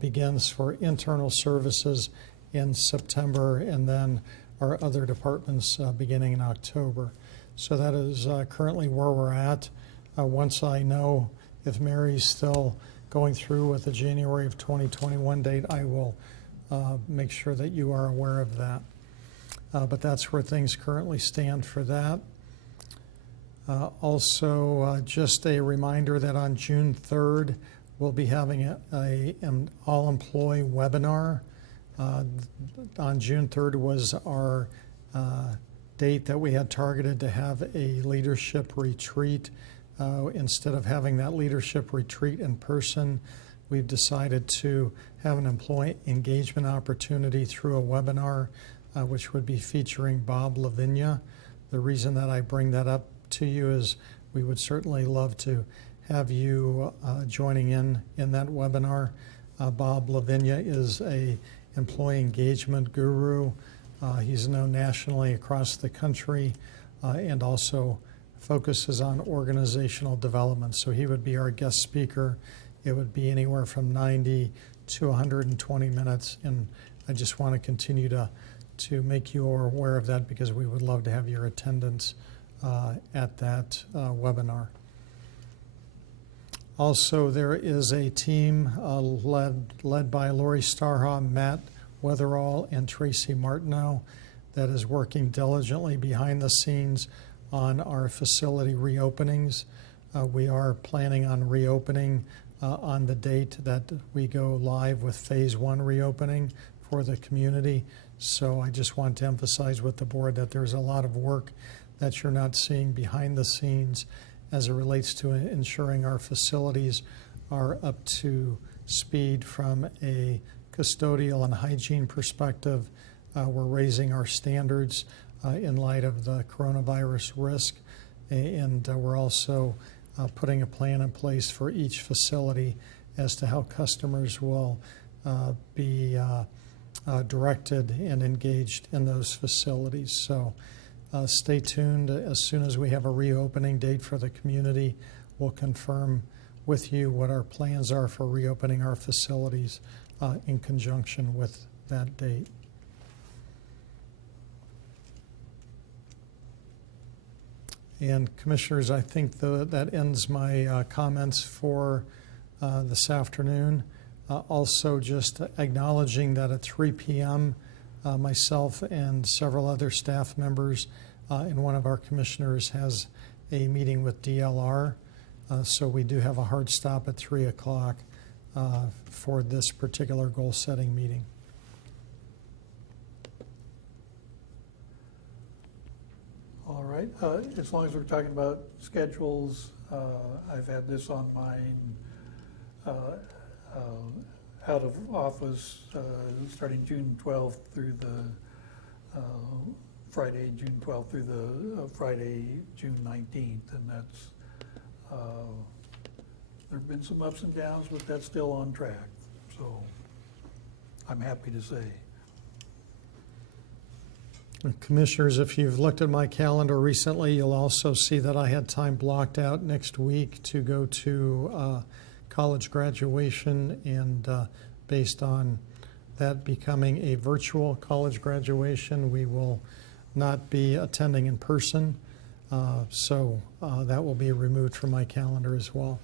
begins for internal services in September, and then our other departments beginning in October. So that is currently where we're at. Once I know if Mary's still going through with the January of 2021 date, I will make sure that you are aware of that. But that's where things currently stand for that. Also, just a reminder that on June 3rd, we'll be having an all-employee webinar. On June 3rd was our date that we had targeted to have a leadership retreat. Instead of having that leadership retreat in person, we've decided to have an employee engagement opportunity through a webinar, which would be featuring Bob Lavinia. The reason that I bring that up to you is we would certainly love to have you joining in that webinar. Bob Lavinia is a employee engagement guru. He's known nationally across the country and also focuses on organizational development. So he would be our guest speaker. It would be anywhere from 90 to 120 minutes, and I just want to continue to make you aware of that because we would love to have your attendance at that webinar. Also, there is a team led by Lori Starha, Matt Weatherall, and Tracy Martineau that is working diligently behind the scenes on our facility reopenings. We are planning on reopening on the date that we go live with phase 1 reopening for the community. So I just want to emphasize with the board that there's a lot of work that you're not seeing behind the scenes as it relates to ensuring our facilities are up to speed from a custodial and hygiene perspective. We're raising our standards in light of the coronavirus risk, and we're also putting a plan in place for each facility as to how customers will be directed and engaged in those facilities. So stay tuned. As soon as we have a reopening date for the community, we'll confirm with you what our plans are for reopening our facilities in conjunction with that date. And Commissioners, I think that ends my comments for this afternoon. Also, just acknowledging that at 3 p.m., myself and several other staff members and one of our commissioners has a meeting with DLR. So we do have a hard stop at 3 o'clock for this particular goal-setting meeting. All right, as long as we're talking about schedules, I've had this on mine out of office starting June 12th through the Friday, June 12th through the Friday, June 19th, and that's there have been some ups and downs, but that's still on track, so I'm happy to say. Commissioners, if you've looked at my calendar recently, you'll also see that I had time blocked out next week to go to college graduation, and based on that becoming a virtual college graduation, we will not be attending in person, so that will be removed from my calendar as well.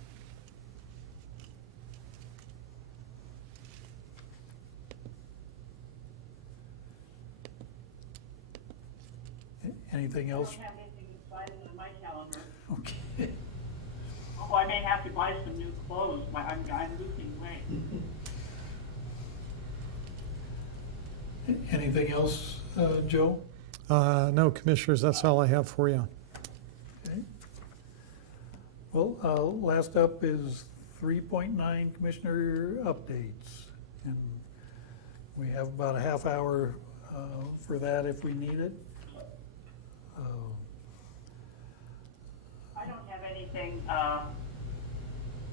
Anything else? I don't have anything decided on my calendar. Okay. Oh, I may have to buy some new clothes. I'm losing weight. Anything else, Joe? No, Commissioners, that's all I have for you. Okay. Well, last up is 3.9 Commissioner updates. And we have about a half hour for that if we need it. I don't have anything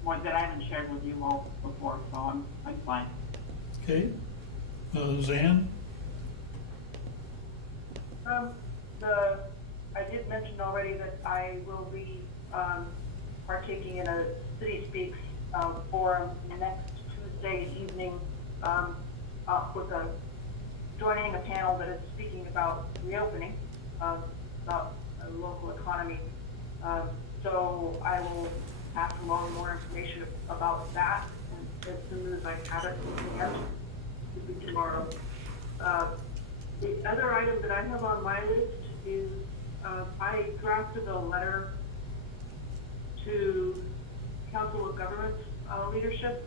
more that I haven't shared with you all before, so I'm fine. Okay. Zan? I did mention already that I will be partaking in a City Speaks forum next Tuesday evening joining a panel that is speaking about reopening, about the local economy. So I will pass along more information about that as soon as I have it in hand. It'll be tomorrow. The other item that I have on my list is I drafted a letter to Council of Government leadership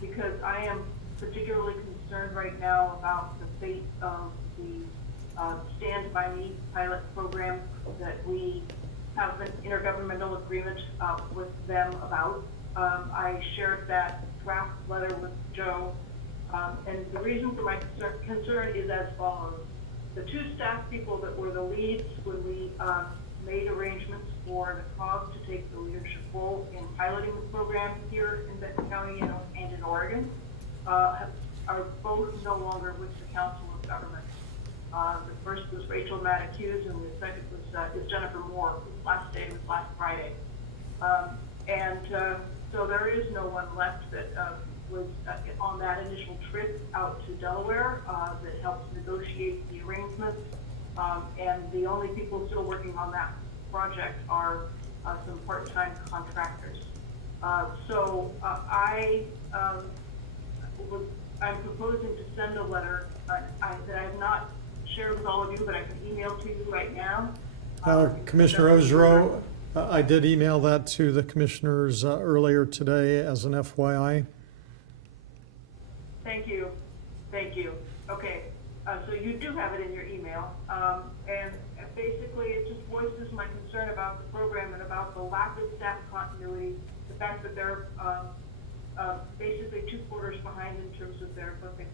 because I am particularly concerned right now about the fate of the Stand By Me pilot program that we have an intergovernmental agreement with them about. I shared that draft letter with Joe. And the reason for my concern is as follows. The two staff people that were the leads when we made arrangements for the COG to take the leadership role in piloting the program here in Benton County and in Oregon are both no longer with the Council of Government. The first was Rachel Matthews and the second is Jennifer Moore. His last day was last Friday. So there is no one left that was on that initial trip out to Delaware that helped negotiate the arrangements. And the only people still working on that project are some part-time contractors. I'm proposing to send a letter that I have not shared with all of you, but I can email to you right now. Commissioner Ozero, I did email that to the commissioners earlier today as an FYI. Thank you. Okay, so you do have it in your email. And basically it just voices my concern about the program and about the lack of staff continuity, the fact that they're basically 2 quarters behind in terms of their what they're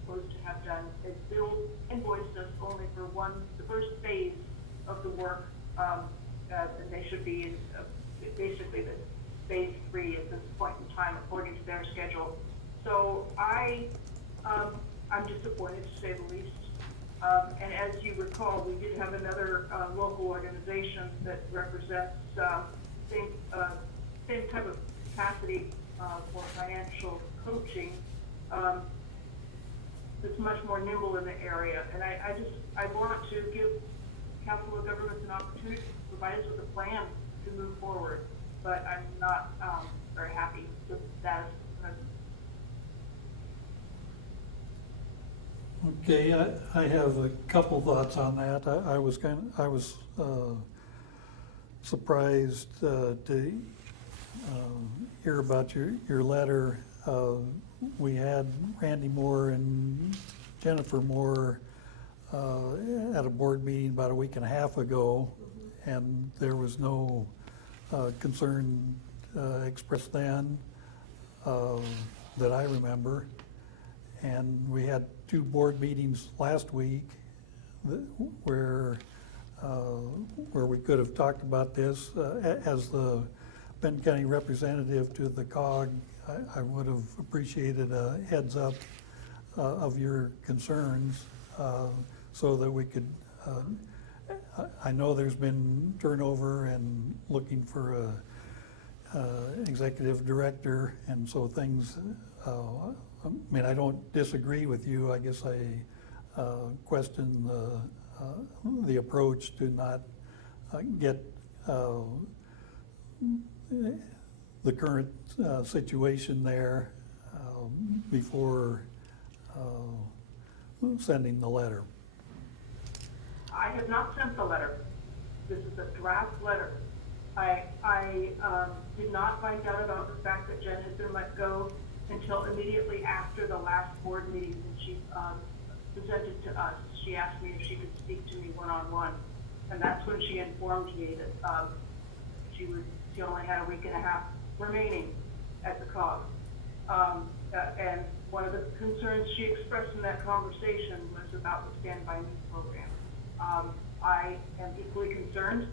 supposed to have done. They'll invoice us only for the first phase of the work, and they should be in basically the phase 3 at this point in time according to their schedule. So I'm disappointed to say the least. And as you recall, we did have another local organization that represents same type of capacity for financial coaching that's much more nimble in the area. And I want to give Council of Governments an opportunity to provide us with a plan to move forward. But I'm not very happy with that. Okay, I have a couple thoughts on that. I was surprised to hear about your letter. We had Randy Moore and Jennifer Moore at a board meeting about a week and a half ago, and there was no concern expressed then that I remember. And we had 2 board meetings last week where we could have talked about this. As the Benton County representative to the COG, I would have appreciated a heads up of your concerns so that we could, I know there's been turnover and looking for a executive director, and so things, I mean, I don't disagree with you. I guess I question the approach to not get the current situation there before sending the letter. I have not sent the letter. This is a draft letter. I did not find out about the fact that Jen had been let go until immediately after the last board meeting that she presented to us. She asked me if she could speak to me one-on-one, and that's when she informed me that she only had a week and a half remaining at the COG. And one of the concerns she expressed in that conversation was about the Stand By Me program. I am equally concerned.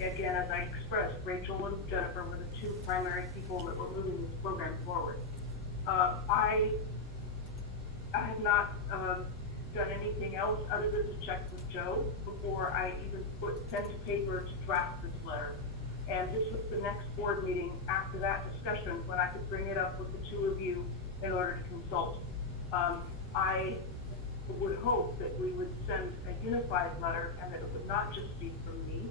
Again, as I expressed, Rachel and Jennifer were the 2 primary people that were moving this program forward. I have not done anything else other than to check with Joe before I even put pen to paper to draft this letter. And this was the next board meeting after that discussion when I could bring it up with the two of you in order to consult. I would hope that we would send a unified letter and that it would not just be from me.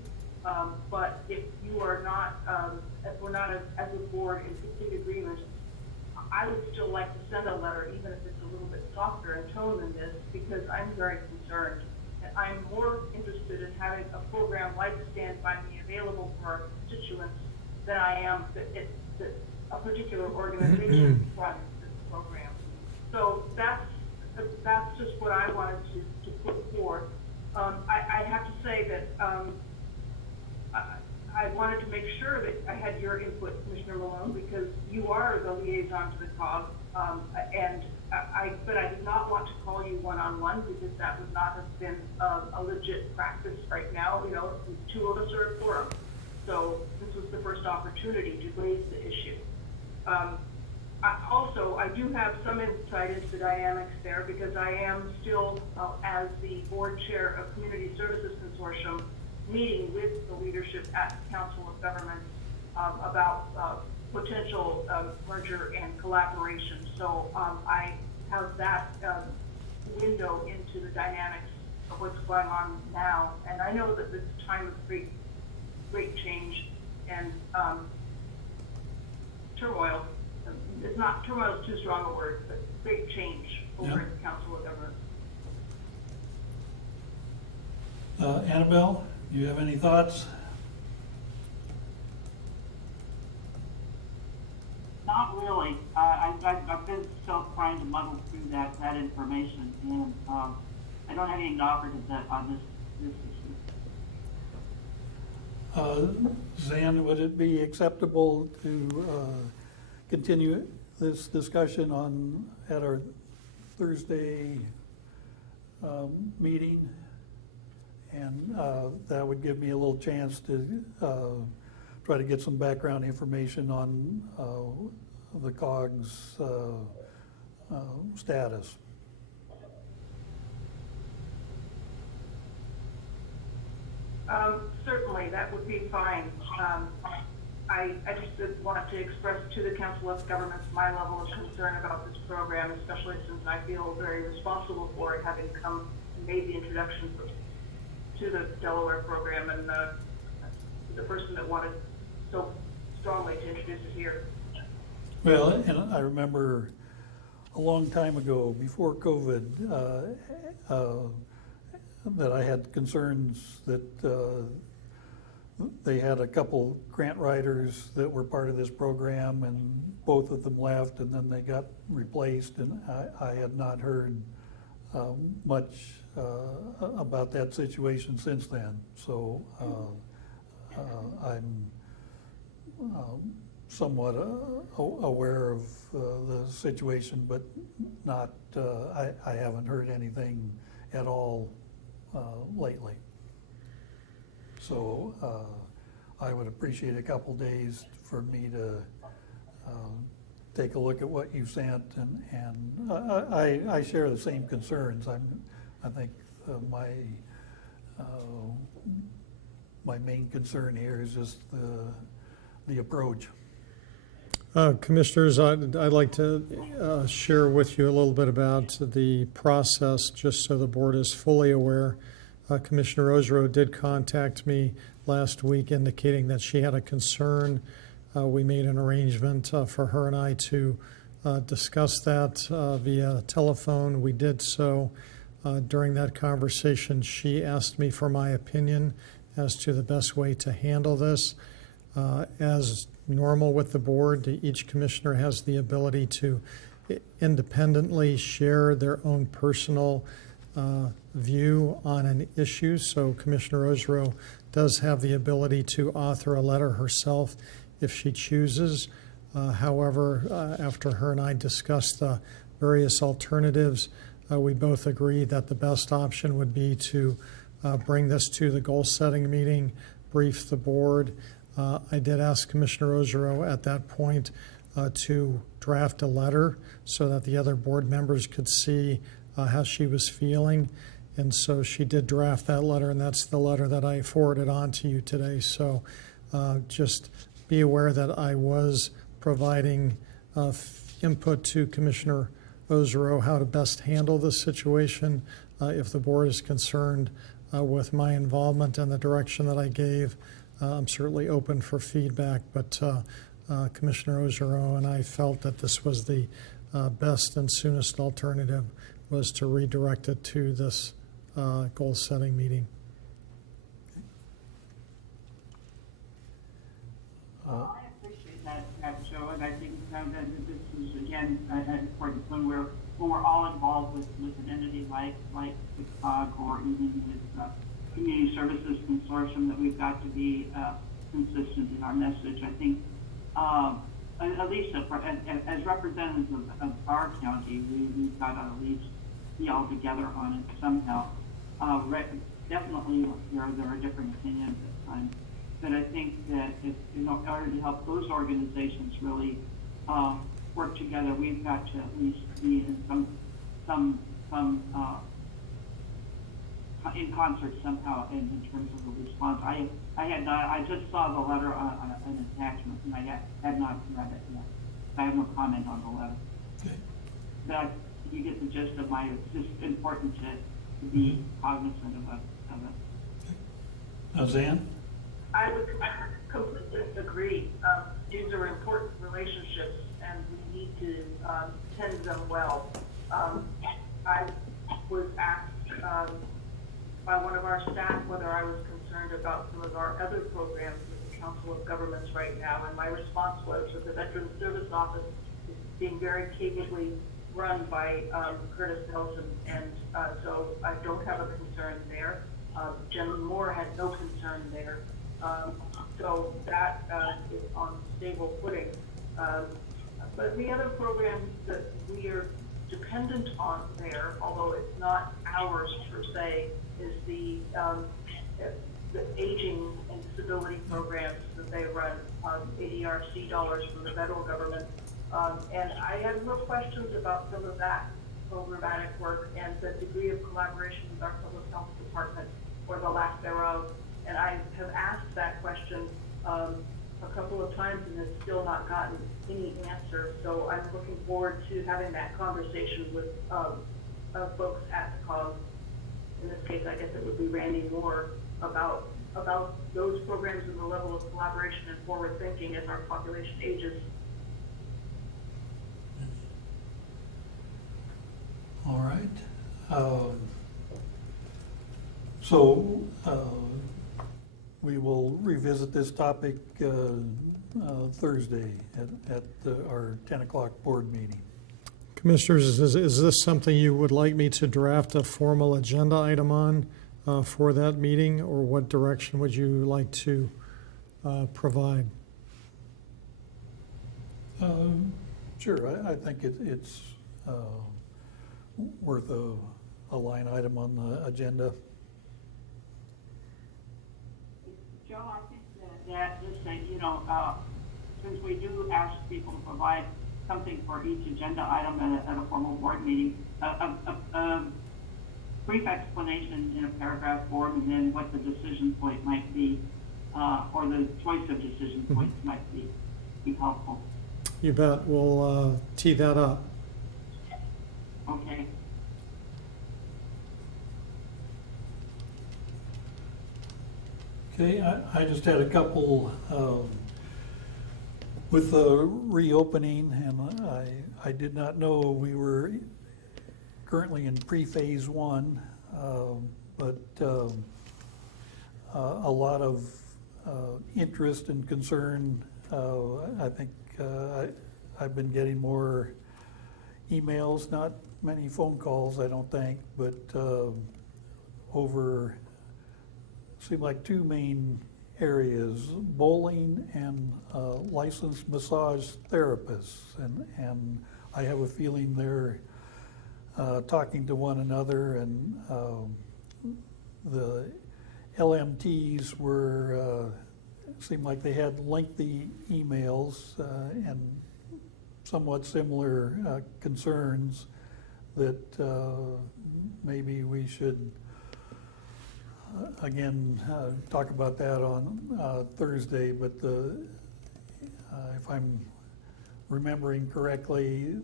But if you are not, if we're not as a board in complete agreement, I would still like to send a letter, even if it's a little bit softer in tone than this, because I'm very concerned. And I'm more interested in having a program like Stand By Me available for our constituents than I am that a particular organization runs this program. So that's just what I wanted to put forth. I have to say that I wanted to make sure that I had your input, Commissioner Malone, because you are the liaison to the COG, but I did not want to call you one-on-one because that would not have been a legit practice right now. You know, the two of us are at forum, so this was the first opportunity to raise the issue. I do have some insight into the dynamics there because I am still, as the board chair of Community Services Consortium, meeting with the leadership at the Council of Governments about potential merger and collaboration. So I have that window into the dynamics of what's going on now. And I know that this time of great change and turmoil, it's not, turmoil is too strong a word, but great change over at the Council of Governments. Annabelle, do you have any thoughts? Not really. I've been still trying to muddle through that information, and I don't have anything to offer on this issue. Zan, would it be acceptable to continue this discussion at our Thursday meeting? And that would give me a little chance to try to get some background information on the COG's status. Certainly, that would be fine. I just want to express to the Council of Governments my level of concern about this program, especially since I feel very responsible for it, having come and made the introduction to the Delaware program and the person that wanted so strongly to introduce it here. Well, and I remember a long time ago, before COVID, that I had concerns that they had a couple grant writers that were part of this program, and both of them left, and then they got replaced, and I had not heard much about that situation since then. So I'm somewhat aware of the situation, but not, I haven't heard anything at all lately. So I would appreciate a couple days for me to take a look at what you sent, and I share the same concerns. I think my main concern here is just the approach. Commissioners, I'd like to share with you a little bit about the process, just so the board is fully aware. Commissioner Osro did contact me last week indicating that she had a concern. We made an arrangement for her and I to discuss that via telephone. We did so. During that conversation, she asked me for my opinion as to the best way to handle this. As normal with the board, each commissioner has the ability to independently share their own personal view on an issue. So Commissioner Osro does have the ability to author a letter herself if she chooses. However, after her and I discussed the various alternatives, we both agreed that the best option would be to bring this to the goal-setting meeting, brief the board. I did ask Commissioner Osro at that point to draft a letter so that the other board members could see how she was feeling. And so she did draft that letter, and that's the letter that I forwarded on to you today. So just be aware that I was providing input to Commissioner Ozero how to best handle this situation. If the board is concerned with my involvement and the direction that I gave, I'm certainly open for feedback, but Commissioner Ozero and I felt that this was the best and soonest alternative, was to redirect it to this goal-setting meeting. I appreciate that, Joe, and I think that this is, again, an important when we're all involved with an entity like COG, or even with Community Services Consortium, that we've got to be consistent in our message. I think, at least as representatives of our county, we've got to at least be all together on it somehow. Definitely, there are different opinions at times, but I think that in order to help those organizations really work together, we've got to at least be in some in concert somehow in terms of the response. I just saw the letter on an attachment, and I had not read it yet. I have no comment on the letter. Okay. But you get the gist of it's just important to be cognizant of it. Zan? I would completely agree. These are important relationships, and we need to tend them well. I was asked by one of our staff whether I was concerned about some of our other programs with the Council of Governments right now, and my response was that the Veterans Service Office is being very capably run by Curtis Nelson, and so I don't have a concern there. Jen Moore had no concern there. So that is on stable footing. But the other programs that we are dependent on there, although it's not ours per se, is the aging and disability programs that they run, ADRC dollars from the federal government. And I have no questions about some of that programmatic work and the degree of collaboration with our public health department, or the lack thereof. And I have asked that question a couple of times and have still not gotten any answer. So I'm looking forward to having that conversation with folks at the COG. In this case, I guess it would be Randy Moore, about those programs and the level of collaboration and forward thinking as our population ages. All right. So we will revisit this topic Thursday at our 10 o'clock board meeting. Commissioners, is this something you would like me to draft a formal agenda item on for that meeting, or what direction would you like to provide? Sure, I think it's worth a line item on the agenda. Joe, I think that just say, since we do ask people to provide something for each agenda item at a formal board meeting, a brief explanation in a paragraph form, and then what the decision point might be, or the choice of decision points might be helpful. You bet. We'll tee that up. Okay. Okay, I just had a couple, with the reopening, and I did not know we were currently in pre-phase one, but a lot of interest and concern. I think I've been getting more emails, not many phone calls, I don't think, but over, seem like two main areas, bowling and licensed massage therapists. And I have a feeling they're talking to one another, and the LMTs were, seemed like they had lengthy emails and somewhat similar concerns, that maybe we should, again, talk about that on Thursday, but if I'm remembering correctly,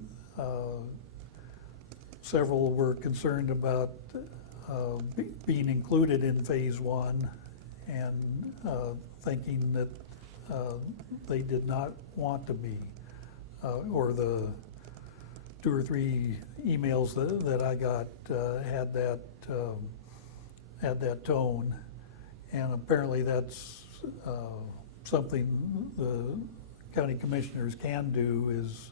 several were concerned about being included in phase one and thinking that they did not want to be, or the 2 or 3 emails that I got had that tone, and apparently that's something the county commissioners can do, is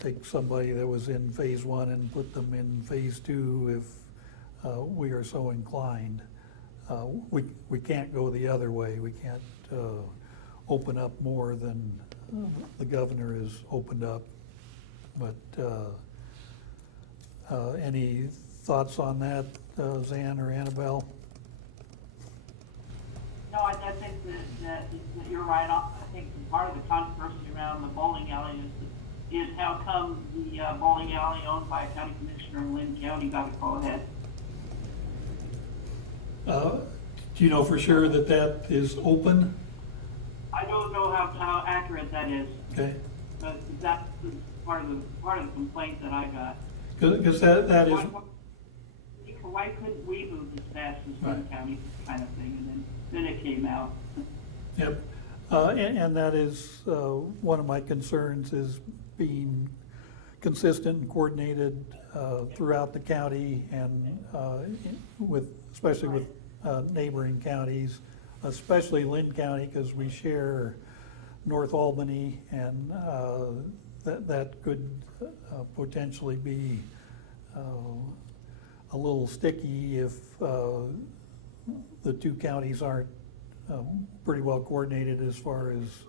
take somebody that was in phase one and put them in phase two if we are so inclined. We can't go the other way. We can't open up more than the governor has opened up. But any thoughts on that, Zan or Annabelle? No, I think that you're right on. I think part of the controversy around the bowling alley is how come the bowling alley owned by a county commissioner in Lynn County got to go ahead. Do you know for sure that that is open? I don't know how accurate that is. Okay. But that's part of the complaint that I got. Because that is. Why couldn't we move as fast as Lynn County kind of thing, and then it came out. Yep, and that is one of my concerns, is being consistent and coordinated throughout the county, and especially with neighboring counties, especially Lynn County, because we share North Albany, and that could potentially be a little sticky if the two counties aren't pretty well coordinated as far as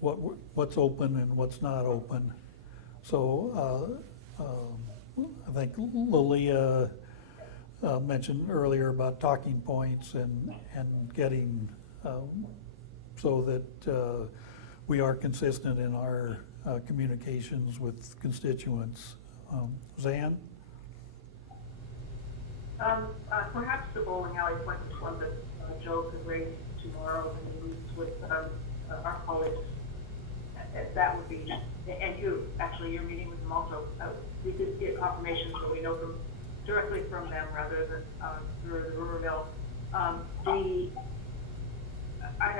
what's open and what's not open. So I think Lilia mentioned earlier about talking points and getting so that we are consistent in our communications with constituents. Zan? Perhaps the bowling alley point is one that Joe could raise tomorrow when he meets with our colleagues. That would be, and you're meeting with them also. We could get confirmation so we know directly from them rather than through the rumor mill. I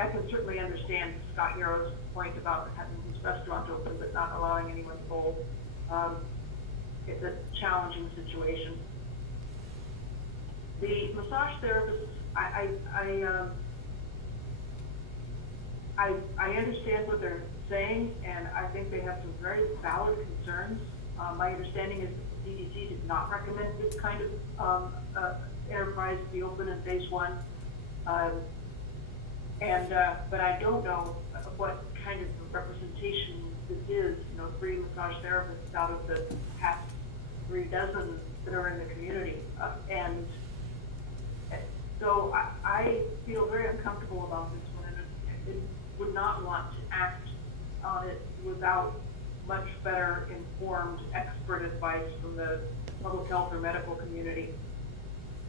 can certainly understand Scott Yarrow's point about having his restaurant open but not allowing anyone to bowl. It's a challenging situation. The massage therapists, I understand what they're saying, and I think they have some very valid concerns. My understanding is the CDC did not recommend this kind of enterprise be open in phase one. But I don't know what kind of representation this is, 3 massage therapists out of the past 3 dozen that are in the community. And so I feel very uncomfortable about this one, and would not want to act on it without much better informed expert advice from the public health or medical community.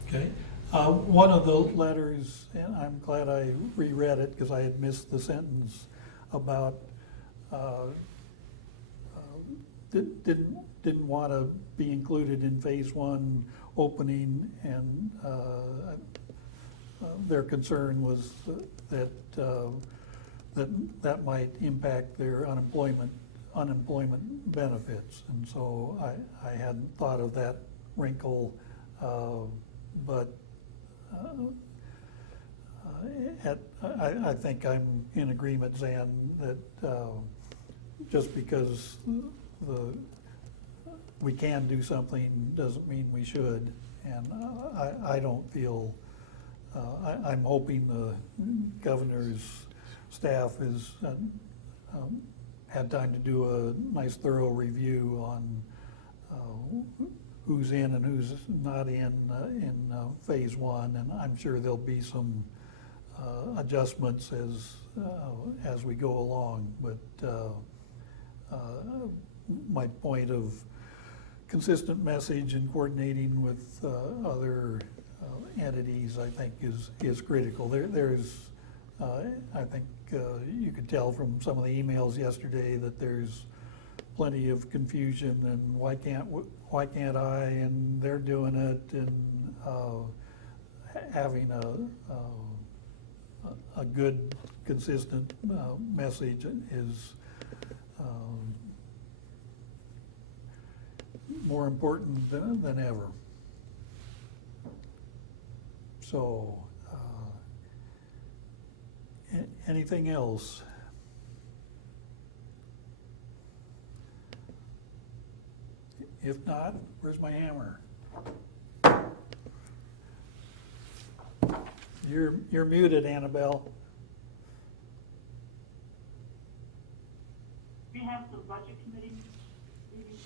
Okay. One of the letters, and I'm glad I reread it because I had missed the sentence about didn't want to be included in phase one opening, and their concern was that might impact their unemployment benefits, and so I hadn't thought of that wrinkle, but I think I'm in agreement, Zan, that just because we can do something doesn't mean we should, and I don't feel. I'm hoping the governor's staff has had time to do a nice thorough review on who's in and who's not in phase one, and I'm sure there'll be some adjustments as we go along. But my point of consistent message and coordinating with other entities, I think, is critical. There's, I think you could tell from some of the emails yesterday that there's plenty of confusion and why can't I, and they're doing it, and having a good, consistent message is more important than ever. So, anything else? If not, where's my hammer? You're muted, Annabelle. We have some budget committee meetings,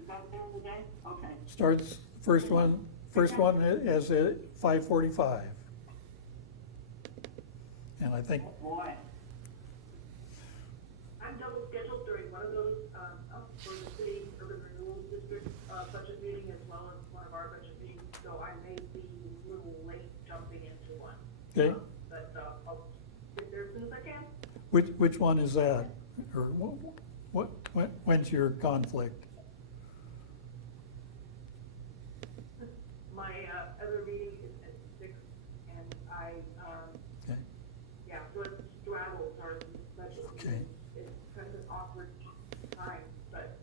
is that there today? Okay. Starts, first one is at 5:45. And I think, Oh, boy. I'm double scheduled during one of those, for the city urban renewal district, budget meeting as well as one of our budget meetings, so I may be a little late jumping into one. okay, But, I'll get there as soon as I can. which one is that? Or when's your conflict? My, other meeting is at 6, and I, Okay. yeah, so it straddles our budget. Okay. It's kind of an awkward time, but,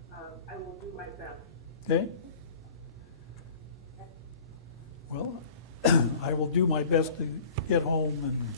I will do my best. Okay? Well, I will do my best to get home and